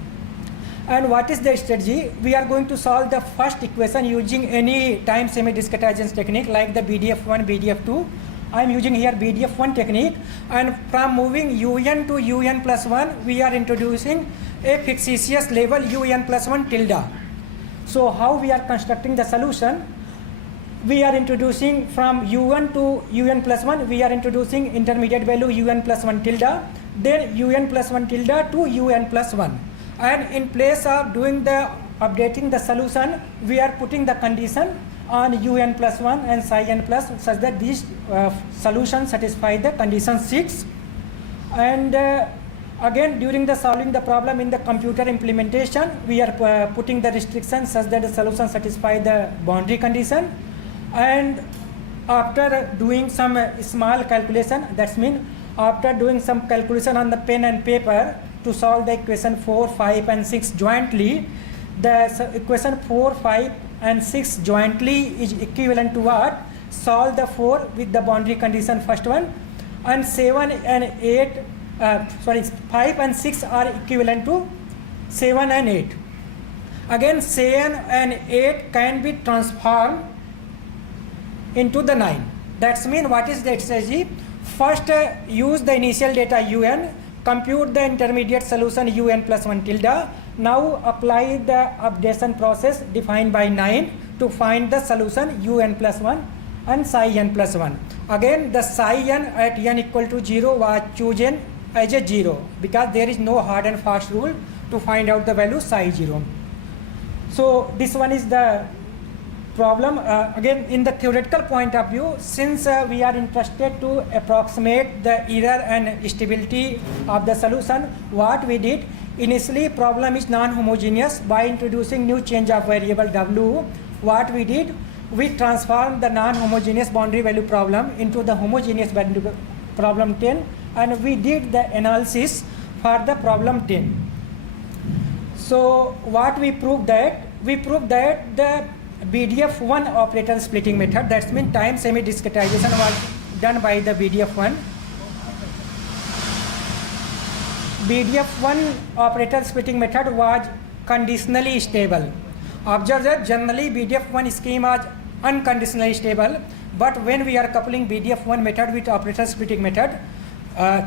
And what is the strategy? We are going to solve the first equation using any time semi-discretization technique like the BDF1, BDF2. I am using here BDF1 technique, and from moving un to un plus 1, we are introducing a fictitious label un plus 1 tilde. So how we are constructing the solution? we are introducing from un to un plus 1, we are introducing intermediate value un plus 1 tilde, then un plus 1 tilde to un plus 1. And in place of doing the updating the solution, we are putting the condition on un plus 1 and psi n plus, such that these solutions satisfy the condition 6. And again, during the solving the problem in the computer implementation, we are putting the restrictions such that the solution satisfy the boundary condition. And after doing some small calculation, that's mean after doing some calculation on the pen and paper to solve the equation 4, 5 and 6 jointly, the equation 4, 5 and 6 jointly is equivalent to what? Solve the 4 with the boundary condition first one, and 7 and 8, 5 and 6 are equivalent to 7 and 8. Again, 7 and 8 can be transformed into the 9. That's mean what is the strategy? First use the initial data un, compute the intermediate solution un plus 1 tilde. Now apply the updation process defined by 9 to find the solution un plus 1 and psi n plus 1. Again, the psi n at n equal to 0 was chosen as a 0 because there is no hard and fast rule to find out the value psi 0. So this one is the problem. Again, in the theoretical point of view, since we are interested to approximate the error and stability of the solution, what we did, initially problem is non-homogeneous. By introducing new change of variable w, what we did, we transformed the non-homogeneous boundary value problem into the homogeneous value problem 10, and we did the analysis for the problem 10. So what we proved that? We proved that the BDF1 operator splitting method, that's mean time semi-discretization was done by the BDF1. BDF1 operator splitting method was conditionally stable. Observe that generally BDF1 scheme was unconditionally stable, but when we are coupling BDF1 method with operator splitting method,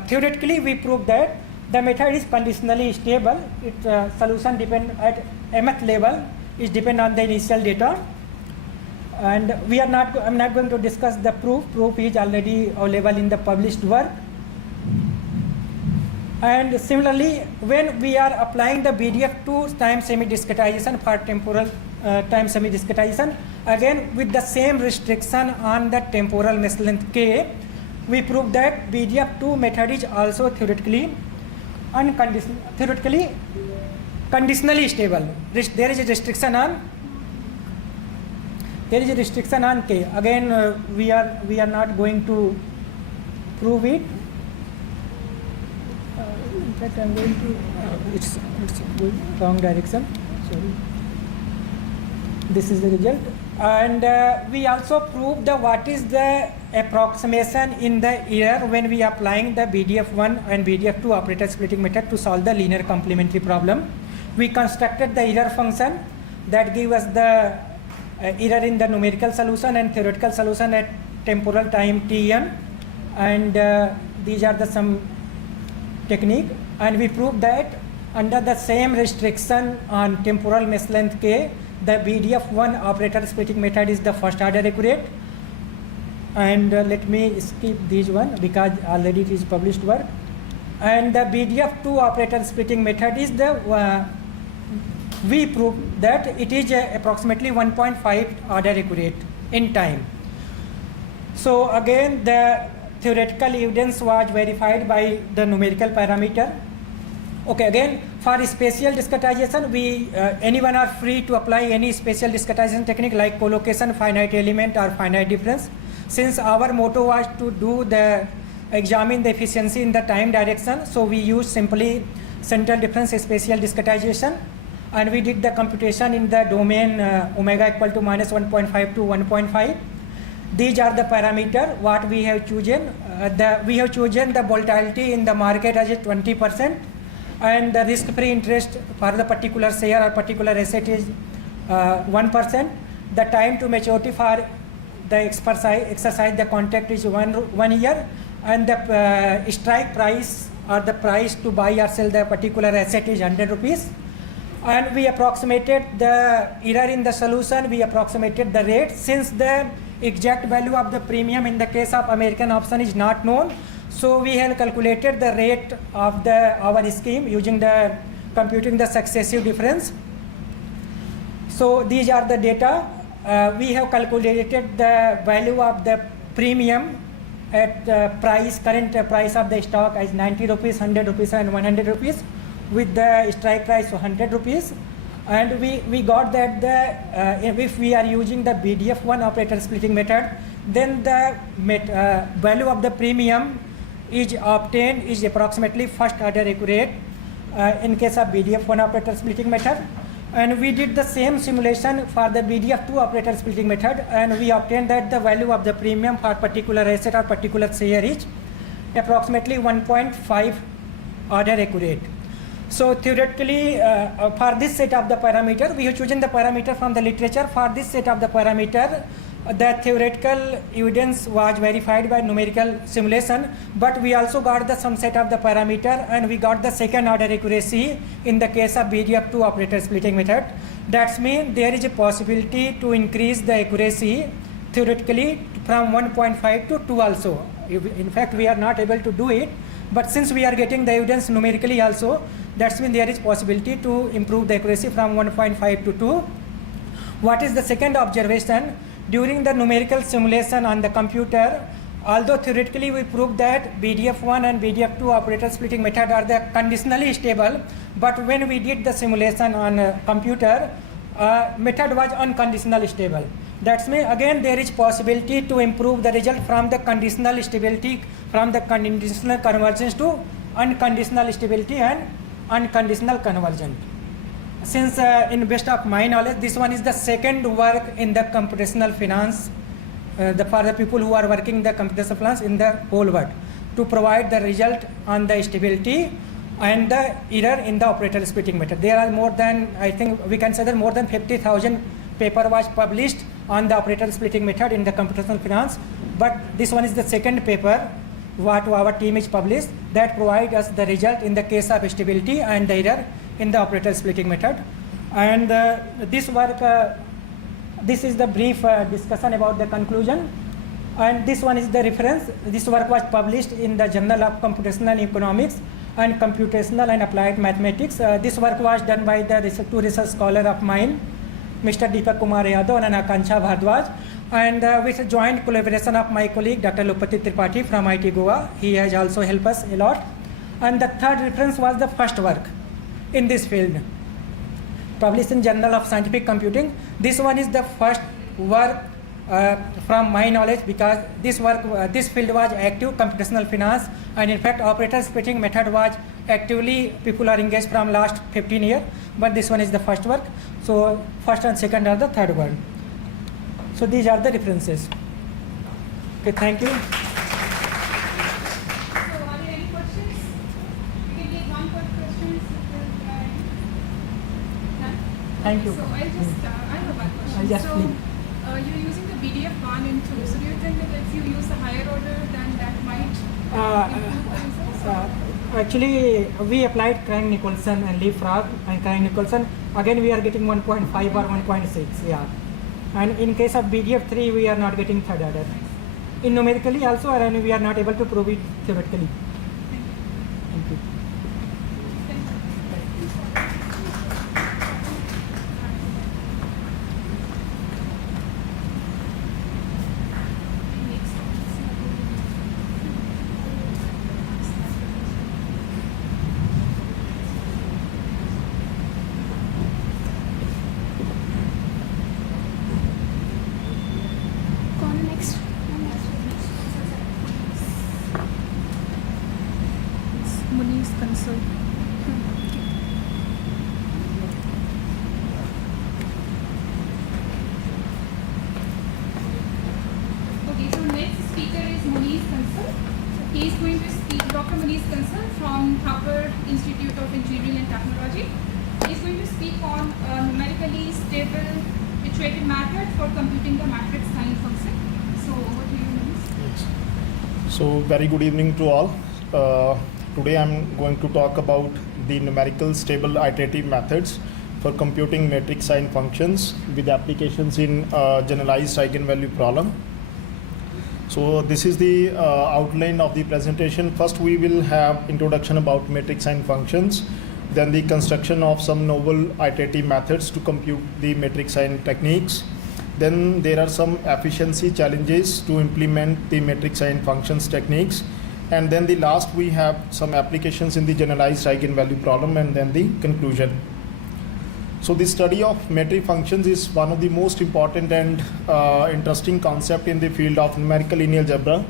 theoretically we proved that the method is conditionally stable. Its solution depend at mth level is depend on the initial data, and we are not. I'm not going to discuss the proof. Proof is already available in the published work. And similarly, when we are applying the BDF2 time semi-discretization for temporal time semi-discretization, again with the same restriction on the temporal mesh length k, we prove that BDF2 method is also theoretically conditionally stable. There is a restriction on k. Again, we are not going to prove it. In fact, I'm going to. It's going wrong direction. Sorry. This is the result, and we also proved the what is the approximation in the error when we are applying the BDF1 and BDF2 operator splitting method to solve the linear complementary problem. We constructed the error function that gave us the error in the numerical solution and theoretical solution at temporal time Tn, and these are the some technique, and we proved that under the same restriction on temporal mesh length k, the BDF1 operator splitting method is the first order accurate. And let me skip this one because already it is published work. And the BDF2 operator splitting method is the we proved that it is approximately 1.5 order accurate in time. So again, the theoretical evidence was verified by the numerical parameter. Okay, again for spatial discretization, we anyone are free to apply any spatial discretization technique like collocation, finite element or finite difference. Since our motto was to do examine the efficiency in the time direction, so we use simply central difference spatial discretization, and we did the computation in the domain omega equal to minus 1.5 to 1.5. These are the parameter what we have chosen. We have chosen the volatility in the market as 20%, and the risk-free interest for the particular share or particular asset is 1%. The time to maturity for the exercise the contract is one year, and the strike price or the price to buy or sell the particular asset is 100 rupees. And we approximated the error in the solution, we approximated the rate. Since the exact value of the premium in the case of American option is not known. So we have calculated the rate of our scheme using the computing the successive difference. So these are the data. We have calculated the value of the premium at current price of the stock as 90 rupees, 100 rupees and 100 rupees with the strike price of 100 rupees. And we got that if we are using the BDF1 operator splitting method, then the value of the premium is obtained is approximately first order accurate in case of BDF1 operator splitting method. And we did the same simulation for the BDF2 operator splitting method, and we obtained that the value of the premium for particular asset or particular share is approximately 1.5 order accurate. So theoretically, for this set of the parameter, we have chosen the parameter from the literature. For this set of the parameter, the theoretical evidence was verified by numerical simulation, but we also got some set of the parameter, and we got the second order accuracy in the case of BDF2 operator splitting method. That means there is a possibility to increase the accuracy theoretically from 1.5 to 2 also. In fact, we are not able to do it, but since we are getting the evidence numerically also, that means there is possibility to improve the accuracy from 1.5 to 2. What is the second observation? During the numerical simulation on the computer, although theoretically we proved that BDF1 and BDF2 operator splitting method are the conditionally stable, but when we did the simulation on a computer, method was unconditionally stable. That means again there is possibility to improve the result from the conditional stability, from the conditional convergence to unconditional stability and unconditional convergence. Since in best of my knowledge, this one is the second work in the computational finance for the people who are working the computational finance in the whole world to provide the result on the stability and the error in the operator splitting method. There are more than, I think we can say that more than 50,000 paper was published on the operator splitting method in the computational finance, but this one is the second paper what our team is published that provide us the result in the case of stability and the error in the operator splitting method. And this work, this is the brief discussion about the conclusion, and this one is the reference. This work was published in the Journal of Computational Economics and Computational and Applied Mathematics. This work was done by the two research scholars of mine, Mr. Deepak Kumar Yadav and Akanksha Bhardwaj, and with joint collaboration of my colleague Dr. Lupati Tripathi from IT Goa. He has also helped us a lot. And the third reference was the first work in this field, published in Journal of Scientific Computing. This one is the first work from my knowledge, because this work, this field was active computational finance, and in fact operator splitting method was actively people are engaged from last 15 years, but this one is the first work. So first and second are the third one. So these are the references. Okay, thank you. So are there any questions? We can take one question. Thank you. So I have one question. Yes, so please. you're using the BDF1 and 2. So do you think that if you use the higher order, then that might improve the results? Actually, we applied Crank-Nicholson and Leapfrog and Crank-Nicholson. Again, we are getting 1.5 or 1.6. Yeah. And in case of BDF3, we are not getting third order. In numerically also, and we are not able to prove it theoretically. Thank you. Muni's consult. Okay, so next speaker is Muni's consult. He is going to speak, Dr. Muni's consult from Harvard Institute of Engineering and Technology. He is going to speak on a numerically stable iterative method for computing the matrix sign function. So over to you, Muni's. So very good evening to all. Today I'm going to talk about the numerical stable iterative methods for computing matrix sign functions with applications in generalized eigenvalue problem. So this is the outline of the presentation. First we will have introduction about matrix sign functions, then the construction of some novel iterative methods to compute the matrix sign techniques. Then there are some efficiency challenges to implement the matrix sign functions techniques. And then the last we have some applications in the generalized eigenvalue problem, and then the conclusion. So the study of metric functions is one of the most important and interesting concept in the field of numerical linear algebra.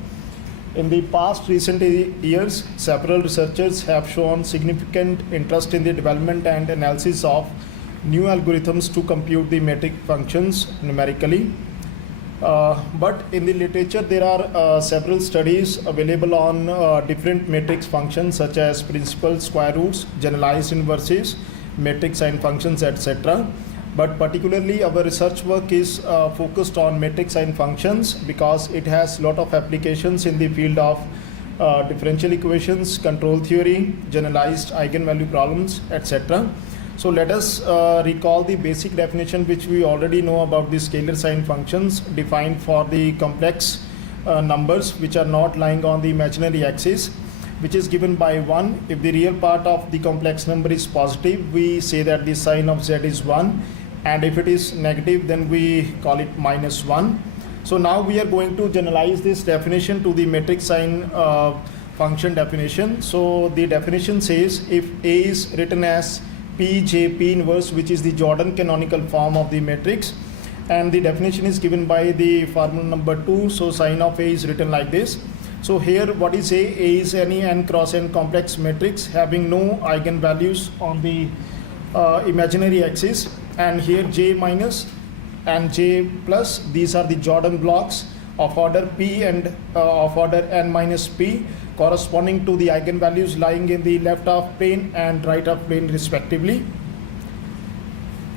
In the past recent years, several researchers have shown significant interest in the development and analysis of new algorithms to compute the metric functions numerically. But in the literature, there are several studies available on different matrix functions such as principal square roots, generalized inverses, matrix sign functions, etc. But particularly our research work is focused on matrix sign functions because it has a lot of applications in the field of differential equations, control theory, generalized eigenvalue problems, etc. So let us recall the basic definition which we already know about the scalar sign functions defined for the complex numbers which are not lying on the imaginary axis, which is given by 1. If the real part of the complex number is positive, we say that the sign of z is 1, and if it is negative, then we call it -1. So now we are going to generalize this definition to the matrix sign function definition. So the definition says if A is written as P inverse, which is the Jordan canonical form of the matrix, and the definition is given by the formula number 2. So sign of A is written like this. So here what is A? A is any n cross n complex matrix having no eigenvalues on the imaginary axis, and here J minus and J plus, these are the Jordan blocks of order P and of order n minus P, corresponding to the eigenvalues lying in the left half plane and right half plane respectively.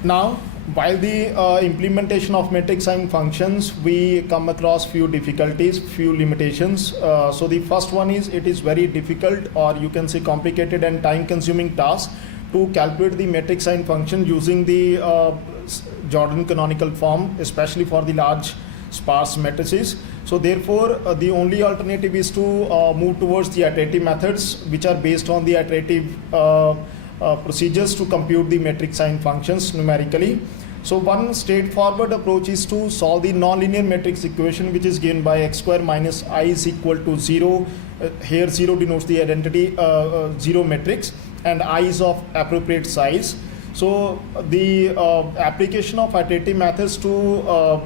Now, while the implementation of matrix sign functions, we come across few difficulties, few limitations. So the first one is it is very difficult, or you can say complicated and time-consuming task to calculate the matrix sign function using the Jordan canonical form, especially for the large sparse matrices. So therefore, the only alternative is to move towards the iterative methods, which are based on the iterative procedures to compute the matrix sign functions numerically. So one straightforward approach is to solve the nonlinear matrix equation, which is given by x square minus I is equal to 0. Here 0 denotes the identity 0 matrix, and I is of appropriate size. So the application of iterative methods to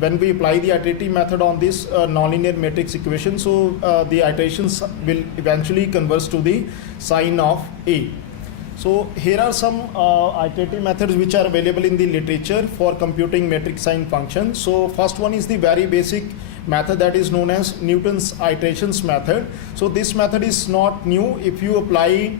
when we apply the iterative method on this nonlinear matrix equation, so the iterations will eventually converge to the sign of A. So here are some iterative methods which are available in the literature for computing matrix sign functions. So first one is the very basic method that is known as Newton's iterations method. So this method is not new. If you apply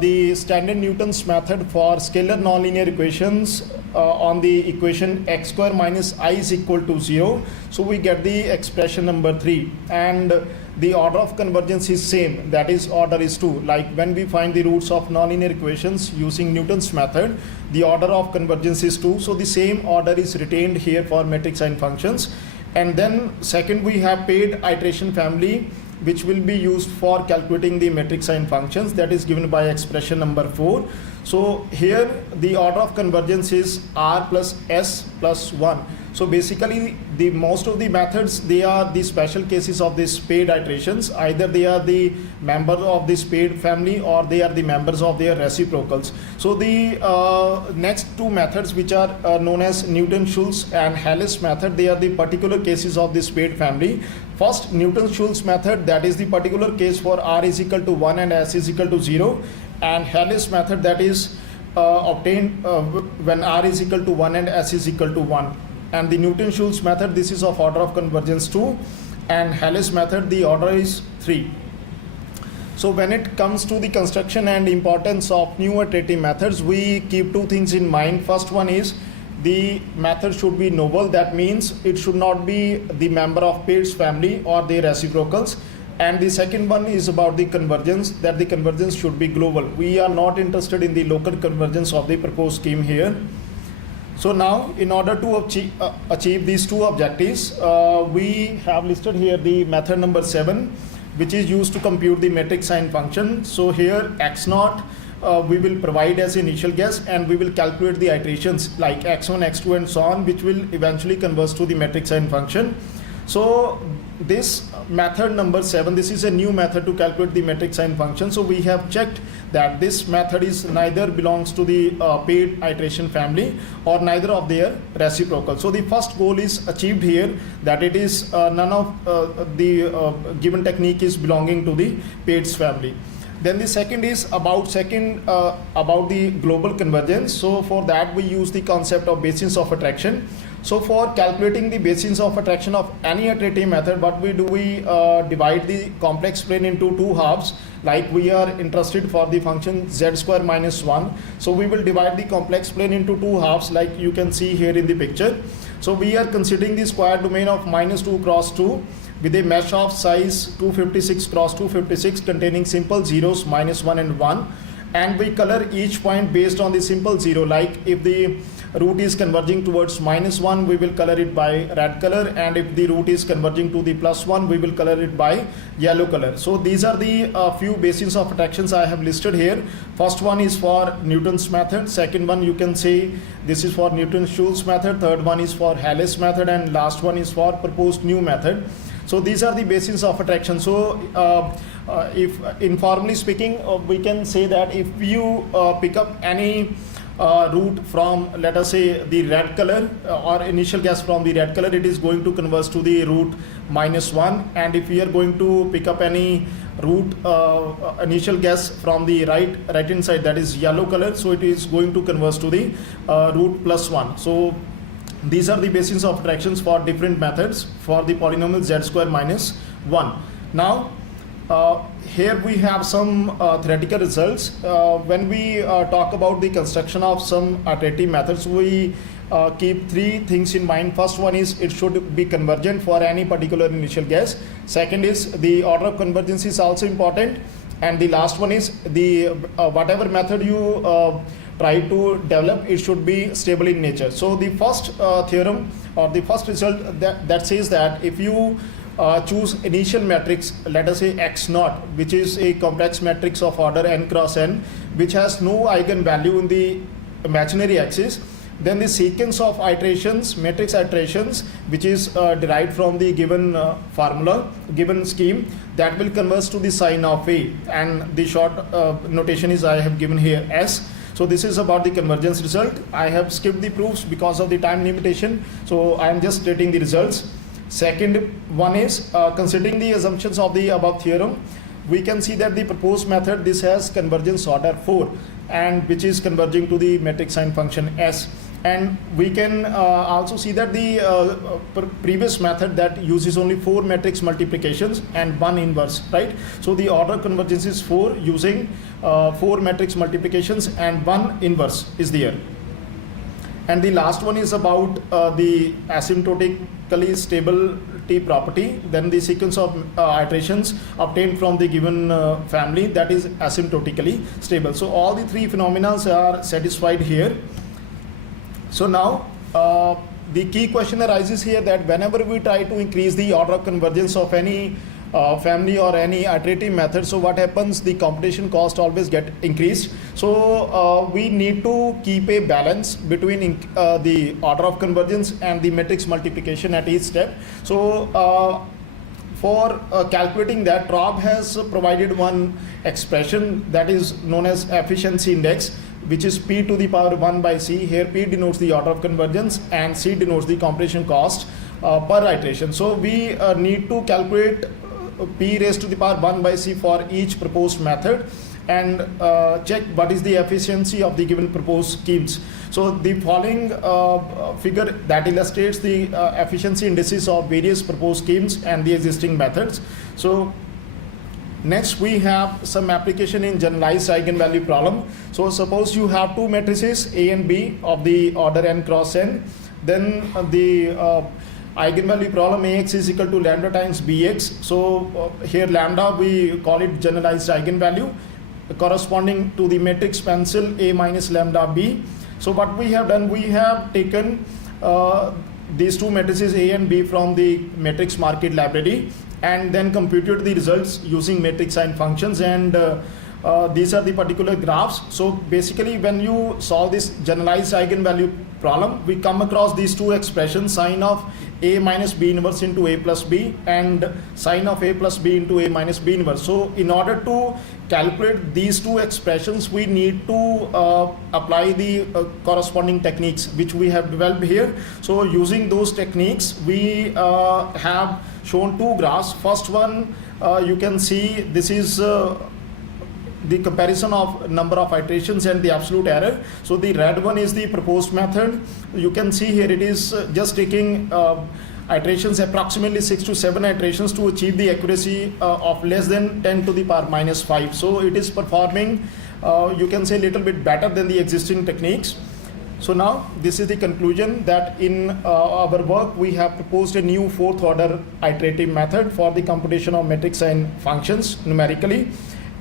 the standard Newton's method for scalar nonlinear equations on the equation x square minus I is equal to 0, so we get the expression number 3, and the order of convergence is same, that is order is 2. Like when we find the roots of nonlinear equations using Newton's method, the order of convergence is 2, so the same order is retained here for matrix sign functions. And then second, we have paired iteration family, which will be used for calculating the matrix sign functions, that is given by expression number 4. So here the order of convergence is R plus S plus 1. So basically the most of the methods, they are the special cases of these paired iterations. Either they are the member of this paired family or they are the members of their reciprocals. So the next two methods, which are known as Newton-Schulz and Hallis method, they are the particular cases of this paired family. First, Newton-Schulz method, that is the particular case for R is equal to 1 and S is equal to 0, and Hallis method, that is obtained when R is equal to 1 and S is equal to 1. And the Newton-Schulz method, this is of order of convergence 2, and Hallis method, the order is 3. So when it comes to the construction and importance of new iterative methods, we keep two things in mind. First one is the method should be novel. That means it should not be the member of pairs family or their reciprocals. And the second one is about the convergence, that the convergence should be global. We are not interested in the local convergence of the proposed scheme here. So now, in order to achieve these two objectives, we have listed here the method number 7, which is used to compute the matrix sign function. So here x0 we will provide as initial guess, and we will calculate the iterations like x1, x2 and so on, which will eventually converge to the matrix sign function. So this method number 7, this is a new method to calculate the matrix sign function. So we have checked that this method is neither belongs to the paid iteration family or neither of their reciprocal. So the first goal is achieved here, that it is none of the given technique is belonging to the paids family. Then the second is about the global convergence. So for that we use the concept of basins of attraction. So for calculating the basins of attraction of any iterative method, what we do, we divide the complex plane into two halves. Like we are interested for the function z square minus 1. So we will divide the complex plane into two halves, like you can see here in the picture. So we are considering the square domain of minus 2 cross 2 with a mesh of size 256 cross 256 containing simple zeros minus 1 and 1. And we color each point based on the simple zero. Like if the root is converging towards minus 1, we will color it by red color, and if the root is converging to the plus 1, we will color it by yellow color. So these are the few basins of attractions I have listed here. First one is for Newton's method, second one you can say this is for Newton-Schulz method, third one is for Halle's method, and last one is for proposed new method. So these are the basins of attraction. So if informally speaking, we can say that if you pick up any root from, let us say, the red color or initial guess from the red color, it is going to converge to the root minus 1. And if we are going to pick up any root initial guess from the right hand side, that is yellow color, so it is going to converge to the root plus 1. So these are the basins of attractions for different methods for the polynomial z square minus 1. Now here we have some theoretical results. When we talk about the construction of some iterative methods, we keep three things in mind. First one is it should be convergent for any particular initial guess. Second is the order of convergence is also important. And the last one is the whatever method you try to develop, it should be stable in nature. So the first theorem or the first result that says that if you choose initial matrix, let us say x0, which is a complex matrix of order n cross n, which has no eigenvalue in the imaginary axis, then the sequence of iterations, matrix iterations, which is derived from the given formula, given scheme, that will converge to the sign of A. And the short notation is I have given here S. So this is about the convergence result. I have skipped the proofs because of the time limitation, so I am just stating the results. Second one is considering the assumptions of the above theorem, we can see that the proposed method, this has convergence order 4, and which is converging to the matrix sign function S. And we can also see that the previous method that uses only 4 matrix multiplications and 1 inverse, right? So the order convergence is 4 using 4 matrix multiplications and 1 inverse is there. And the last one is about the asymptotically stability property, then the sequence of iterations obtained from the given family that is asymptotically stable. So all the three phenomena are satisfied here. So now the key question arises here that whenever we try to increase the order of convergence of any family or any iterative method, so what happens, the computation cost always get increased. So we need to keep a balance between the order of convergence and the matrix multiplication at each step. So for calculating that, RAAM has provided one expression that is known as efficiency index, which is p to the power 1 by c. Here p denotes the order of convergence and c denotes the computation cost per iteration. So we need to calculate p raised to the power 1 by c for each proposed method and check what is the efficiency of the given proposed schemes. So the following figure that illustrates the efficiency indices of various proposed schemes and the existing methods. So next we have some application in generalized eigenvalue problem. So suppose you have two matrices A and B of the order n cross n, then the eigenvalue problem Ax is equal to lambda times Bx. So here lambda we call it generalized eigenvalue corresponding to the matrix pencil A minus lambda B. So what we have done, we have taken these two matrices A and B from the matrix market library and then computed the results using matrix sign functions, and these are the particular graphs. So basically when you solve this generalized eigenvalue problem, we come across these two expressions, sine of A minus B inverse into A plus B and sine of A plus B into A minus B inverse. So in order to calculate these two expressions, we need to apply the corresponding techniques which we have developed here. So using those techniques, we have shown two graphs. First one, you can see this is the comparison of number of iterations and the absolute error. So the red one is the proposed method. You can see here it is just taking iterations, approximately 6 to 7 iterations to achieve the accuracy of less than 10 to the power minus 5. So it is performing, you can say, a little bit better than the existing techniques. So now this is the conclusion, that in our work we have proposed a new 4th order iterative method for the computation of matrix sign functions numerically.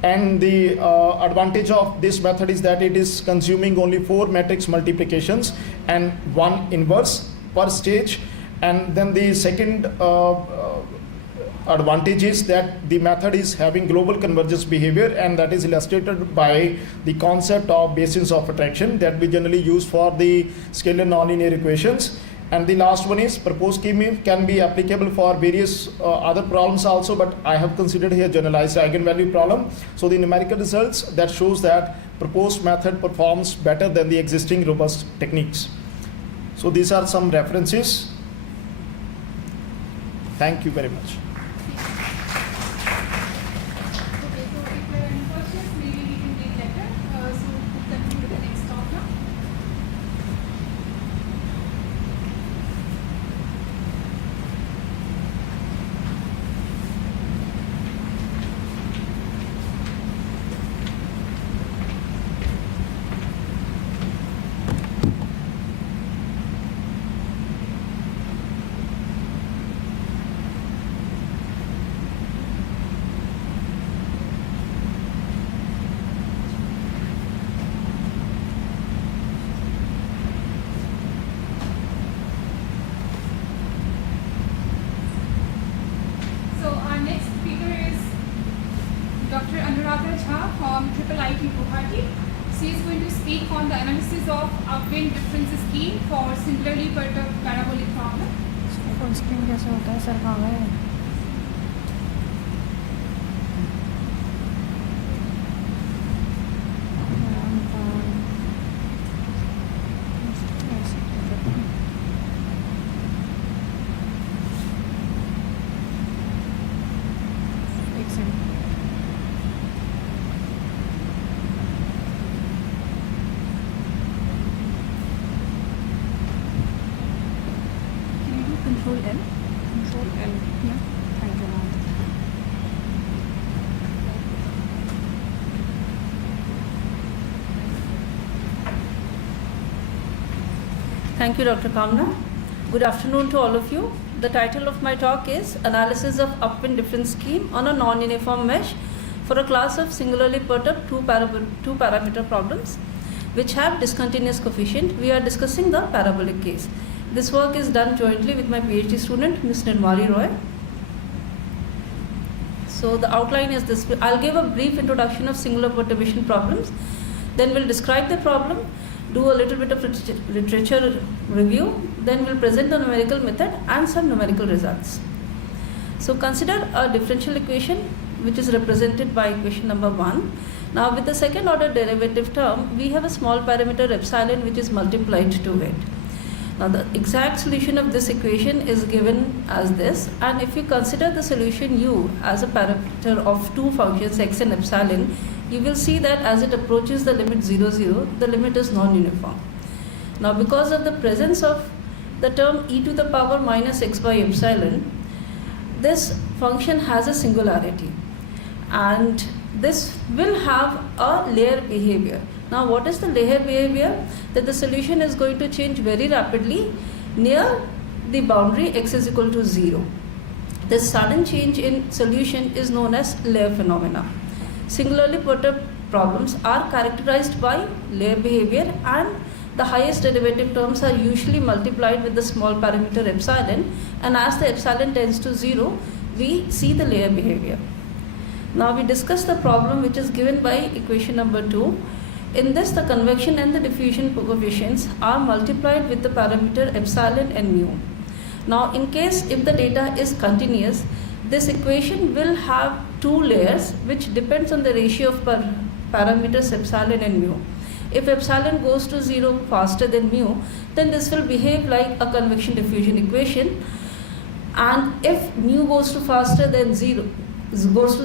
And the advantage of this method is that it is consuming only 4 matrix multiplications and 1 inverse per stage. And then the second advantage is that the method is having global convergence behavior, and that is illustrated by the concept of basins of attraction that we generally use for the scalar nonlinear equations. And the last one is proposed scheme can be applicable for various other problems also, but I have considered here generalized eigenvalue problem. So the numerical results that shows that proposed method performs better than the existing robust techniques. So these are some references. Thank you very much. Okay, so if there are any questions, maybe we can take later. So we'll continue with the next talk now. She is going to speak on the analysis of upwind difference scheme for singularly perturbed parabolic problem. Full screen कैसे होता है sir? कहाँ है? Control L. Control L. Yeah. Thank you, ma'am. Thank you, Dr. Kamna. Good afternoon to all of you. The title of my talk is Analysis of Upwind Difference Scheme on a Non-Uniform Mesh for a class of singularly perturbed two parameter problems which have discontinuous coefficient. We are discussing the parabolic case. This work is done jointly with my PhD student, Ms. Nirmali Roy. So the outline is this. I'll give a brief introduction of singular perturbation problems. Then we'll describe the problem, do a little bit of literature review. Then we'll present the numerical method and some numerical results. So consider a differential equation which is represented by equation number 1. Now with the second order derivative term, we have a small parameter epsilon which is multiplied to it. Now the exact solution of this equation is given as this, and if you consider the solution u as a parameter of two functions x and epsilon, you will see that as it approaches the limit 0, 0, the limit is non-uniform. Now because of the presence of the term e to the power minus x by epsilon, this function has a singularity, and this will have a layer behavior. Now what is the layer behavior? That the solution is going to change very rapidly near the boundary x is equal to 0. This sudden change in solution is known as layer phenomena. Singularly perturbed problems are characterized by layer behavior, and the highest derivative terms are usually multiplied with the small parameter epsilon, and as the epsilon tends to 0, we see the layer behavior. Now we discuss the problem which is given by equation number 2. In this, the convection and the diffusion coefficients are multiplied with the parameter epsilon and mu. Now in case if the data is continuous, this equation will have two layers which depends on the ratio of parameters epsilon and mu. If epsilon goes to 0 faster than mu, then this will behave like a convection diffusion equation, and if mu goes to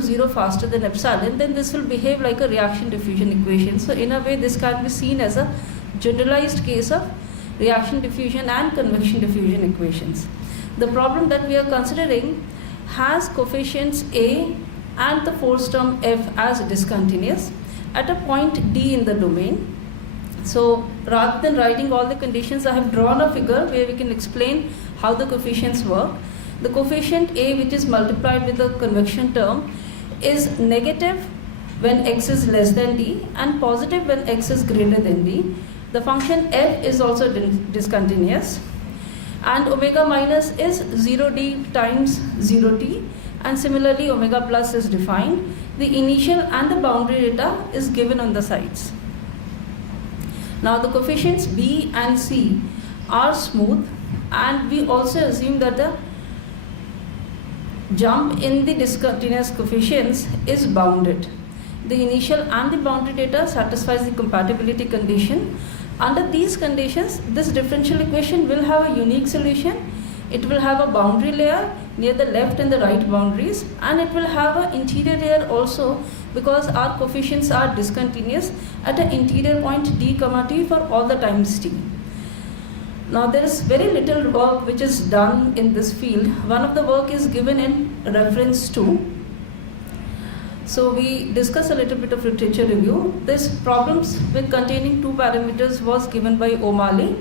zero faster than epsilon, then this will behave like a reaction diffusion equation. So in a way, this can be seen as a generalized case of reaction diffusion and convection diffusion equations. The problem that we are considering has coefficients A and the force term F as discontinuous at a point D in the domain. So rather than writing all the conditions, I have drawn a figure where we can explain how the coefficients work. The coefficient A, which is multiplied with the convection term, is negative when x is less than D and positive when x is greater than D. The function f is also discontinuous, and omega minus is 0d times 0t, and similarly omega plus is defined. The initial and the boundary data is given on the sides. Now the coefficients B and C are smooth, and we also assume that the jump in the discontinuous coefficients is bounded. The initial and the boundary data satisfies the compatibility condition. Under these conditions, this differential equation will have a unique solution. It will have a boundary layer near the left and the right boundaries, and it will have an interior layer also, because our coefficients are discontinuous at an interior point d, t for all the times t. Now there is very little work which is done in this field. One of the work is given in reference to. So we discuss a little bit of literature review. This problems with containing two parameters was given by O'Malley.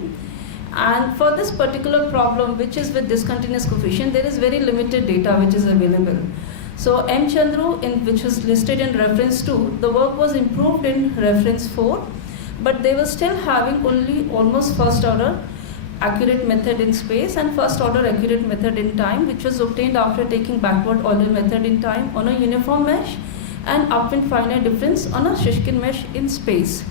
And for this particular problem, which is with discontinuous coefficient, there is very limited data which is available. So M. Chandru, which was listed in reference 2, the work was improved in reference 4, but they were still having only almost first order accurate method in space and first order accurate method in time, which was obtained after taking backward order method in time on a uniform mesh and upwind finite difference on a Shishkin mesh in space.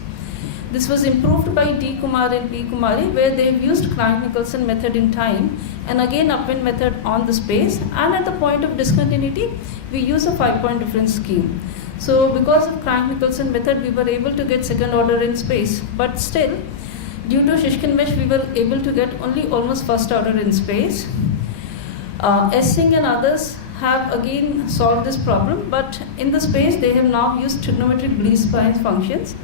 This was improved by D. Kumar and P. Kumari, where they used Crank-Nicholson method in time and again upwind method on the space, and at the point of discontinuity we use a 5-point difference scheme. So because of Crank-Nicholson method we were able to get second order in space, but still due to Shishkin mesh we were able to get only almost first order in space. S. Singh and others have again solved this problem, but in the space they have now used trigonometric B-spline functions.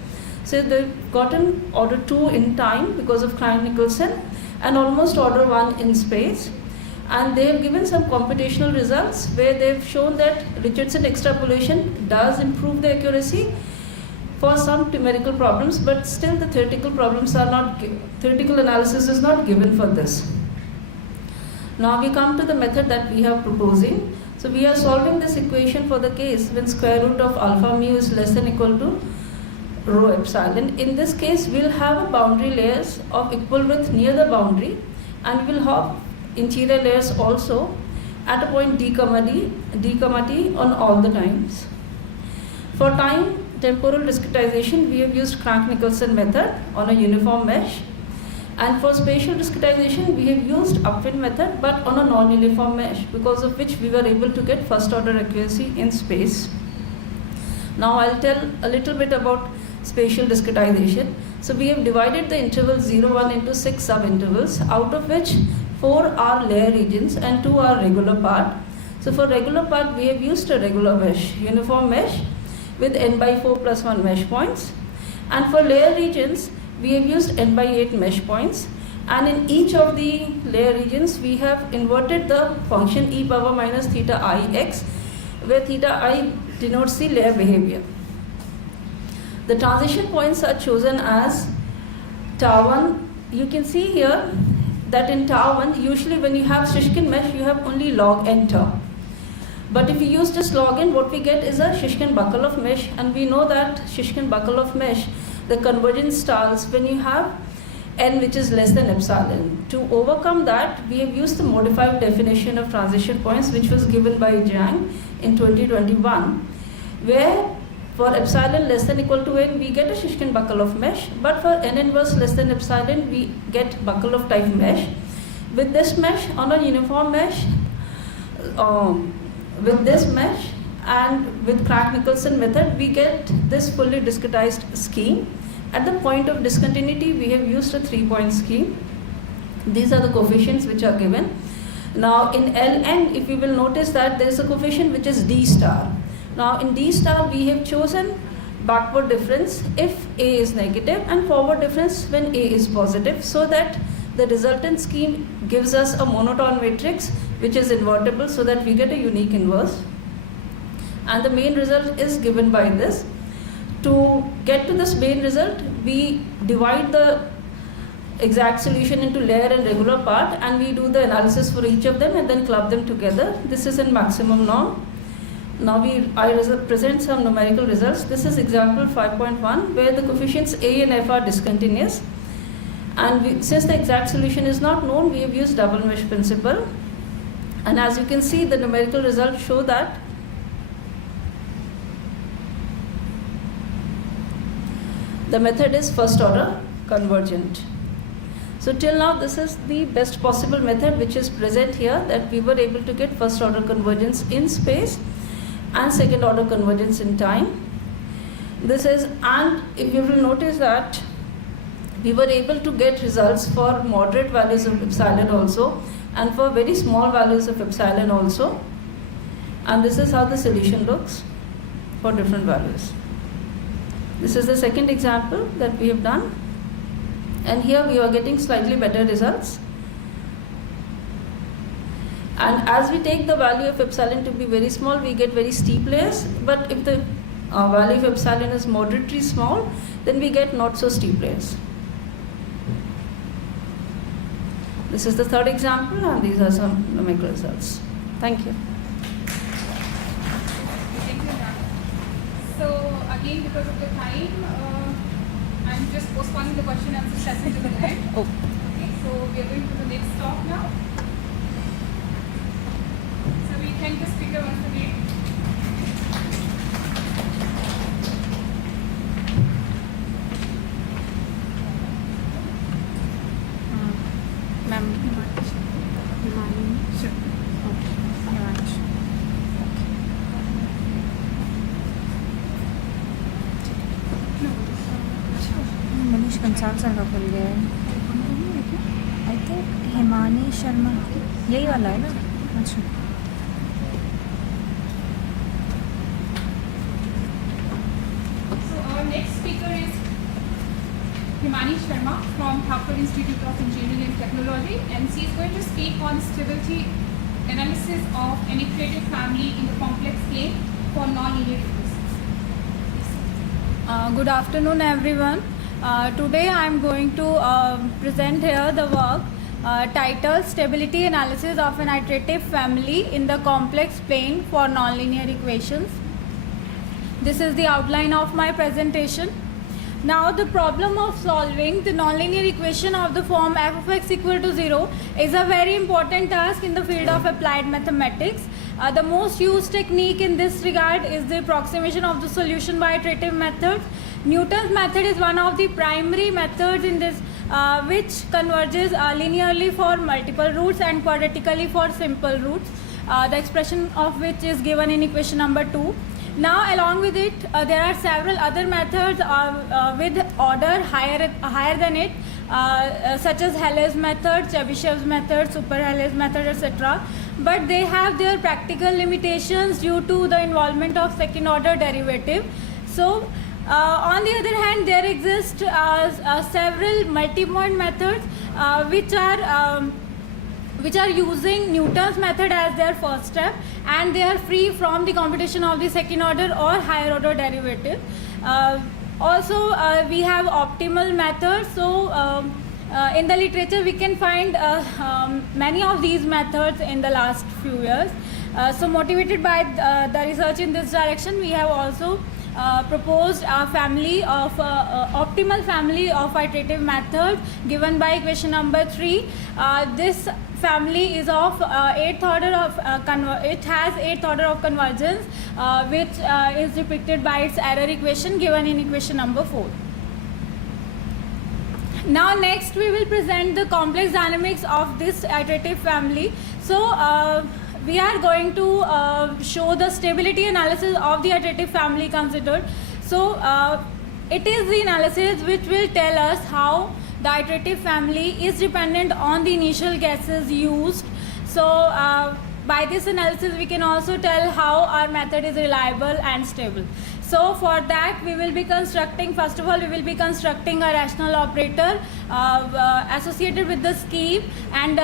So they've gotten order 2 in time because of Crank-Nicholson and almost order 1 in space. And they have given some computational results where they've shown that Richardson extrapolation does improve the accuracy for some numerical problems, but still the theoretical problems are not, theoretical analysis is not given for this. Now we come to the method that we are proposing. So we are solving this equation for the case when square root of alpha mu is less than equal to rho epsilon. In this case, we'll have a boundary layers of equal width near the boundary, and we'll have interior layers also at a point d, t on all the times. For time temporal discretization, we have used Crank-Nicholson method on a uniform mesh, and for spatial discretization, we have used upwind method but on a non-uniform mesh, because of which we were able to get first order accuracy in space. Now I'll tell a little bit about spatial discretization. So we have divided the interval 0, 1 into 6 subintervals, out of which 4 are layer regions and 2 are regular part. So for regular part, we have used a regular mesh, uniform mesh with n by 4 plus 1 mesh points. And for layer regions, we have used n by 8 mesh points. And in each of the layer regions, we have inverted the function e power minus theta I x, where theta I denotes the layer behavior. The transition points are chosen as tau 1. You can see here that in tau 1, usually when you have Shishkin mesh, you have only log n term. But if you use just log n, what we get is a Shishkin buckle of mesh, and we know that Shishkin buckle of mesh, the convergence stalls when you have n which is less than epsilon. To overcome that, we have used the modified definition of transition points, which was given by Zhang in 2021, where for epsilon less than equal to n, we get a Shishkin buckle of mesh, but for n inverse less than epsilon, we get buckle of type mesh. With this mesh, on a uniform mesh, with this mesh and with Craig-Nicholson method, we get this fully discretized scheme. At the point of discontinuity, we have used a 3-point scheme. These are the coefficients which are given. Now in Ln, if you will notice that there is a coefficient which is d star. Now in d star, we have chosen backward difference if A is negative and forward difference when A is positive, so that the resultant scheme gives us a monotone matrix which is invertible, so that we get a unique inverse. And the main result is given by this. To get to this main result, we divide the exact solution into layer and regular part, and we do the analysis for each of them and then club them together. This is in maximum norm. Now I present some numerical results. This is example 5.1, where the coefficients A and F are discontinuous. And since the exact solution is not known, we have used double mesh principle. And as you can see, the numerical results show that the method is first order convergent. So till now, this is the best possible method which is present here, that we were able to get first order convergence in space and second order convergence in time. This is, and if you will notice that we were able to get results for moderate values of epsilon also, and for very small values of epsilon also. And this is how the solution looks for different values. This is the second example that we have done. And here we are getting slightly better results. And as we take the value of epsilon to be very small, we get very steep layers. But if the value of epsilon is moderately small, then we get not so steep layers. This is the third example, and these are some numerical results. Thank you. Thank you, ma'am. So again, because of the time, I'm just postponing the question answer session to the end. Oh. Okay, so we are going to the next talk now. So we thank the speaker once again. Ma'am. Sure. Manish Kansal sir का खुल गया है I think Himani Sharma यही वाला है ना अच्छा So our next speaker is Himani Sharma from Thakur Institute of Engineering and Technology, and she is going to speak on stability analysis of an iterative family in the complex plane for non-linear equations. Good afternoon, everyone. Today I am going to present here the work titled Stability Analysis of an Iterative Family in the Complex Plane for Nonlinear Equations. This is the outline of my presentation. Now the problem of solving the nonlinear equation of the form f of x equal to 0 is a very important task in the field of applied mathematics. The most used technique in this regard is the approximation of the solution by iterative methods. Newton's method is one of the primary methods in this which converges linearly for multiple roots and quadratically for simple roots, the expression of which is given in equation number 2. Now along with it, there are several other methods with order higher than it, such as Halle's method, Chebyshev's method, super Halle's method, etc. But they have their practical limitations due to the involvement of second order derivative. So on the other hand, there exist several multi-point methods which are using Newton's method as their first step, and they are free from the computation of the second order or higher order derivative. Also we have optimal methods. So In the literature, we can find many of these methods in the last few years. So motivated by the research in this direction, we have also proposed a family of optimal family of iterative methods given by equation number 3. This family is of 8th order of it has 8th order of convergence, which is depicted by its error equation given in equation number 4. Now next we will present the complex dynamics of this iterative family. So we are going to show the stability analysis of the iterative family considered. So it is the analysis which will tell us how the iterative family is dependent on the initial guesses used. So by this analysis we can also tell how our method is reliable and stable. So for that we will be constructing, first of all we will be constructing a rational operator associated with the scheme, and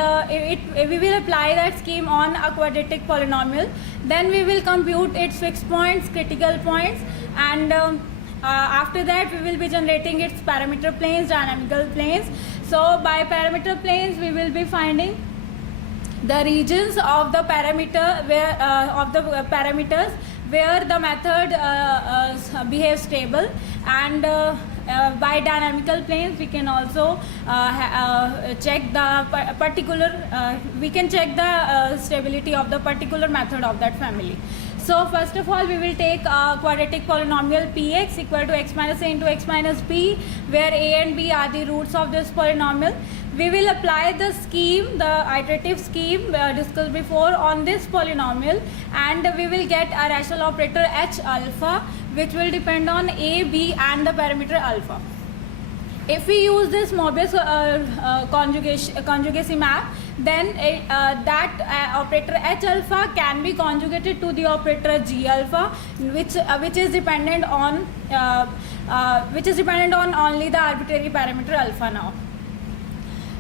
we will apply that scheme on a quadratic polynomial. Then we will compute its fixed points, critical points, and after that we will be generating its parameter planes, dynamical planes. So by parameter planes we will be finding the regions of the parameter parameters where the method behaves stable, and by dynamical planes we can also check the we can check the stability of the particular method of that family. So first of all we will take a quadratic polynomial px equal to x minus a into x minus b, where a and b are the roots of this polynomial. We will apply the scheme, the iterative scheme discussed before, on this polynomial, and we will get a rational operator h alpha, which will depend on a, b and the parameter alpha. If we use this Mobius conjugacy map, then that operator h alpha can be conjugated to the operator g alpha, which is dependent on only the arbitrary parameter alpha now.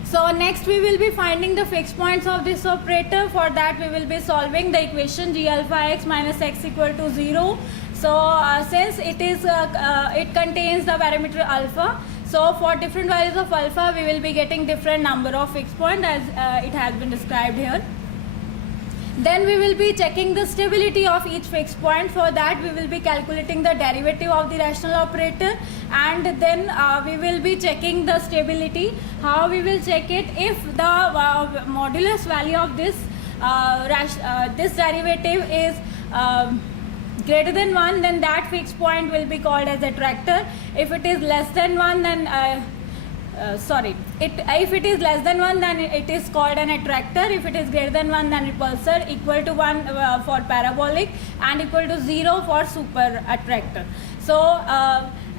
So next we will be finding the fixed points of this operator. For that we will be solving the equation g alpha x minus x equal to 0. So since it contains the parameter alpha, so for different values of alpha we will be getting different number of fixed points as it has been described here. Then we will be checking the stability of each fixed point. For that we will be calculating the derivative of the rational operator, and then we will be checking the stability. How we will check it? If the modulus value of this this derivative is greater than 1, then that fixed point will be called as attractor. If it is less than 1, then if it is less than 1, then it is called an attractor. If it is greater than 1, then repulsor. Equal to 1 for parabolic, and equal to 0 for super attractor. So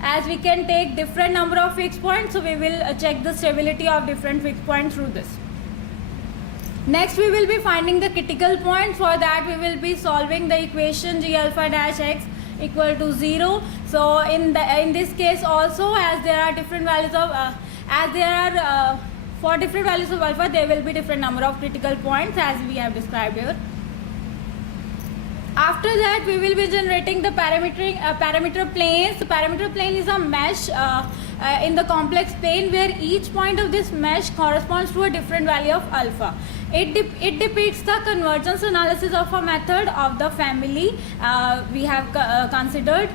as we can take different number of fixed points, so we will check the stability of different fixed points through this. Next we will be finding the critical point. For that we will be solving the equation g alpha dash x equal to 0. So in this case also, as there are different values of for different values of alpha there will be different number of critical points as we have described here. After that we will be generating the parameter planes. The parameter plane is a mesh in the complex plane where each point of this mesh corresponds to a different value of alpha. It depicts the convergence analysis of a method of the family we have considered.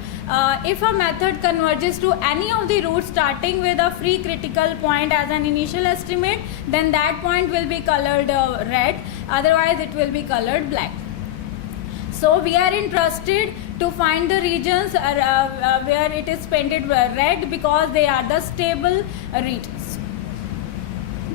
If a method converges to any of the roots starting with a free critical point as an initial estimate, then that point will be colored red, otherwise it will be colored black. So we are interested to find the regions where it is painted red, because they are the stable regions.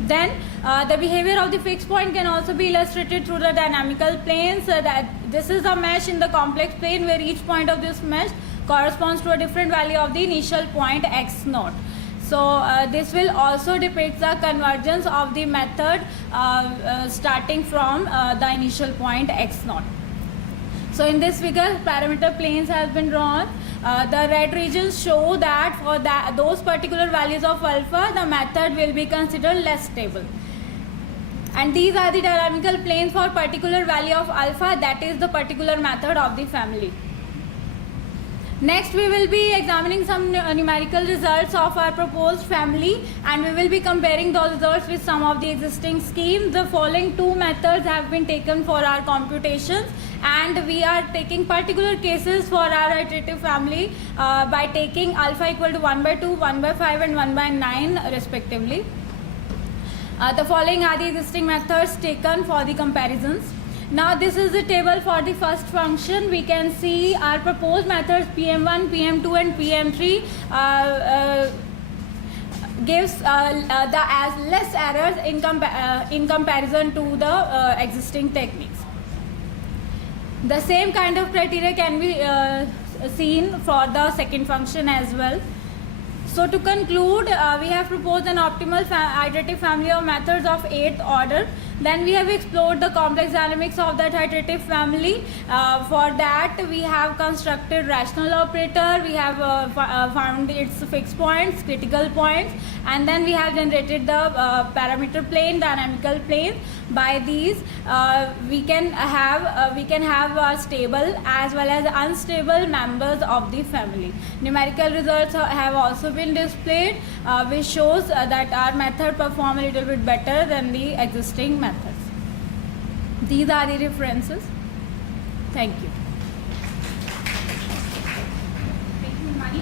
Then the behavior of the fixed point can also be illustrated through the dynamical planes. That this is a mesh in the complex plane where each point of this mesh corresponds to a different value of the initial point x naught. So this will also depict the convergence of the method starting from the initial point x naught. So in this figure parameter planes has been drawn. The red regions show that for those particular values of alpha the method will be considered less stable. And these are the dynamical planes for particular value of alpha, that is the particular method of the family. Next, we will be examining some numerical results of our proposed family, and we will be comparing those results with some of the existing schemes. The following two methods have been taken for our computations, and we are taking particular cases for our iterative family by taking alpha equal to 1/2, 1/5 and 1/9 respectively. The following are the existing methods taken for the comparisons. Now this is the table for the first function. We can see our proposed methods PM1, PM2 and PM3 gives the as less errors in comparison to the existing techniques. The same kind of criteria can be seen for the second function as well. So to conclude, we have proposed an optimal iterative family of methods of 8th order. Then we have explored the complex dynamics of that iterative family. For that, we have constructed rational operator, we have found its fixed points, critical points, and then we have generated the parameter plane, dynamical plane. By these, we can have stable as well as unstable members of the family. Numerical results have also been displayed, which shows that our method perform a little bit better than the existing methods. These are the references. Thank you. Thank you, Mani.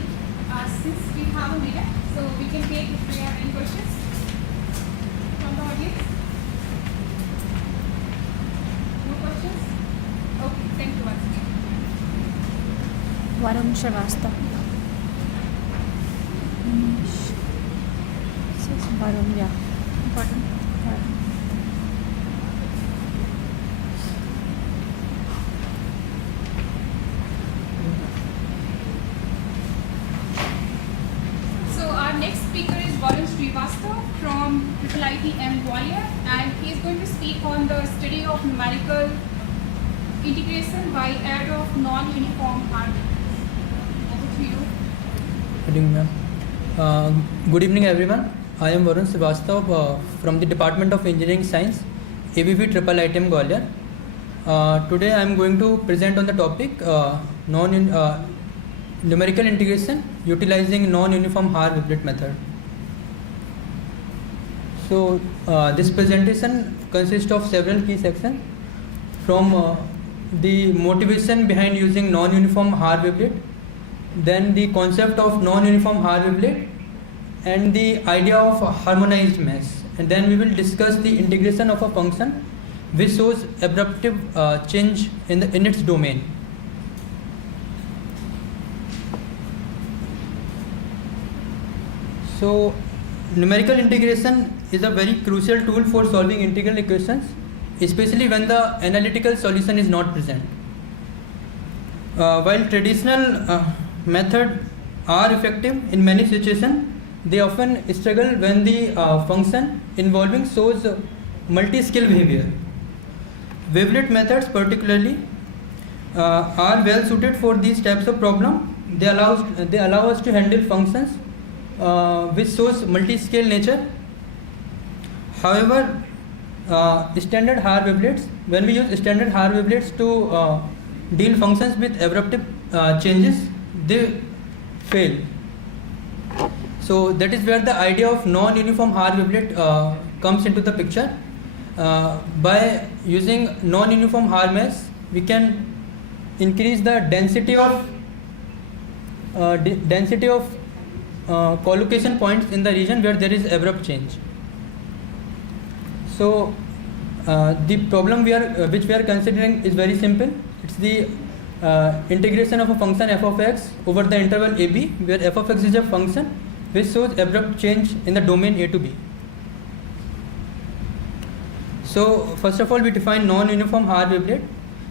Since we have a minute, so we can take if we have any questions from the audience. No questions? Okay, thank you once again. Varun Shrivastava. Varun, yeah. Varun. So our next speaker is Varun Shrivastava from IIIT Gwalior, and he is going to speak on the study of numerical integration by aid of non-uniform hardware. Over to you. Good evening, ma'am. Good evening, everyone. I am Varun Srivastava from the Department of Engineering Science, ABV IIIT Gwalior. Today I am going to present on the topic numerical integration utilizing non-uniform Haar-Weblett method. So this presentation consists of several key sections, from the motivation behind using non-uniform Haar-Weblett, then the concept of non-uniform Haar-Weblett, and the idea of harmonized mesh, and then we will discuss the integration of a function which shows abruptive change in its domain. So numerical integration is a very crucial tool for solving integral equations, especially when the analytical solution is not present. While traditional methods are effective in many situations, they often struggle when the function involving shows multi-scale behavior. Wavelet methods particularly are well suited for these types of problem. They allow us to handle functions which shows multi-scale nature. However, standard Haar-Weblets, when we use standard Haar-Weblets to deal functions with abruptive changes, they fail. So that is where the idea of non-uniform Haar-Weblett comes into the picture. By using non-uniform Haar mesh, we can increase the density of collocation points in the region where there is abrupt change. So the problem which we are considering is very simple. It's the integration of a function f of x over the interval ab, where f of x is a function which shows abrupt change in the domain a to b. So first of all, we define non-uniform Haar-Weblett.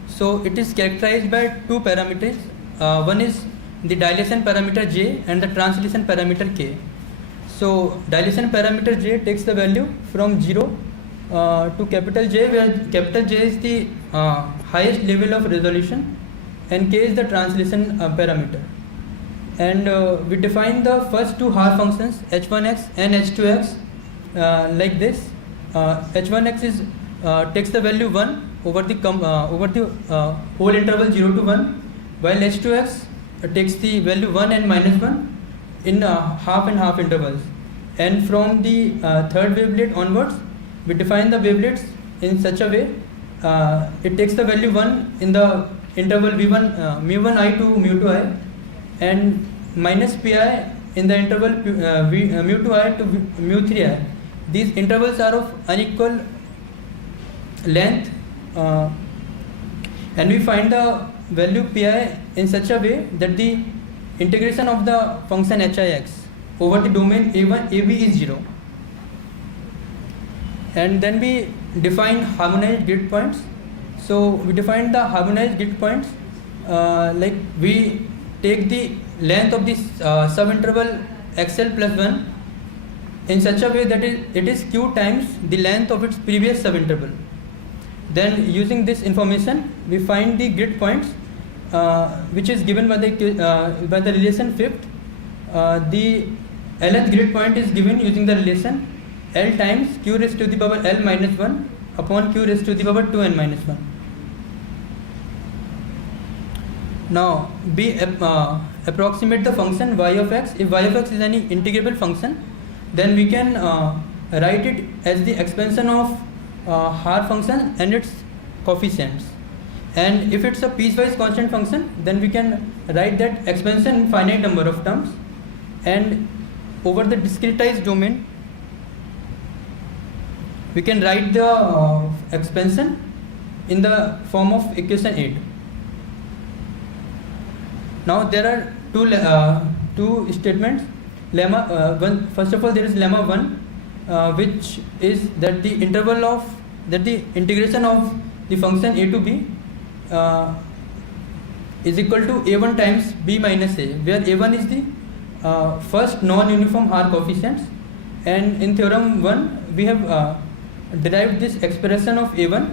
So it is characterized by two parameters. One is the dilation parameter j and the translation parameter k. So dilation parameter j takes the value from 0 to capital J, where capital J is the highest level of resolution and k is the translation parameter. And we define the first two Haar functions h1x and h2x like this. H1x is takes the value 1 over the whole interval 0 to 1, while h2x takes the value 1 and minus 1 in half and half intervals. And from the third wavelet onwards, we define the wavelets in such a way it takes the value 1 in the interval v1 mu1i to mu2i and minus pi in the interval mu2i to mu3i. These intervals are of unequal length and we find the value pi in such a way that the integration of the function hix over the domain a1 ab is 0. And then we define harmonized grid points. So we define the harmonized grid points like we take the length of this subinterval xl plus 1 in such a way that it is q times the length of its previous subinterval. Then using this information we find the grid points which is given by the relation fifth. The lth grid point is given using the relation L times q raised to the power L minus 1 upon q raised to the power 2n minus 1. Now we approximate the function y of x. If y of x is any integrable function, then we can write it as the expansion of Haar function and its coefficients. And if it's a piecewise constant function, then we can write that expansion in finite number of terms. And over the discretized domain, we can write the expansion in the form of equation 8. Now there are two statements. Lemma first of all, there is lemma 1, which is that the integration of the function a to b is equal to a1 times b minus a, where a1 is the first non-uniform Haar coefficients, and in theorem 1 we have derived this expression of a1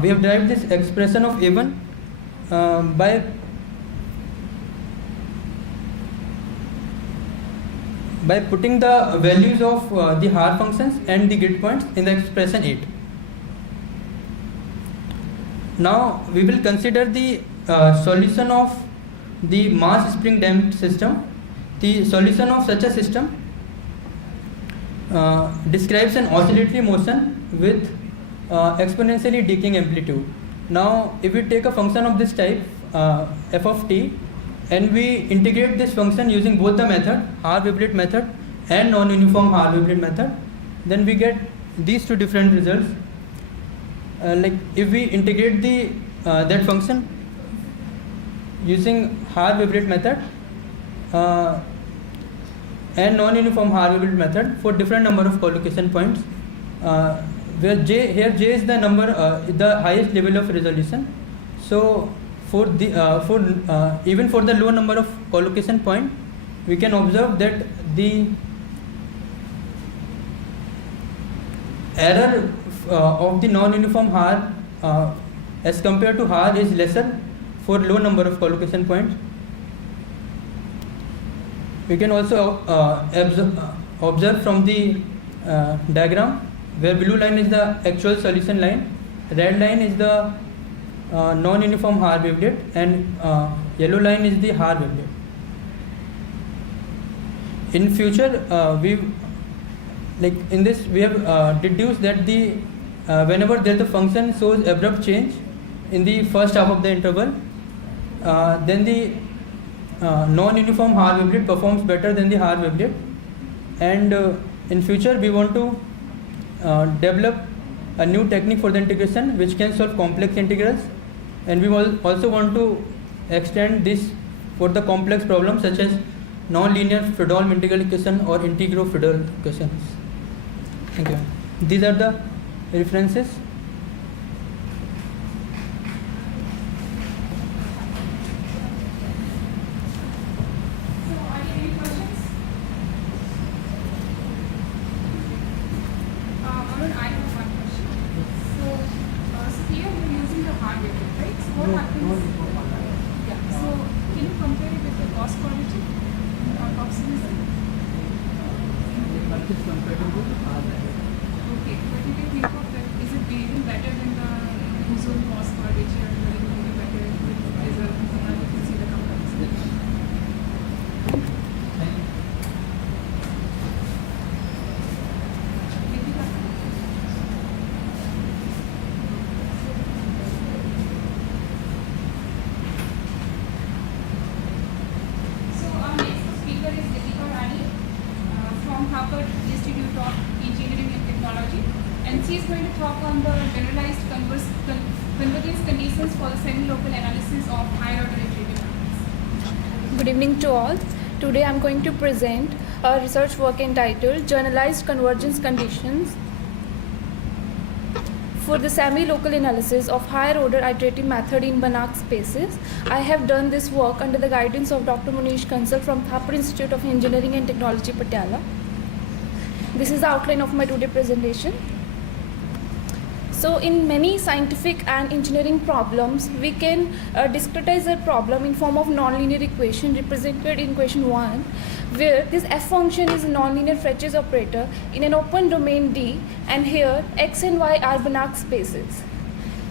we have derived this expression of a1 by putting the values of the Haar functions and the grid points in the expression 8. Now we will consider the solution of the mass spring damped system. The solution of such a system describes an oscillatory motion with exponentially decaying amplitude. Now if we take a function of this type f of t and we integrate this function using both the method, Haar-Wavelet method and non-uniform Haar-Wavelet method, then we get these two different results. Like if we integrate that function using Haar-Wavelet method and non-uniform Haar-Wavelet method for different number of collocation points, where j is the number, the highest level of resolution. So for the even for the low number of collocation point, we can observe that the error of the non-uniform Haar as compared to Haar is lesser for low number of collocation points. We can also observe from the diagram where blue line is the actual solution line, red line is the non-uniform Haar wavelet, and yellow line is the Haar wavelet. In future, in this we have deduced that the whenever there the function shows abrupt change in the first half of the interval, then the non-uniform Haar wavelet performs better than the Haar wavelet, and in future we want to develop a new technique for the integration which can solve complex integrals, and we will also want to extend this for the complex problems such as non-linear Fredholm integral equation or integral Fredholm equations. Thank you. These are the references. what did you think of that? Is it even better than the usual cost card which you are doing to be better with result and see the comparison? So our next speaker is Deepika Rani from Harvard Institute of Engineering and Technology, and she is going to talk on the generalized convergence conditions for the semi-local analysis of higher order iterative matrices. Good evening to all. Today I am going to present a research work entitled Generalized Convergence Conditions for the semi-local analysis of higher order iterative method in Banach spaces. I have done this work under the guidance of Dr. Manish Kansal from Thapar Institute of Engineering and Technology, Patiala. This is the outline of my today presentation. So in many scientific and engineering problems, we can discretize a problem in form of nonlinear equation represented in equation 1, where this f function is a nonlinear Fretches operator in an open domain D, and here x and y are Banach spaces.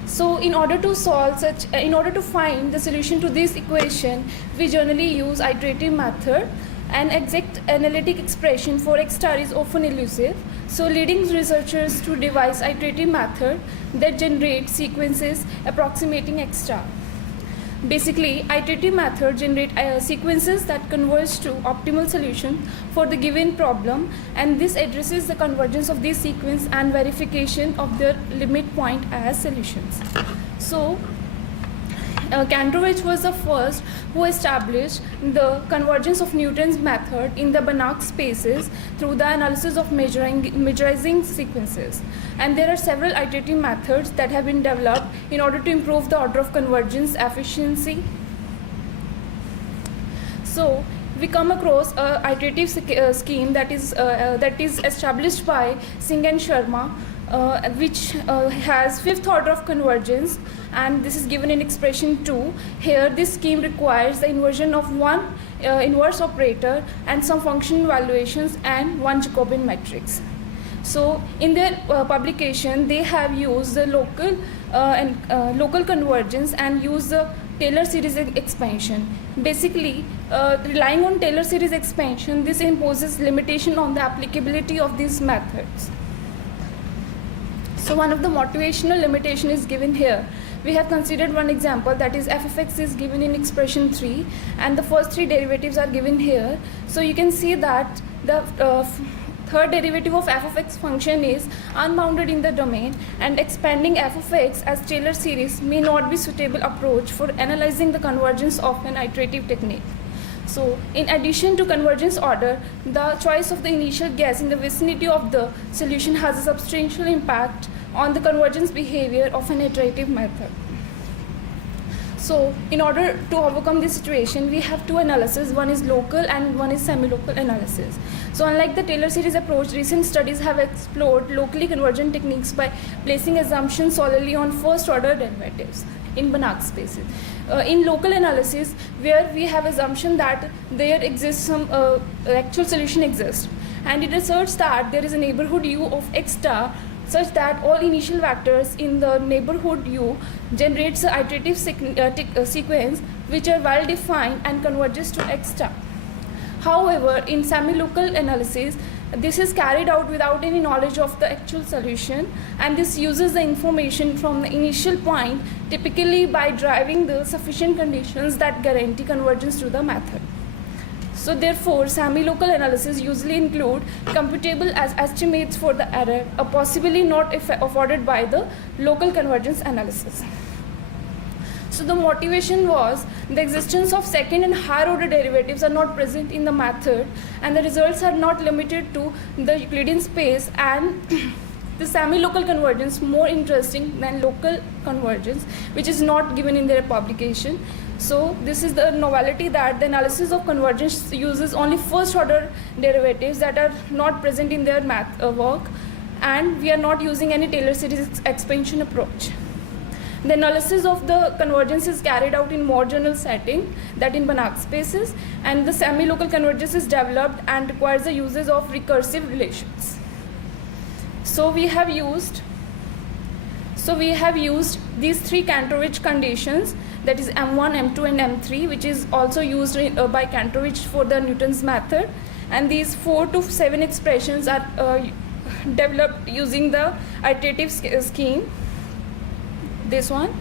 So in order to find the solution to this equation, we generally use iterative method. An exact analytic expression for x star is often elusive, so leading researchers to devise iterative method that generate sequences approximating x star. Basically, iterative method generate sequences that converge to optimal solution for the given problem, and this addresses the convergence of this sequence and verification of their limit point as solutions. So Kandrovich was the first who established the convergence of Newton's method in the Banach spaces through the analysis of majorizing sequences. And there are several iterative methods that have been developed in order to improve the order of convergence efficiency. So we come across a iterative scheme that is established by Singh and Sharma, which has fifth order of convergence, and this is given in expression 2. Here this scheme requires the inversion of one inverse operator and some function evaluations and one Jacobian matrix. So in their publication, they have used the local convergence and used the Taylor series expansion. Basically, relying on Taylor series expansion, this imposes limitation on the applicability of these methods. So one of the motivational limitation is given here. We have considered one example, that is f of x is given in expression 3, and the first three derivatives are given here. So you can see that the third derivative of f of x function is unbounded in the domain, and expanding f of x as Taylor series may not be suitable approach for analyzing the convergence of an iterative technique. So in addition to convergence order, the choice of the initial guess in the vicinity of the solution has a substantial impact on the convergence behavior of an iterative method. So in order to overcome this situation, we have two analyses. One is local and one is semi-local analysis. So unlike the Taylor series approach, recent studies have explored locally convergent techniques by placing assumptions solely on first order derivatives in Banach spaces. In local analysis, where we have assumption that there exists some actual solution exists, and it asserts that there is a neighborhood U of x star such that all initial vectors in the neighborhood U generates an iterative sequence which are well defined and converges to x star. However, in semi-local analysis, this is carried out without any knowledge of the actual solution, and this uses the information from the initial point, typically by driving the sufficient conditions that guarantee convergence to the method. So therefore, semi-local analysis usually include computable as estimates for the error, or possibly not afforded by the local convergence analysis. So the motivation was the existence of second and higher order derivatives are not present in the method, and the results are not limited to the Euclidean space, and the semi-local convergence more interesting than local convergence, which is not given in their publication. So this is the novelty, that the analysis of convergence uses only first order derivatives that are not present in their work, and we are not using any Taylor series expansion approach. The analysis of the convergence is carried out in more general setting, that in Banach spaces, and the semi-local convergence is developed and requires the uses of recursive relations. So we have used these three Kantorovich conditions, that is M1, M2 and M3, which is also used by Kantorovich for the Newton's method, and these 4 to 7 expressions are developed using the iterative scheme, this one.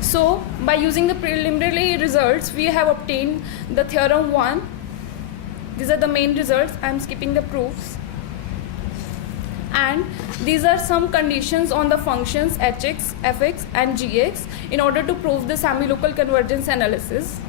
So by using the preliminary results, we have obtained the theorem 1. These are the main results. I am skipping the proofs. And these are some conditions on the functions hx, fx and gx in order to prove the semi-local convergence analysis.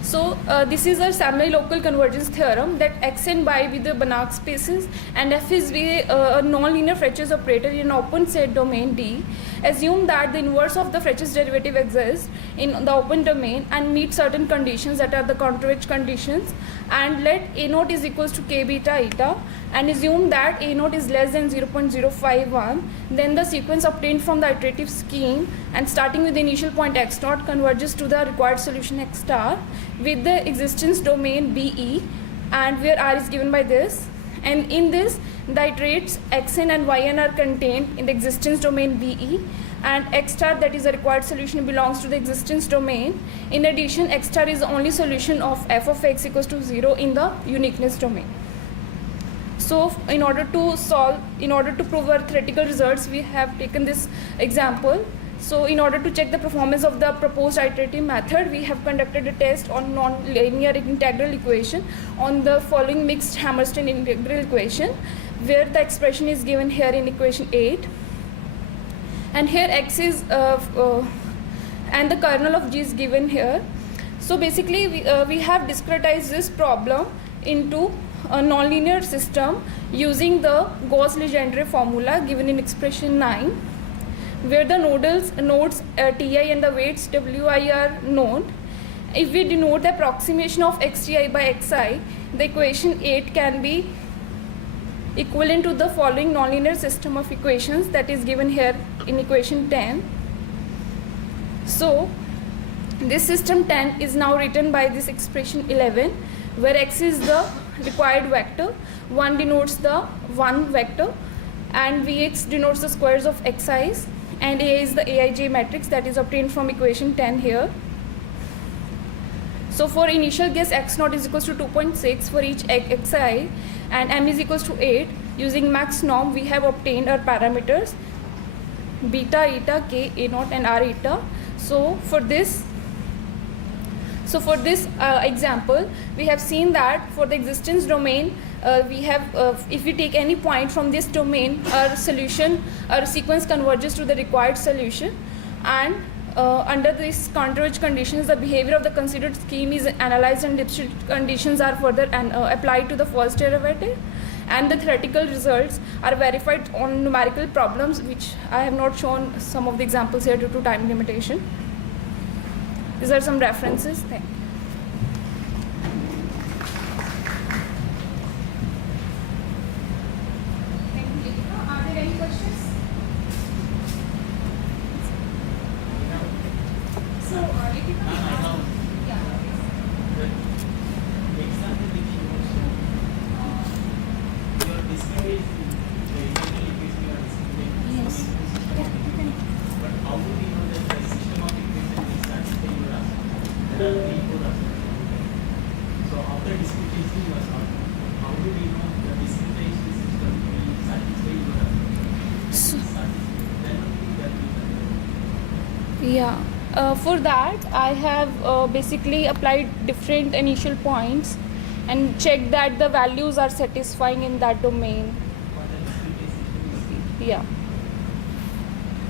So this is a semi-local convergence theorem that x and y with the Banach spaces and f is a non-linear Fréchet's operator in an open set domain D. Assume that the inverse of the Fréchet's derivative exists in the open domain and meet certain conditions that are the Kantorovich conditions, and let a naught is equals to k beta eta, and assume that a naught is less than 0.051. Then the sequence obtained from the iterative scheme and starting with the initial point x naught converges to the required solution x star with the existence domain BE, and where R is given by this, and in this the iterates xn and yn are contained in the existence domain BE, and x star, that is the required solution, belongs to the existence domain. In addition, x star is the only solution of f of x equals to 0 in the uniqueness domain. So in order to prove our theoretical results, we have taken this example. So in order to check the performance of the proposed iterative method, we have conducted a test on non-linear integral equation on the following mixed Hammerstein integral equation, where the expression is given here in equation 8, and here x is and the kernel of G is given here. So basically we have discretized this problem into a nonlinear system using the Gauss-Legendre formula given in expression 9, where the nodes Ti and the weights Wi are known. If we denote the approximation of xti by xi, the equation 8 can be equivalent to the following nonlinear system of equations that is given here in equation 10. So this system 10 is now written by this expression 11, where x is the required vector, 1 denotes the 1 vector, and Vx denotes the squares of xi's, and A is the Aij matrix that is obtained from equation 10 here. So for initial guess x naught is equals to 2.6 for each xi, and m is equals to 8. Using max norm, we have obtained our parameters beta, eta, k, a naught and r eta. So for this example, we have seen that for the existence domain, we have if we take any point from this domain, our sequence converges to the required solution, and under these Kantorovich conditions, the behavior of the considered scheme is analyzed and distributed conditions are further applied to the first derivative, and the theoretical results are verified on numerical problems, which I have not shown some of the examples here due to time limitation. These are some references. Thank you. Are there any questions? So, Yes. But how do we know that the system of equation is satisfying your ask? There are 3 input aspects. So after discretizing your ask, how do we know the discretized system will satisfy your ask? Then only that we can. Yeah. For that, I have basically applied different initial points and checked that the values are satisfying in that domain. Yeah.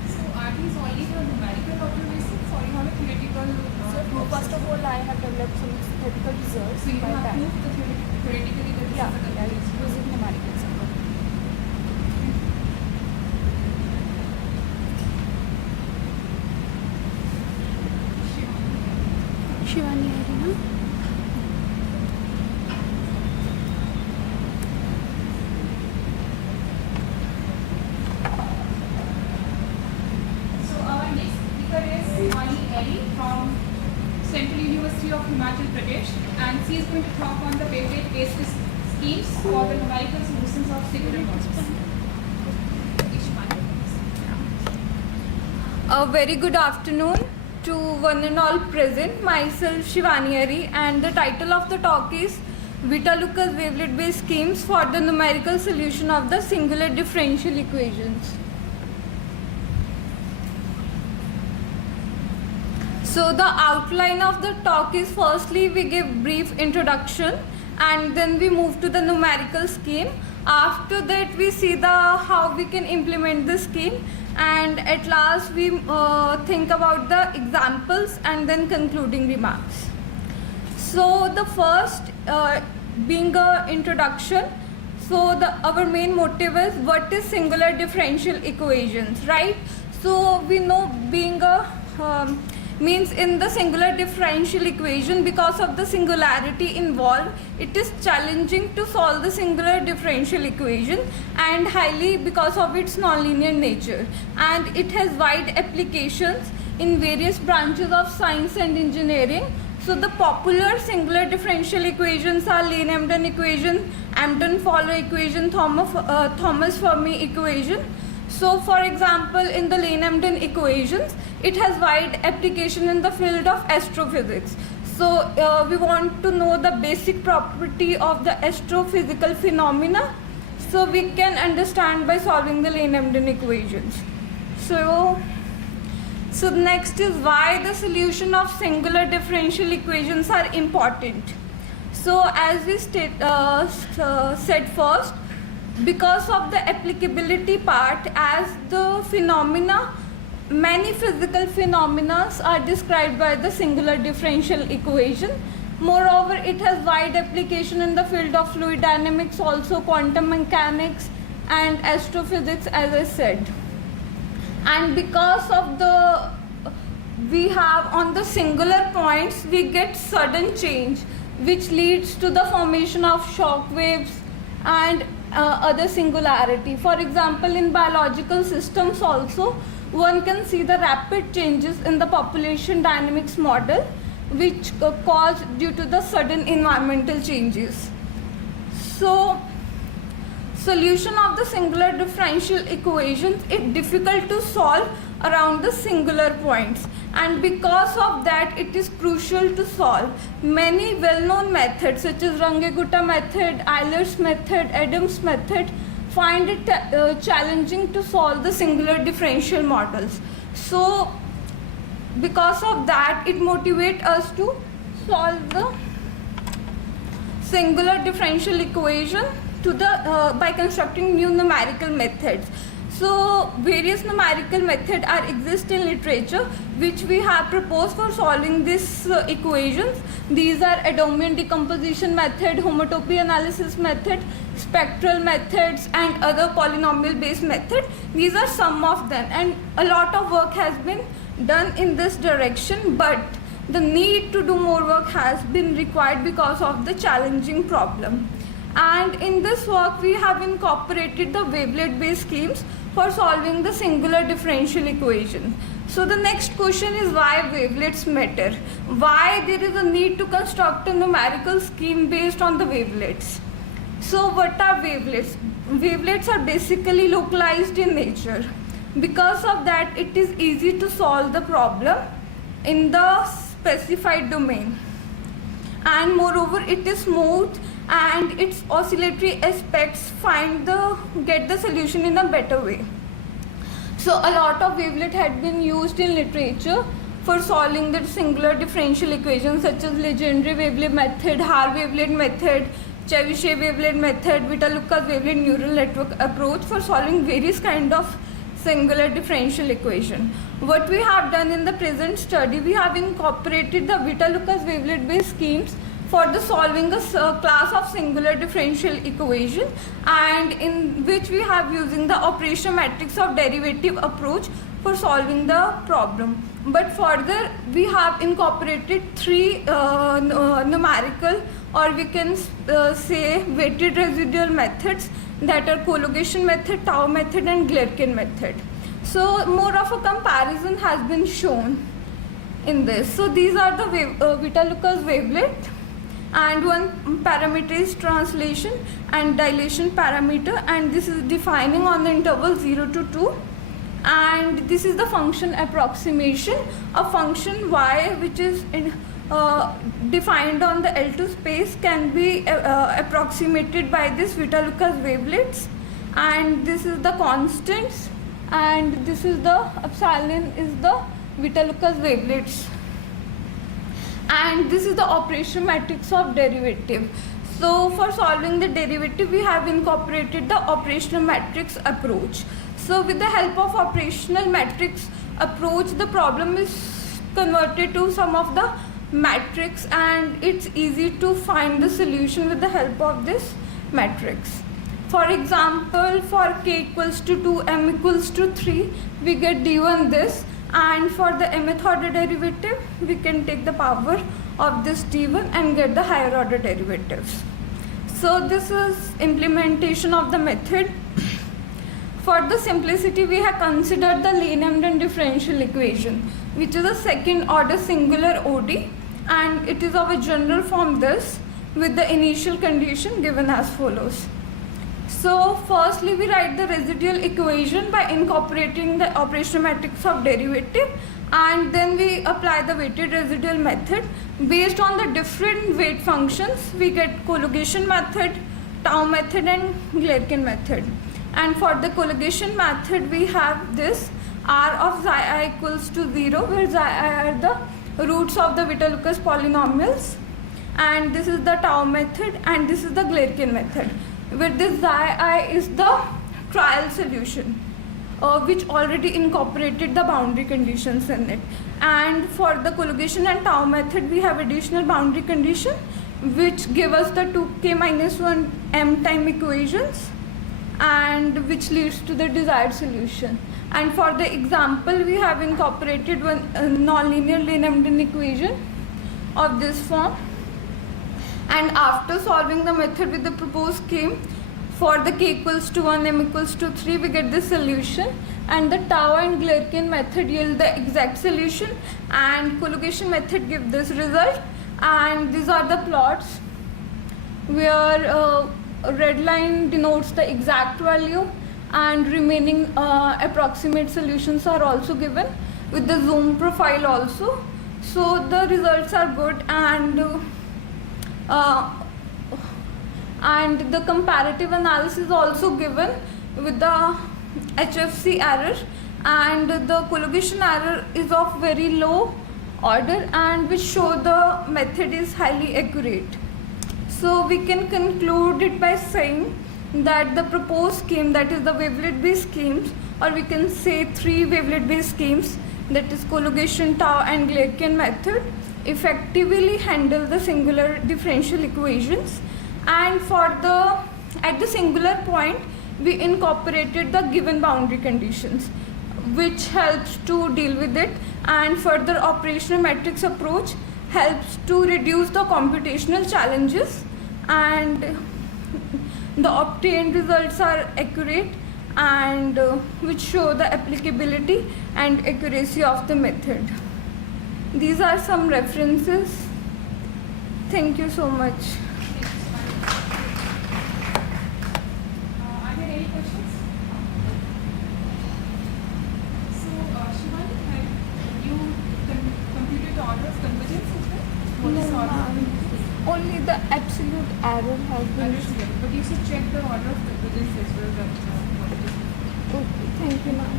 So are these only for numerical observations or you have a theoretical? So first of all, I have developed some theoretical results. So you by have that. proved the theoretically that this Yeah, is a yeah, it's using numericals. Shivani, Arina. So our next speaker is Shivani Eri from Central University University of Himachal Pradesh, and she is going to talk on the wavelength-based schemes for the numerical solutions of singular problems. A very good afternoon to one and all present. Myself Shivani Ari, and the title of the talk is Vita-Lucas wavelet-based schemes for the numerical solution of the singular differential equations. So the outline of the talk is, firstly we give brief introduction and then we move to the numerical scheme. After that we see how we can implement the scheme, and at last we think about the examples and then concluding remarks. So the first being an introduction. So our main motive is what is singular differential equations, right? So we know being a means in the singular differential equation, because of the singularity involved, it is challenging to solve the singular differential equation, and highly because of its nonlinear nature, and it has wide applications in various branches of science and engineering. So the popular singular differential equations are Lane-Emden equation, Hampton-Fowler equation, Thomas Fermi equation. So for example, in the Lane-Emden equations, it has wide application in the field of astrophysics. So we want to know the basic property of the astrophysical phenomena, so we can understand by solving the Lane-Emden equations. So next is why the solution of singular differential equations are important. So as we said first, because of the applicability part, as the phenomena, many physical phenomena are described by the singular differential equation. Moreover, it has wide application in the field of fluid dynamics, also quantum mechanics and astrophysics, as I said. And because of we have on the singular points, we get sudden change, which leads to the formation of shock waves and other singularity. For example, in biological systems also, one can see the rapid changes in the population dynamics model, which caused due to the sudden environmental changes. So solution of the singular differential equations is difficult to solve around the singular points, and because of that it is crucial to solve. Many well-known methods such as Runge-Gutta method, Euler's method, Adams method find it challenging to solve the singular differential models. So because of that, it motivates us to solve the singular differential equation by constructing new numerical methods. So various numerical methods exist in literature, which we have proposed for solving these equations. These are Adamian decomposition method, homotopy analysis method, spectral methods, and other polynomial based methods. These are some of them, and a lot of work has been done in this direction, but the need to do more work has been required because of the challenging problem. And in this work we have incorporated the wavelet based schemes for solving the singular differential equation. So the next question is why wavelets matter. Why there is a need to construct a numerical scheme based on the wavelets. So what are wavelets? Wavelets are basically localized in nature. Because of that, it is easy to solve the problem in the specified domain. And moreover, it is smooth, and its oscillatory aspects get the solution in a better way. So a lot of wavelet had been used in literature for solving the singular differential equations, such as Legendre wavelet method, Haar wavelet method, Chebyshev wavelet method, Vita-Lucas wavelet neural network approach for solving various kind of singular differential equation. What we have done in the present study, we have incorporated the Vita-Lucas wavelet based schemes for the solving a class of singular differential equation, and in which we have using the operation matrix of derivative approach for solving the problem. But further, we have incorporated three numerical, or we can say weighted residual methods, that are collocation method, Tau method, and Glerkin method. So more of a comparison has been shown. in this. So these are the Vita-Lucas wavelet, and one parameter is translation and dilation parameter, and this is defining on the interval 0 to 2, and this is the function approximation. A function y which is defined on the L2 space can be approximated by this Vita-Lucas wavelets, and this is the constants, and this is the epsilon is the Vita-Lucas wavelets, and this is the operational matrix of derivative. So for solving the derivative, we have incorporated the operational matrix approach. So with the help of operational matrix approach, the problem is converted to some of the matrix, and it's easy to find the solution with the help of this matrix. For example, for k equals to 2, m equals to 3, we get d1 this, and for the mth order derivative, we can take the power of this d1 and get the higher order derivatives. So this is implementation of the method. For the simplicity, we have considered the Lane-Emden differential equation, which is a second order singular ODE, and it is of a general form this, with the initial condition given as follows. So firstly, we write the residual equation by incorporating the operational matrix of derivative, and then we apply the weighted residual method. Based on the different weight functions, we get colligation method, tau method, and Galerkin method. And for the colligation method, we have this r of xi I equals to 0, where xi I are the roots of the Vita-Lucas polynomials, and this is the tau method, and this is the Galerkin method, where this xi I is the trial solution, which already incorporated the boundary conditions in it. And for the colligation and tau method, we have additional boundary condition, which give us the 2k minus 1 m time equations, and which leads to the desired solution. And for the example, we have incorporated one nonlinear Lane-Emden equation of this form. And after solving the method with the proposed scheme, for the k equals to 1, m equals to 3, we get this solution, and the tau and Galerkin method yield the exact solution, and colligation method give this result. And these are the plots where red line denotes the exact value, and remaining approximate solutions are also given with the zoom profile also. So the results are good, and the comparative analysis also given with the HFC error, and the colligation error is of very low order, and which show the method is highly accurate. So we can conclude it by saying that the proposed scheme, that is the wavelet-based schemes, or we can say 3 wavelet-based schemes, that is colligation, tau, and Galerkin method, effectively handle the singular differential equations. And at the singular point, we incorporated the given boundary conditions, which helps to deal with it. And further operational matrix approach helps to reduce the computational challenges, and the obtained results are accurate, and which show the applicability and accuracy of the method. These are some references. Thank you so much. Are there any questions? So, Shivani, have you computed the order of convergence as well? What is the order of convergence? Only the absolute error has been. But you should check the order of convergence as well. That what it is. Okay, thank you, ma'am.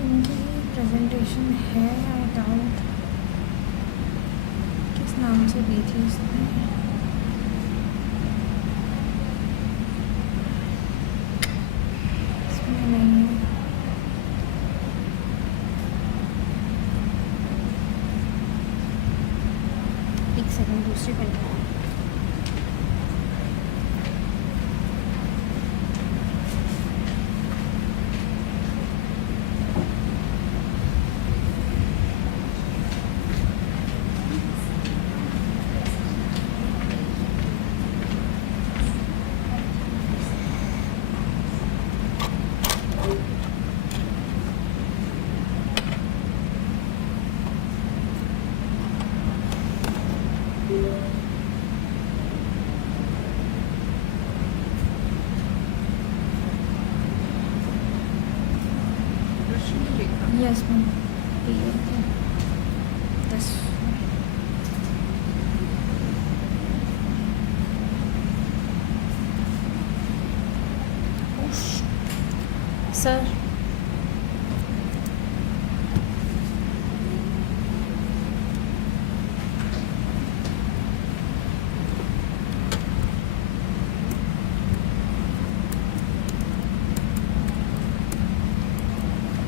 इनकी presentation है, I doubt किस नाम से दी थी इसने. इसमें नहीं है. एक सेकंड, दूसरी पेन. Sir.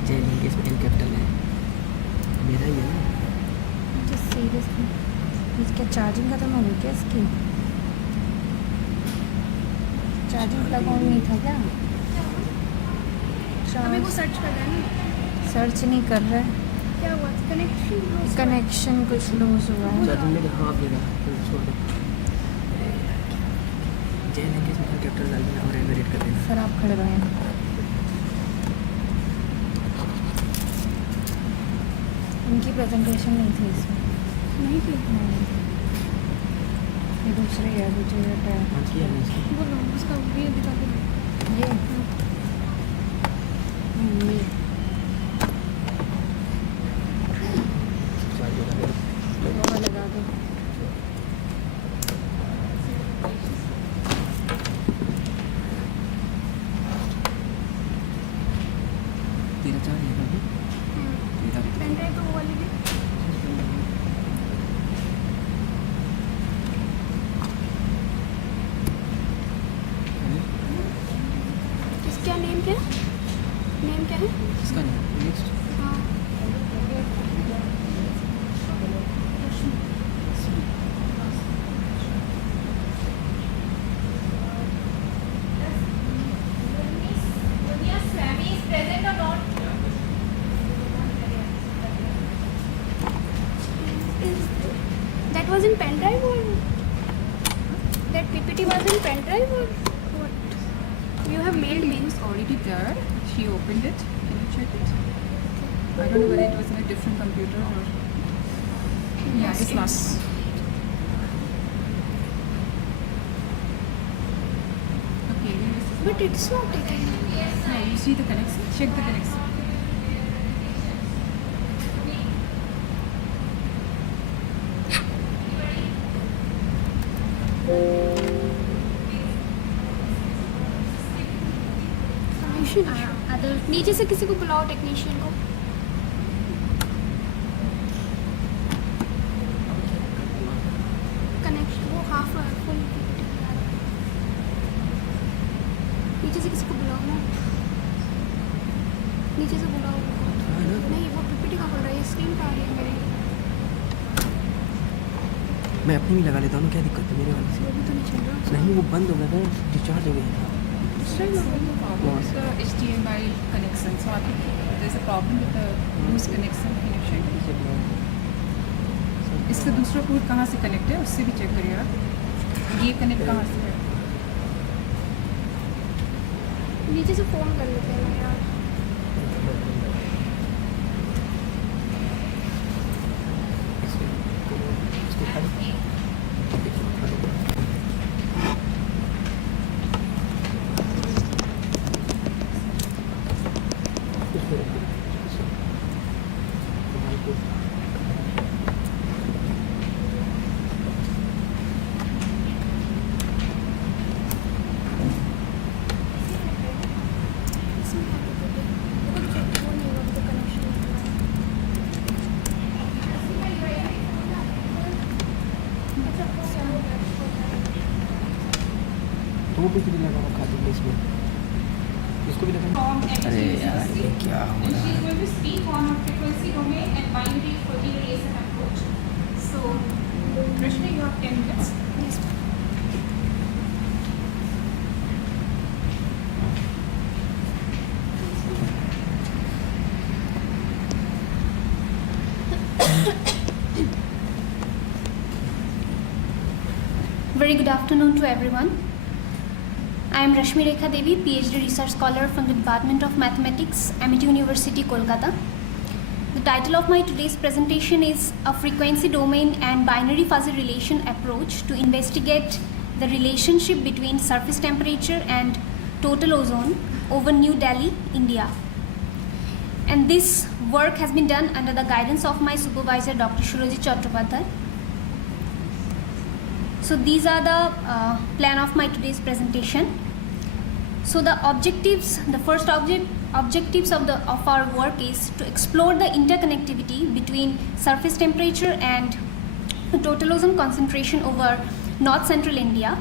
जय इसमें एन कैपिटल है मेरा ही है ना। मुझे सीरियसली इसका चार्जिंग खत्म हो गई क्या इसकी? चार्जिंग प्लग ऑन नहीं था क्या? हमें वो सर्च कर रहा है ना। सर्च नहीं कर रहा है। क्या हुआ? कनेक्शन कुछ लूज हुआ है। चार्जिंग में हाँ मेरा छोड़ दो। जय लैंग्वेज में कैपिटल डाल देना और एडिट कर देना। सर आप खड़े रहें। इनकी प्रेजेंटेशन नहीं थी इसमें। नहीं थी। ये दूसरे है बोलो उसका ये दिखा दो। ये लगा दो। तेरा चार्ज है अभी? पेन ड्राइव तो वो वाली भी। इसका नेम क्या है? नेम क्या है? इसका नहीं नेक्स्ट हाँ। That was in pen drive or that PPT was in pen drive or what? You have mailed me. It's already there. She opened it. Can you check it? I don't know whether it was in a different computer or. Yeah, it's not. Okay, but it's not taken. No, you see the connection? Check the connection. नीचे से किसी को बुलाओ technician को। Connection वो half full नीचे से किसी को बुलाओ ना। नीचे से बुलाओ। नहीं वो पीपीटी का बोल रहा है स्क्रीन पे आ रही है मेरी। मैं अपनी भी लगा लेता हूँ क्या दिक्कत है मेरे वाले से? वो भी तो नहीं चल रहा। नहीं वो बंद हो गया था डिस्चार्ज हो गया था। It's the HDMI connection. So I think there's a problem with the loose connection. Can you check? इसका दूसरा पोर्ट कहाँ से कनेक्ट है उससे भी चेक करिए आप। ये कनेक्ट कहाँ से है? नीचे से फोन कर लेते हैं यार। तो बिजली लगा रखा था इसमें इसको भी लगा। अरे यार ये क्या हो रहा है? She's going to speak on a frequency domain and binary coordination approach. So, Rashmi, you have 10 minutes. Yes. Very good afternoon to everyone. I am Rashmi Rekha Devi, PhD Research Scholar from the Department of Mathematics, Amity University, Kolkata. The title of my today's presentation is A Frequency Domain and Binary Fuzzy Relation Approach to Investigate the Relationship between Surface Temperature and Total Ozone over New Delhi, India. And this work has been done under the guidance of my supervisor, Dr. Shurojit Chattopadhyay. So these are the plan of my today's presentation. So the objectives, the first objectives of our work is to explore the interconnectivity between surface temperature and total ozone concentration over north central India.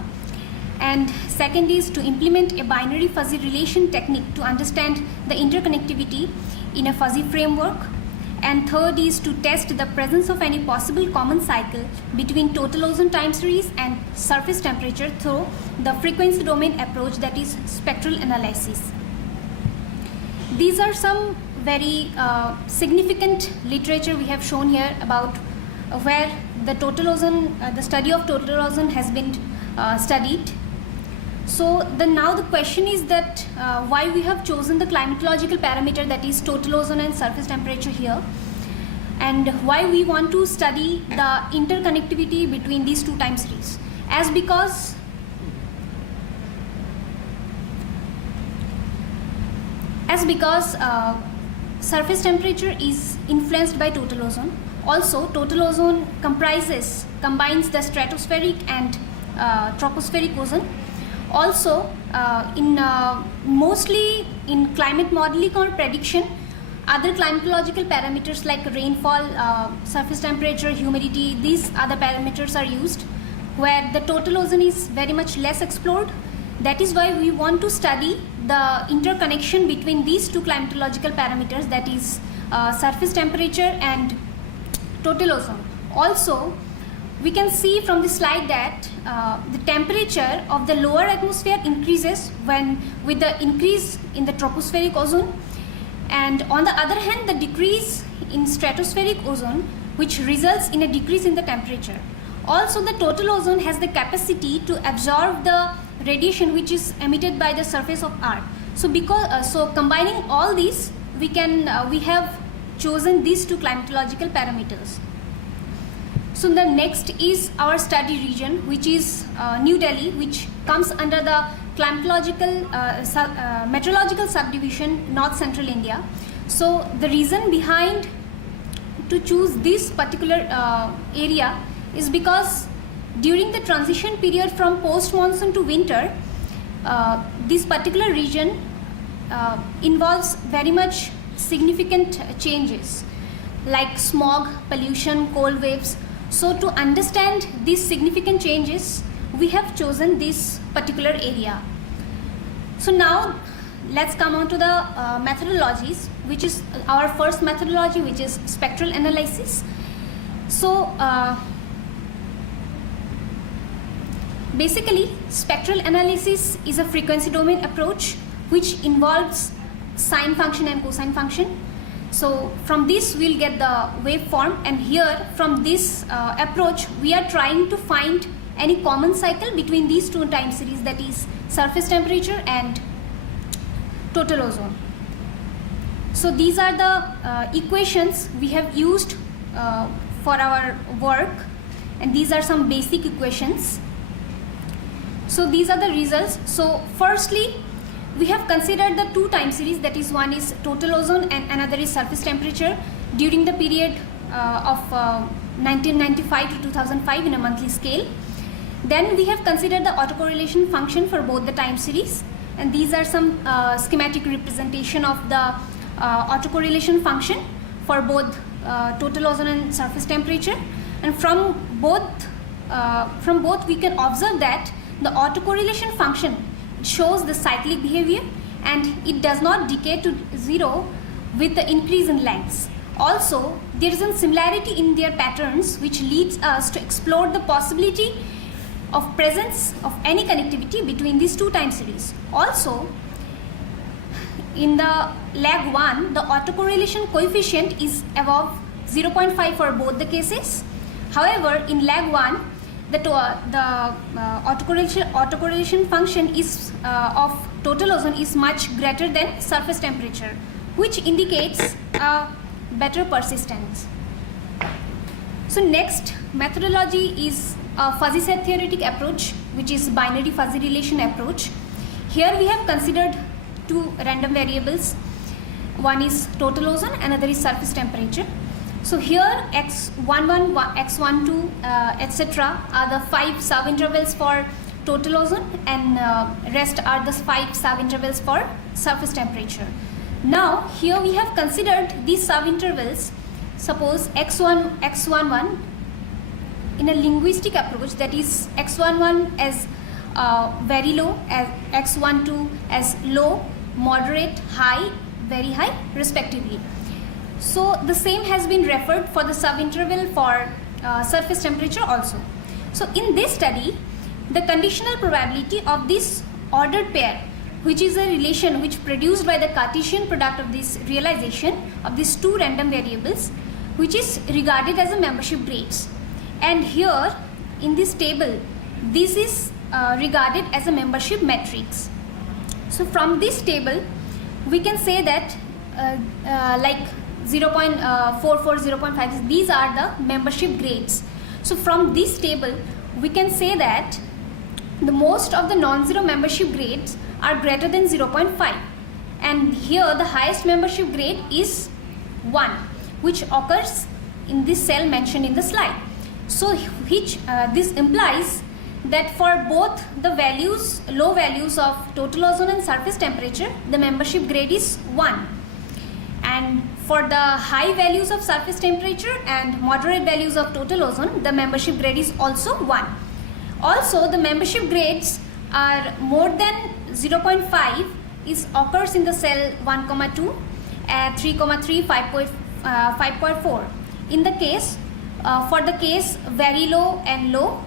And second is to implement a binary fuzzy relation technique to understand the interconnectivity in a fuzzy framework. And third is to test the presence of any possible common cycle between total ozone time series and surface temperature through the frequency domain approach, that is spectral analysis. These are some very significant literature we have shown here about where the total ozone, the study of total ozone has been studied. So now the question is that why we have chosen the climatological parameter, that is total ozone and surface temperature here, and why we want to study the interconnectivity between these two time series. Because surface temperature is influenced by total ozone. Also, total ozone combines the stratospheric and tropospheric ozone. Also, mostly in climate modeling or prediction, other climatological parameters like rainfall, surface temperature, humidity, these other parameters are used, where the total ozone is very much less explored. That is why we want to study the interconnection between these two climatological parameters, that is surface temperature and total ozone. Also, we can see from the slide that the temperature of the lower atmosphere increases with the increase in the tropospheric ozone, and on the other hand the decrease in stratospheric ozone, which results in a decrease in the temperature. Also, the total ozone has the capacity to absorb the radiation which is emitted by the surface of Earth. So combining all these, we have chosen these two climatological parameters. So the next is our study region, which is New Delhi, which comes under the meteorological subdivision North Central India. So the reason behind to choose this particular area is because during the transition period from post-monsoon to winter, this particular region involves very much significant changes like smog, pollution, cold waves. So to understand these significant changes, we have chosen this particular area. So now let's come on to the methodologies, which is our first methodology, which is spectral analysis. So basically, spectral analysis is a frequency domain approach which involves sine function and cosine function. So from this we'll get the waveform, and here from this approach we are trying to find any common cycle between these two time series, that is surface temperature and total ozone. So these are the equations we have used for our work, and these are some basic equations. So these are the results. So firstly, we have considered the two time series, that is one is total ozone and another is surface temperature during the period of 1995 to 2005 in a monthly scale. Then we have considered the autocorrelation function for both the time series, and these are some schematic representation of the autocorrelation function for both total ozone and surface temperature. And from both we can observe that the autocorrelation function shows the cyclic behavior and it does not decay to zero with the increase in lengths. Also, there is a similarity in their patterns which leads us to explore the possibility of presence of any connectivity between these two time series. Also, in the lag 1, the autocorrelation coefficient is above 0.5 for both the cases. However, in lag 1, the autocorrelation function is of total ozone is much greater than surface temperature, which indicates a better persistence. So next methodology is a fuzzy set theoretic approach, which is binary fuzzy relation approach. Here we have considered two random variables. One is total ozone, another is surface temperature. So here x11, x12, etc. are the 5 subintervals for total ozone, and rest are the 5 subintervals for surface temperature. Now here we have considered these subintervals, suppose x1, x11 in a linguistic approach, that is x11 as very low, as x12 as low, moderate, high, very high respectively. So the same has been referred for the subinterval for surface temperature also. So in this study, the conditional probability of this ordered pair, which is a relation which produced by the Cartesian product of this realization of these two random variables, which is regarded as a membership grades. And here in this table, this is regarded as a membership matrix. So from this table, we can say that like 0.44, 0.5, these are the membership grades. So from this table, we can say that the most of the non-zero membership grades are greater than 0.5, and here the highest membership grade is 1, which occurs in this cell mentioned in the slide. So which this implies that for both the values, low values of total ozone and surface temperature, the membership grade is 1, and for the high values of surface temperature and moderate values of total ozone, the membership grade is also 1. Also, the membership grades are more than 0.5 occurs in the cell 1, 2, 3, 3, 5.4. In the case, for the case very low and low,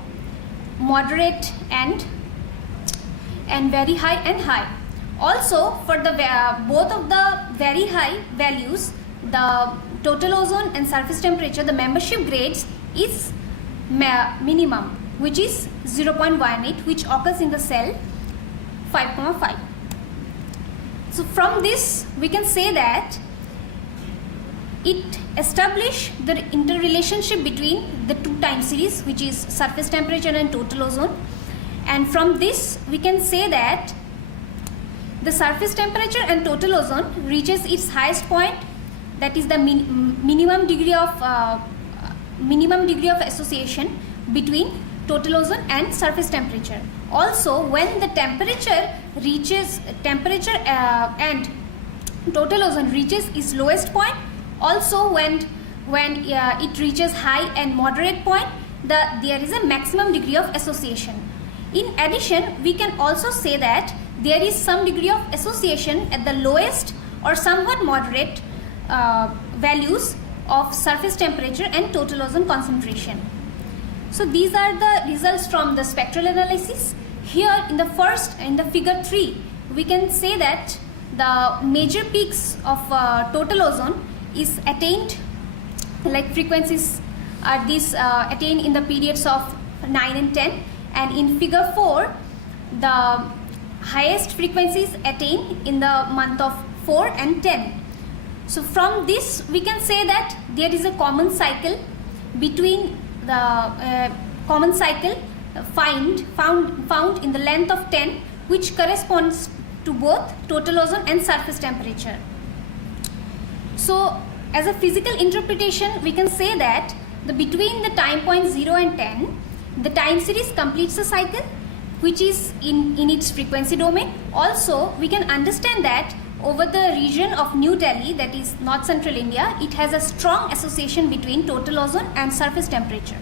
moderate and very high and high. Also, for the both of the very high values, the total ozone and surface temperature, the membership grades is minimum, which is 0.18, which occurs in the cell 5, 5. So from this, we can say that it establishes the interrelationship between the two time series, which is surface temperature and total ozone. And from this, we can say that the surface temperature and total ozone reaches its highest point, that is the minimum degree of association between total ozone and surface temperature. Also, when the temperature and total ozone reaches its lowest point, also when it reaches high and moderate point, there is a maximum degree of association. In addition, we can also say that there is some degree of association at the lowest or somewhat moderate values of surface temperature and total ozone concentration. So these are the results from the spectral analysis. Here in the figure 3, we can say that the major peaks of total ozone is attained, like frequencies are these attained in the periods of 9 and 10, and in figure 4, the highest frequencies attained in the month of 4 and 10. So from this, we can say that there is a common cycle between the common cycle found in the length of 10, which corresponds to both total ozone and surface temperature. So as a physical interpretation, we can say that between the time points 0 and 10, the time series completes a cycle which is in its frequency domain. Also, we can understand that over the region of New Delhi, that is North Central India, it has a strong association between total ozone and surface temperature.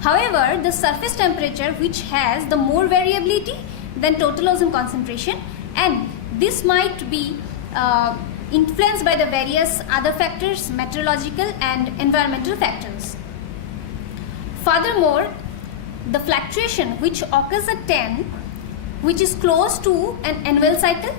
However, the surface temperature, which has the more variability than total ozone concentration, and this might be influenced by the various other factors, meteorological and environmental factors. Furthermore, the fluctuation which occurs at 10, which is close to an annual cycle,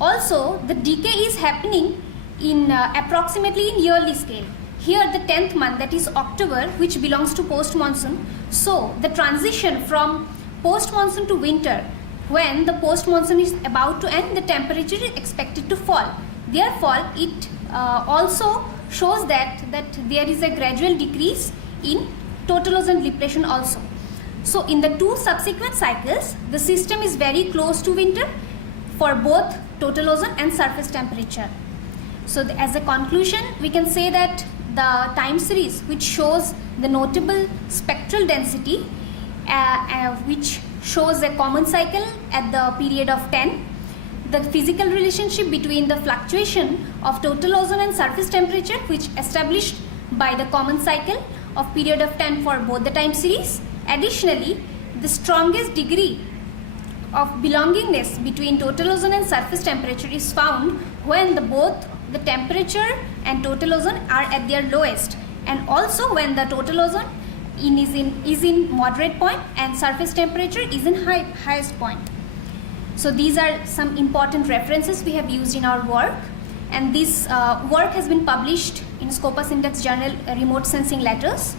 also the decay is happening in approximately in yearly scale. Here the 10th month, that is October, which belongs to post-monsoon. So the transition from post-monsoon to winter, when the post-monsoon is about to end, the temperature is expected to fall. Therefore, it also shows that there is a gradual decrease in total ozone depletion also. So in the two subsequent cycles, the system is very close to winter for both total ozone and surface temperature. So as a conclusion, we can say that the time series which shows the notable spectral density, which shows a common cycle at the period of 10, the physical relationship between the fluctuation of total ozone and surface temperature, which established by the common cycle of period of time for both the time series. Additionally, the strongest degree of belongingness between total ozone and surface temperature is found when both the temperature and total ozone are at their lowest, and also when the total ozone is in moderate point and surface temperature is in highest point. So these are some important references we have used in our work, and this work has been published in Scopus Index Journal Remote Sensing Letters.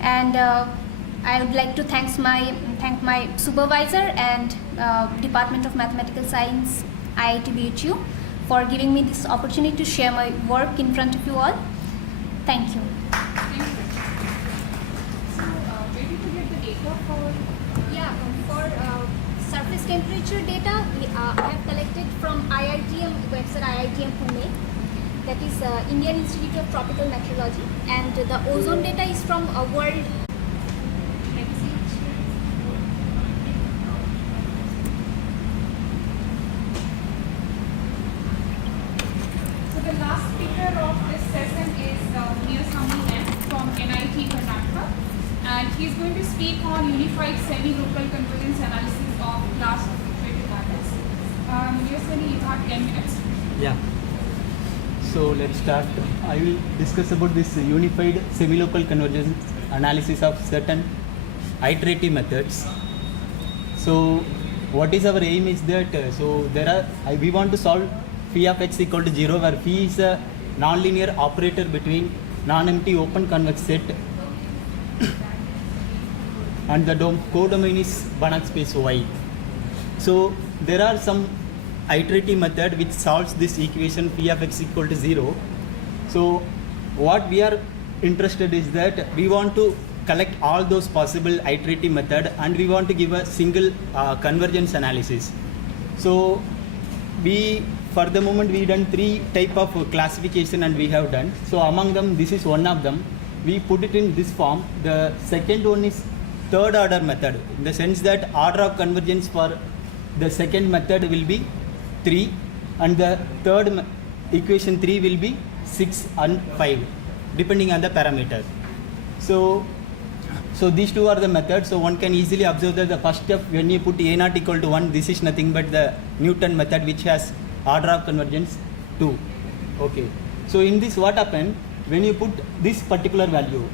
And I would like to thank my supervisor and Department of Mathematical Science, IIT BHU, for giving me this opportunity to share my work in front of you all. Thank you. Thank you. So, where did you get the data for? Yeah, for surface temperature data, I have collected from IITM website, IITM Pune. That is Indian Institute of Tropical Meteorology, and the ozone data is from World. So the last speaker of this session is M from NIT Karnataka, and he is going to speak on unified semi-local convergence analysis of class of fluctuating patterns. You have 10 minutes. Yeah. So let's start. I will discuss about this unified semi-local convergence analysis of certain iterative methods. So what is our aim is that we want to solve phi of x equal to 0, where phi is a nonlinear operator between non-empty open convex set and the codomain is Banach space Y. So there are some iterative method which solves this equation phi of x equal to 0. So what we are interested is that we want to collect all those possible iterative method and we want to give a single convergence analysis. So for the moment we done 3 type of classification and we have done. So among them this is one of them. We put it in this form. The second one is third order method, in the sense that order of convergence for the second method will be 3 and the third equation 3 will be 6 and 5 depending on the parameter. So these two are the methods. So one can easily observe that the first step, when you put A naught equal to 1, this is nothing but the Newton method which has order of convergence 2. Okay. So in this what happened, when you put this particular value,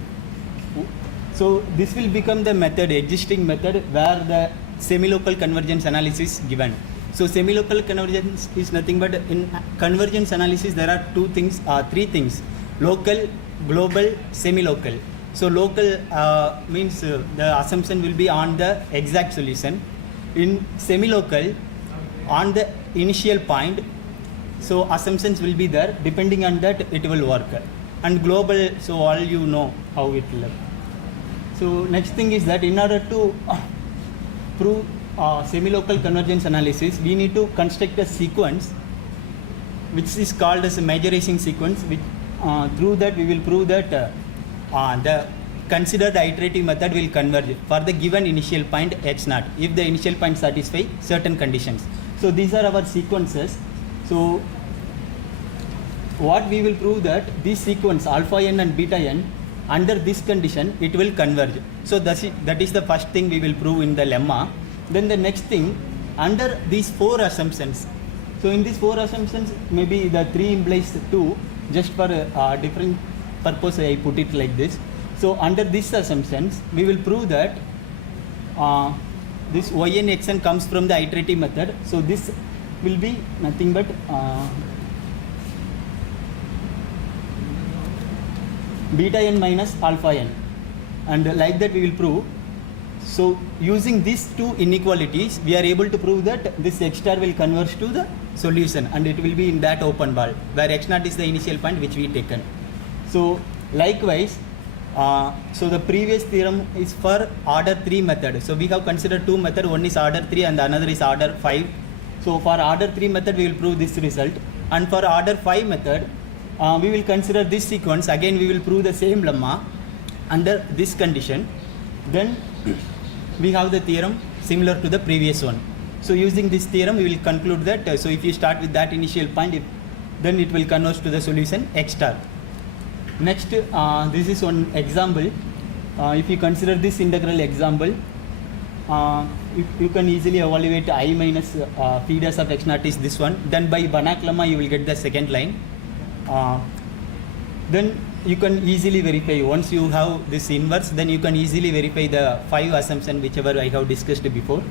so this will become the method, existing method, where the semi-local convergence analysis is given. So semi-local convergence is nothing but, in convergence analysis there are 3 things: local, global, semi-local. So local means the assumption will be on the exact solution. In semi-local, on the initial point, so assumptions will be there. Depending on that, it will work. And global, so all you know how it will work. So next thing is that in order to prove semi-local convergence analysis, we need to construct a sequence which is called as a majorizing sequence. Which, through that we will prove that the considered iterative method will converge for the given initial point x naught if the initial point satisfy certain conditions. So these are our sequences. So what we will prove that this sequence alpha n and beta n, under this condition it will converge. So that is the first thing we will prove in the lemma. Then the next thing, under these 4 assumptions, so in these 4 assumptions maybe the 3 implies 2, just for a different purpose I put it like this. So under these assumptions we will prove that this yn xn comes from the iterative method. So this will be nothing but beta n minus alpha n, and like that we will prove. So using these 2 inequalities we are able to prove that this x star will converge to the solution and it will be in that open ball where x naught is the initial point which we taken. So likewise, so the previous theorem is for order 3 method. So we have considered 2 methods, one is order 3 and another is order 5. So for order 3 method we will prove this result, and for order 5 method we will consider this sequence. Again we will prove the same lemma under this condition. Then we have the theorem similar to the previous one. So using this theorem, we will conclude that, so if you start with that initial point, then it will converge to the solution X star. Next, this is one example. If you consider this integral example, you can easily evaluate I minus phi dash of x naught is this one. Then by Banach lemma, you will get the second line. Then you can easily verify, once you have this inverse, then you can easily verify the 5 assumptions whichever I have discussed before.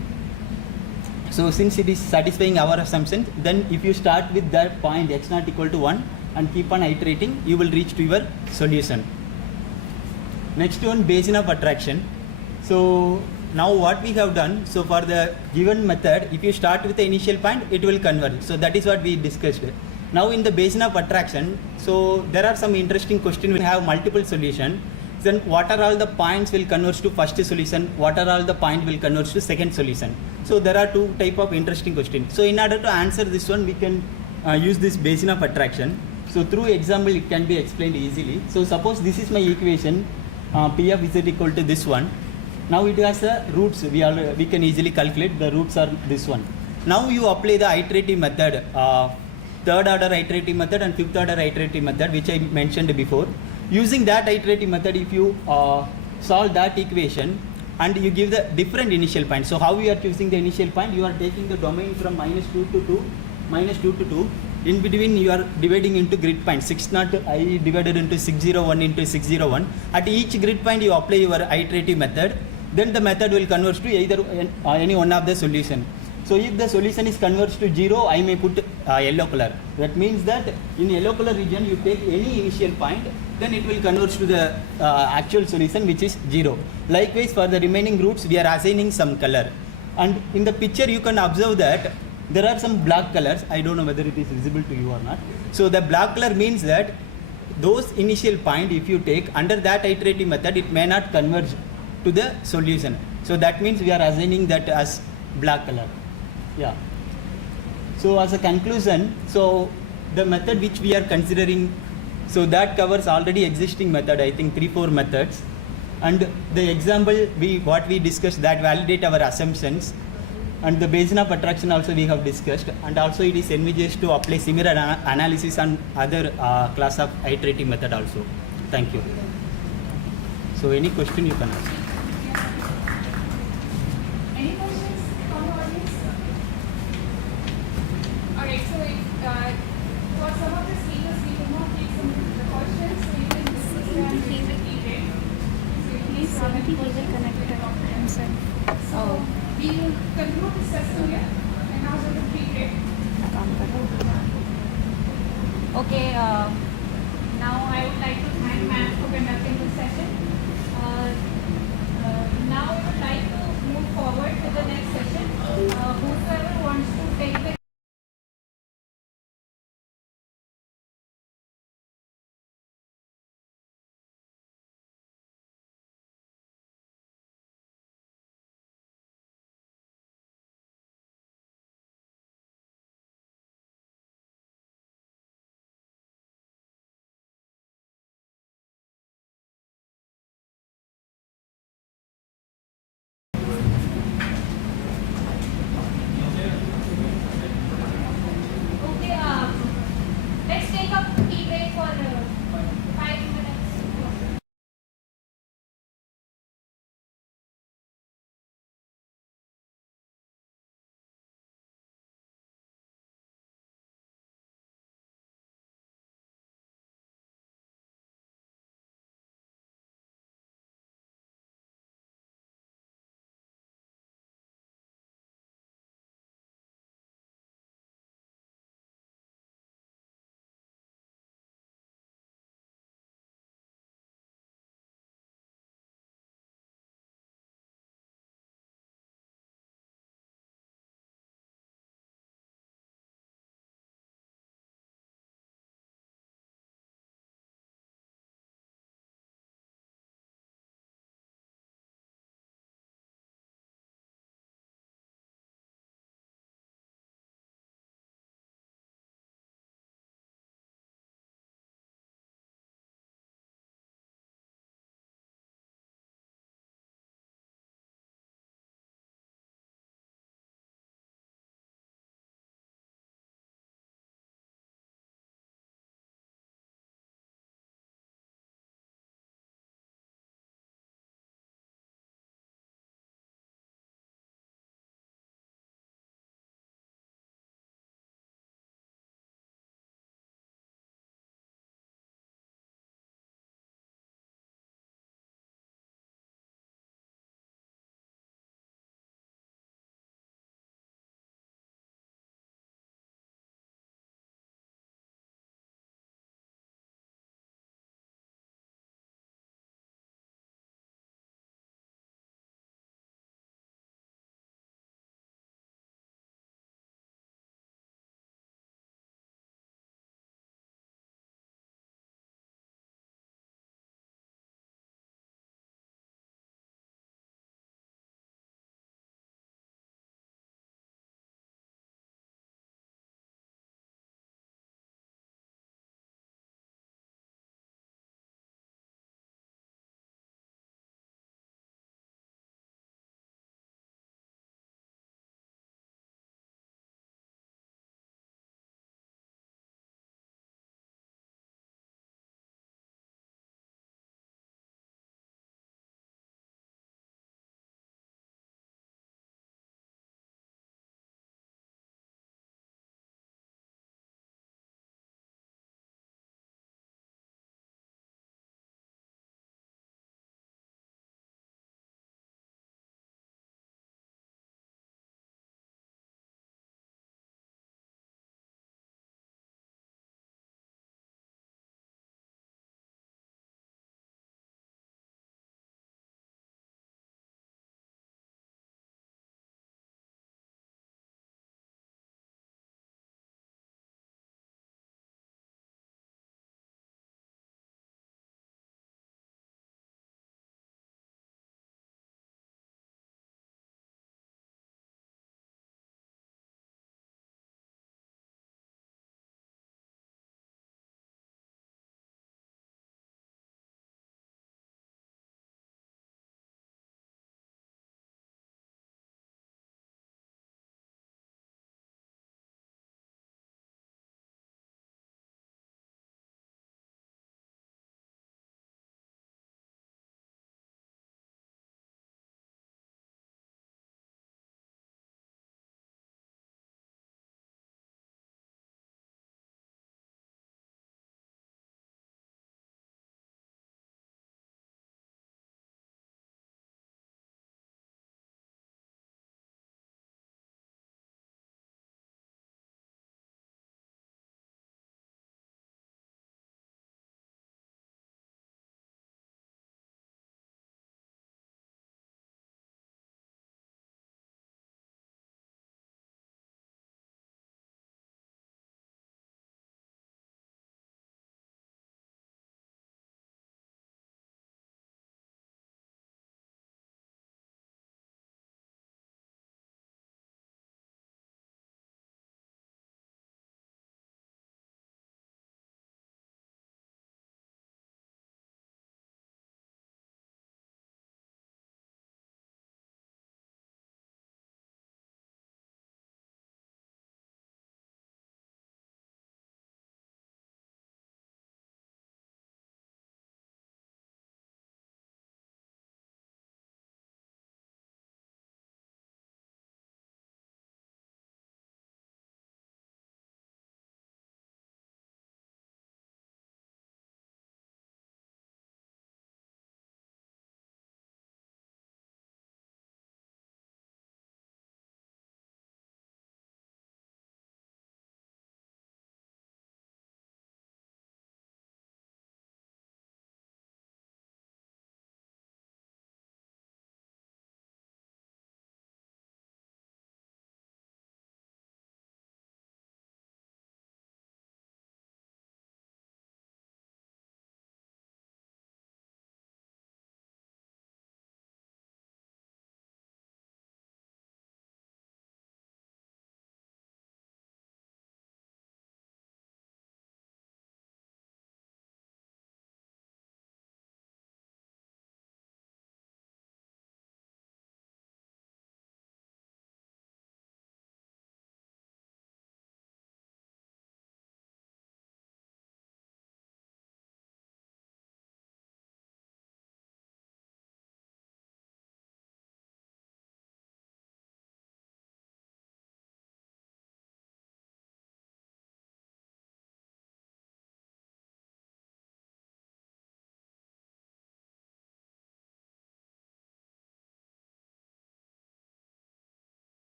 So since it is satisfying our assumption, then if you start with that point x naught equal to 1 and keep on iterating, you will reach to your solution. Next one, Bayesian of attraction. So now what we have done, so for the given method, if you start with the initial point, it will converge. So that is what we discussed. Now in the Bayesian of attraction, so there are some interesting questions. We have multiple solutions. Then what are all the points will converge to first solution? What are all the points will converge to second solution? So there are two type of interesting questions. So in order to answer this one, we can use this Bayesian of attraction. So through example, it can be explained easily. So suppose this is my equation, P of Z equal to this one. Now it has the roots. We can easily calculate the roots are this one. Now you apply the iterative method, third order iterative method and fifth order iterative method, which I mentioned before. Using that iterative method, if you solve that equation and you give the different initial point. So how you are choosing the initial point? You are taking the domain from -2 to 2, -2 to 2. In between, you are dividing into grid points. 6 0 I divided into 601 into 601. At each grid point, you apply your iterative method. Then the method will converge to either any one of the solution. So if the solution is converged to 0, I may put yellow color. That means that in yellow color region, you take any initial point, then it will converge to the actual solution, which is 0. Likewise, for the remaining roots, we are assigning some color. And in the picture, you can observe that there are some black colors. I don't know whether it is visible to you or not. So the black color means that those initial point, if you take under that iterative method, it may not converge to the solution. So that means we are assigning that as black color. Yeah. So as a conclusion, so the method which we are considering, so that covers already existing method, I think 3-4 methods. And the example what we discussed, that validate our assumptions. And the Bayesian of attraction also we have discussed. And also it is envisaged to apply similar analysis on other class of iterative method also. Thank you. So any question you can ask. Any questions from the audience? Alright, so if, for some of the speakers, we could not take some of the questions, so you can discuss them with the keyboard. So please connect the answer. So we will conclude this session here and now with the keyboard. Okay, now I would like to thank ma'am for conducting this session. Now we would like to move forward to the next session. Whoever wants to take the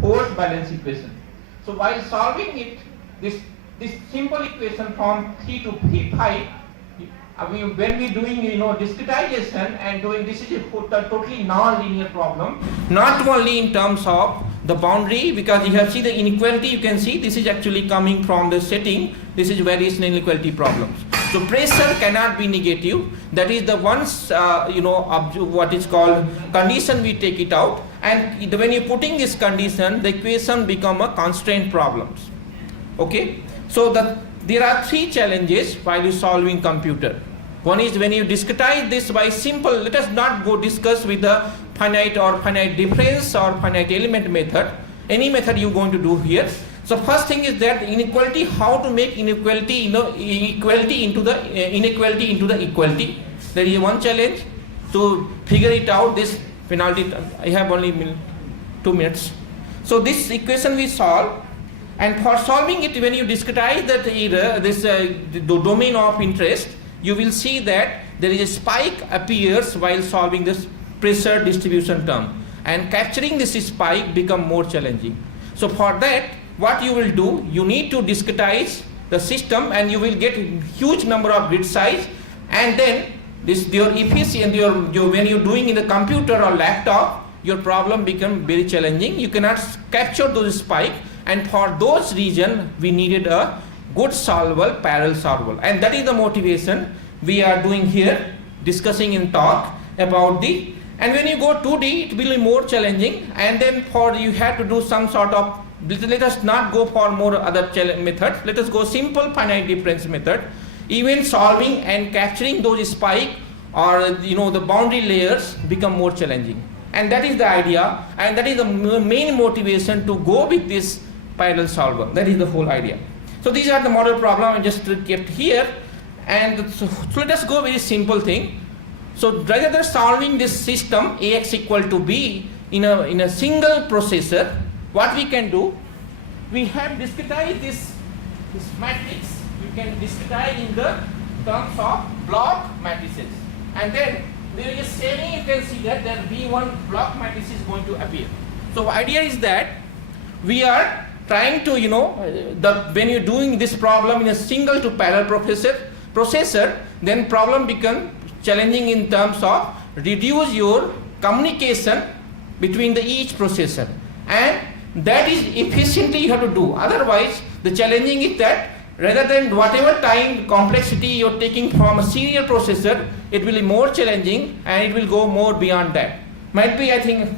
force balance equation. So while solving it, this simple equation from 3 to 5, when we doing discretization and doing, this is a totally non-linear problem. Not only in terms of the boundary, because you have seen the inequality, you can see this is actually coming from the setting. This is various inequality problems. So pressure cannot be negative. That is the once what is called condition, we take it out, and when you putting this condition, the equation become a constraint problems. Okay. So there are 3 challenges while you solving computer. One is when you discretize this by simple, let us not go discuss with the finite or finite difference or finite element method. Any method you're going to do here. So first thing is that inequality, how to make inequality, equality into the inequality into the equality. There is one challenge to figure it out. This penalty, I have only 2 minutes. So this equation we solve, and for solving it, when you discretize that the domain of interest, you will see that there is a spike appears while solving this pressure distribution term, and capturing this spike become more challenging. So for that, what you will do, you need to discretize the system, and you will get huge number of bit size, and then your efficiency, when you're doing in the computer or laptop, your problem become very challenging. You cannot capture those spike, and for those reason we needed a good solvable, parallel solvable, and that is the motivation we are doing here, discussing in talk about the. And when you go 2D, it will be more challenging, and then you have to do some sort of, let us not go for more other methods, let us go simple finite difference method. Even solving and capturing those spike or the boundary layers become more challenging, and that is the idea, and that is the main motivation to go with this parallel solver. That is the whole idea. So these are the model problem I just kept here, and so let us go very simple thing. So rather than solving this system Ax equal to B in a single processor, what we can do, we have discretized this matrix. You can discretize in the terms of block matrices, and then there is a saving. You can see that B1 block matrix is going to appear. So idea is that we are trying to when you're doing this problem in a single to parallel processor, then problem become challenging in terms of reduce your communication between each processor, and that is efficiently you have to do. Otherwise, the challenging is that rather than whatever time complexity you're taking from a serial processor, it will be more challenging, and it will go more beyond that. Might be, I think,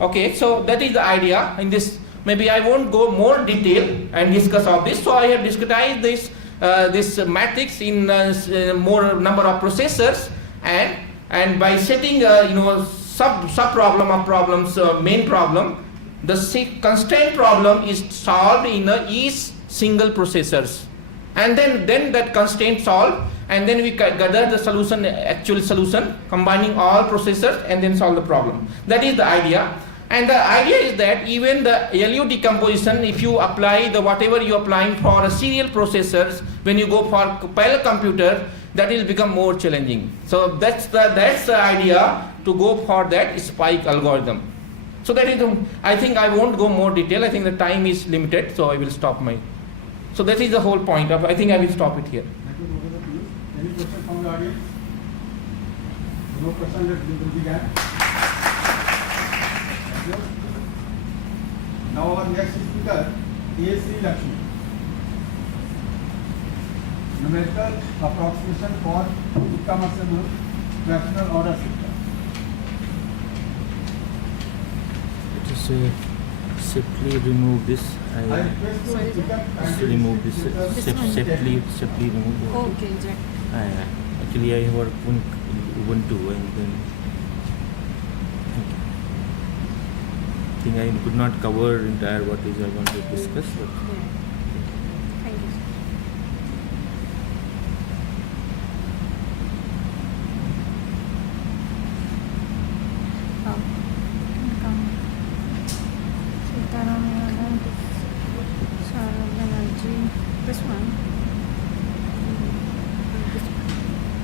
okay. So that is the idea in this. Maybe I won't go more detail and discuss of this. So I have discretized this matrix in more number of processors, and by setting sub problem of problems, main problem, the constraint problem is solved in each single processors, and then that constraint solved, and then we gather the solution, actual solution, combining all processors, and then solve the problem. That is the idea. And the idea is that even the LU decomposition, if you apply whatever you are applying for a serial processors, when you go for parallel computer, that will become more challenging. So that's the idea, to go for that spike algorithm. So that is I think I won't go more detail. I think the time is limited, so I will stop my. So that is the whole point of. I think I will stop it here. Any question from the audience? No question. Let me begin. Now our next speaker is Sri Lakshmi. Numerical approximation for incommensurable fractional order system. Let us simply remove this. I request you just remove this. Simply remove. Okay, Jack. Actually, I have Ubuntu, and then I think I could not cover entire what is I want to discuss. But Thank you. This one.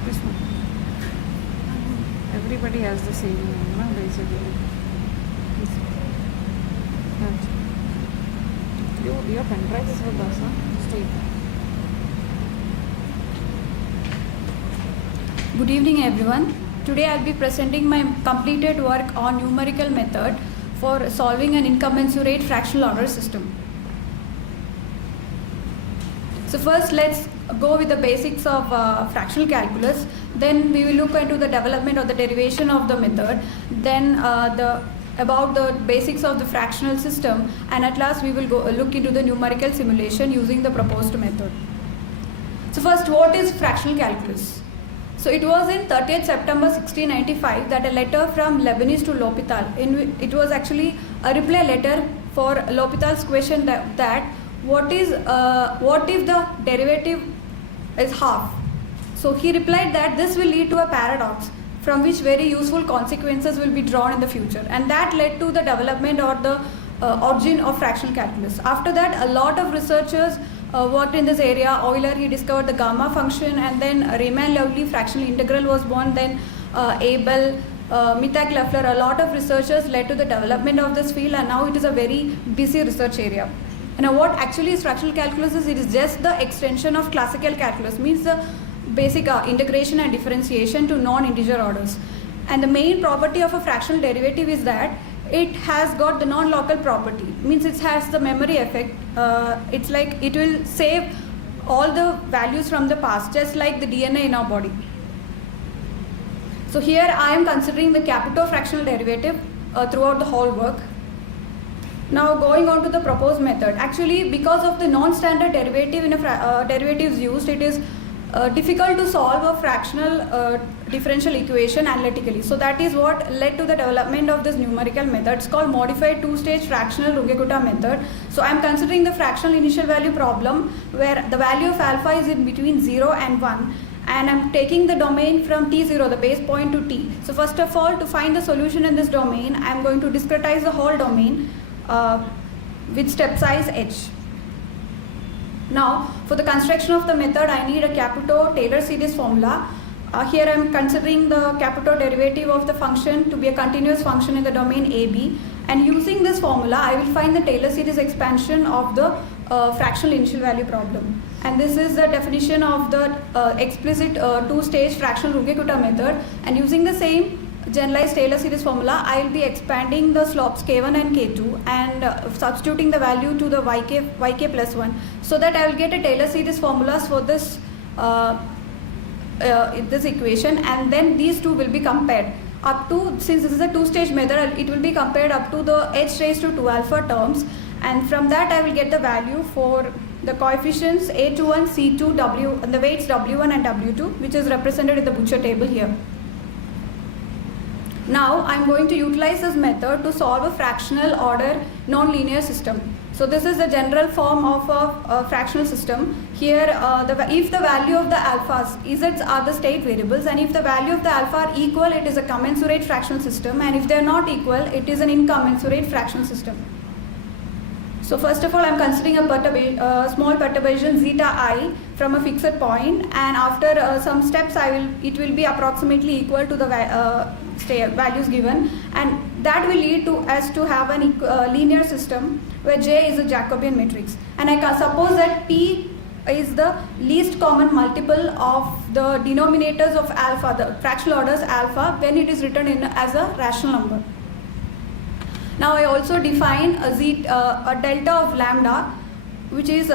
This one. Everybody has the same name, no? Basically. Your pen drive is with us, huh? Straight. Good evening everyone. Today I'll be presenting my completed work on numerical method for solving an incommensurate fractional order system. So first let's go with the basics of fractional calculus. Then we will look into the development or the derivation of the method. Then about the basics of the fractional system, and at last we will look into the numerical simulation using the proposed method. So first, what is fractional calculus? So it was in 30th September 1695 that a letter from Leibniz to L'Hopital, it was actually a reply letter for L'Hopital's question that what if the derivative is half? So he replied that this will lead to a paradox from which very useful consequences will be drawn in the future, and that led to the development or the origin of fractional calculus. After that, a lot of researchers worked in this area. Euler, he discovered the gamma function, and then Riemann-Leibniz fractional integral was born. Then Abel, Mittag-Leffler, a lot of researchers led to the development of this field, and now it is a very busy research area. Now what actually is fractional calculus is, it is just the extension of classical calculus, means the basic integration and differentiation to non-integer orders. And the main property of a fractional derivative is that it has got the non-local property, means it has the memory effect. It's like it will save all the values from the past, just like the DNA in our body. So here I am considering the Capito fractional derivative throughout the whole work. Now going on to the proposed method. Actually, because of the non-standard derivative in a derivatives used, it is difficult to solve a fractional differential equation analytically. So that is what led to the development of this numerical method. It's called modified two-stage fractional Runge-Kutta method. So I'm considering the fractional initial value problem where the value of alpha is in between 0 and 1, and I'm taking the domain from t0, the base point, to t. So first of all, to find the solution in this domain, I'm going to discretize the whole domain with step size h. Now, for the construction of the method, I need a Capito-Taylor series formula. Here I am considering the Capito derivative of the function to be a continuous function in the domain AB, and using this formula, I will find the Taylor series expansion of the fractional initial value problem. And this is the definition of the explicit two-stage fractional Runge-Kutta method. And using the same generalized Taylor series formula, I will be expanding the slopes k1 and k2 and substituting the value to the yk plus 1, so that I will get a Taylor series formulas for this this equation, and then these two will be compared up to, since this is a two-stage method, it will be compared up to the h raised to 2 alpha terms, and from that I will get the value for the coefficients A21, C2, W, and the weights W1 and W2, which is represented in the Butcher table here. Now I am going to utilize this method to solve a fractional order non-linear system. So this is the general form of a fractional system. Here if the value of the alphas, z's are the state variables, and if the value of the alpha are equal, it is a commensurate fractional system, and if they are not equal, it is an incommensurate fractional system. So first of all, I am considering a small perturbation zeta I from a fixed point, and after some steps it will be approximately equal to the values given, and that will lead to us to have a linear system where J is a Jacobian matrix, and I can suppose that P is the least common multiple of the denominators of alpha, the fractional orders alpha, when it is written in as a rational number. Now I also define a delta of lambda, which is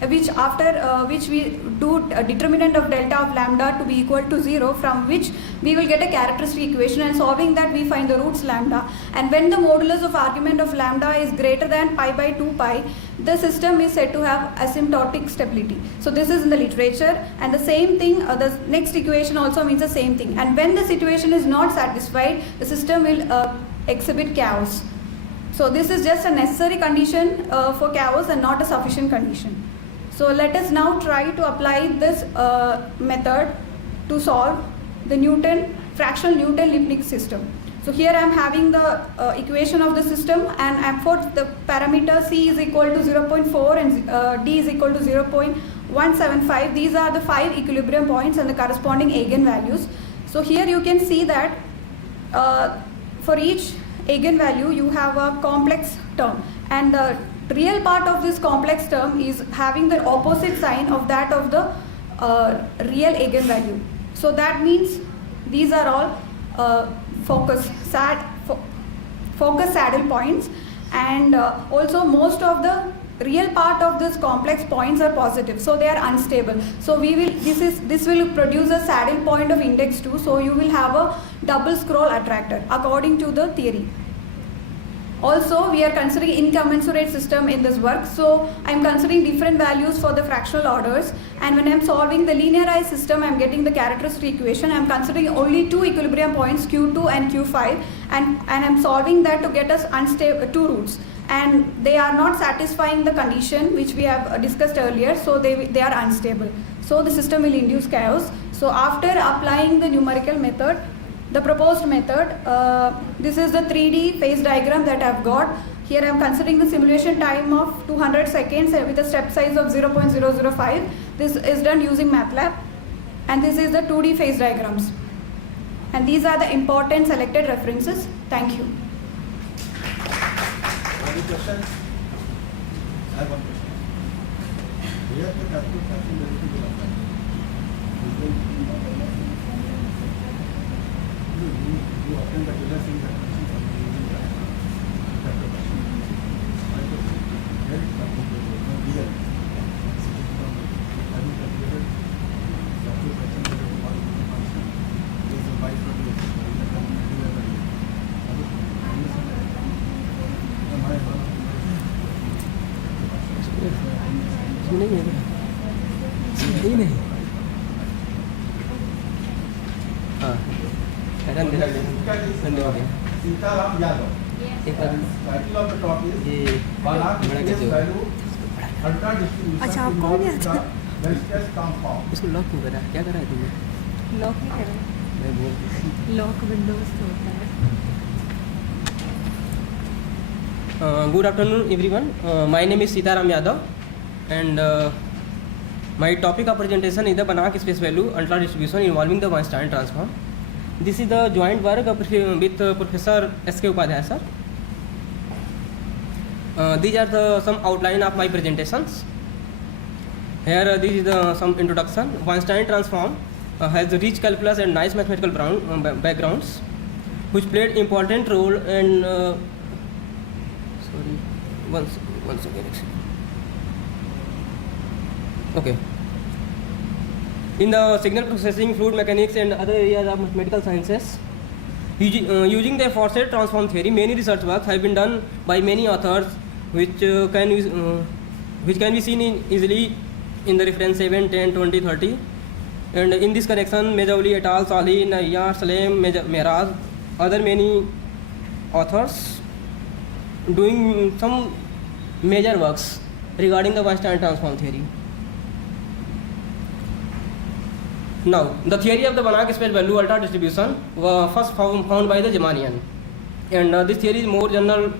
which we do a determinant of delta of lambda to be equal to 0, from which we will get a characteristic equation, and solving that we find the roots lambda, and when the modulus of argument of lambda is greater than pi by 2 pi, the system is said to have asymptotic stability. So this is in the literature, and the same thing, the next equation also means the same thing, and when the situation is not satisfied, the system will exhibit chaos. So this is just a necessary condition for chaos and not a sufficient condition. So let us now try to apply this method to solve the fractional Newton-Lipnicki system. So here I am having the equation of the system, and for the parameter C is equal to 0.4 and D is equal to 0.175. These are the 5 equilibrium points and the corresponding eigenvalues. So here you can see that for each eigenvalue, you have a complex term, and the real part of this complex term is having the opposite sign of that of the real eigenvalue. So that means these are all focus saddle points, and also most of the real part of this complex points are positive, so they are unstable. So this will produce a saddle point of index 2, so you will have a double scroll attractor according to the theory. Also, we are considering incommensurate system in this work, so I am considering different values for the fractional orders, and when I am solving the linearized system, I am getting the characteristic equation. I am considering only two equilibrium points, Q2 and Q5, and I am solving that to get us unstable two roots, and they are not satisfying the condition which we have discussed earlier, so they are unstable. So the system will induce chaos. So after applying the numerical method, the proposed method, this is the 3D phase diagram that I have got. Here I am considering the simulation time of 200 seconds with a step size of 0.005. This is done using MATLAB, and this is the 2D phase diagrams. And these are the important selected references. Thank you. Any questions? I have one question. Where the capital fraction derivative will apply? You obtain the Taylor series expression from using the capital fraction. My question is, where it comes from real? Having calculated capital fraction derivative of the function is a y from the नहीं है नहीं नहीं हाँ Sitaram Yadav title of the talk is ये बड़ा जो value ultra distribution अच्छा, आपको भी आता है? वेरिएस कंपाउंड इसको लॉक क्यों करा क्या करा है तुमने लॉक नहीं करें, मैं बोल लॉक विंडोज से होता है. Good afternoon everyone. My name is Sitaram Yadav, and my topic of presentation is the Banach space value ultra distribution involving the Weinstein transform. This is the joint work with Professor S.K. Upadhyay sir. These are some outline of my presentations. Here this is some introduction. Weinstein transform has rich calculus and nice mathematical backgrounds, which played important role in once again. Okay. In the signal processing, fluid mechanics, and other areas of mathematical sciences, using the aforesaid transform theory, many research works have been done by many authors, which can be seen easily in the reference 7, 10, 20, 30. And in this connection, Mejawli et al., Salih, Nayyar, Salem, Mehraj, other many authors doing some major works regarding the Weinstein transform theory. Now, the theory of the Banach space value ultra distribution was first found by the Jamanian, and this theory is more general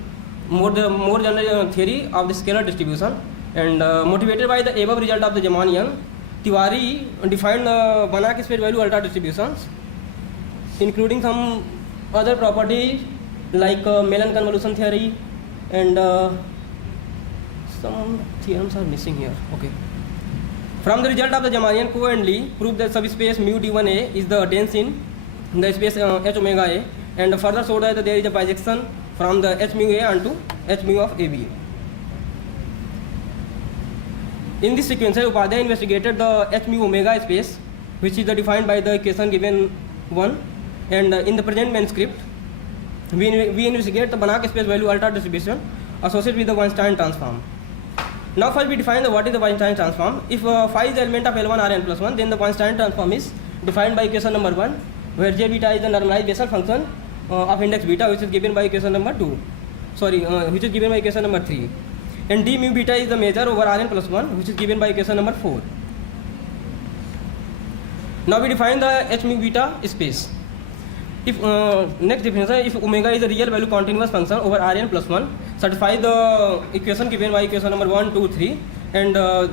theory of the scalar distribution, and motivated by the above result of the Jamanian, Tiwari defined the Banach space value ultra distributions, including some other properties like Mellon convolution theory, and some theorems are missing here. Okay. From the result of the Jamanian, Ko and Lee proved that subspace mu d1a is the dense in the space h omega a, and further showed that there is a bijection from the h mu a onto h mu of ab. In this sequence, Upadhyay investigated the h mu omega space, which is defined by the equation given 1, and in the present manuscript, we investigate the Banach space value ultra distribution associated with the Weinstein transform. Now first we define what is the Weinstein transform. If phi is the element of L1 Rn plus 1, then the Weinstein transform is defined by equation number 1, where j beta is the normalized Bessel function of index beta, which is given by equation number 2. Which is given by equation number 3. And d mu beta is the measure over Rn plus 1, which is given by equation number 4. Now we define the h mu beta space. If next definition, if omega is a real value continuous function over Rn plus 1, satisfy the equation given by equation number 1, 2, 3, and the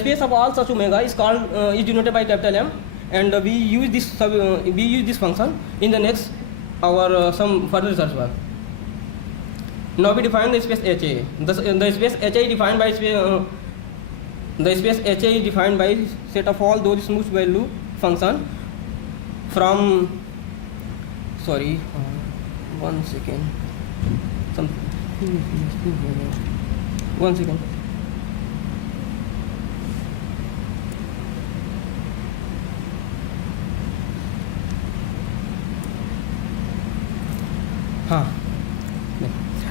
space of all such omega is denoted by capital M, and we use this function in the next our some further research work. Now we define the space HA. The space HA is defined by the space HA is defined by set of all those smooth value function from one second.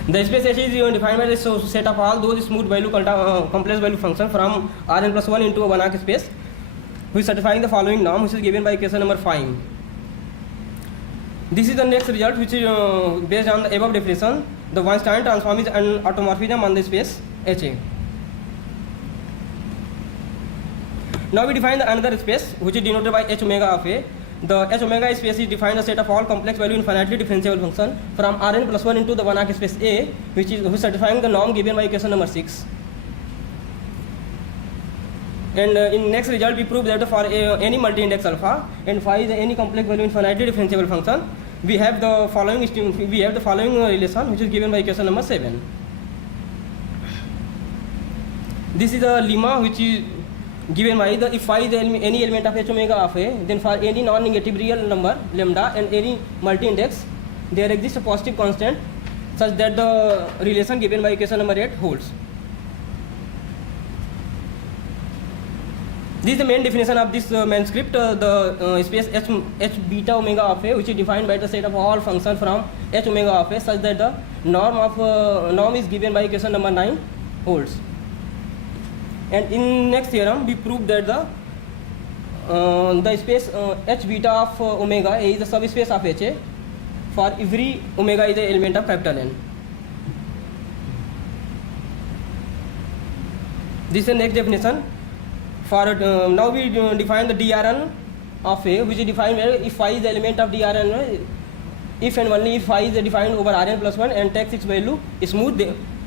The space HA is defined by the set of all those smooth value complex value function from Rn plus 1 into a Banach space, which is satisfying the following norm, which is given by equation number 5. This is the next result, which is based on the above definition. The Weinstein transform is an automorphism on the space HA. Now we define the another space, which is denoted by H omega of A. The H omega space is defined a set of all complex value infinitely differentiable function from Rn plus 1 into the Banach space A, which is satisfying the norm given by equation number 6. And in next result we prove that for any multi-index alpha and phi is any complex value infinitely differentiable function, we have the following relation, which is given by equation number 7. This is the lemma which is given by the if phi is any element of H omega of A, then for any non-negative real number lambda and any multi-index, there exists a positive constant such that the relation given by equation number 8 holds. This is the main definition of this manuscript, the space H beta omega of A, which is defined by the set of all functions from H omega of A such that the norm is given by equation number 9 holds. And in next theorem we prove that the space H beta of omega A is the subspace of HA for every omega is the element of capital N. This is the next definition. For now we define the DRN of A, which is defined where if phi is the element of DRN, if and only if phi is defined over Rn plus 1 and takes its value smooth,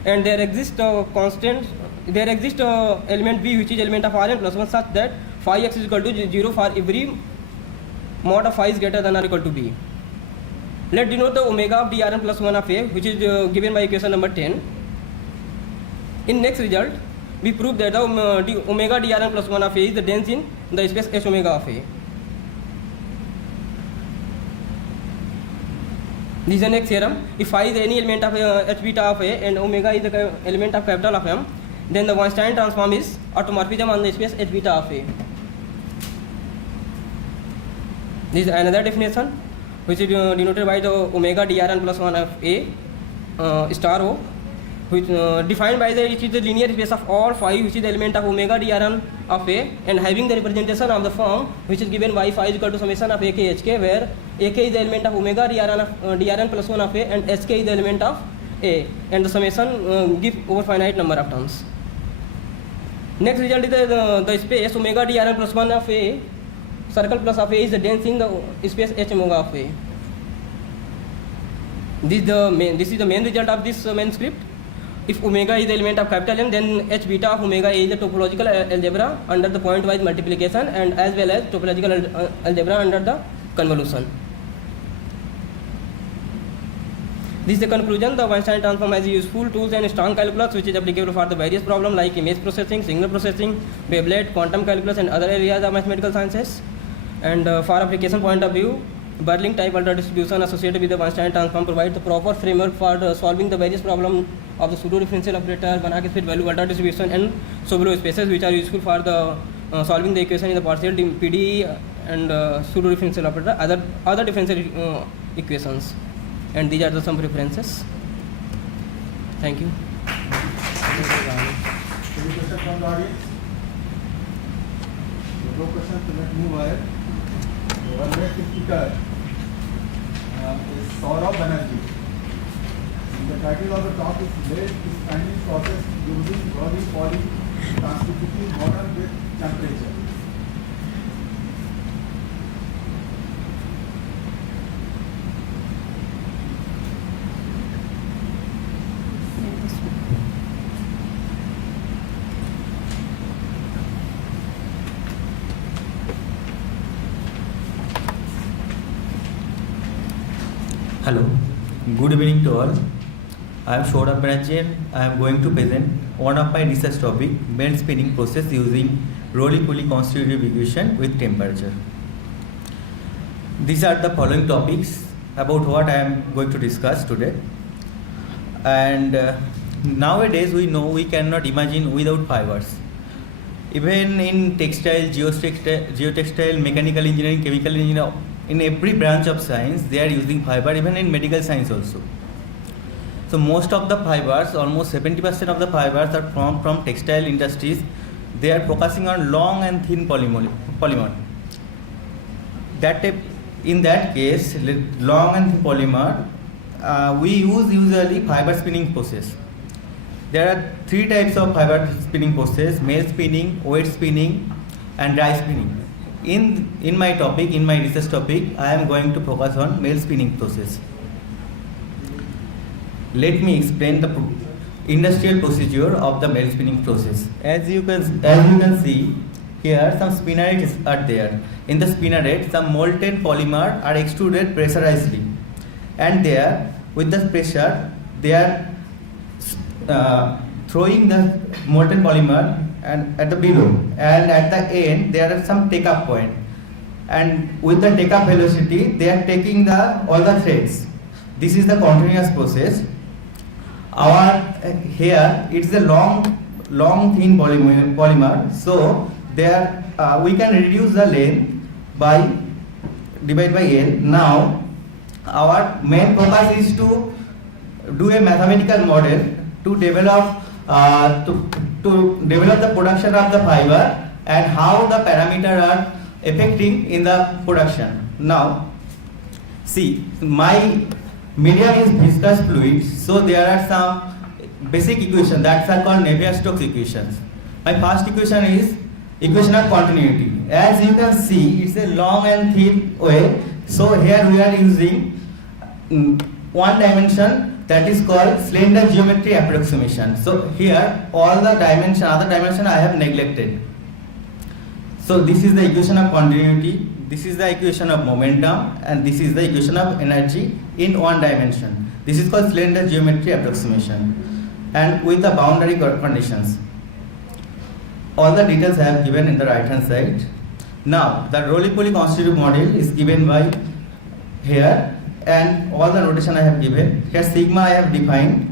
and there exists element V which is element of Rn plus 1 such that phi x is equal to 0 for every mod of phi is greater than or equal to B. Let denote the omega of Drn plus 1 of A, which is given by equation number 10. In next result we prove that the omega Drn plus 1 of A is the dense in the space H omega of A. This is the next theorem. If phi is any element of H beta of A and omega is the element of capital of M, then the Weinstein transform is automorphism on the space H beta of A. This is another definition, which is denoted by the omega Drn plus 1 of A star O, which defined by it is the linear space of all phi, which is the element of omega Drn of A, and having the representation of the form which is given by phi is equal to summation of AK HK, where AK is the element of omega Drn plus 1 of A and HK is the element of A, and the summation give over finite number of terms. Next result is the space omega Drn plus 1 of A circle plus of A is the dense in the space H omega of A. This is the main result of this manuscript. If omega is the element of capital M, then H beta of omega is the topological algebra under the point-wise multiplication and as well as topological algebra under the convolution. This is the conclusion. The Weinstein transform has useful tools and strong calculus which is applicable for the various problems like image processing, signal processing, wavelet, quantum calculus and other areas of mathematical sciences. And for application point of view, Berling type ultra distribution associated with the Weinstein transform provides the proper framework for solving the various problems of the pseudo differential operator, Banach space value ultra distribution and Sobolev spaces, which are useful for the solving the equation in the partial PDE and pseudo differential operator, other differential equations. And these are some references. Thank you. Any question from the audience? No questions, so let's move ahead. Our next speaker is Saurabh Banerjee. The title of the talk is Lead is Kindly Processed Using Body Poly Transcriptivity Model with Temperature. Hello, good evening to all. I am Shoda Banerjee. I am going to present one of my research topic, belt spinning process using roly-poly constitutive equation with temperature. These are the following topics about what I am going to discuss today. And nowadays we know we cannot imagine without fibers. Even in textile, geotextile, mechanical engineering, chemical engineering, in every branch of science they are using fiber, even in medical science also. So most of the fibers, almost 70% of the fibers are from textile industries. They are focusing on long and thin polymer. In that case, long and thin polymer, we use usually fiber spinning process. There are 3 types of fiber spinning process: male spinning, wet spinning, and dry spinning. In my research topic, I am going to focus on male spinning process. Let me explain the industrial procedure of the male spinning process. As you can see here, some spinnerets are there. In the spinneret, some molten polymer are extruded pressurizedly, and there, with the pressure, they are throwing the molten polymer and at the below, and at the end there are some take-up point, and with the take-up velocity they are taking all the threads. This is the continuous process. Here it's a long thin polymer, so there we can reduce the length by divide by L. Now our main focus is to do a mathematical model to develop the production of the fiber and how the parameters are affecting in the production. Now see, my medium is viscous fluid, so there are some basic equations that are called Navier-Stokes equations. My first equation is equation of continuity. As you can see, it's a long and thin way, so here we are using one dimension, that is called slender geometry approximation. So here all the other dimension I have neglected. So this is the equation of continuity, this is the equation of momentum, and this is the equation of energy in one dimension. This is called slender geometry approximation, and with the boundary conditions. All the details I have given in the right hand side. Now the roly-poly constitutive model is given by here, and all the notation I have given. Here sigma I have defined.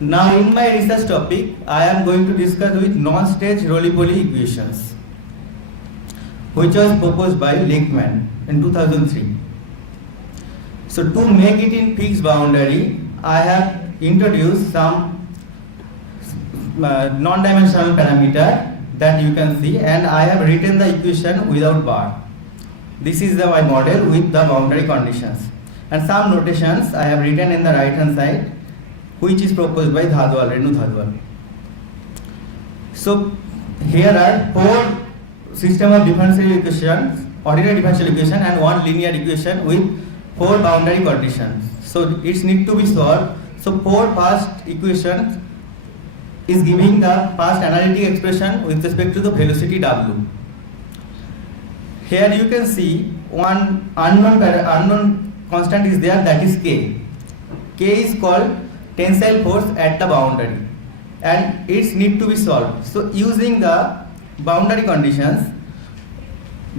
Now in my research topic, I am going to discuss with non-stage roly-poly equations, which was proposed by Lichtman in 2003. So to make it in fixed boundary, I have introduced some non-dimensional parameter that you can see, and I have written the equation without bar. This is my model with the boundary conditions, and some notations I have written in the right hand side, which is proposed by Renu Dhadwal. So here are 4 system of differential equations, ordinary differential equation, and 1 linear equation with 4 boundary conditions. So it needs to be solved. So 4 first equations is giving the first analytic expression with respect to the velocity W. Here you can see one unknown constant is there, that is K. K is called tensile force at the boundary, and it needs to be solved. So using the boundary conditions,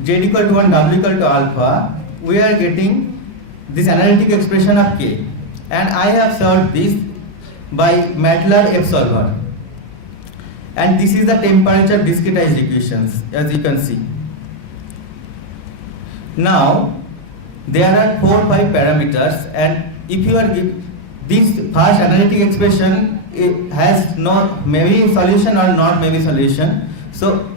Z equal to 1, W equal to alpha, we are getting this analytic expression of K, and I have solved this by MATLAB F solver, and this is the temperature discretized equations, as you can see. Now there are 4 or 5 parameters, and if you are this first analytic expression, it has not maybe solution or not maybe solution. So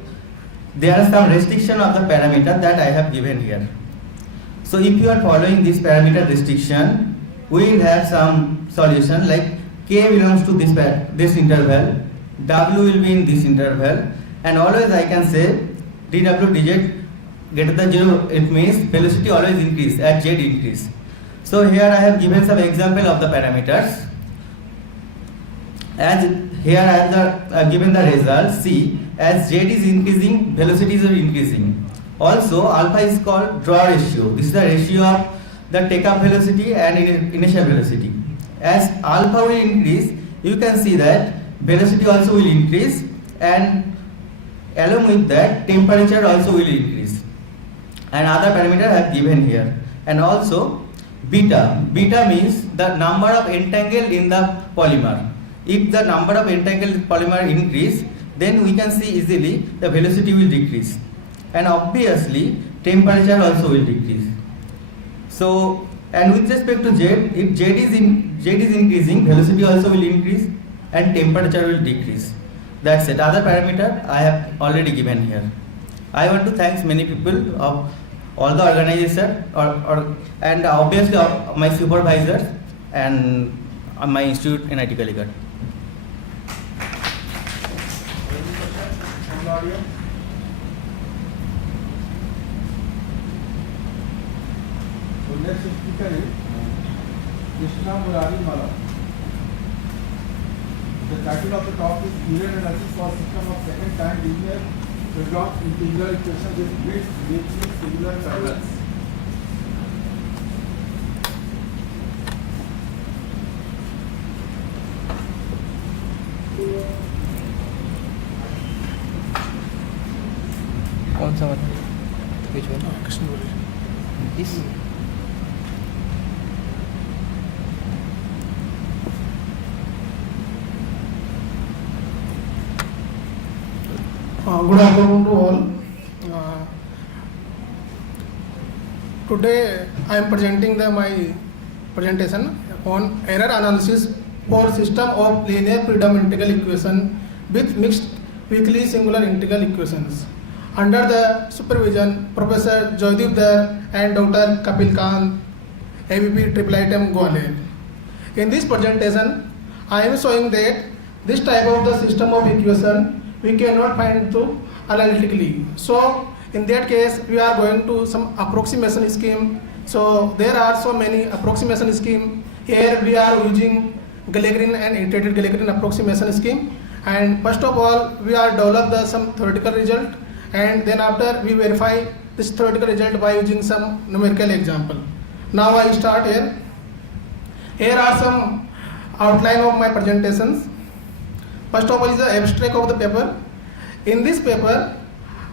there are some restriction of the parameter that I have given here. So if you are following this parameter restriction, we will have some solution like K belongs to this interval, W will be in this interval, and always I can say dW dz greater than 0, it means velocity always increase as Z increase. So here I have given some example of the parameters. As here I have given the result. See, as Z is increasing, velocities are increasing. Also, alpha is called draw ratio. This is the ratio of the take-up velocity and initial velocity. As alpha will increase, you can see that velocity also will increase, and along with that temperature also will increase. And other parameter I have given here. And also beta. Beta means the number of entangled in the polymer. If the number of entangled polymer increase, then we can see easily the velocity will decrease. And obviously temperature also will decrease. So, and with respect to Z, if Z is increasing, velocity also will increase and temperature will decrease. That's it. Other parameter I have already given here. I want to thank many people of all the organizers and obviously my supervisors and my institute NIT Calicut. So next speaker is Krishna Murari Mala. The title of the talk is Period Analysis for System of Second Time Linear Freedom Integral Equation with mixed singular parallels. कौन सा वाला? Which one? This. Good afternoon to all. Today I am presenting my presentation on error analysis for system of linear freedom integral equation with mixed weakly singular integral equations under the supervision Professor Joydeep Dar and Dr. Kapil Kant, ABP IIIM Gwalior. In this presentation, I am showing that this type of the system of equation we cannot find through analytically. So in that case, we are going to some approximation scheme. So there are so many approximation scheme. Here we are using Gallagher and iterated Gallagher approximation scheme. And first of all, we are develop some theoretical result, and then after we verify this theoretical result by using some numerical example. Now I start here. Here are some outline of my presentations. First of all is the abstract of the paper. In this paper,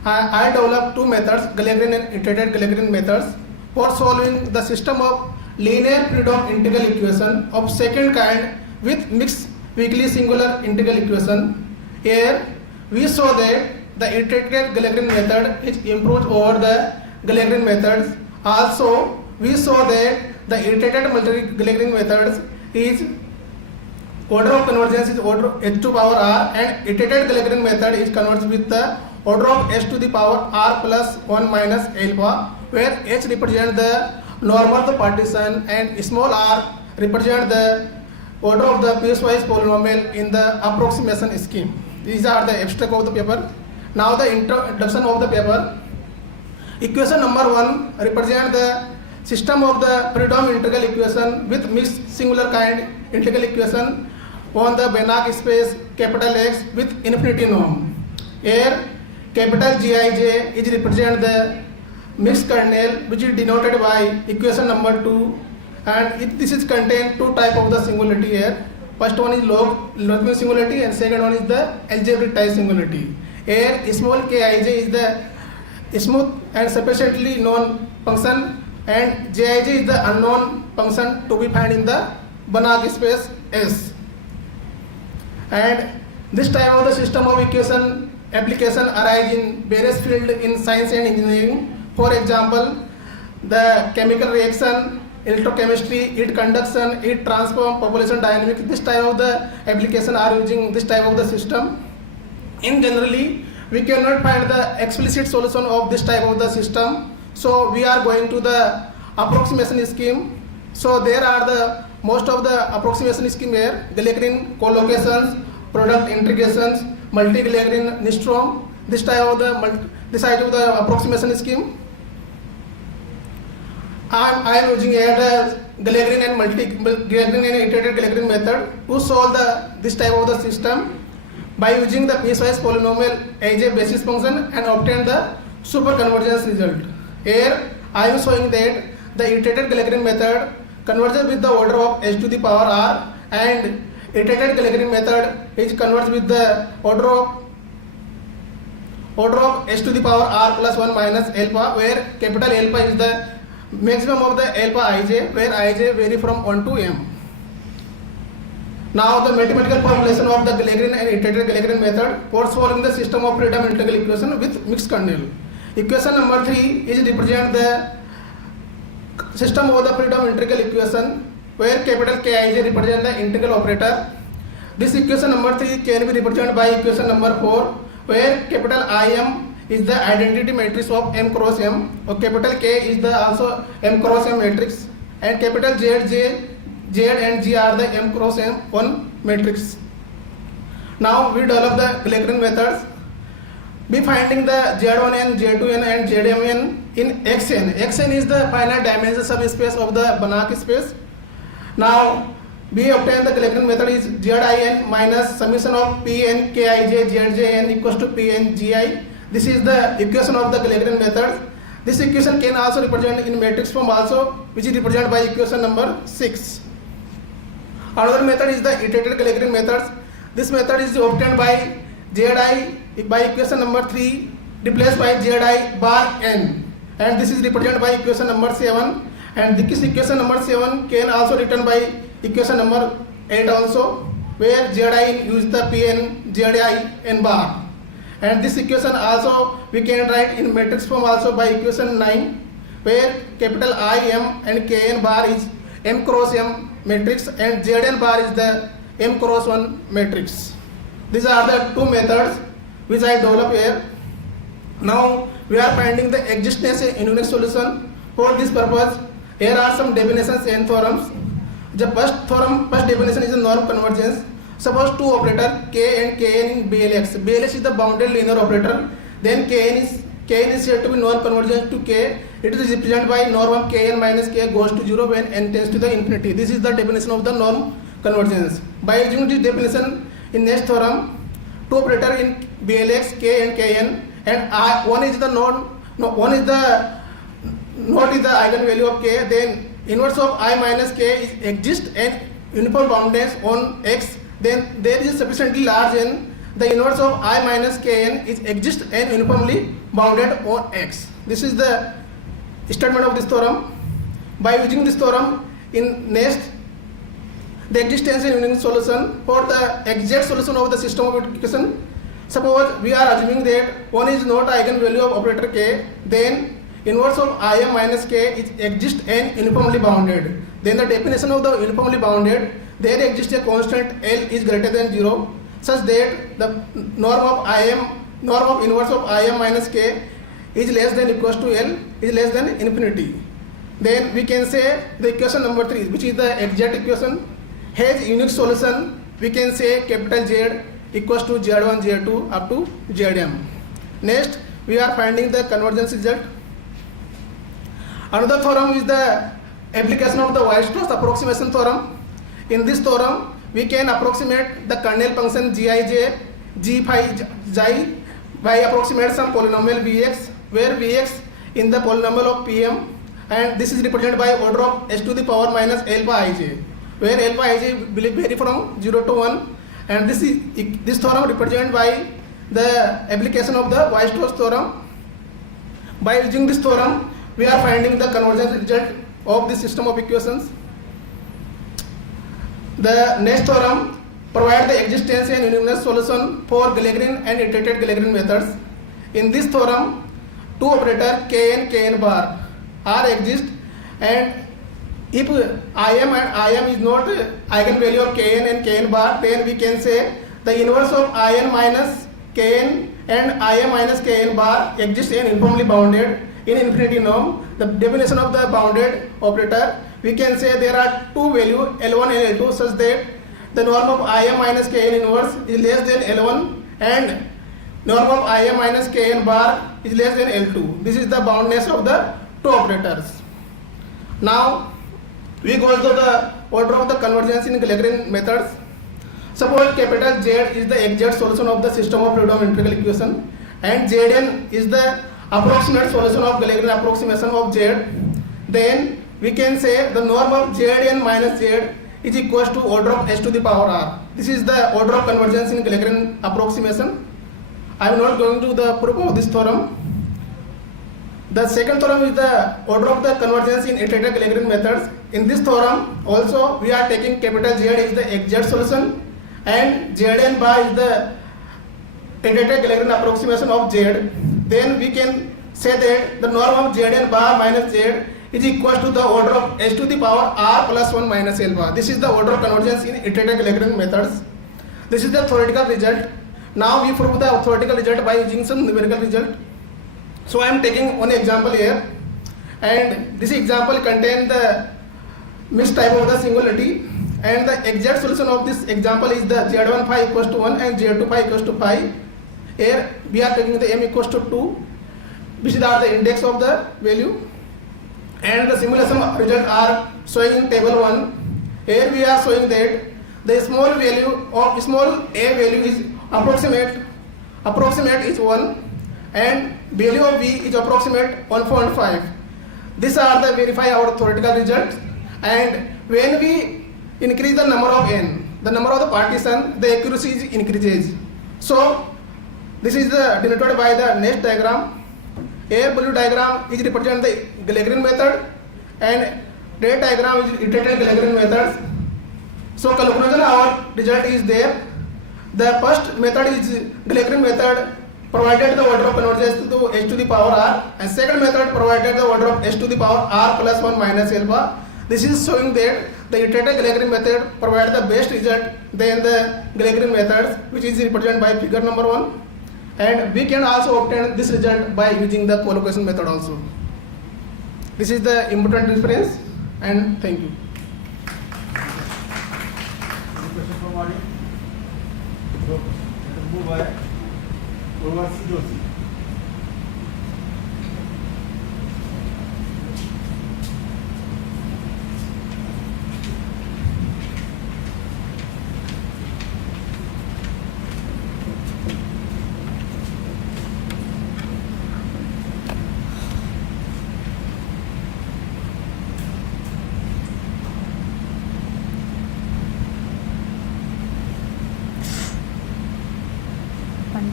I developed two methods, Gallagher and iterated Gallagher methods, for solving the system of linear freedom integral equation of second kind with mixed weakly singular integral equation. Here we saw that the iterated Gallagher method is improved over the Gallagher methods. Also, we saw that the iterated multi-Gallagher methods is order of convergence is order h to power r, and iterated Gallagher method is converged with the order of h to the power r plus 1 minus alpha, where h represents the normal of the partition and small r represents the order of the piecewise polynomial in the approximation scheme. These are the abstract of the paper. Now the introduction of the paper. Equation number 1 represents the system of the freedom integral equation with mixed singular kind integral equation on the Banach space capital X with infinity norm. Here capital Gij is represent the mixed kernel, which is denoted by equation number 2, and this is contain two type of the singularity here. First one is logarithmic singularity and second one is the algebraic type singularity. Here small Kij is the smooth and sufficiently known function, and Jij is the unknown function to be found in the Banach space S. And this type of the system of equation application arise in various fields in science and engineering. For example, the chemical reaction, electrochemistry, heat conduction, heat transfer, population dynamics. This type of the application are using this type of the system. In generally, we cannot find the explicit solution of this type of the system. So we are going to the approximation scheme. So there are the most of the approximation scheme here: Gallagher collocations, product integrations, multi-Gallagher Nystrom. This type of the approximation scheme. I am using here the Gallagher and multi-Gallagher and iterated Gallagher method to solve this type of the system by using the piecewise polynomial as a basis function and obtain the super convergence result. Here I am showing that the iterated Gallagher method converges with the order of h to the power r, and iterated Gallagher method is converges with the order of h to the power r plus 1 minus alpha, where capital alpha is the maximum of the alpha ij, where ij vary from 1 to m. Now the mathematical formulation of the Gallagher and iterated Gallagher method for solving the system of freedom integral equation with mixed kernel. Equation number 3 is represent the system of the freedom integral equation, where capital Kij represent the integral operator. This equation number 3 can be represented by equation number 4, where capital Im is the identity matrix of m cross m, or capital K is the also m cross m matrix, and capital Z and G are the m cross m one matrix. Now we develop the Gallagher methods by finding the Z1n, Z2n and Zmn in Xn. Xn is the finite dimension subspace of the Banach space. Now we obtain the Gallagher method is Zin minus summation of Pn Kij Zjn equals to Pn Gi. This is the equation of the Gallagher method. This equation can also represent in matrix form also, which is represented by equation number 6. Another method is the iterated Gallagher methods. This method is obtained by Zi by equation number 3 replaced by Zi bar n, and this is represented by equation number 7, and this equation number 7 can also written by equation number 8 also, where Zi use the Pn Zi n bar, and this equation also we can write in matrix form also by equation 9, where capital Im and Kn bar is m cross m matrix and Zn bar is the m cross 1 matrix. These are the two methods which I develop here. Now we are finding the existence in unique solution. For this purpose, here are some definitions and theorems. The first definition is a norm convergence. Suppose two operators k and kn in BLX. BLX is the bounded linear operator. Then kn is said to be norm convergence to k. It is represented by norm of kn minus k goes to 0 when n tends to the infinity. This is the definition of the norm convergence. By using this definition in next theorem, two operators in BLX k and kn, and one is the eigenvalue of k. Then inverse of I minus k is exist and uniform boundedness on x. Then there is sufficiently large n. The inverse of I minus kn is exist and uniformly bounded on x. This is the statement of this theorem. By using this theorem in next, the existence and unique solution for the exact solution of the system of equation. Suppose we are assuming that one is not eigenvalue of operator k, then inverse of Im minus k is exist and uniformly bounded. Then the definition of the uniformly bounded, there exists a constant L is greater than 0, such that the norm of inverse of Im minus k is less than equals to L is less than infinity. Then we can say the equation number 3, which is the exact equation, has unique solution. We can say capital Z equals to Z1, Z2 up to Zm. Next, we are finding the convergence result. Another theorem is the application of the Weierstrass approximation theorem. In this theorem, we can approximate the kernel function Gij, G phi xi by approximate some polynomial Vx, where Vx in the polynomial of Pm, and this is represented by order of h to the power minus alpha ij, where alpha ij will vary from 0 to 1, and this theorem represented by the application of the Weierstrass theorem. By using this theorem, we are finding the convergence result of this system of equations. The next theorem provides the existence and uniqueness solution for Gallagher and iterated Gallagher methods. In this theorem, two operators k and kn bar are exist, and if Im and Im is not eigenvalue of kn and kn bar, then we can say the inverse of Im minus kn and Im minus kn bar exist and uniformly bounded in infinity norm. The definition of the bounded operator, we can say there are two values L1 and L2 such that the norm of Im minus kn inverse is less than L1 and norm of Im minus kn bar is less than L2. This is the boundedness of the two operators. Now we go to the order of the convergence in Gallagher methods. Suppose capital Z is the exact solution of the system of freedom integral equation, and Zn is the approximate solution of Gallagher approximation of Z. Then we can say the norm of Zn minus Z is equals to order of h to the power r. This is the order of convergence in Lagrange approximation. I am not going to the proof of this theorem. The second theorem is the order of the convergence in iterative Lagrange methods. In this theorem also we are taking capital Z is the exact solution and Zn bar is the iterative Lagrange approximation of Z. Then we can say that the norm of Zn bar minus Z is equal to the order of h to the power r plus 1 minus L bar. This is the order of convergence in iterative Lagrange methods. This is the theoretical result. Now we prove the theoretical result by using some numerical result. So I am taking one example here, and this example contains the mixed type of the singularity, and the exact solution of this example is the Z1 phi equals to 1 and Z2 phi equals to phi. Here we are taking the m equals to 2, which are the index of the value, and the simulation results are showing in table 1. Here we are showing that the small value of small a value is approximate is 1 and value of b is approximate 1.5. These are the verify our theoretical results, and when we increase the number of n, the number of the partition, the accuracy is increases. So this is denoted by the next diagram. Here blue diagram is represent the Lagrange method and red diagram is iterative Lagrange methods. So conclusion our result is there. The first method is Lagrange method provided the order of convergence to h to the power r, and second method provided the order of h to the power r plus 1 minus L bar. This is showing that the iterative Lagrange method provides the best result than the Lagrange methods, which is represented by figure number 1. And we can also obtain this result by using the collocation method also. This is the important difference, and thank you. Any question from audience? So let us move by Urvashi Joshi.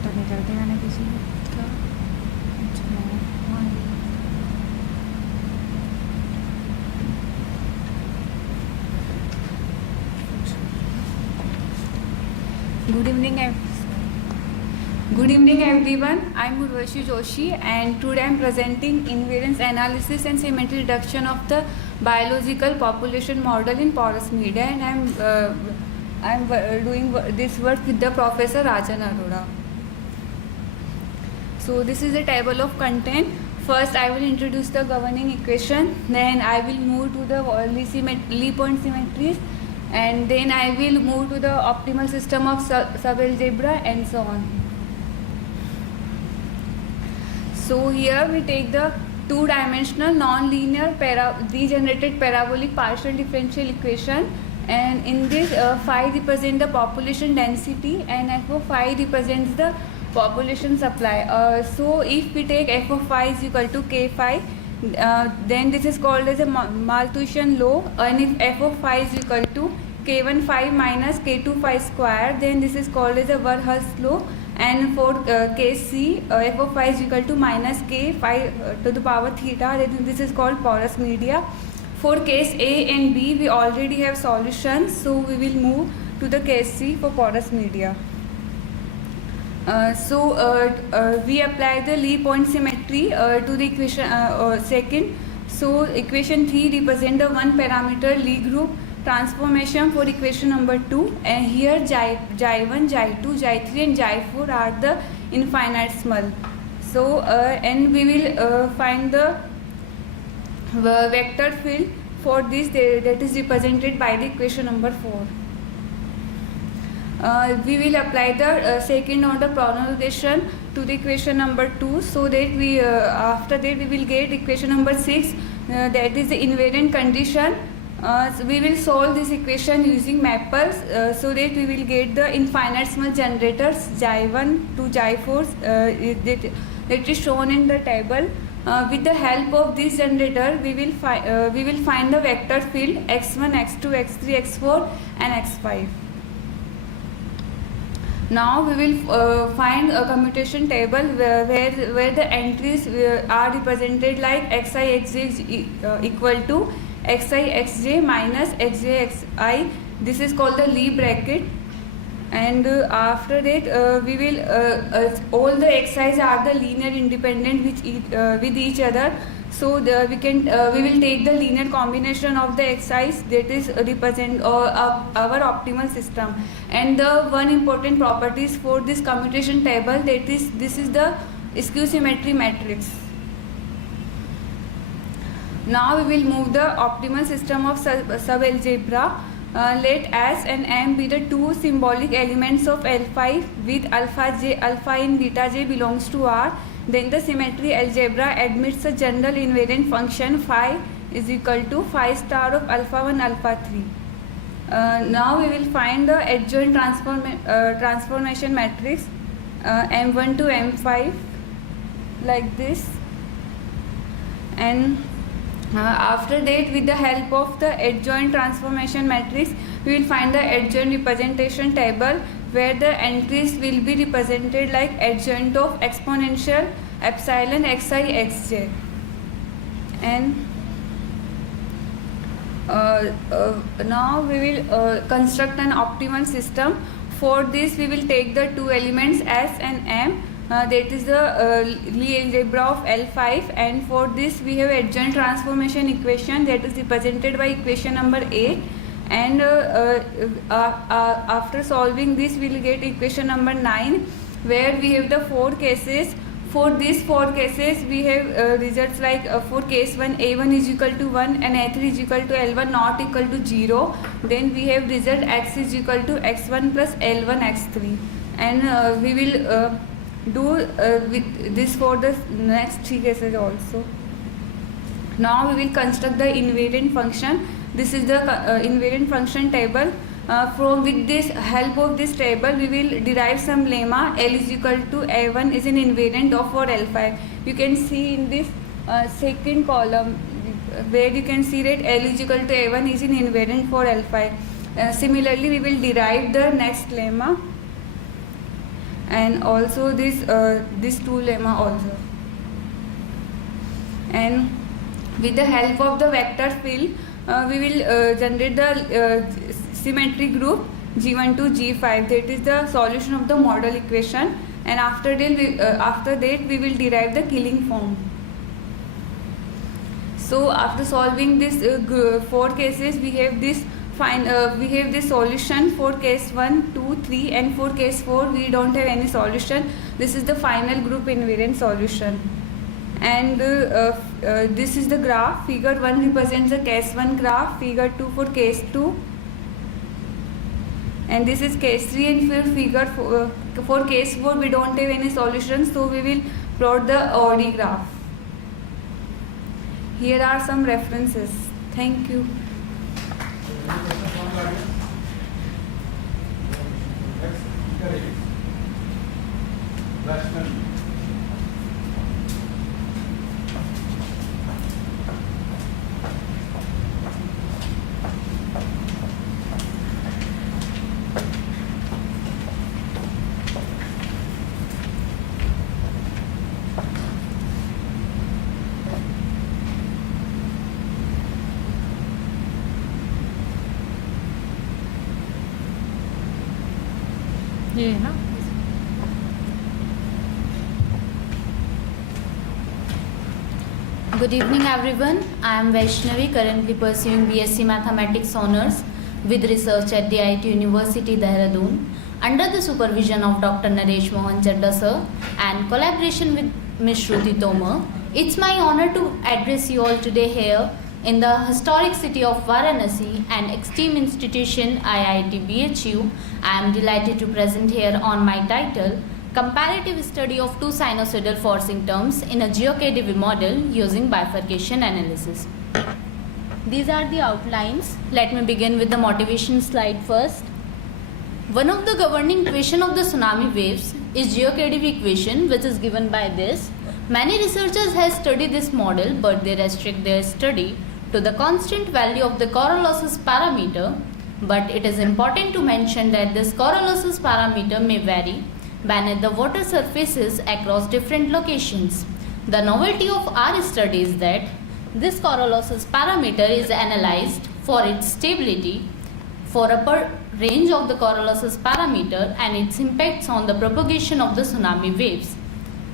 तो नहीं कर देगा ना किसी को क्या Good evening everyone. I am Urvashi Joshi, and today I am presenting invariance analysis and symmetry reduction of the biological population model in porous media, and I am doing this work with the Professor Rajan Arora. So this is a table of content. First I will introduce the governing equation, then I will move to the Lie point symmetries, and then I will move to the optimal system of subalgebra and so on. So here we take the two-dimensional non-linear degenerated parabolic partial differential equation, and in this phi represents the population density and f of phi represents the population supply. So if we take f of phi is equal to k phi, then this is called as a Malthusian law, and if f of phi is equal to k1 phi minus k2 phi square, then this is called as a Verhulst law. And for case C, f of phi is equal to minus k phi to the power theta, then this is called porous media. For case A and B we already have solutions, so we will move to the case C for porous media. We apply the Lie point symmetry to the equation second. So equation 3 represent the one parameter Lie group transformation for equation number 2, and here Xi1, Xi2, Xi3 and Xi4 are the infinitesimal. So and we will find the vector field for this, that is represented by the equation number 4. We will apply the second order prolongation to the equation number 2, so that we after that we will get equation number 6, that is the invariant condition. So we will solve this equation using mappers, so that we will get the infinitesimal generators Xi1 to Xi4 that is shown in the table. With the help of this generator, we will find the vector field x1, x2, x3, x4 and x5. Now we will find a commutation table where the entries are represented like xi xj is equal to xi xj minus xj xi. This is called the Lie bracket. And after that we will all the xi's are the linear independent with each other. So we will take the linear combination of the xi's that is represent our optimal system. And the one important properties for this commutation table, that is this is the skew symmetry matrix. Now we will move the optimal system of subalgebra. Let S and M be the two symbolic elements of L5 with alpha in beta j belongs to R. Then the symmetry algebra admits a general invariant function phi is equal to phi star of alpha 1 alpha 3. Now we will find the adjoint transformation matrix M1 to M5 like this. And after that, with the help of the adjoint transformation matrix, we will find the adjoint representation table where the entries will be represented like adjoint of exponential epsilon xi xj. And now we will construct an optimal system. For this, we will take the two elements S and M. That is the Lie algebra of L5, and for this we have adjoint transformation equation that is represented by equation number 8. And after solving this, we will get equation number 9 where we have the 4 cases. For these 4 cases, we have results like for case 1, A1 is equal to 1 and A3 is equal to L1 not equal to 0. Then we have result X is equal to X1 plus L1 X3. And we will do with this for the next 3 cases also. Now we will construct the invariant function. This is the invariant function table. With this help of this table, we will derive some lemma L is equal to A1 is an invariant of for L5. You can see in this second column where you can see that L is equal to A1 is an invariant for L5. Similarly, we will derive the next lemma and also this two lemma also. And with the help of the vector field, we will generate the symmetry group G1 to G5. That is the solution of the model equation. And after that we will derive the Killing form. So after solving this 4 cases, we have this solution for case 1, 2, 3, and for case 4 we don't have any solution. This is the final group invariant solution. And this is the graph. Figure 1 represents the case 1 graph, figure 2 for case 2, and this is case 3. And for figure for case 4 we don't have any solution, so we will plot the OD graph. Here are some references. Thank you. ये है ना. Good evening everyone. I am Vaishnavi, currently pursuing BSc Mathematics Honours with research at the IIT University Dehradun under the supervision of Dr. Naresh Mohan Chadda sir and collaboration with Ms. Shruti Tomar. It's my honor to address you all today here in the historic city of Varanasi and esteemed institution IIT BHU. I am delighted to present here on my title, Comparative Study of Two Sinusoidal Forcing Terms in a GeoKDV Model Using Bifurcation Analysis. These are the outlines. Let me begin with the motivation slide first. One of the governing equation of the tsunami waves is geocadaver equation, which is given by this. Many researchers have studied this model, but they restrict their study to the constant value of the coral losses parameter. But it is important to mention that this coral losses parameter may vary beneath the water surfaces across different locations. The novelty of our study is that this coral losses parameter is analyzed for its stability for a range of the coral losses parameter and its impacts on the propagation of the tsunami waves.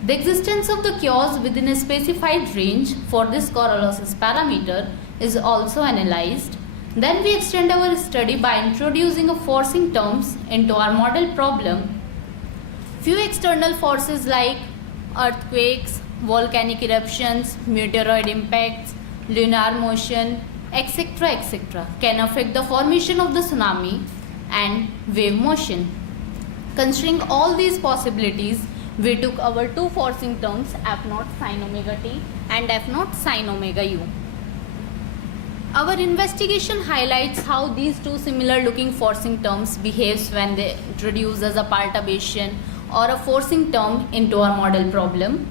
The existence of the chaos within a specified range for this coral losses parameter is also analyzed. Then we extend our study by introducing a forcing terms into our model problem. Few external forces like earthquakes, volcanic eruptions, meteoroid impacts, lunar motion, etc. can affect the formation of the tsunami and wave motion. Considering all these possibilities, we took our two forcing terms F0 sin omega t and F0 sin omega u. Our investigation highlights how these two similar looking forcing terms behaves when they introduce as a perturbation or a forcing term into our model problem.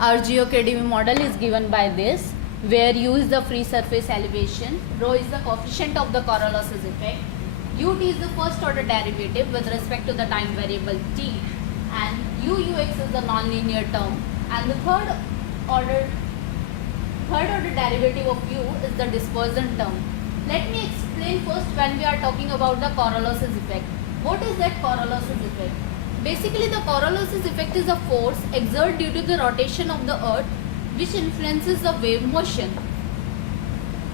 Our geocadaver model is given by this, where u is the free surface elevation, rho is the coefficient of the coral losses effect, ut is the first order derivative with respect to the time variable t, and ux is the nonlinear term, and the third order derivative of u is the dispersion term. Let me explain first when we are talking about the coral losses effect. What is that coral losses effect? Basically, the coral losses effect is a force exerted due to the rotation of the earth which influences the wave motion.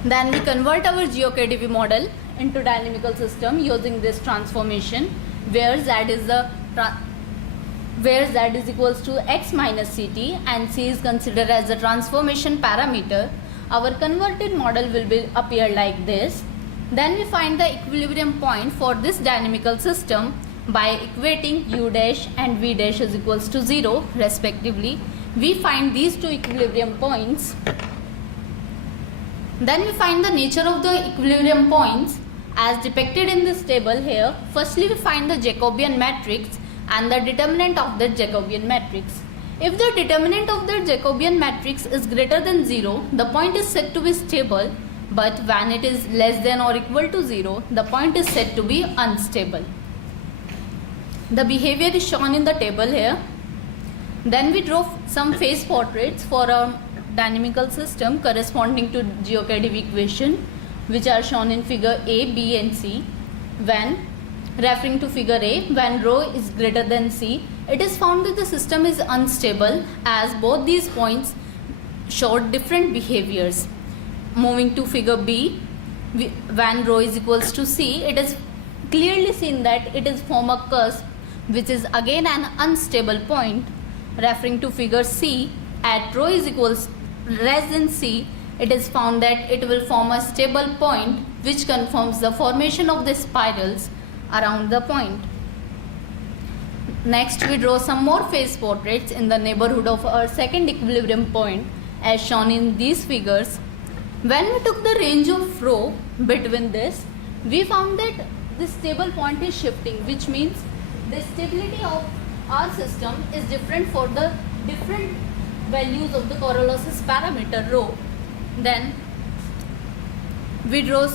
Then we convert our geocadaver model into dynamical system using this transformation where z is equals to x minus ct and c is considered as the transformation parameter. Our converted model will appear like this. Then we find the equilibrium point for this dynamical system by equating u dash and v dash is equals to 0 respectively. We find these two equilibrium points. Then we find the nature of the equilibrium points as depicted in this table here. Firstly, we find the Jacobian matrix and the determinant of the Jacobian matrix. If the determinant of the Jacobian matrix is greater than 0, the point is said to be stable, but when it is less than or equal to 0, the point is said to be unstable. The behavior is shown in the table here. Then we draw some phase portraits for a dynamical system corresponding to geocadaver equation, which are shown in figure A, B and C. When referring to figure A, when rho is greater than C, it is found that the system is unstable as both these points showed different behaviors. Moving to figure B, when rho is equals to C, it is clearly seen that it is form a cusp, which is again an unstable point. Referring to figure C, at rho is equals less than C, it is found that it will form a stable point which confirms the formation of the spirals around the point. Next, we draw some more phase portraits in the neighborhood of our second equilibrium point as shown in these figures. When we took the range of rho between this, we found that this stable point is shifting, which means the stability of our system is different for the different values of the coral losses parameter rho. Then we draw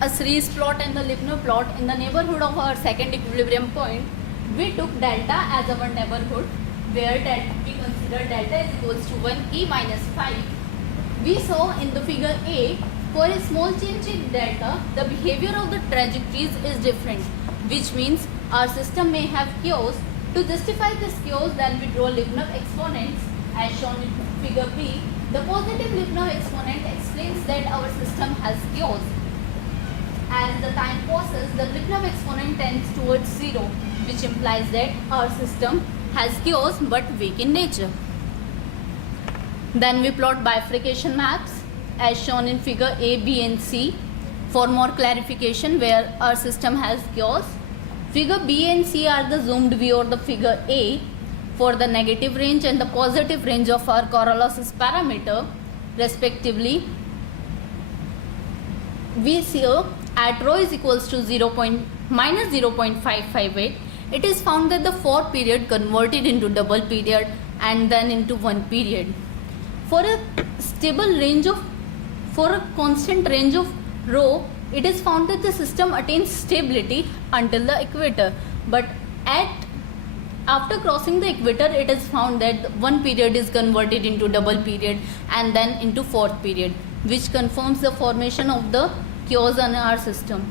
a series plot and the Lipno plot in the neighborhood of our second equilibrium point. We took delta as our neighborhood, where we consider delta is equals to 1e minus 5. We saw in the figure A, for a small change in delta, the behavior of the trajectories is different, which means our system may have chaos. To justify this chaos, then we draw Lipno exponents as shown in figure B. The positive Lipno exponent explains that our system has chaos. As the time passes, the Lipno exponent tends towards 0, which implies that our system has chaos but weak in nature. Then we plot bifurcation maps as shown in figure A, B and C for more clarification where our system has chaos. Figure B and C are the zoomed view of the figure A for the negative range and the positive range of our coral losses parameter respectively. We see at rho is equals to 0.2 minus 0.558, it is found that the 4 period converted into double period and then into 1 period. For a constant range of rho, it is found that the system attains stability until the equator, but after crossing the equator, it is found that 1 period is converted into double period and then into 4th period, which confirms the formation of the chaos in our system.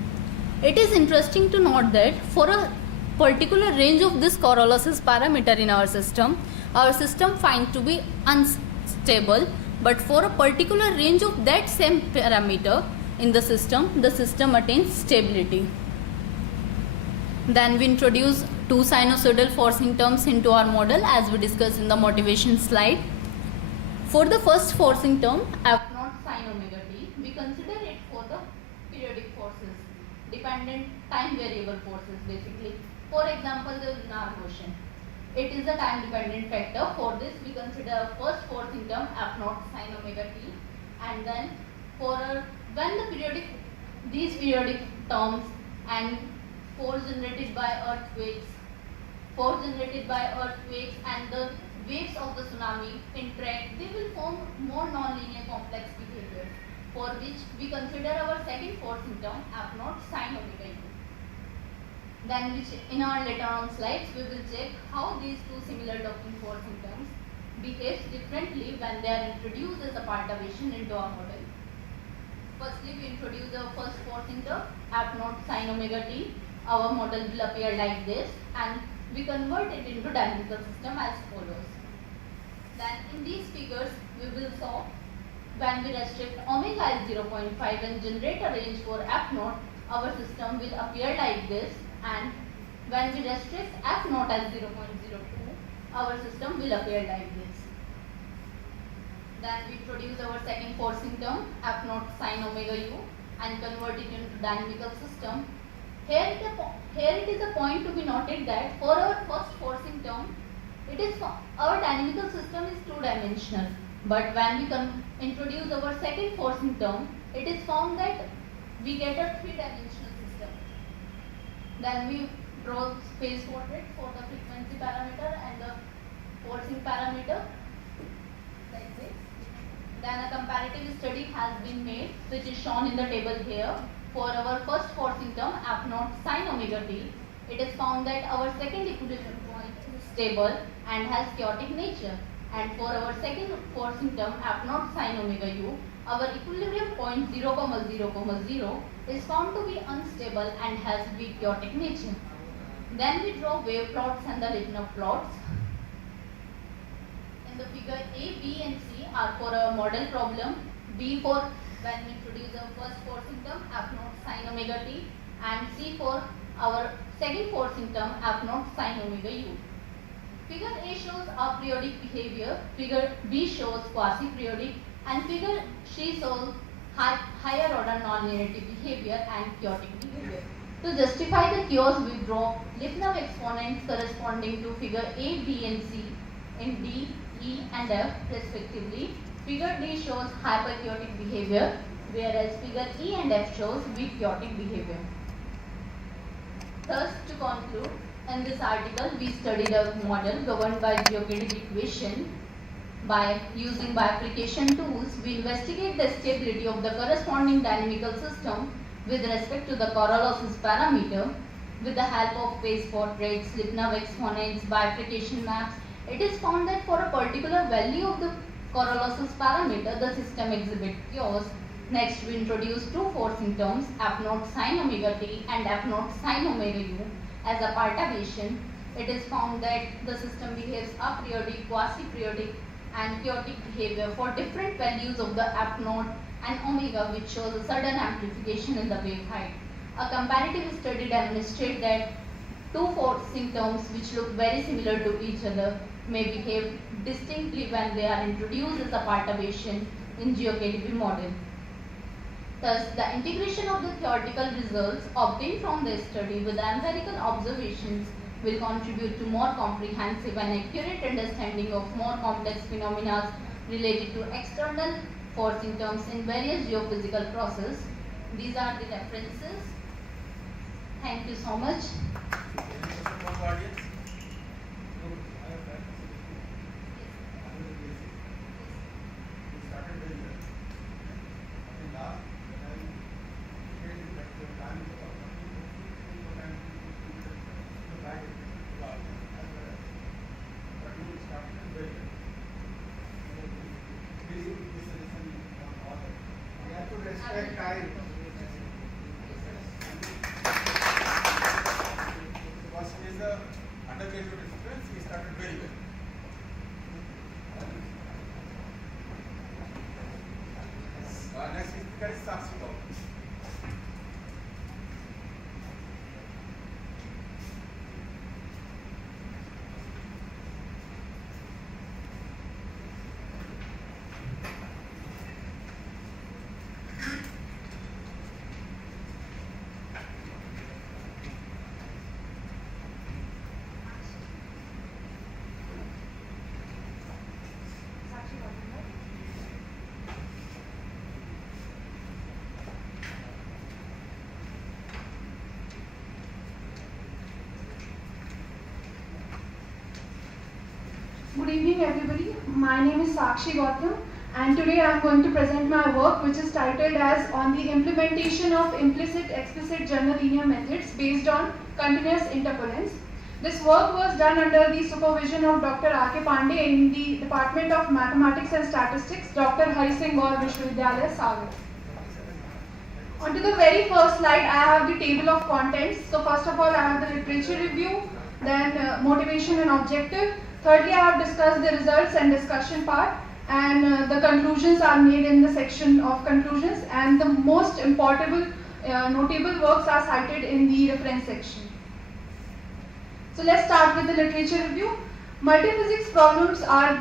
It is interesting to note that for a particular range of this coriolis parameter in our system finds to be unstable, but for a particular range of that same parameter in the system attains stability. Then we introduce 2 sinusoidal forcing terms into our model as we discussed in the motivation slide. For the first forcing term, F0 sin omega t, we consider it for the periodic forces, dependent time variable forces basically. For example, the lunar motion. It is a time dependent factor. For this, we consider first forcing term F0 sin omega t, and then these periodic terms and force generated by earthquakes and the waves of the tsunami interact, they will form more non-linear complex behavior, for which we consider our second forcing term F0 sin omega u. Then which in our later on slides we will check how these two similar docking forcing terms behaves differently when they are introduced as a perturbation into our model. Firstly, we introduce our first forcing term F0 sin omega t. Our model will appear like this, and we convert it into dynamical system as follows. Then in these figures we will saw when we restrict omega as 0.5 and generate a range for F0, our system will appear like this, and when we restrict F0 as 0.02, our system will appear like this. Then we introduce our second forcing term F0 sin omega u and convert it into dynamical system. Here it is a point to be noted that for our first forcing term, our dynamical system is 2-dimensional, but when we introduce our second forcing term, it is found that we get a 3-dimensional system. Then we draw space portrait for the frequency parameter and the forcing parameter like this. Then a comparative study has been made, which is shown in the table here. For our first forcing term F0 sin omega t, it is found that our second equilibrium point is stable and has chaotic nature. And for our second forcing term F0 sin omega u, our equilibrium point 0,0,0 is found to be unstable and has weak chaotic nature. Then we draw wave plots and the Lipnov plots. In the figure A, B and C are for a model problem. B for when we introduce our first forcing term F0 sin omega t, and C for our second forcing term F0 sin omega u. Figure A shows aperiodic behavior, figure B shows quasi-periodic, and figure C shows higher order nonlinearity behavior and chaotic behavior. To justify the chaos, we draw Lipnov exponents corresponding to figure A, B and C in D, E and F respectively. Figure D shows hyperchaotic behavior, whereas figure E and F shows weak chaotic behavior. Thus, to conclude, in this article, we studied a model governed by geochemical equation. By using bifurcation tools, we investigate the stability of the corresponding dynamical system with respect to the coriolis parameter. With the help of phase portraits, Lipnov exponents, bifurcation maps, it is found that for a particular value of the coriolis parameter, the system exhibits chaos. Next, we introduce two forcing terms, F0 sin omega t and F0 sin omega u, as a perturbation. It is found that the system behaves aperiodic, quasi-periodic and chaotic behavior for different values of the F0 and omega, which shows a sudden amplification in the wave height. A comparative study demonstrates that two forcing terms which look very similar to each other may behave distinctly when they are introduced as a perturbation in GeoKTP model. Thus, the integration of the theoretical results obtained from the study with the empirical observations will contribute to more comprehensive and accurate understanding of more complex phenomena related to external forcing terms in various geophysical processes. These are the references. Thank you so much. Good evening everybody, my name is Sakshi Gautam and today I am going to present my work which is titled as On the Implementation of Implicit Explicit General Linear Methods Based on Continuous Interpolance. This work was done under the supervision of Dr. R.K. Pandey in the Department of Mathematics and Statistics, Dr. Hari Singh Gaur Vishwavidyalaya, Sagar. On to the very first slide, I have the table of contents. So first of all, I have the literature review, then motivation and objective. Thirdly, I have discussed the results and discussion part, and the conclusions are made in the section of conclusions, and the most important notable works are cited in the reference section. So let's start with the literature review. Multiphysics problems are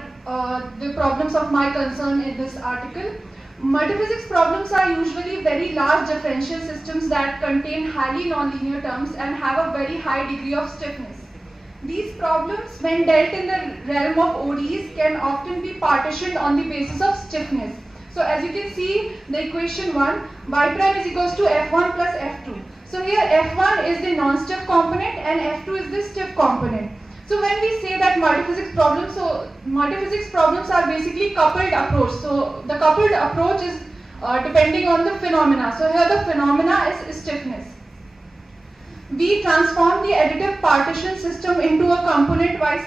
the problems of my concern in this article. Multiphysics problems are usually very large differential systems that contain highly nonlinear terms and have a very high degree of stiffness. These problems, when dealt in the realm of ODEs, can often be partitioned on the basis of stiffness. So as you can see, the equation 1, y prime is equals to f1 plus f2. So here f1 is the non-stiff component and f2 is the stiff component. So when we say that multiphysics problems are basically coupled approach. So the coupled approach is depending on the phenomena. So here the phenomena is stiffness. We transform the additive partition system into a component-wise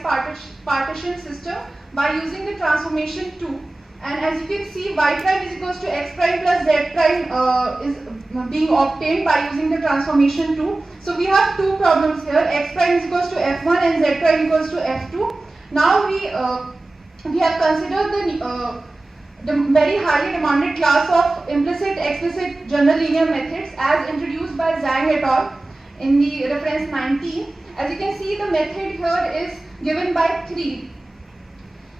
partition system by using the transformation 2. And as you can see, y prime is equals to x prime plus z prime is being obtained by using the transformation 2. So we have two problems here, x prime is equals to f1 and z prime equals to f2. Now we have considered the very highly demanded class of implicit explicit general linear methods as introduced by Zhang et al. In the reference 19. As you can see, the method here is given by 3.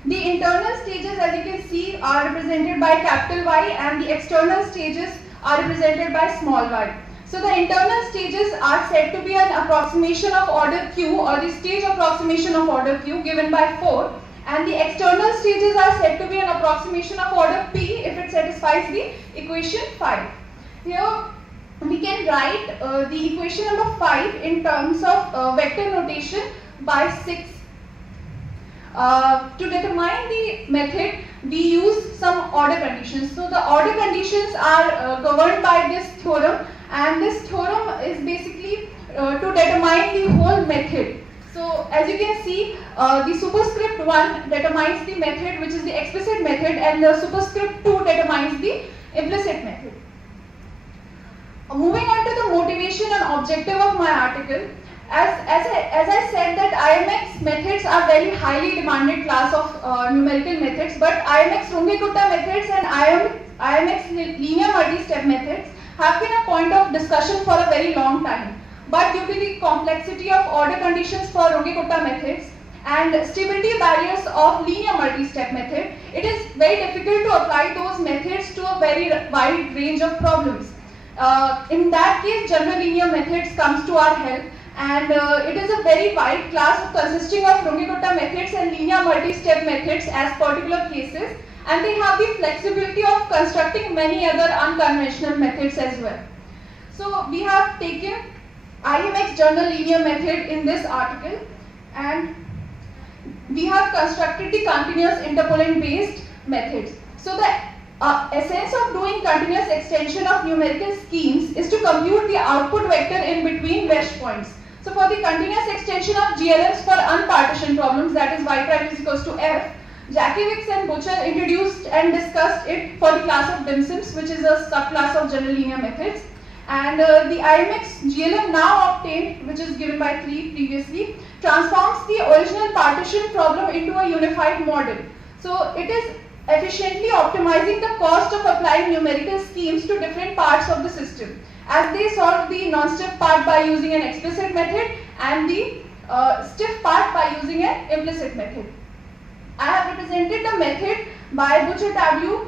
The internal stages, as you can see, are represented by capital Y and the external stages are represented by small y. So the internal stages are said to be an approximation of order Q or the stage approximation of order Q given by 4, and the external stages are said to be an approximation of order P if it satisfies the equation 5. Here we can write the equation number 5 in terms of vector notation by 6. To determine the method, we use some order conditions. So the order conditions are governed by this theorem, and this theorem is basically to determine the whole method. So as you can see, the superscript 1 determines the method, which is the explicit method, and the superscript 2 determines the implicit method. Moving on to the motivation and objective of my article, as I said that IMX methods are very highly demanded class of numerical methods, but IMX Runge-Kutta methods and IMX linear multi-step methods have been a point of discussion for a very long time. But due to the complexity of order conditions for Runge-Kutta methods and stability barriers of linear multi-step method, it is very difficult to apply those methods to a very wide range of problems. In that case, general linear methods comes to our help, and it is a very wide class consisting of Runge-Kutta methods and linear multi-step methods as particular cases, and they have the flexibility of constructing many other unconventional methods as well. So we have taken IMX general linear method in this article, and we have constructed the continuous interpolant based methods. So the essence of doing continuous extension of numerical schemes is to compute the output vector in between mesh points. So for the continuous extension of GLMs for unpartitioned problems, that is y prime is equals to f, Jakiewicz and Butcher introduced and discussed it for the class of dim sims, which is a subclass of general linear methods. And the IMX GLM now obtained, which is given by 3 previously, transforms the original partition problem into a unified model. So it is efficiently optimizing the cost of applying numerical schemes to different parts of the system, as they solve the non-stiff part by using an explicit method and the stiff part by using an implicit method. I have represented the method by Butcher W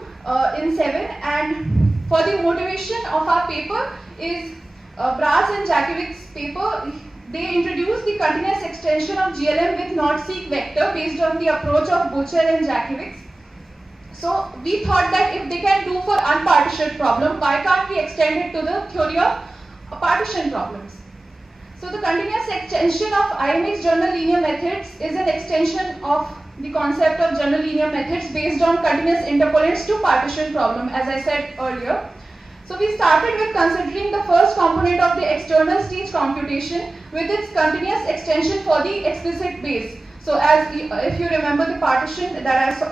in 7, and for the motivation of our paper is Brass and Jakiewicz paper. They introduced the continuous extension of GLM with not-seek vector based on the approach of Butcher and Jakiewicz. So we thought that if they can do for unpartitioned problem, why can't we extend it to the theory of partition problems? So the continuous extension of IMX general linear methods is an extension of the concept of general linear methods based on continuous interpolants to partition problem, as I said earlier. So we started with considering the first component of the external stage computation with its continuous extension for the explicit base. So as if you remember the partition that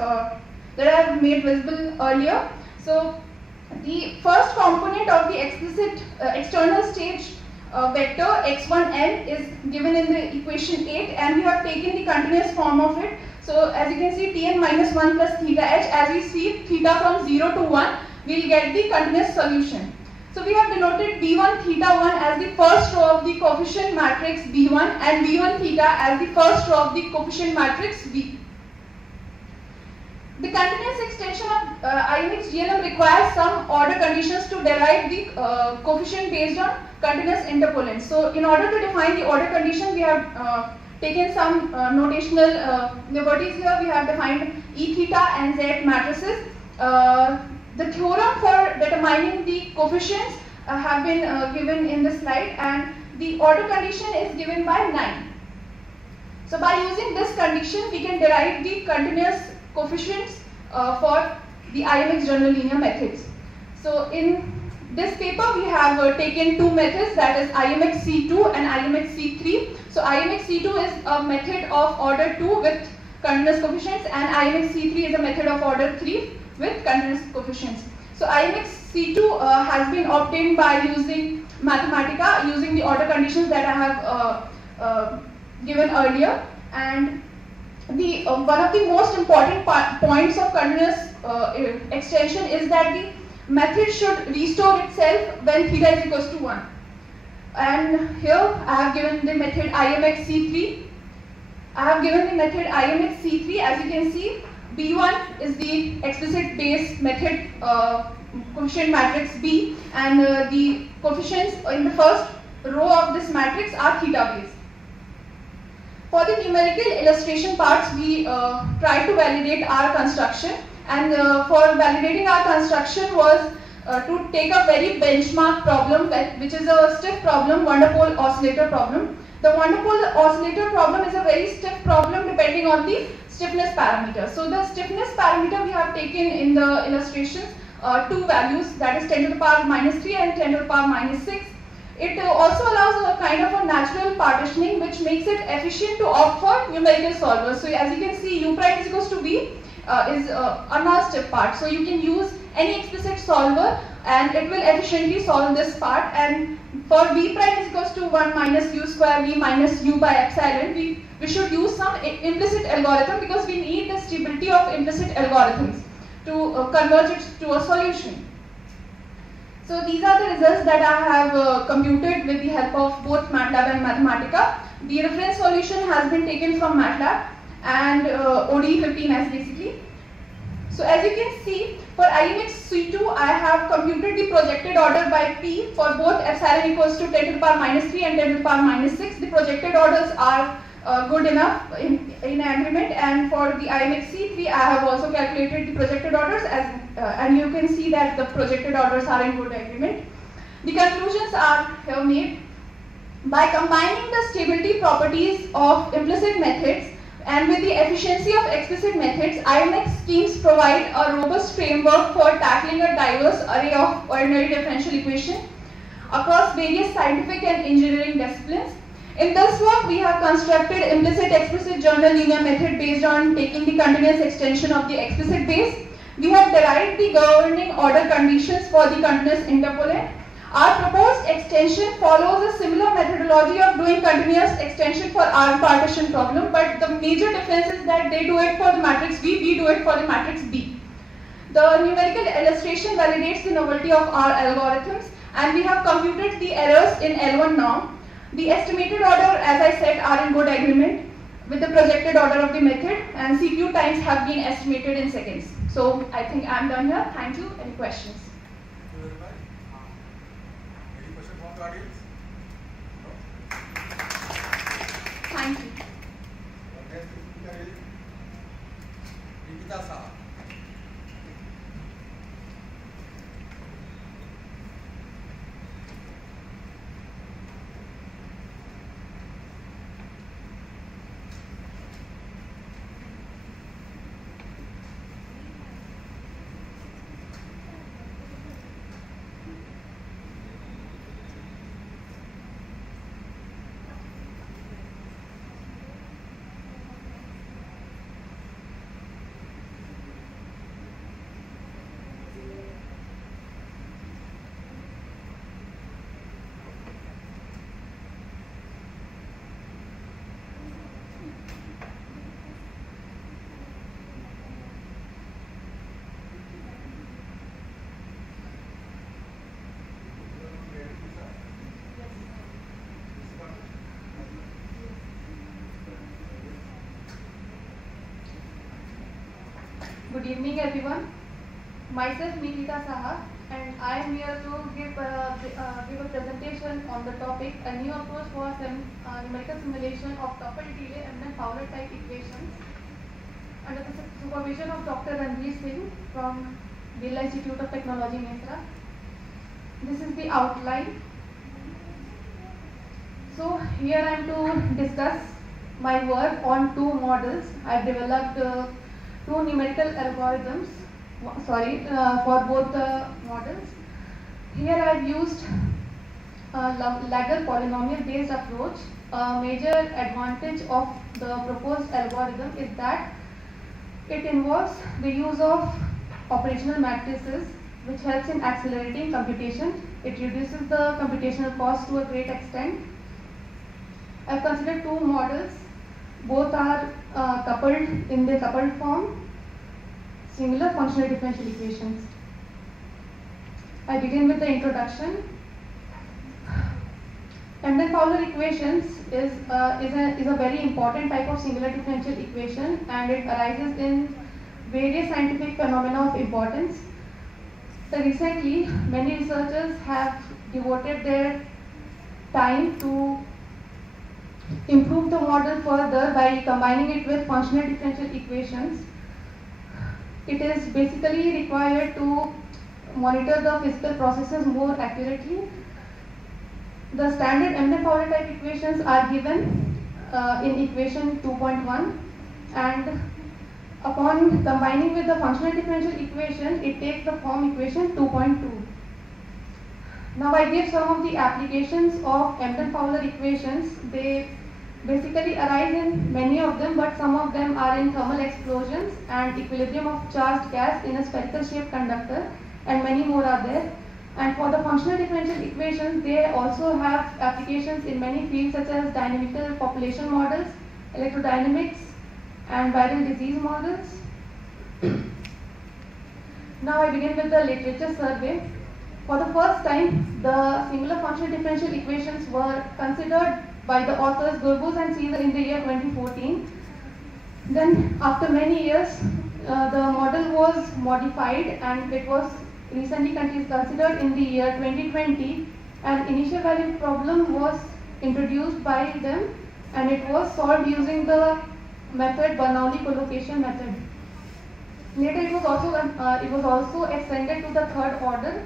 I have made visible earlier. So the first component of the explicit external stage vector x1n is given in the equation 8, and we have taken the continuous form of it. So as you can see, Tn minus 1 plus theta h, as we see theta from 0 to 1, we will get the continuous solution. So we have denoted b1 theta 1 as the first row of the coefficient matrix b1 and b1 theta as the first row of the coefficient matrix b. The continuous extension of IMX GLM requires some order conditions to derive the coefficient based on continuous interpolants. So in order to define the order condition, we have taken some notational liberties here. We have defined E theta and Z matrices. The theorem for determining the coefficients have been given in the slide, and the order condition is given by 9. So by using this condition, we can derive the continuous coefficients for the IMX general linear methods. So in this paper, we have taken two methods, that is IMX C2 and IMX C3. So IMX C2 is a method of order 2 with continuous coefficients, and IMX C3 is a method of order 3 with continuous coefficients. So IMX C2 has been obtained by using Mathematica, using the order conditions that I have given earlier. And the one of the most important points of continuous extension is that the method should restore itself when theta is equals to 1. And here I have given the method IMX C3. I have given the method IMX C3. As you can see, B1 is the explicit base method coefficient matrix B, and the coefficients in the first row of this matrix are theta based. For the numerical illustration parts, we tried to validate our construction, and for validating our construction was to take a very benchmark problem, which is a stiff problem, Wonderpole oscillator problem. The Wonderpole oscillator problem is a very stiff problem depending on the stiffness parameter. So the stiffness parameter we have taken in the illustrations two values, that is 10 to the power minus 3 and 10 to the power minus 6. It also allows a kind of a natural partitioning, which makes it efficient to opt for numerical solvers. So as you can see, u prime is equals to v is a non-stiff part. So you can use any explicit solver and it will efficiently solve this part. And for v prime is equals to 1 minus u square v minus u by epsilon, we should use some implicit algorithm, because we need the stability of implicit algorithms to converge it to a solution. So these are the results that I have computed with the help of both MATLAB and Mathematica. The reference solution has been taken from MATLAB and ODE 15S basically. So as you can see, for IMX C2, I have computed the projected order by P for both epsilon equals to 10 to the power minus 3 and 10 to the power minus 6. The projected orders are good enough in agreement, and for the IMX C3, I have also calculated the projected orders, and you can see that the projected orders are in good agreement. The conclusions are here made. By combining the stability properties of implicit methods and with the efficiency of explicit methods, IMX schemes provide a robust framework for tackling a diverse array of ordinary differential equations across various scientific and engineering disciplines. In this work, we have constructed implicit-explicit general linear method based on taking the continuous extension of the explicit base. We have derived the governing order conditions for the continuous interpolate. Our proposed extension follows a similar methodology of doing continuous extension for R partition problem, but the major difference is that they do it for the matrix V, we do it for the matrix B. The numerical illustration validates the novelty of our algorithms, and we have computed the errors in L1 now. The estimated order, as I said, are in good agreement with the projected order of the method, and CPU times have been estimated in seconds. So I think I'm done here. Thank you. Any questions? Any question from the audience? Thank you. Next speaker is Nikita Saha. Good evening, everyone. Myself Nikita Saha, and I am here to give a presentation on the topic a new approach for numerical simulation of tuple delay and then Fowler type equations under the supervision of Dr. Ranveer Singh from Birla Institute of Technology, Mesra. This is the outline. So here I am to discuss my work on two models. I have developed two numerical algorithms, for both the models. Here I have used a ladder polynomial based approach. A major advantage of the proposed algorithm is that it involves the use of operational matrices, which helps in accelerating computation. It reduces the computational cost to a great extent. I have considered two models. Both are coupled in the coupled form, singular functional differential equations. I begin with the introduction. Fowler equations is a very important type of singular differential equation, and it arises in various scientific phenomena of importance. So recently, many researchers have devoted their time to improve the model further by combining it with functional differential equations. It is basically required to monitor the physical processes more accurately. The standard Fowler type equations are given in equation 2.1, and upon combining with the functional differential equation, it takes the form equation 2.2. Now I give some of the applications of Fowler equations. They basically arise in many of them, but some of them are in thermal explosions and equilibrium of charged gas in a spherical shaped conductor, and many more are there. And for the functional differential equations, they also have applications in many fields such as dynamical population models, electrodynamics, and viral disease models. Now I begin with the literature survey. For the first time, the singular functional differential equations were considered by the authors Gurbuz and Caesar in the year 2014. Then after many years, the model was modified and it was recently considered in the year 2020. An initial value problem was introduced by them, and it was solved using the method Bernoulli collocation method. Later it was also extended to the third order.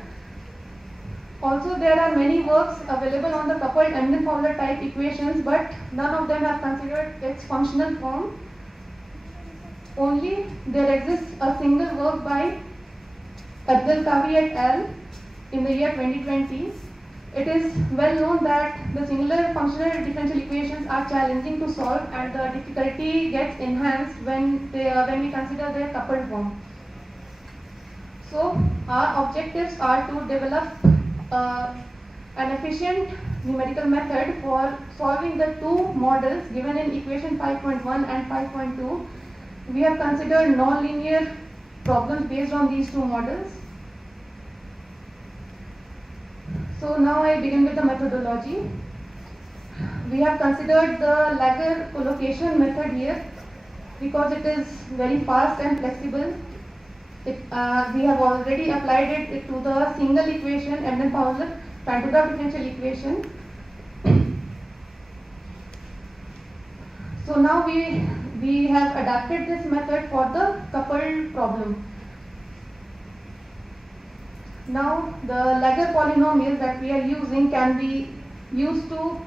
Also, there are many works available on the coupled Emden-Fowler type equations, but none of them have considered its functional form. Only there exists a single work by Abdelkavi et al. In the year 2020. It is well known that the singular functional differential equations are challenging to solve, and the difficulty gets enhanced when we consider their coupled form. So our objectives are to develop an efficient numerical method for solving the two models given in equation 5.1 and 5.2. We have considered nonlinear problems based on these two models. So now I begin with the methodology. We have considered the Laguerre collocation method here because it is very fast and flexible. We have already applied it to the single equation, Emden-Fowler pantograph differential equation. So now we have adapted this method for the coupled problem. Now the Laguerre polynomials that we are using can be used to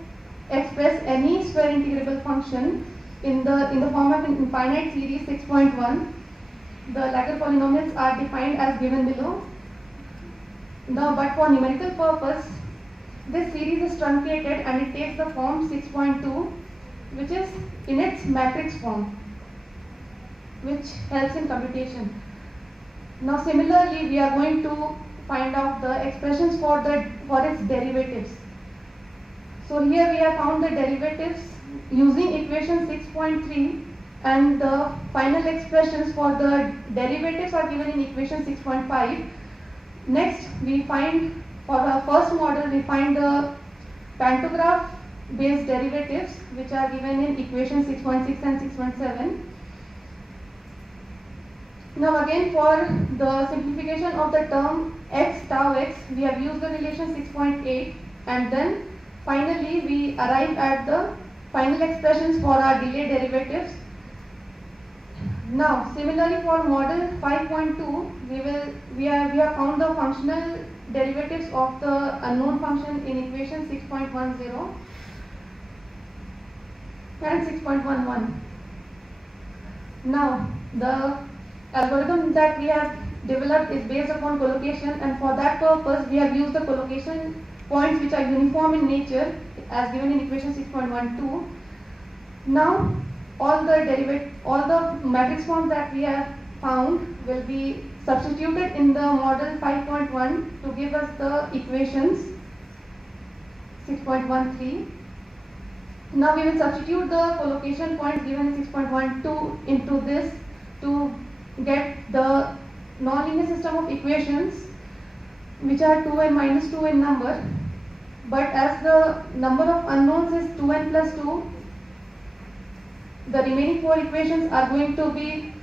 express any square integrable function in the form of an infinite series 6.1. The Laguerre polynomials are defined as given below. Now, but for numerical purpose, this series is truncated and it takes the form 6.2, which is in its matrix form, which helps in computation. Now, similarly, we are going to find out the expressions for its derivatives. So here we have found the derivatives using equation 6.3, and the final expressions for the derivatives are given in equation 6.5. Next, we find for our first model, we find the pantograph based derivatives, which are given in equation 6.6 and 6.7. Now again, for the simplification of the term x tau x, we have used the relation 6.8, and then finally we arrive at the final expressions for our delay derivatives. Now similarly for model 5.2, we have found the functional derivatives of the unknown function in equation 6.10 and 6.11. Now the algorithm that we have developed is based upon collocation, and for that purpose we have used the collocation points which are uniform in nature as given in equation 6.12. Now all the matrix forms that we have found will be substituted in the model 5.1 to give us the equations 6.13. Now we will substitute the collocation points given in 6.12 into this to get the nonlinear system of equations which are 2n minus 2 in number, but as the number of unknowns is 2n plus 2, the remaining 4 equations are going to be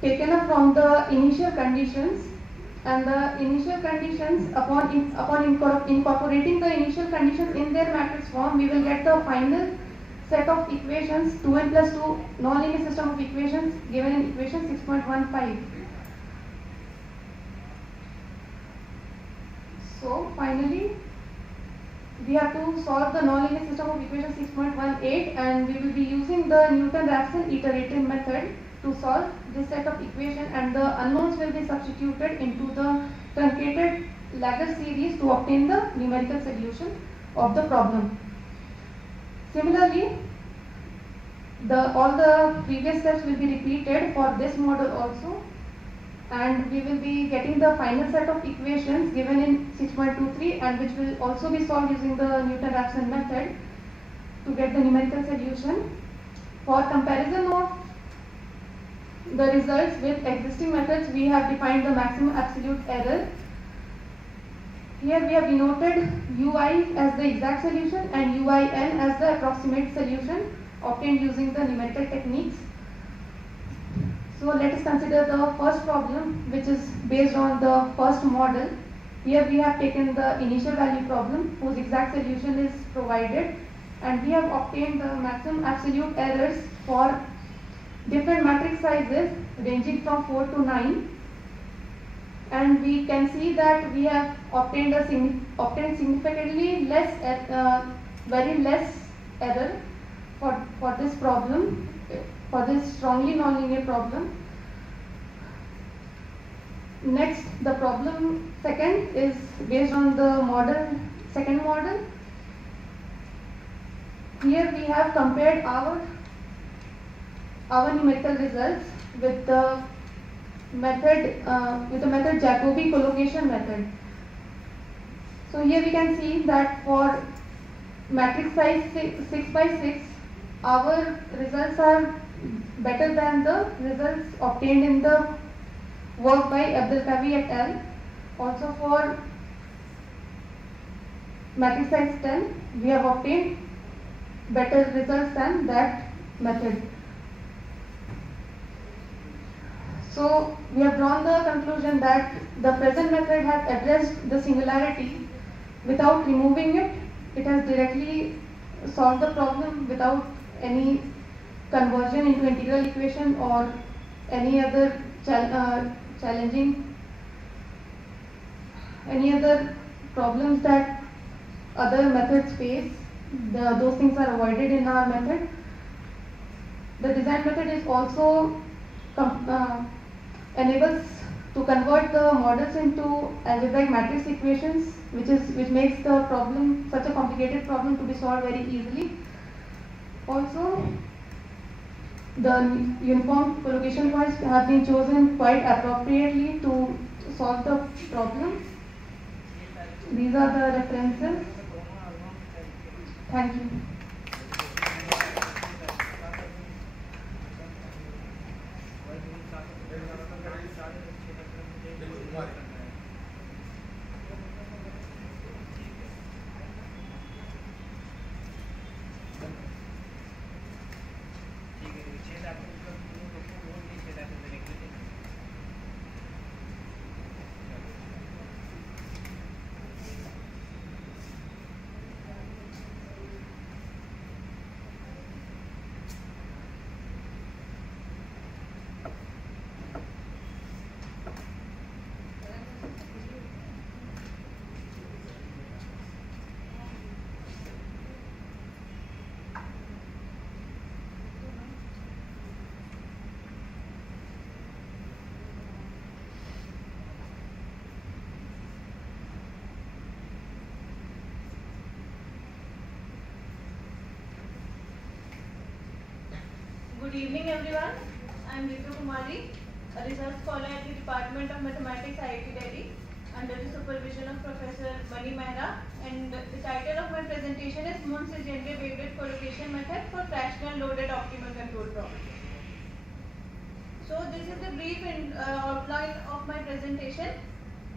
taken up from the initial conditions, and the initial conditions, upon incorporating the initial conditions in their matrix form, we will get the final set of equations 2n plus 2 nonlinear system of equations given in equation 6.15. So finally we have to solve the nonlinear system of equation 6.18, and we will be using the Newton-Raphson iterative method to solve this set of equation, and the unknowns will be substituted into the truncated Laguerre series to obtain the numerical solution of the problem. Similarly, all the previous steps will be repeated for this model also, and we will be getting the final set of equations given in 6.23, and which will also be solved using the Newton-Raphson method to get the numerical solution. For comparison of the results with existing methods, we have defined the maximum absolute error. Here we have denoted ui as the exact solution and uin as the approximate solution obtained using the numerical techniques. So let us consider the first problem, which is based on the first model. Here we have taken the initial value problem whose exact solution is provided, and we have obtained the maximum absolute errors for different matrix sizes ranging from 4 to 9. and we can see that we have obtained significantly very less error for this problem, for this strongly nonlinear problem. Next, the problem second is based on the second model. Here we have compared our numerical results with the method Jacobi collocation method. So here we can see that for matrix size 6 by 6, our results are better than the results obtained in the work by Abdelkavi et al. Also for matrix size 10, we have obtained better results than that method. So we have drawn the conclusion that the present method has addressed the singularity without removing it. It has directly solved the problem without any conversion into integral equation or any other any other problems that other methods face. Those things are avoided in our method. The design method is also enables to convert the models into algebraic matrix equations, which makes the problem, such a complicated problem, to be solved very easily. Also, the uniform collocation points have been chosen quite appropriately to solve the problem. These are the references. Thank you. Good evening everyone. I am Ritu Kumari, a research scholar at the Department of Mathematics, IIT Delhi, under the supervision of Professor Mani Mehra, and the title of my presentation is Munce-Gendre wavelet collocation method for fractional loaded optimal control problem. So this is the brief outline of my presentation.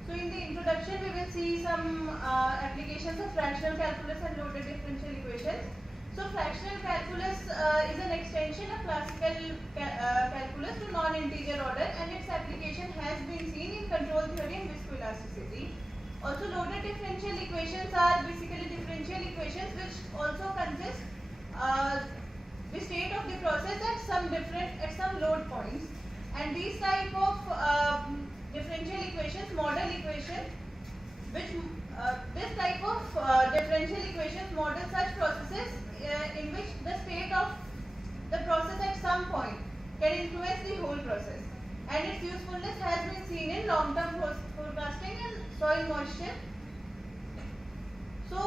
So in the introduction we will see some applications of fractional calculus and loaded differential equations. So fractional calculus is an extension of classical calculus to non-integer order, and its application has been seen in control theory and viscoelasticity. Also, loaded differential equations are basically differential equations which also consist the state of the process at some load points, and these type of differential equations, model equation, which this type of differential equations model such processes in which the state of the process at some point can influence the whole process, and its usefulness has been seen in long-term forecasting and soil moisture. So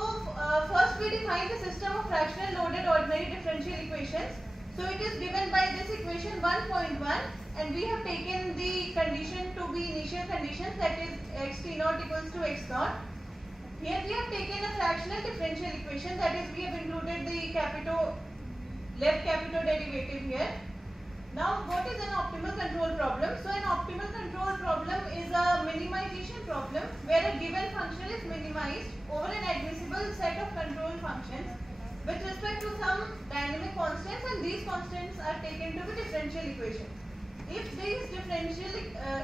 first we define the system of fractional loaded ordinary differential equations. So it is given by this equation 1.1, and we have taken the condition to be initial conditions, that is xt0 equals to x0. Here we have taken a fractional differential equation, that is we have included the left capital derivative here. Now what is an optimal control problem? So an optimal control problem is a minimization problem where a given function is minimized over an admissible set of control functions with respect to some dynamic constants, and these constants are taken to be differential equations. If these differential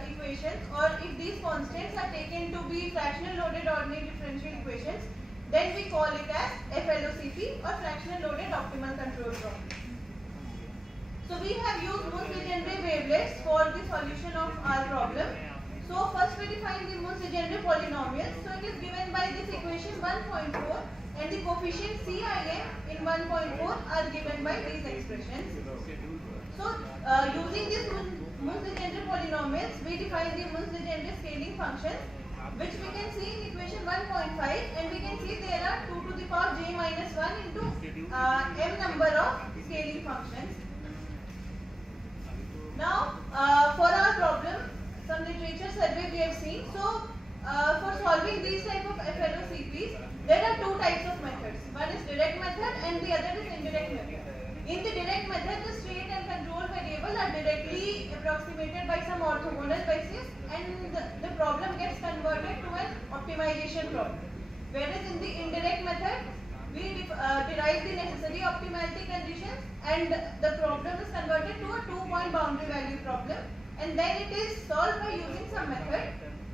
equations or if these constants are taken to be fractional loaded ordinary differential equations, then we call it as FLOCP, or fractional loaded optimal control problem. So we have used Munce-Gendre wavelets for the solution of our problem. So first we define the most legendary polynomials. So it is given by this equation 1.4 and the coefficient CIM in 1.4 are given by these expressions. So using these most legendary polynomials, we define the most legendary scaling functions, which we can see in equation 1.5, and we can see there are 2 to the power j minus 1 into m number of scaling functions. Now for our problem, some literature survey we have seen. So for solving these type of FLOCPs, there are two types of methods. One is direct method and the other is indirect method. In the direct method, the state and control variable are directly approximated by some orthogonal basis, and the problem gets converted to an optimization problem. Whereas in the indirect method, we derive the necessary optimality conditions and the problem is converted to a 2-point boundary value problem, and then it is solved by using some method.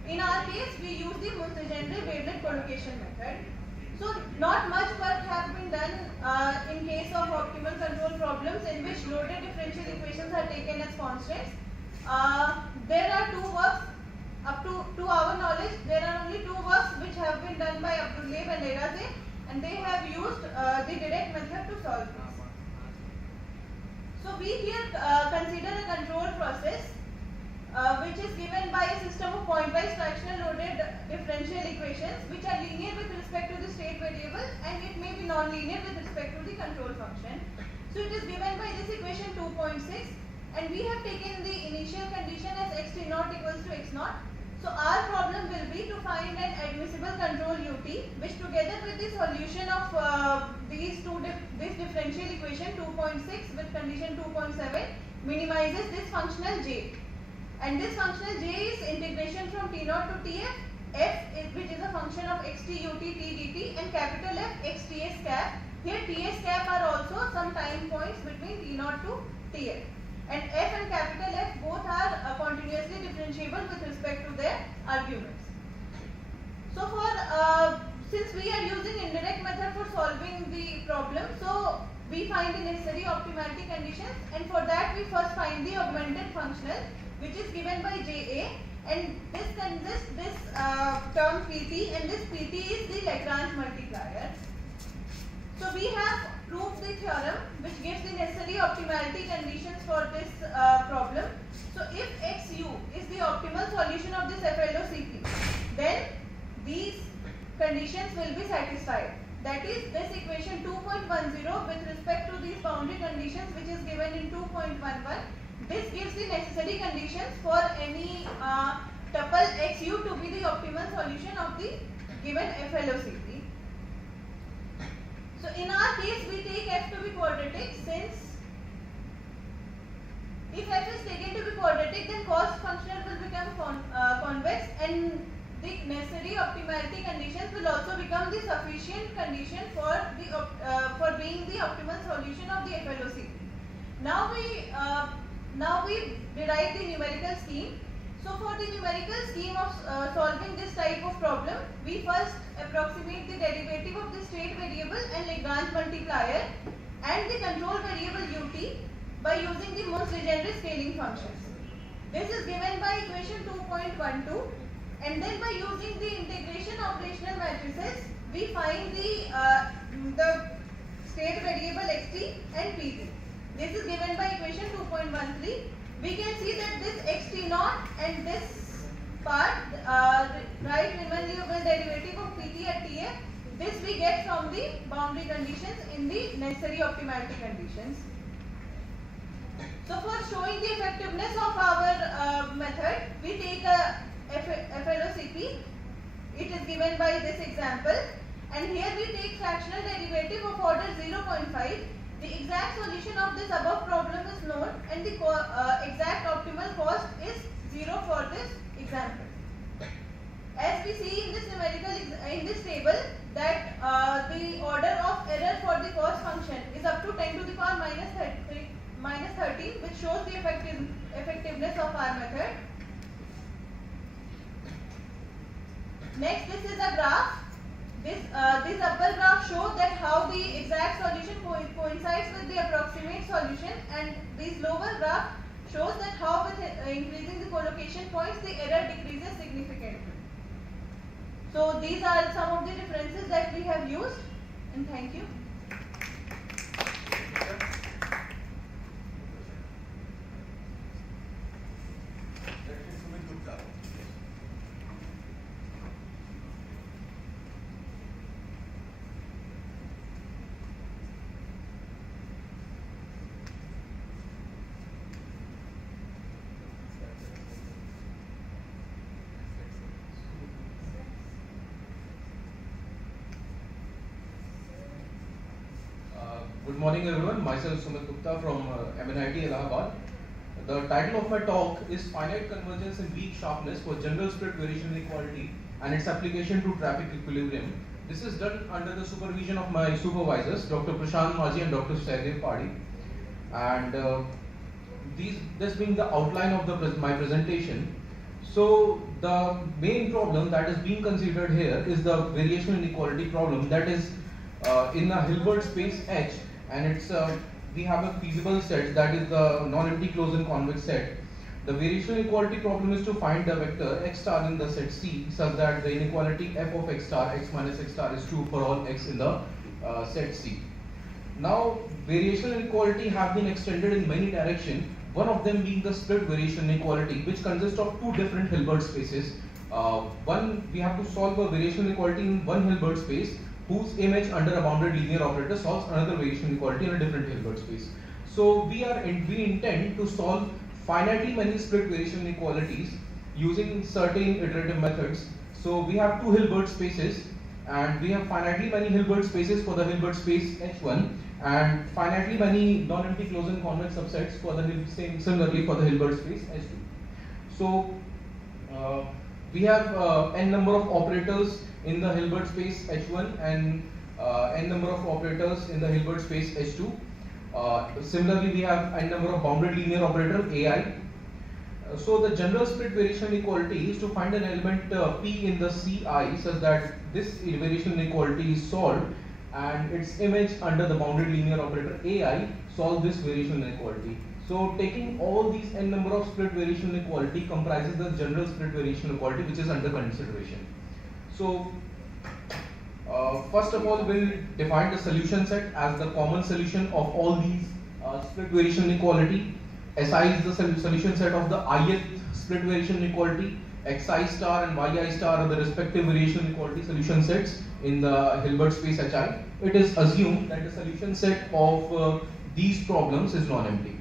In our case, we use the most legendary wavelet collocation method. So not much work has been done in case of optimal control problems in which loaded differential equations are taken as constants. There are two works, up to our knowledge, there are only two works which have been done by Abdullayev and Eraze, and they have used the direct method to solve this. So we here consider a control process which is given by a system of pointwise fractional loaded differential equations which are linear with respect to the state variable, and it may be non-linear with respect to the control function. So it is given by this equation 2.6, and we have taken the initial condition as x t naught equals to x naught. So our problem will be to find an admissible control ut, which together with the solution of this differential equation 2.6 with condition 2.7 minimizes this functional j. And this functional j is integration from t naught to tf, which is a function of xt ut t dt, and capital F x ts cap. Here ts cap are also some time points between t naught to tf. And f and capital F both are continuously differentiable with respect to their arguments. So since we are using indirect method for solving the problem, so we find the necessary optimality conditions, and for that we first find the augmented functional, which is given by JA, and this consists this term PT, and this PT is the Lagrange multiplier. So we have proved the theorem which gives the necessary optimality conditions for this problem. So if XU is the optimal solution of this FLOCP, then these conditions will be satisfied. That is, this equation 2.10 with respect to these boundary conditions which is given in 2.11, this gives the necessary conditions for any tuple XU to be the optimal solution of the given FLOCP. So in our case, we take f to be quadratic, since if f is taken to be quadratic, then cost functional will become convex, and the necessary optimality conditions will also become the sufficient condition for being the optimal solution of the FLOCP. Now we derive the numerical scheme. So for the numerical scheme of solving this type of problem, we first approximate the derivative of the state variable and Lagrange multiplier and the control variable ut by using the most legendary scaling functions. This is given by equation 2.12, and then by using the integration operational matrices, we find the state variable xt and pt. This is given by equation 2.13. We can see that this xt naught and this part, right Riemann Liouville derivative of pt at tf, this we get from the boundary conditions in the necessary optimality conditions. So for showing the effectiveness of our method, we take a FLOCP. It is given by this example, and here we take fractional derivative of order 0.5. The exact solution of this above problem is known, and the exact optimal cost is 0 for this example. As we see in this numerical in this table, that the order of error for the cost function is up to 10 to the power minus 13, which shows the effectiveness of our method. Next, this is a graph. This upper graph shows that how the exact solution coincides with the approximate solution, and this lower graph shows that how with increasing the collocation points, the error decreases significantly. So these are some of the references that we have used, and thank you. Good morning everyone, myself Sumit Gupta from MNIT Allahabad. The title of my talk is Finite Convergence and Weak Sharpness for General Split Variation Inequality and its application to traffic equilibrium. This is done under the supervision of my supervisors, Dr. Prashant Maji and Dr. Saidev Padi. And this being the outline of my presentation. So the main problem that is being considered here is the variation inequality problem, that is in a Hilbert space H, and it's we have a feasible set, that is the non-empty closed and convex set. The variation inequality problem is to find the vector x star in the set C such that the inequality f of x star x minus x star is true for all x in the set C. Now variation inequality have been extended in many directions, one of them being the split variation inequality, which consists of two different Hilbert spaces. One, we have to solve a variation inequality in one Hilbert space whose image under a bounded linear operator solves another variation inequality in a different Hilbert space. So we intend to solve finitely many split variation inequalities using certain iterative methods. So we have two Hilbert spaces, and we have finitely many Hilbert spaces for the Hilbert space H1, and finitely many non-empty closed and convex subsets for the similarly for the Hilbert space H2. So we have n number of operators in the Hilbert space H1 and n number of operators in the Hilbert space H2. Similarly, we have n number of bounded linear operator AI. So the general split variation inequality is to find an element P in the Ci such that this variation inequality is solved and its image under the bounded linear operator AI solves this variation inequality. So taking all these n number of split variation inequality comprises the general split variation inequality which is under consideration. So first of all, we'll define the solution set as the common solution of all these split variation inequality. Si is the solution set of the ith split variation inequality. Xi star and yi star are the respective variation inequality solution sets in the Hilbert space Hi. It is assumed that the solution set of these problems is non-empty.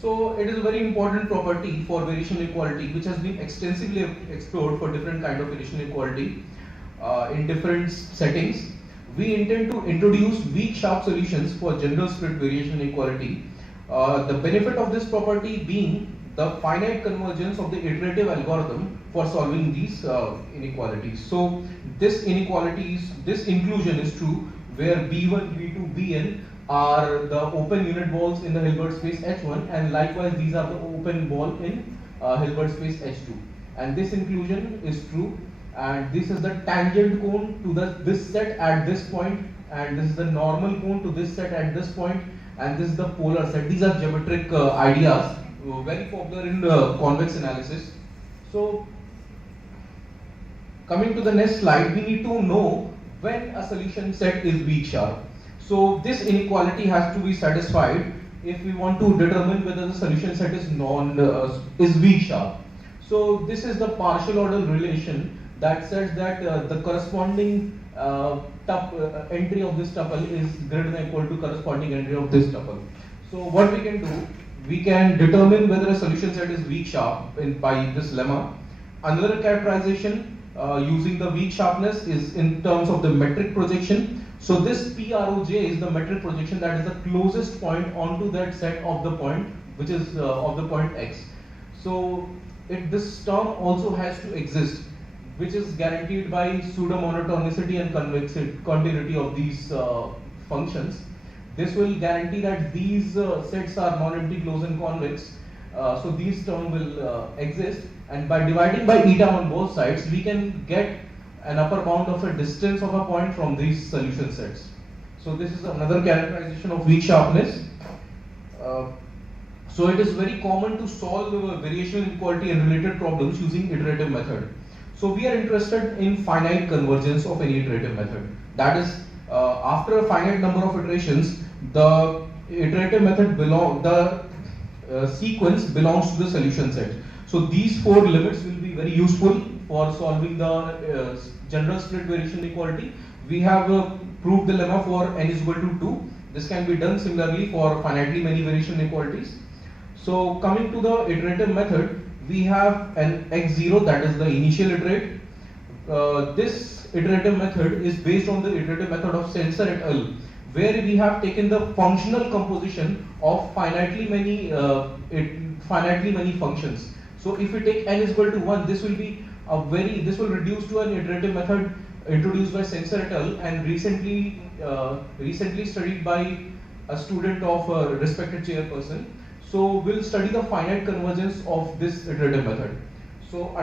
So it is a very important property for variation inequality which has been extensively explored for different kind of variation inequality in different settings. We intend to introduce weak sharp solutions for general split variation inequality. The benefit of this property being the finite convergence of the iterative algorithm for solving these inequalities. So this inclusion is true where B1, B2, Bn are the open unit balls in the Hilbert space H1, and likewise these are the open ball in Hilbert space H2. And this inclusion is true, and this is the tangent cone to this set at this point, and this is the normal cone to this set at this point, and this is the polar set. These are geometric ideas very popular in convex analysis. So coming to the next slide, we need to know when a solution set is weak sharp. So this inequality has to be satisfied if we want to determine whether the solution set is weak sharp. So this is the partial order relation that says that the corresponding entry of this tuple is greater than or equal to corresponding entry of this tuple. So what we can do, we can determine whether a solution set is weak sharp by this lemma. Another characterization using the weak sharpness is in terms of the metric projection. So this PROJ is the metric projection that is the closest point onto that set of the point, which is of the point X. So this term also has to exist, which is guaranteed by pseudo-monotonicity and continuity of these functions. This will guarantee that these sets are non-empty closed and convex. So these terms will exist, and by dividing by eta on both sides, we can get an upper bound of a distance of a point from these solution sets. So this is another characterization of weak sharpness. So it is very common to solve variation inequality and related problems using iterative method. So we are interested in finite convergence of any iterative method. That is, after a finite number of iterations, the iterative method sequence belongs to the solution set. So these four limits will be very useful for solving the general split variation inequality. We have proved the lemma for n is equal to 2. This can be done similarly for finitely many variation inequalities. So coming to the iterative method, we have an x0, that is the initial iterate. This iterative method is based on the iterative method of Sensor et al., where we have taken the functional composition of finitely many functions. So if we take n is equal to 1, this will reduce to an iterative method introduced by Sensor et al. And recently studied by a student of a respected chairperson. So we'll study the finite convergence of this iterative method. So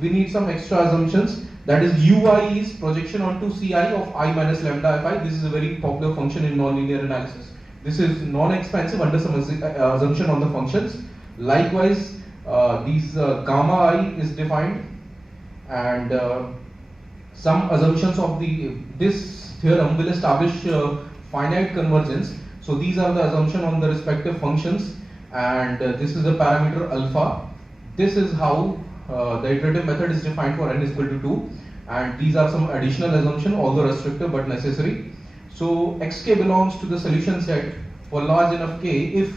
we need some extra assumptions. That is, ui is projection onto ci of I minus lambda fi. This is a very popular function in nonlinear analysis. This is non-expansive under some assumption on the functions. Likewise, these gamma I is defined, and some assumptions of this theorem will establish finite convergence. So these are the assumptions on the respective functions, and this is the parameter alpha. This is how the iterative method is defined for n is equal to 2, and these are some additional assumptions, although restrictive but necessary. So xk belongs to the solution set for large enough k if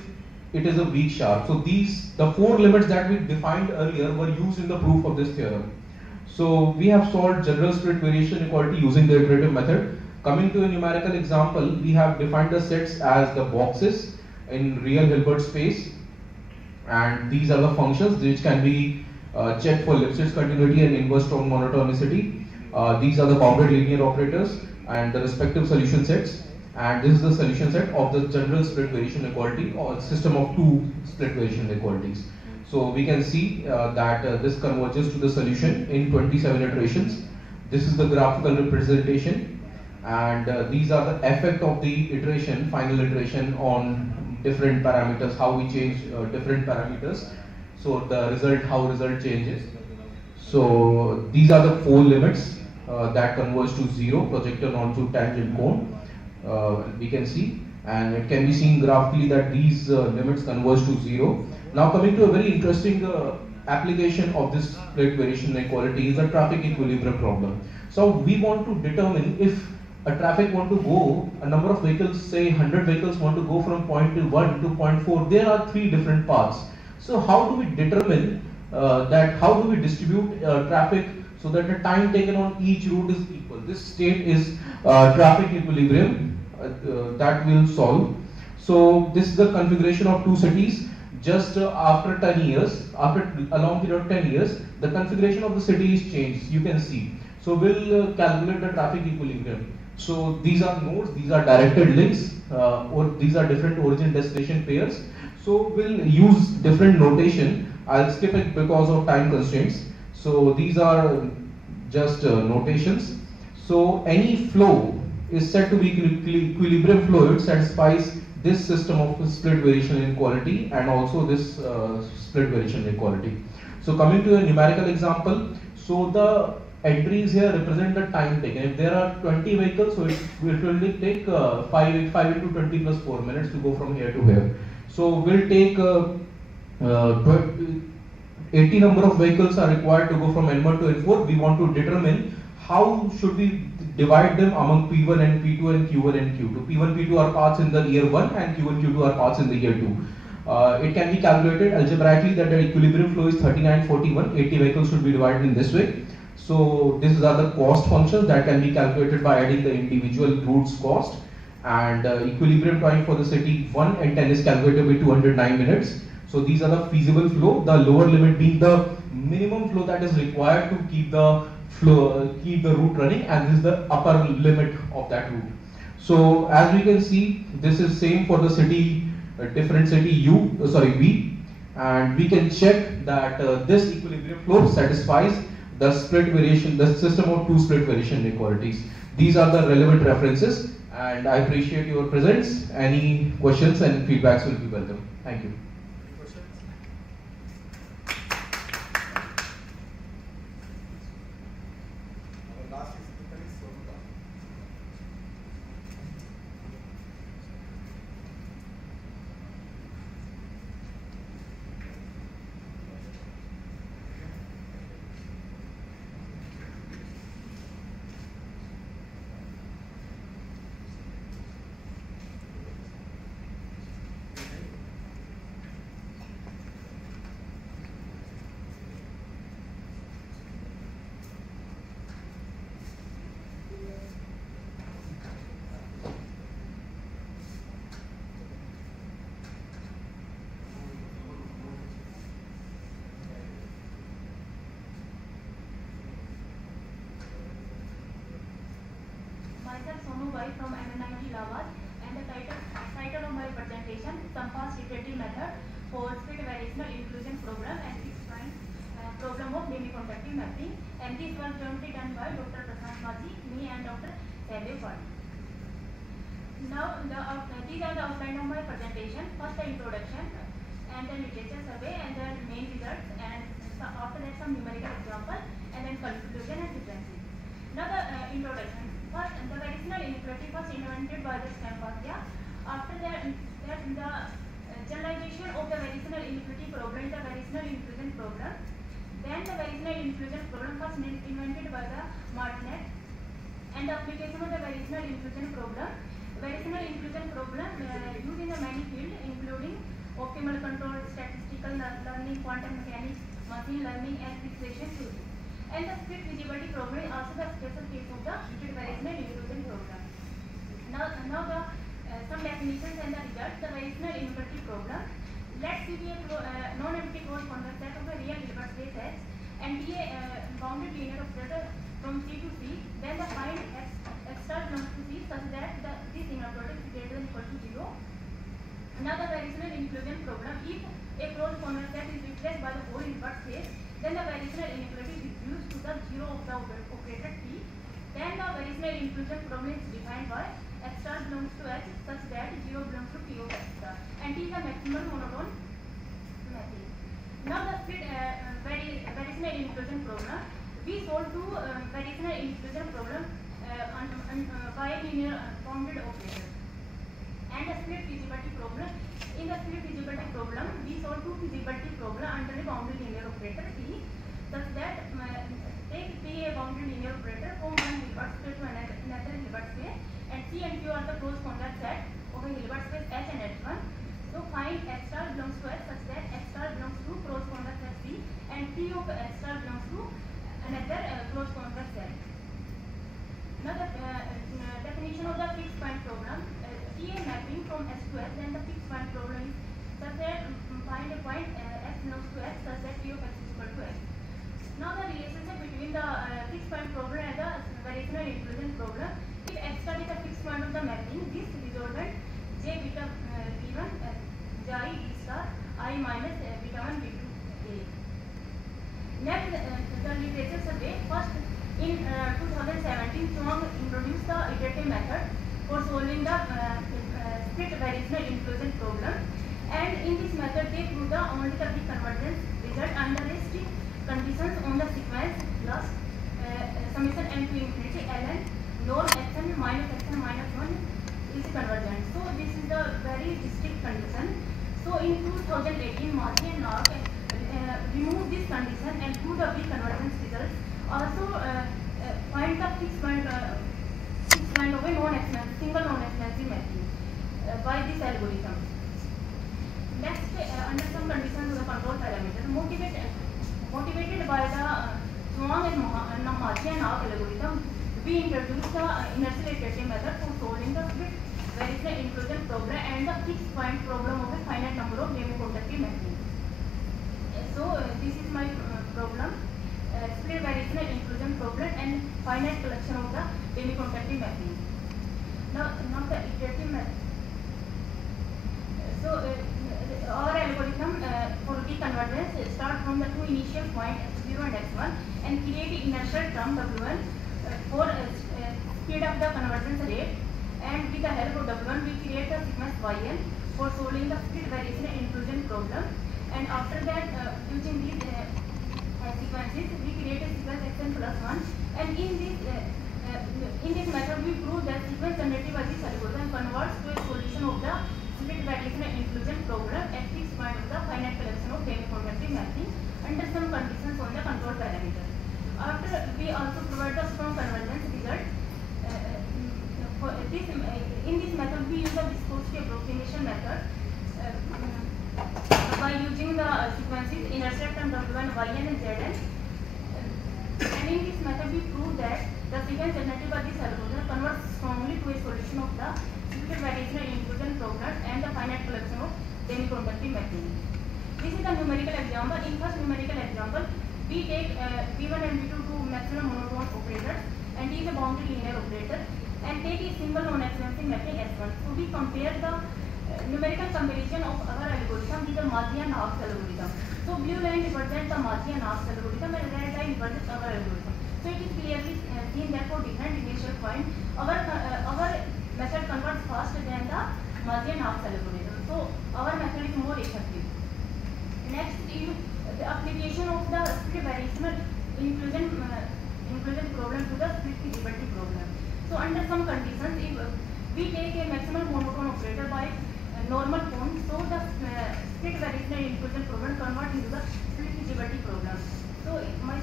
it is a weak sharp. So the four limits that we defined earlier were used in the proof of this theorem. So we have solved general split variation inequality using the iterative method. Coming to a numerical example, we have defined the sets as the boxes in real Hilbert space, and these are the functions which can be checked for Lipschitz continuity and inverse strong monotonicity. These are the bounded linear operators and the respective solution sets, and this is the solution set of the general split variation inequality or system of two split variation inequalities. So we can see that this converges to the solution in 27 iterations. This is the graphical representation, and these are the effect of the iteration, final iteration on different parameters, how we change different parameters. So the result, how result changes. So these are the four limits that converge to 0 projected onto tangent cone. We can see, and it can be seen graphically that these limits converge to 0. Now coming to a very interesting application of this split variation inequality is the traffic equilibrium problem. So we want to determine if a traffic want to go, a number of vehicles, say 100 vehicles want to go from point 1 to point 4, there are 3 different paths. So how do we determine how do we distribute traffic so that the time taken on each route is equal? This state is traffic equilibrium that we'll solve. So this is the configuration of two cities. Just after 10 years, after a long period of 10 years, the configuration of the city is changed, you can see. So we'll calculate the traffic equilibrium. So these are nodes, these are directed links, or these are different origin destination pairs. So we'll use different notation. I'll skip it because of time constraints. So these are just notations. So any flow is said to be equilibrium flow. It satisfies this system of split variation inequality and also this split variation inequality. So coming to a numerical example, so the entries here represent the time taken. If there are 20 vehicles, so it will take 5 into 20 plus 4 minutes to go from here to here. So we'll take 80 number of vehicles are required to go from N1 to N4. We want to determine how should we divide them among P1 and P2 and Q1 and Q2. P1, P2 are paths in the year 1 and Q1, Q2 are paths in the year 2. It can be calculated algebraically that the equilibrium flow is 3941. 80 vehicles should be divided in this way. So these are the cost functions that can be calculated by adding the individual routes cost. And equilibrium time for the city 1 and 10 is calculated by 209 minutes. So these are the feasible flow, the lower limit being the minimum flow that is required to keep the route running, and this is the upper limit of that route. So as we can see, this is same for the city, different city V, and we can check that this equilibrium flow satisfies the split variation, the system of two split variation inequalities. These are the relevant references, and I appreciate your presence. Any questions and feedbacks will be welcome. Thank you. Roy from MNIT Allahabad, and the title of my presentation is Compass Iterative Method for Split Variational Inclusion Program and Fixed Point Program of Demi-Conductive Mapping, and this was jointly done by Dr. Prasad Maji, me and Dr. Saibir Pal. Now, these are the outline of my presentation. First, the introduction, and then literature survey, and then main results, and after that some numerical example, and then conclusion and differences. Now the introduction. First, the variational inequality was invented by the Stampartia. After that, the generalization of the variational inequality program is the variational inclusion program. Then the variational inclusion program was invented by the Martinet, and the application of the variational inclusion program. Variational inclusion program used in the many fields, including optimal control, statistical learning, quantum mechanics, machine learning, and fixation theory. And the split feasibility program is also the special case of the split variational inclusion program. Now the some definitions and the results. The variational inequality program. Let's see a non-empty closed convex set of a real Hilbert space H and be a bounded linear operator from C to C. Then the find x star belongs to C such that this inequality is greater than equal to 0. Now the variational inclusion program. If a closed convex set is replaced by the whole Hilbert space, then the variational inequality is reduced to the 0 of the operator T. Then the variational inclusion problem is defined by x star belongs to H such that 0 belongs to P of x star, and T is the maximal monotone mapping. Now the split variational inclusion program. We solve two variational inclusion problem by linear bounded operators. And the split feasibility problem. In the split feasibility problem, we solve two feasibility problem under a bounded linear operator T, such that take T a bounded linear operator from one Hilbert space to another Hilbert space, and C and Q are the closed convex set of a Hilbert space H and H1. So find x star belongs to H such that x star belongs to closed convex set C, and T of x star belongs to another closed convex set. Now the definition of the fixed point program. T a mapping from S to S, then the fixed point problem is such that find a point S belongs to S such that T of x is equal to X. Now the relationship between the fixed point program and the variational inclusion program. If x star is a fixed point of the mapping, this resultant j beta b1 j e star I minus beta 1 b2 a. Next, the literature survey. First, in 2017, Chuang introduced the iterative method for solving the split variational inclusion problem, and in this method they prove the only the convergence result under strict conditions on the sequence plus summation n to infinity ln norm xn minus 1 is convergent. So this is the very strict condition. So in 2018, Maji and Nark remove this condition and prove the weak convergence results. Also find the fixed point of a single non-expansive mapping by this algorithm. Next, under some conditions of the control parameter, motivated by the Chuang and Maji and Nark algorithm, we introduced the inertial iterative method for solving the split variational inclusion problem and the fixed point problem of a finite number of demi-conductive mapping. So this is my problem. Split variational inclusion problem and finite collection of the demi-conductive mapping. Now the iterative method. So our algorithm for deconvergence start from the two initial points x0 and x1 and create inertial term w1 for speed up the convergence rate, and with the help of w1 we create a sequence yn for solving the split variational inclusion problem, and after that using these sequences we create a sequence xn plus 1, and in this method we prove that sequence generated by this algorithm converts to a solution of the split variational inclusion program at fixed point of the finite collection of demi-conductive mapping under some conditions on the control parameter. After we also provide the strong convergence result. In this method we use the viscosity approximation method by using the sequences intercept and w1, yn and zn. And in this method we prove that the sequence generated by this algorithm converts strongly to a solution of the split variational inclusion program and the finite collection of demi-conductive mapping. This is the numerical example. In first numerical example, we take V1 and V2 to maximum monotone operators, and D is a bounded linear operator. and take a single non-expensive mapping S1. So we compare the numerical comparison of our algorithm with the Mazi and Knox algorithm. So blue line represents the Mazi and Knox algorithm and red line represents our algorithm. So it is clearly seen that for different initial point, our method converts faster than the Mazi and Knox algorithm. So our method is more effective. Next is the application of the split variational inclusion problem to the split feasibility problem. So under some conditions, if we take a maximum monotone operator by normal form, so the split variational inclusion problem converts into the split feasibility problem. So my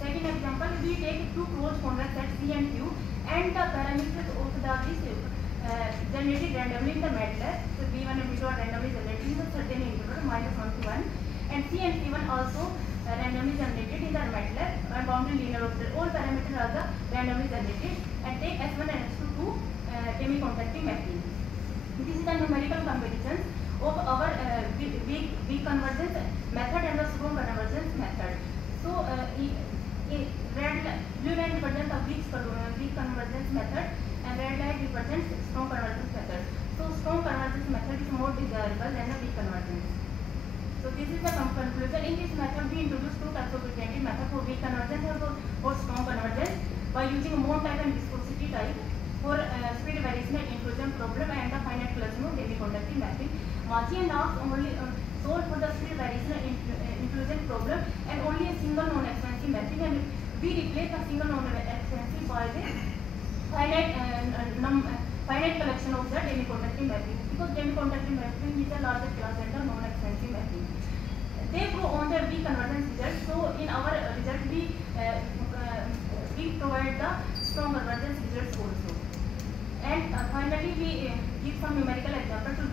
second example, we take two closed convex sets C and Q, and the parameters of the generated randomly in the MATLAB. So B1 and B2 are randomly generated in a certain interval -1 to 1, and C and C1 also randomly generated in the MATLAB and boundary linear operator. All parameters are the randomly generated, and take S1 and S2 to demi-contacting mapping. This is the numerical comparison of our weak convergence method and the strong convergence method. So blue line represents the weak convergence method, and red line represents strong convergence method. So strong convergence method is more desirable than the weak convergence. So this is the conclusion. In this method, we introduce two types of alternative method for weak convergence and for strong convergence by using mode type and viscosity type for split variational inclusion problem and the finite collection of demi-conductive mapping. Mazi and Knox only solve for the split variational inclusion problem and only a single non-expansive mapping, and we replace the single non-expansive by the finite collection of the demi-conductive mapping, because demi-conductive mapping is a larger class than the non-expansive mapping. They go on the weak convergence results. So in our result, we provide the strong convergence results also. And finally, we give some numerical example to